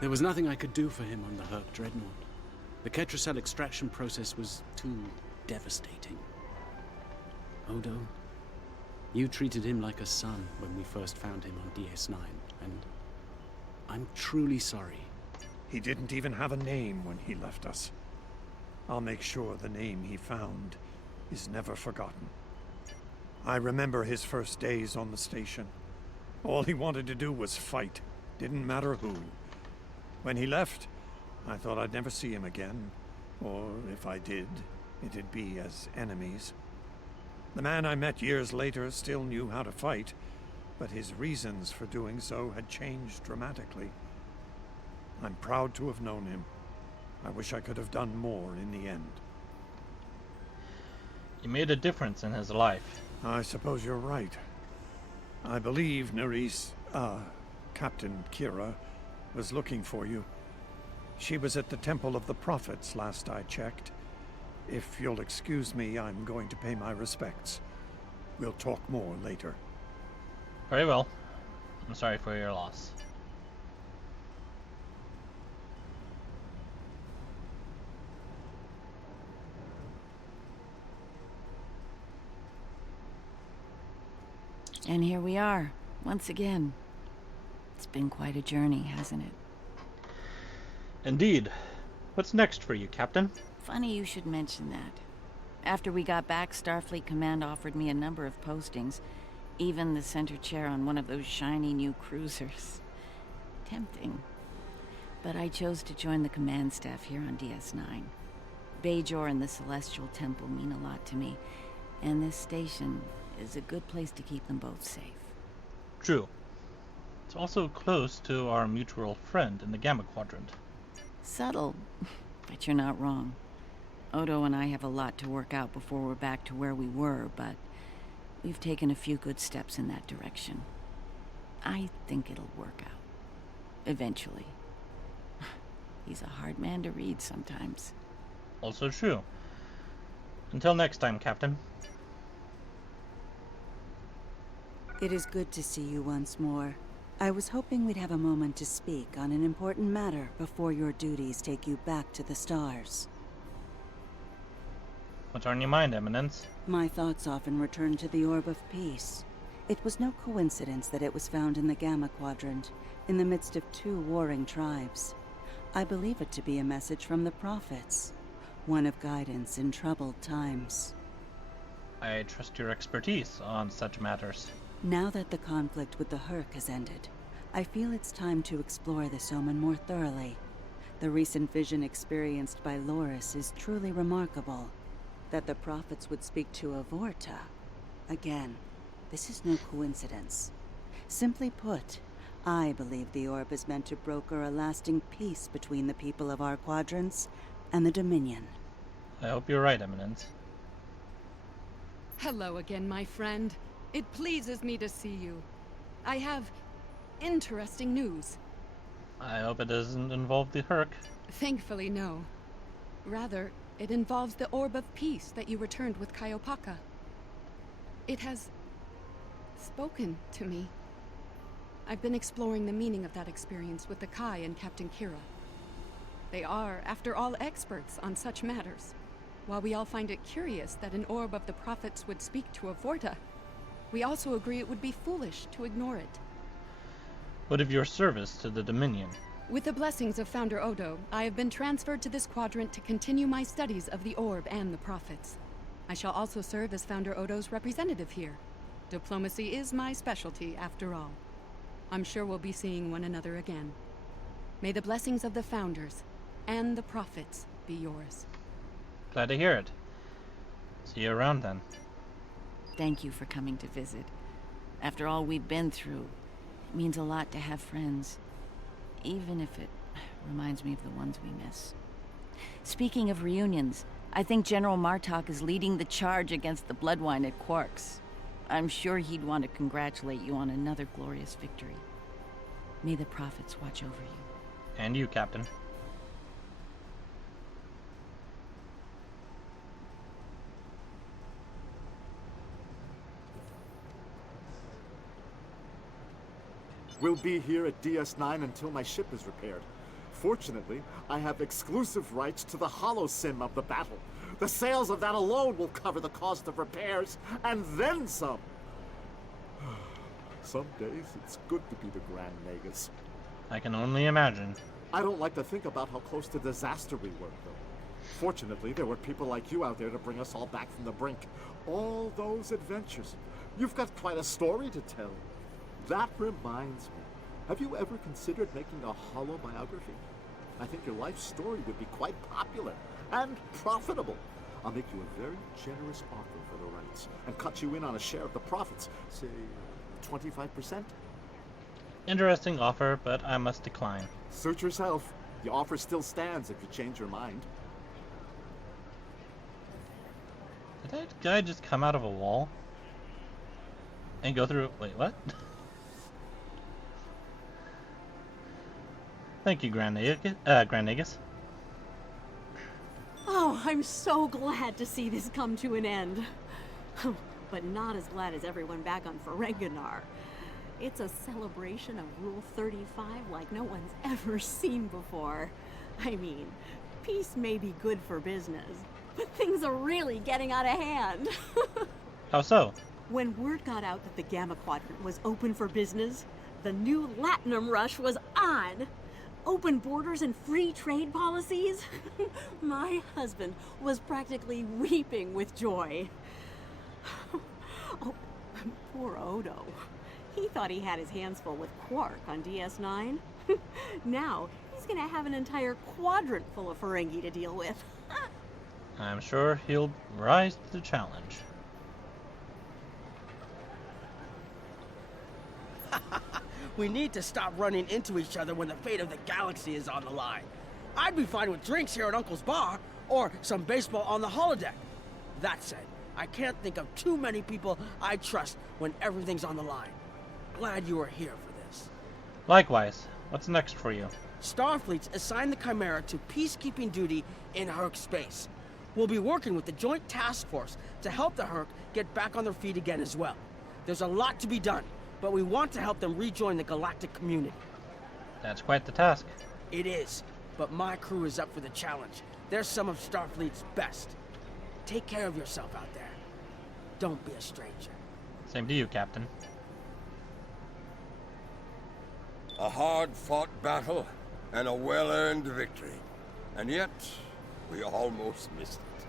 There was nothing I could do for him on the Herc Dreadnought. The Ketracel extraction process was too devastating. Odo, you treated him like a son when we first found him on DS9, and I'm truly sorry. He didn't even have a name when he left us. I'll make sure the name he found is never forgotten. I remember his first days on the station. All he wanted to do was fight. Didn't matter who. When he left, I thought I'd never see him again. Or if I did, it'd be as enemies. The man I met years later still knew how to fight, but his reasons for doing so had changed dramatically. I'm proud to have known him. I wish I could have done more in the end. You made a difference in his life. I suppose you're right. I believe Nerys, Captain Kira, was looking for you. She was at the Temple of the Prophets last I checked. If you'll excuse me, I'm going to pay my respects. We'll talk more later. Very well. I'm sorry for your loss. And here we are, once again. It's been quite a journey, hasn't it? Indeed. What's next for you, Captain? Funny you should mention that. After we got back, Starfleet Command offered me a number of postings, even the center chair on one of those shiny new cruisers. Tempting. But I chose to join the command staff here on DS9. Bajor and the Celestial Temple mean a lot to me, and this station is a good place to keep them both safe. True. It's also close to our mutual friend in the Gamma Quadrant. Subtle, but you're not wrong. Odo and I have a lot to work out before we're back to where we were, but we've taken a few good steps in that direction. I think it'll work out. Eventually. He's a hard man to read sometimes. Also true. Until next time, Captain. It is good to see you once more. I was hoping we'd have a moment to speak on an important matter before your duties take you back to the stars. What's on your mind, Eminence? My thoughts often return to the Orb of Peace. It was no coincidence that it was found in the Gamma Quadrant, in the midst of two warring tribes. I believe it to be a message from the prophets, one of guidance in troubled times. I trust your expertise on such matters. Now that the conflict with the Herc has ended, I feel it's time to explore this omen more thoroughly. The recent vision experienced by Loris is truly remarkable. That the prophets would speak to a Vorta. Again, this is no coincidence. Simply put, I believe the orb is meant to broker a lasting peace between the people of our quadrants and the Dominion. I hope you're right, Eminence. Hello again, my friend. It pleases me to see you. I have interesting news. I hope it doesn't involve the Herc. Thankfully, no. Rather, it involves the Orb of Peace that you returned with Kaiopaka. It has spoken to me. I've been exploring the meaning of that experience with the Kai and Captain Kira. They are, after all, experts on such matters. While we all find it curious that an Orb of the Prophets would speak to a Vorta, we also agree it would be foolish to ignore it. What of your service to the Dominion? With the blessings of Founder Odo, I have been transferred to this quadrant to continue my studies of the Orb and the Prophets. I shall also serve as Founder Odo's representative here. Diplomacy is my specialty, after all. I'm sure we'll be seeing one another again. May the blessings of the Founders and the Prophets be yours. Glad to hear it. See you around then. Thank you for coming to visit. After all we've been through, it means a lot to have friends. Even if it reminds me of the ones we miss. Speaking of reunions, I think General Martok is leading the charge against the Bloodwine at Quark's. I'm sure he'd want to congratulate you on another glorious victory. May the Prophets watch over you. And you, Captain. We'll be here at DS9 until my ship is repaired. Fortunately, I have exclusive rights to the holosim of the battle. The sales of that alone will cover the cost of repairs, and then some. Some days, it's good to be the Grand Nagus. I can only imagine. I don't like to think about how close to disaster we were, though. Fortunately, there were people like you out there to bring us all back from the brink. All those adventures. You've got quite a story to tell. That reminds me. Have you ever considered making a holobiography? I think your life story would be quite popular and profitable. I'll make you a very generous offer for the rights and cut you in on a share of the profits, say 25%. Interesting offer, but I must decline. Suit yourself. The offer still stands if you change your mind. Did that guy just come out of a wall? And go through... Wait, what? Thank you, Grand Nagus. Oh, I'm so glad to see this come to an end. But not as glad as everyone back on Ferenginar. It's a celebration of Rule 35 like no one's ever seen before. I mean, peace may be good for business, but things are really getting out of hand. How so? When word got out that the Gamma Quadrant was open for business, the new Latinum rush was on. Open borders and free trade policies. My husband was practically weeping with joy. Oh, poor Odo. He thought he had his hands full with Quark on DS9. Now, he's gonna have an entire quadrant full of Ferengi to deal with. I'm sure he'll rise to the challenge. We need to stop running into each other when the fate of the galaxy is on the line. I'd be fine with drinks here at Uncle's bar, or some baseball on the holodeck. That said, I can't think of too many people I trust when everything's on the line. Glad you are here for this. Likewise. What's next for you? Starfleet's assigned the Chimera to peacekeeping duty in Herc space. We'll be working with the Joint Task Force to help the Herc get back on their feet again as well. There's a lot to be done, but we want to help them rejoin the galactic community. That's quite the task. It is, but my crew is up for the challenge. They're some of Starfleet's best. Take care of yourself out there. Don't be a stranger. Same to you, Captain. A hard-fought battle and a well-earned victory. And yet, we almost missed it.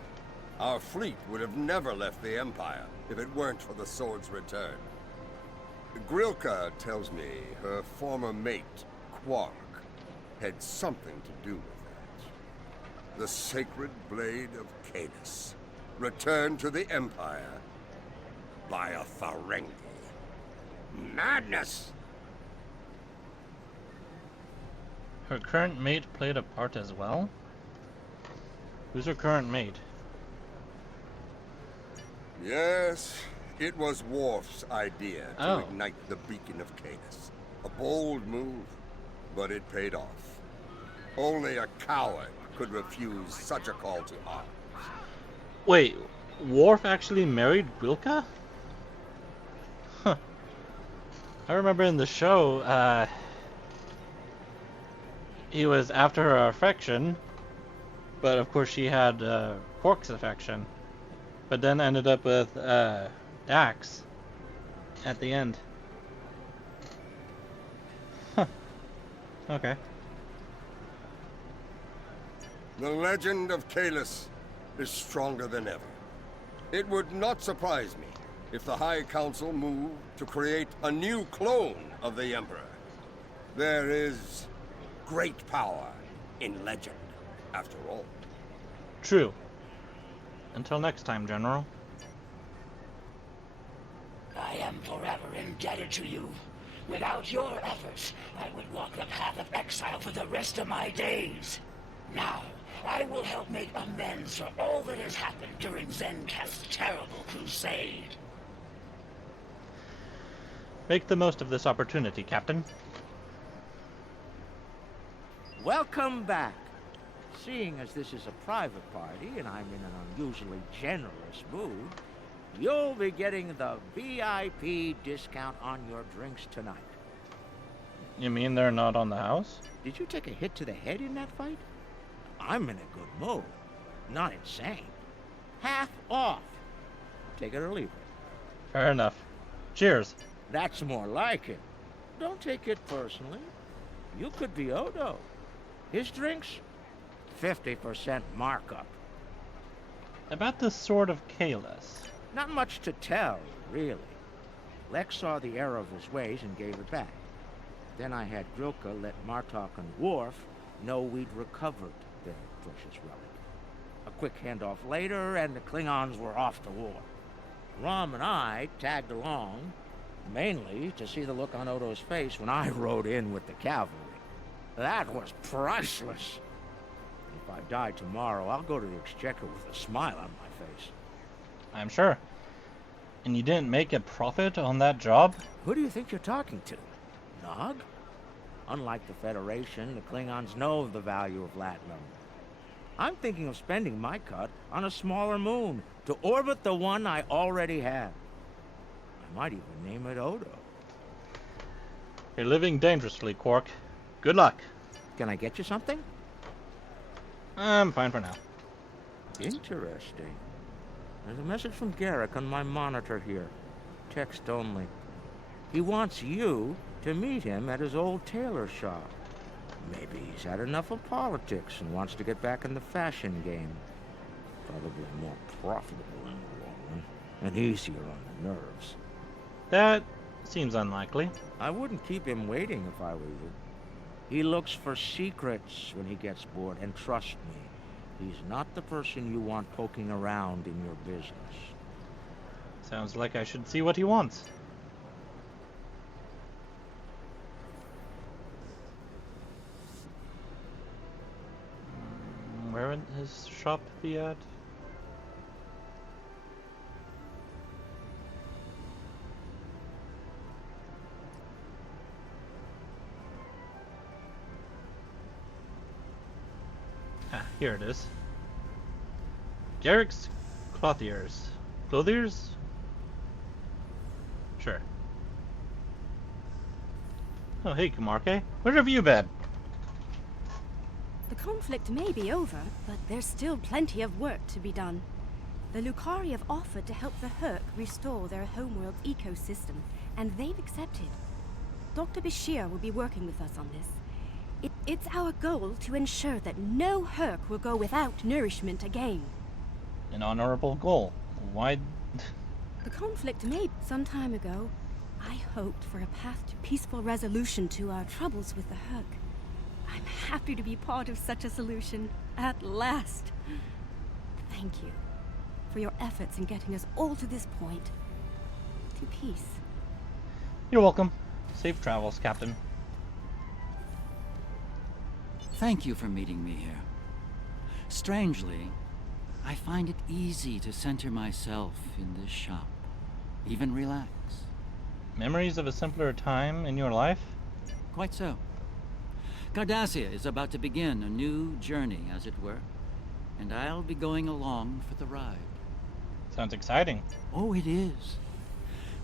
Our fleet would have never left the Empire if it weren't for the sword's return. Grilka tells me her former mate, Quark, had something to do with that. The sacred blade of Canis, returned to the Empire by a Ferengi. Madness! Her current mate played a part as well? Who's her current mate? Yes, it was Worf's idea to ignite the beacon of Canis. A bold move, but it paid off. Only a coward could refuse such a call to arms. Wait, Worf actually married Grilka? Huh. I remember in the show, he was after her affection, but of course she had Quark's affection. But then ended up with Dax at the end. Huh. Okay. The legend of Kahless is stronger than ever. It would not surprise me if the High Council moved to create a new clone of the Emperor. There is great power in legend, after all. True. Until next time, General. I am forever indebted to you. Without your efforts, I would walk the path of exile for the rest of my days. Now, I will help make amends for all that has happened during Zencast's terrible crusade. Make the most of this opportunity, Captain. Welcome back. Seeing as this is a private party and I'm in an unusually generous mood, you'll be getting the VIP discount on your drinks tonight. You mean they're not on the house? Did you take a hit to the head in that fight? I'm in a good mood. Not insane. Half off. Take it or leave it. Fair enough. Cheers. That's more like it. Don't take it personally. You could be Odo. His drinks, 50% markup. About the Sword of Kahless. Not much to tell, really. Lex saw the error of his ways and gave it back. Then I had Grilka let Martok and Worf know we'd recovered their precious relic. A quick handoff later, and the Klingons were off to war. Rom and I tagged along, mainly to see the look on Odo's face when I rode in with the cavalry. That was priceless. If I die tomorrow, I'll go to the Exchequer with a smile on my face. I'm sure. And you didn't make a profit on that job? Who do you think you're talking to? Nog? Unlike the Federation, the Klingons know the value of Latinum. I'm thinking of spending my cut on a smaller moon to orbit the one I already have. I might even name it Odo. You're living dangerously, Quark. Good luck. Can I get you something? I'm fine for now. Interesting. There's a message from Garrick on my monitor here. Text only. He wants you to meet him at his old tailor shop. Maybe he's had enough of politics and wants to get back in the fashion game. Probably more profitable in the long run, and easier on the nerves. That seems unlikely. I wouldn't keep him waiting if I were you. He looks for secrets when he gets bored, and trust me, he's not the person you want poking around in your business. Sounds like I should see what he wants. Where would his shop be at? Ah, here it is. Garrick's Clothiers. Clothiers? Sure. Oh, hey, Kamarke. Where have you been? The conflict may be over, but there's still plenty of work to be done. The Lucari have offered to help the Herc restore their homeworld ecosystem, and they've accepted. Dr. Bashir will be working with us on this. It's our goal to ensure that no Herc will go without nourishment again. An honorable goal. Why? The conflict may some time ago. I hoped for a path to peaceful resolution to our troubles with the Herc. I'm happy to be part of such a solution, at last. Thank you for your efforts in getting us all to this point. To peace. You're welcome. Safe travels, Captain. Thank you for meeting me here. Strangely, I find it easy to center myself in this shop. Even relax. Memories of a simpler time in your life? Quite so. Cardassia is about to begin a new journey, as it were, and I'll be going along for the ride. Sounds exciting. Oh, it is.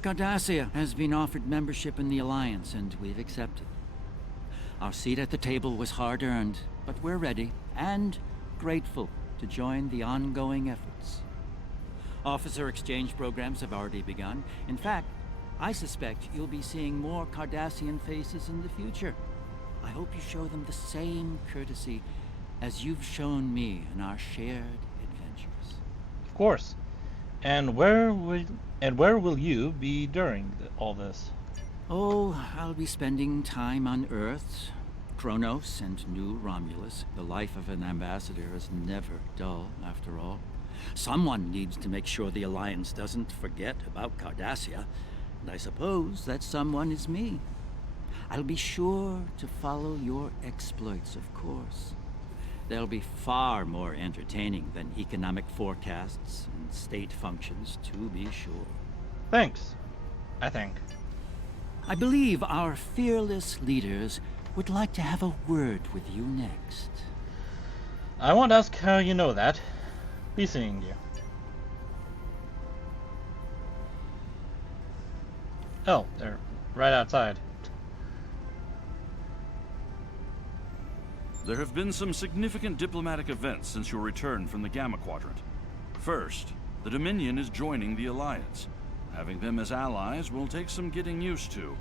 Cardassia has been offered membership in the Alliance, and we've accepted. Our seat at the table was hard-earned, but we're ready and grateful to join the ongoing efforts. Officer exchange programs have already begun. In fact, I suspect you'll be seeing more Cardassian faces in the future. I hope you show them the same courtesy as you've shown me in our shared adventures. Of course. And where will you be during all this? Oh, I'll be spending time on Earth, Kronos, and New Romulus. The life of an ambassador is never dull, after all. Someone needs to make sure the Alliance doesn't forget about Cardassia, and I suppose that someone is me. I'll be sure to follow your exploits, of course. They'll be far more entertaining than economic forecasts and state functions, to be sure. Thanks, I think. I believe our fearless leaders would like to have a word with you next. I won't ask how you know that. Be seeing you. Oh, they're right outside. There have been some significant diplomatic events since your return from the Gamma Quadrant. First, the Dominion is joining the Alliance. Having them as allies will take some getting used to,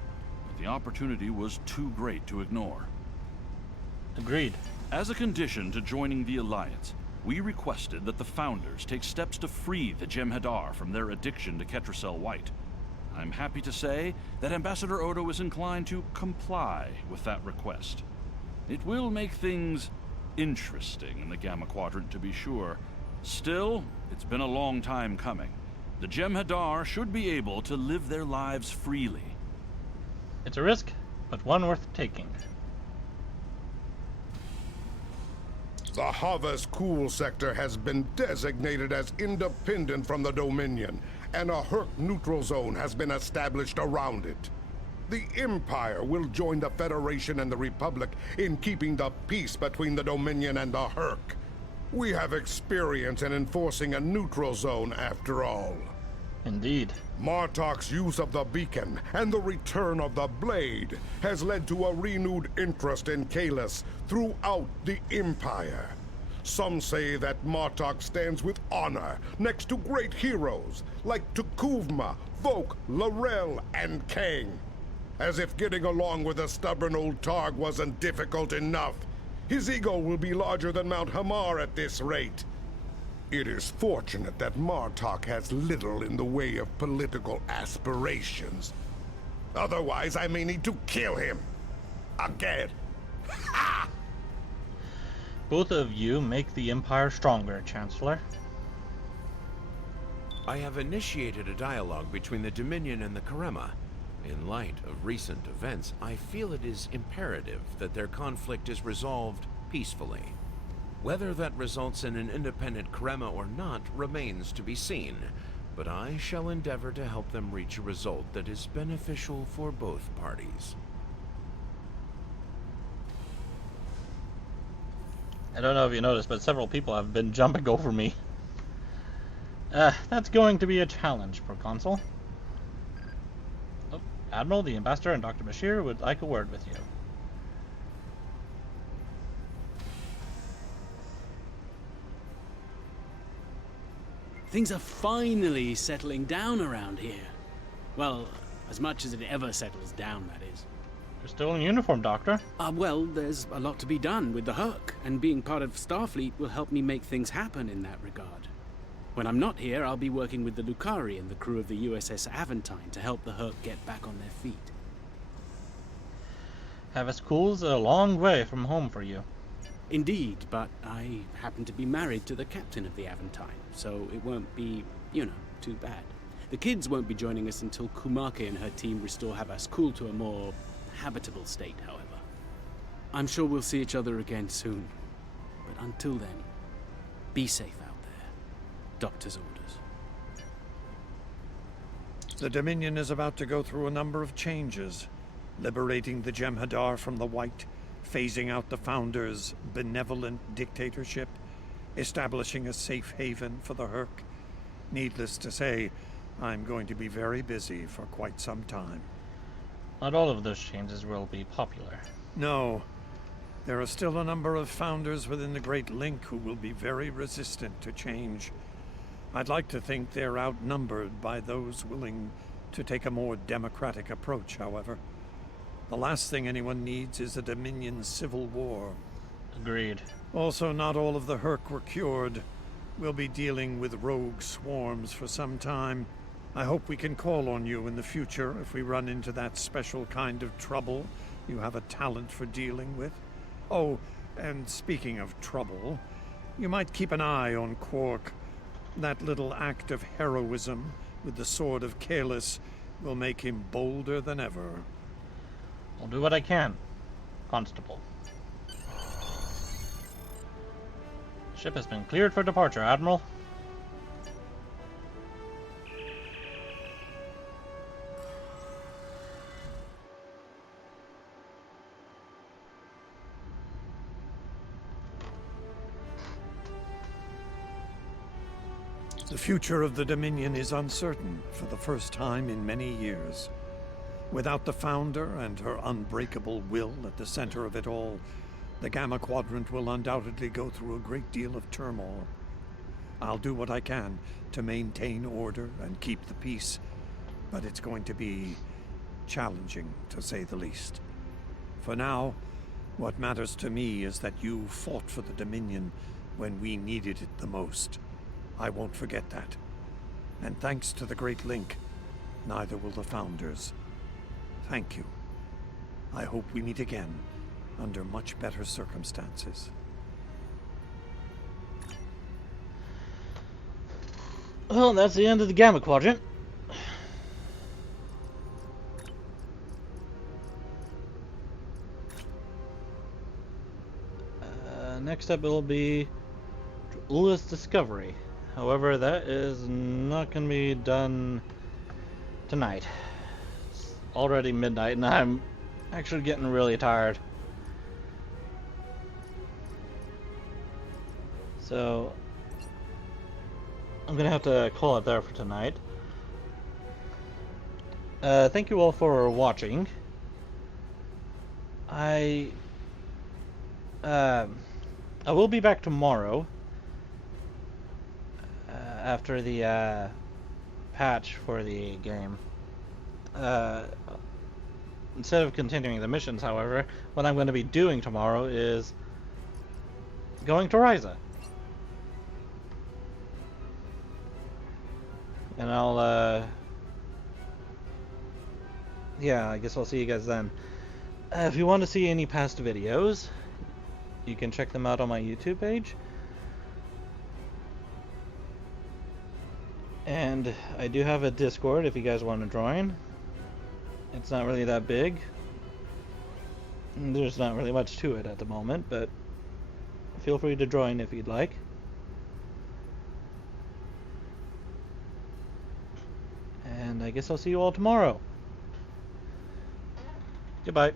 but the opportunity was too great to ignore. Agreed. As a condition to joining the Alliance, we requested that the Founders take steps to free the Jem'Hadar from their addiction to Ketracel White. I'm happy to say that Ambassador Odo is inclined to comply with that request. It will make things interesting in the Gamma Quadrant, to be sure. Still, it's been a long time coming. The Jem'Hadar should be able to live their lives freely. It's a risk, but one worth taking. The Havas Cool sector has been designated as independent from the Dominion, and a Herc neutral zone has been established around it. The Empire will join the Federation and the Republic in keeping the peace between the Dominion and the Herc. We have experience in enforcing a neutral zone, after all. Indeed. Martok's use of the beacon and the return of the blade has led to a renewed interest in Kalis throughout the Empire. Some say that Martok stands with honor next to great heroes like Tukuvma, Vok, Lorel, and Kang. As if getting along with a stubborn old Targ wasn't difficult enough, his ego will be larger than Mount Hamar at this rate. It is fortunate that Martok has little in the way of political aspirations. Otherwise, I may need to kill him. Again. Ha! Both of you make the Empire stronger, Chancellor. I have initiated a dialogue between the Dominion and the Karema. In light of recent events, I feel it is imperative that their conflict is resolved peacefully. Whether that results in an independent Karema or not remains to be seen, but I shall endeavor to help them reach a result that is beneficial for both parties. I don't know if you noticed, but several people have been jumping over me. That's going to be a challenge, Proconsul. Oh, Admiral, the Ambassador, and Dr. Bashir would like a word with you. Things are finally settling down around here. Well, as much as it ever settles down, that is. You're still in uniform, Doctor. Well, there's a lot to be done with the Herc, and being part of Starfleet will help me make things happen in that regard. When I'm not here, I'll be working with the Lucari and the crew of the USS Aventine to help the Herc get back on their feet. Havaskul's a long way from home for you. Indeed, but I happen to be married to the captain of the Aventine, so it won't be, too bad. The kids won't be joining us until Kumake and her team restore Havaskul to a more habitable state, however. I'm sure we'll see each other again soon. But until then, be safe out there. Doctor's orders. The Dominion is about to go through a number of changes, liberating the Jem'Hadar from the White, phasing out the Founders' benevolent dictatorship, establishing a safe haven for the Herc. Needless to say, I'm going to be very busy for quite some time. Not all of those changes will be popular. No. There are still a number of Founders within the Great Link who will be very resistant to change. I'd like to think they're outnumbered by those willing to take a more democratic approach, however. The last thing anyone needs is a Dominion civil war. Agreed. Also, not all of the Herc were cured. We'll be dealing with rogue swarms for some time. I hope we can call on you in the future if we run into that special kind of trouble you have a talent for dealing with. Oh, and speaking of trouble, you might keep an eye on Quark. That little act of heroism with the sword of Kalis will make him bolder than ever. I'll do what I can, Constable. Ship has been cleared for departure, Admiral. The future of the Dominion is uncertain for the first time in many years. Without the Founder and her unbreakable will at the center of it all, the Gamma Quadrant will undoubtedly go through a great deal of turmoil. I'll do what I can to maintain order and keep the peace, but it's going to be challenging, to say the least. For now, what matters to me is that you fought for the Dominion when we needed it the most. I won't forget that. And thanks to the Great Link, neither will the Founders. Thank you. I hope we meet again under much better circumstances. Well, that's the end of the Gamma Quadrant. Next up, it'll be Ula's Discovery. However, that is not going to be done tonight. It's already midnight, and I'm actually getting really tired. So I'm gonna have to call it there for tonight. thank you all for watching. I will be back tomorrow after the patch for the game. Instead of continuing the missions, however, what I'm going to be doing tomorrow is going to Ryza. And I'll, yeah, I guess I'll see you guys then. If you want to see any past videos, you can check them out on my YouTube page. And I do have a Discord if you guys want to join. It's not really that big. There's not really much to it at the moment, but feel free to join if you'd like. And I guess I'll see you all tomorrow. Goodbye.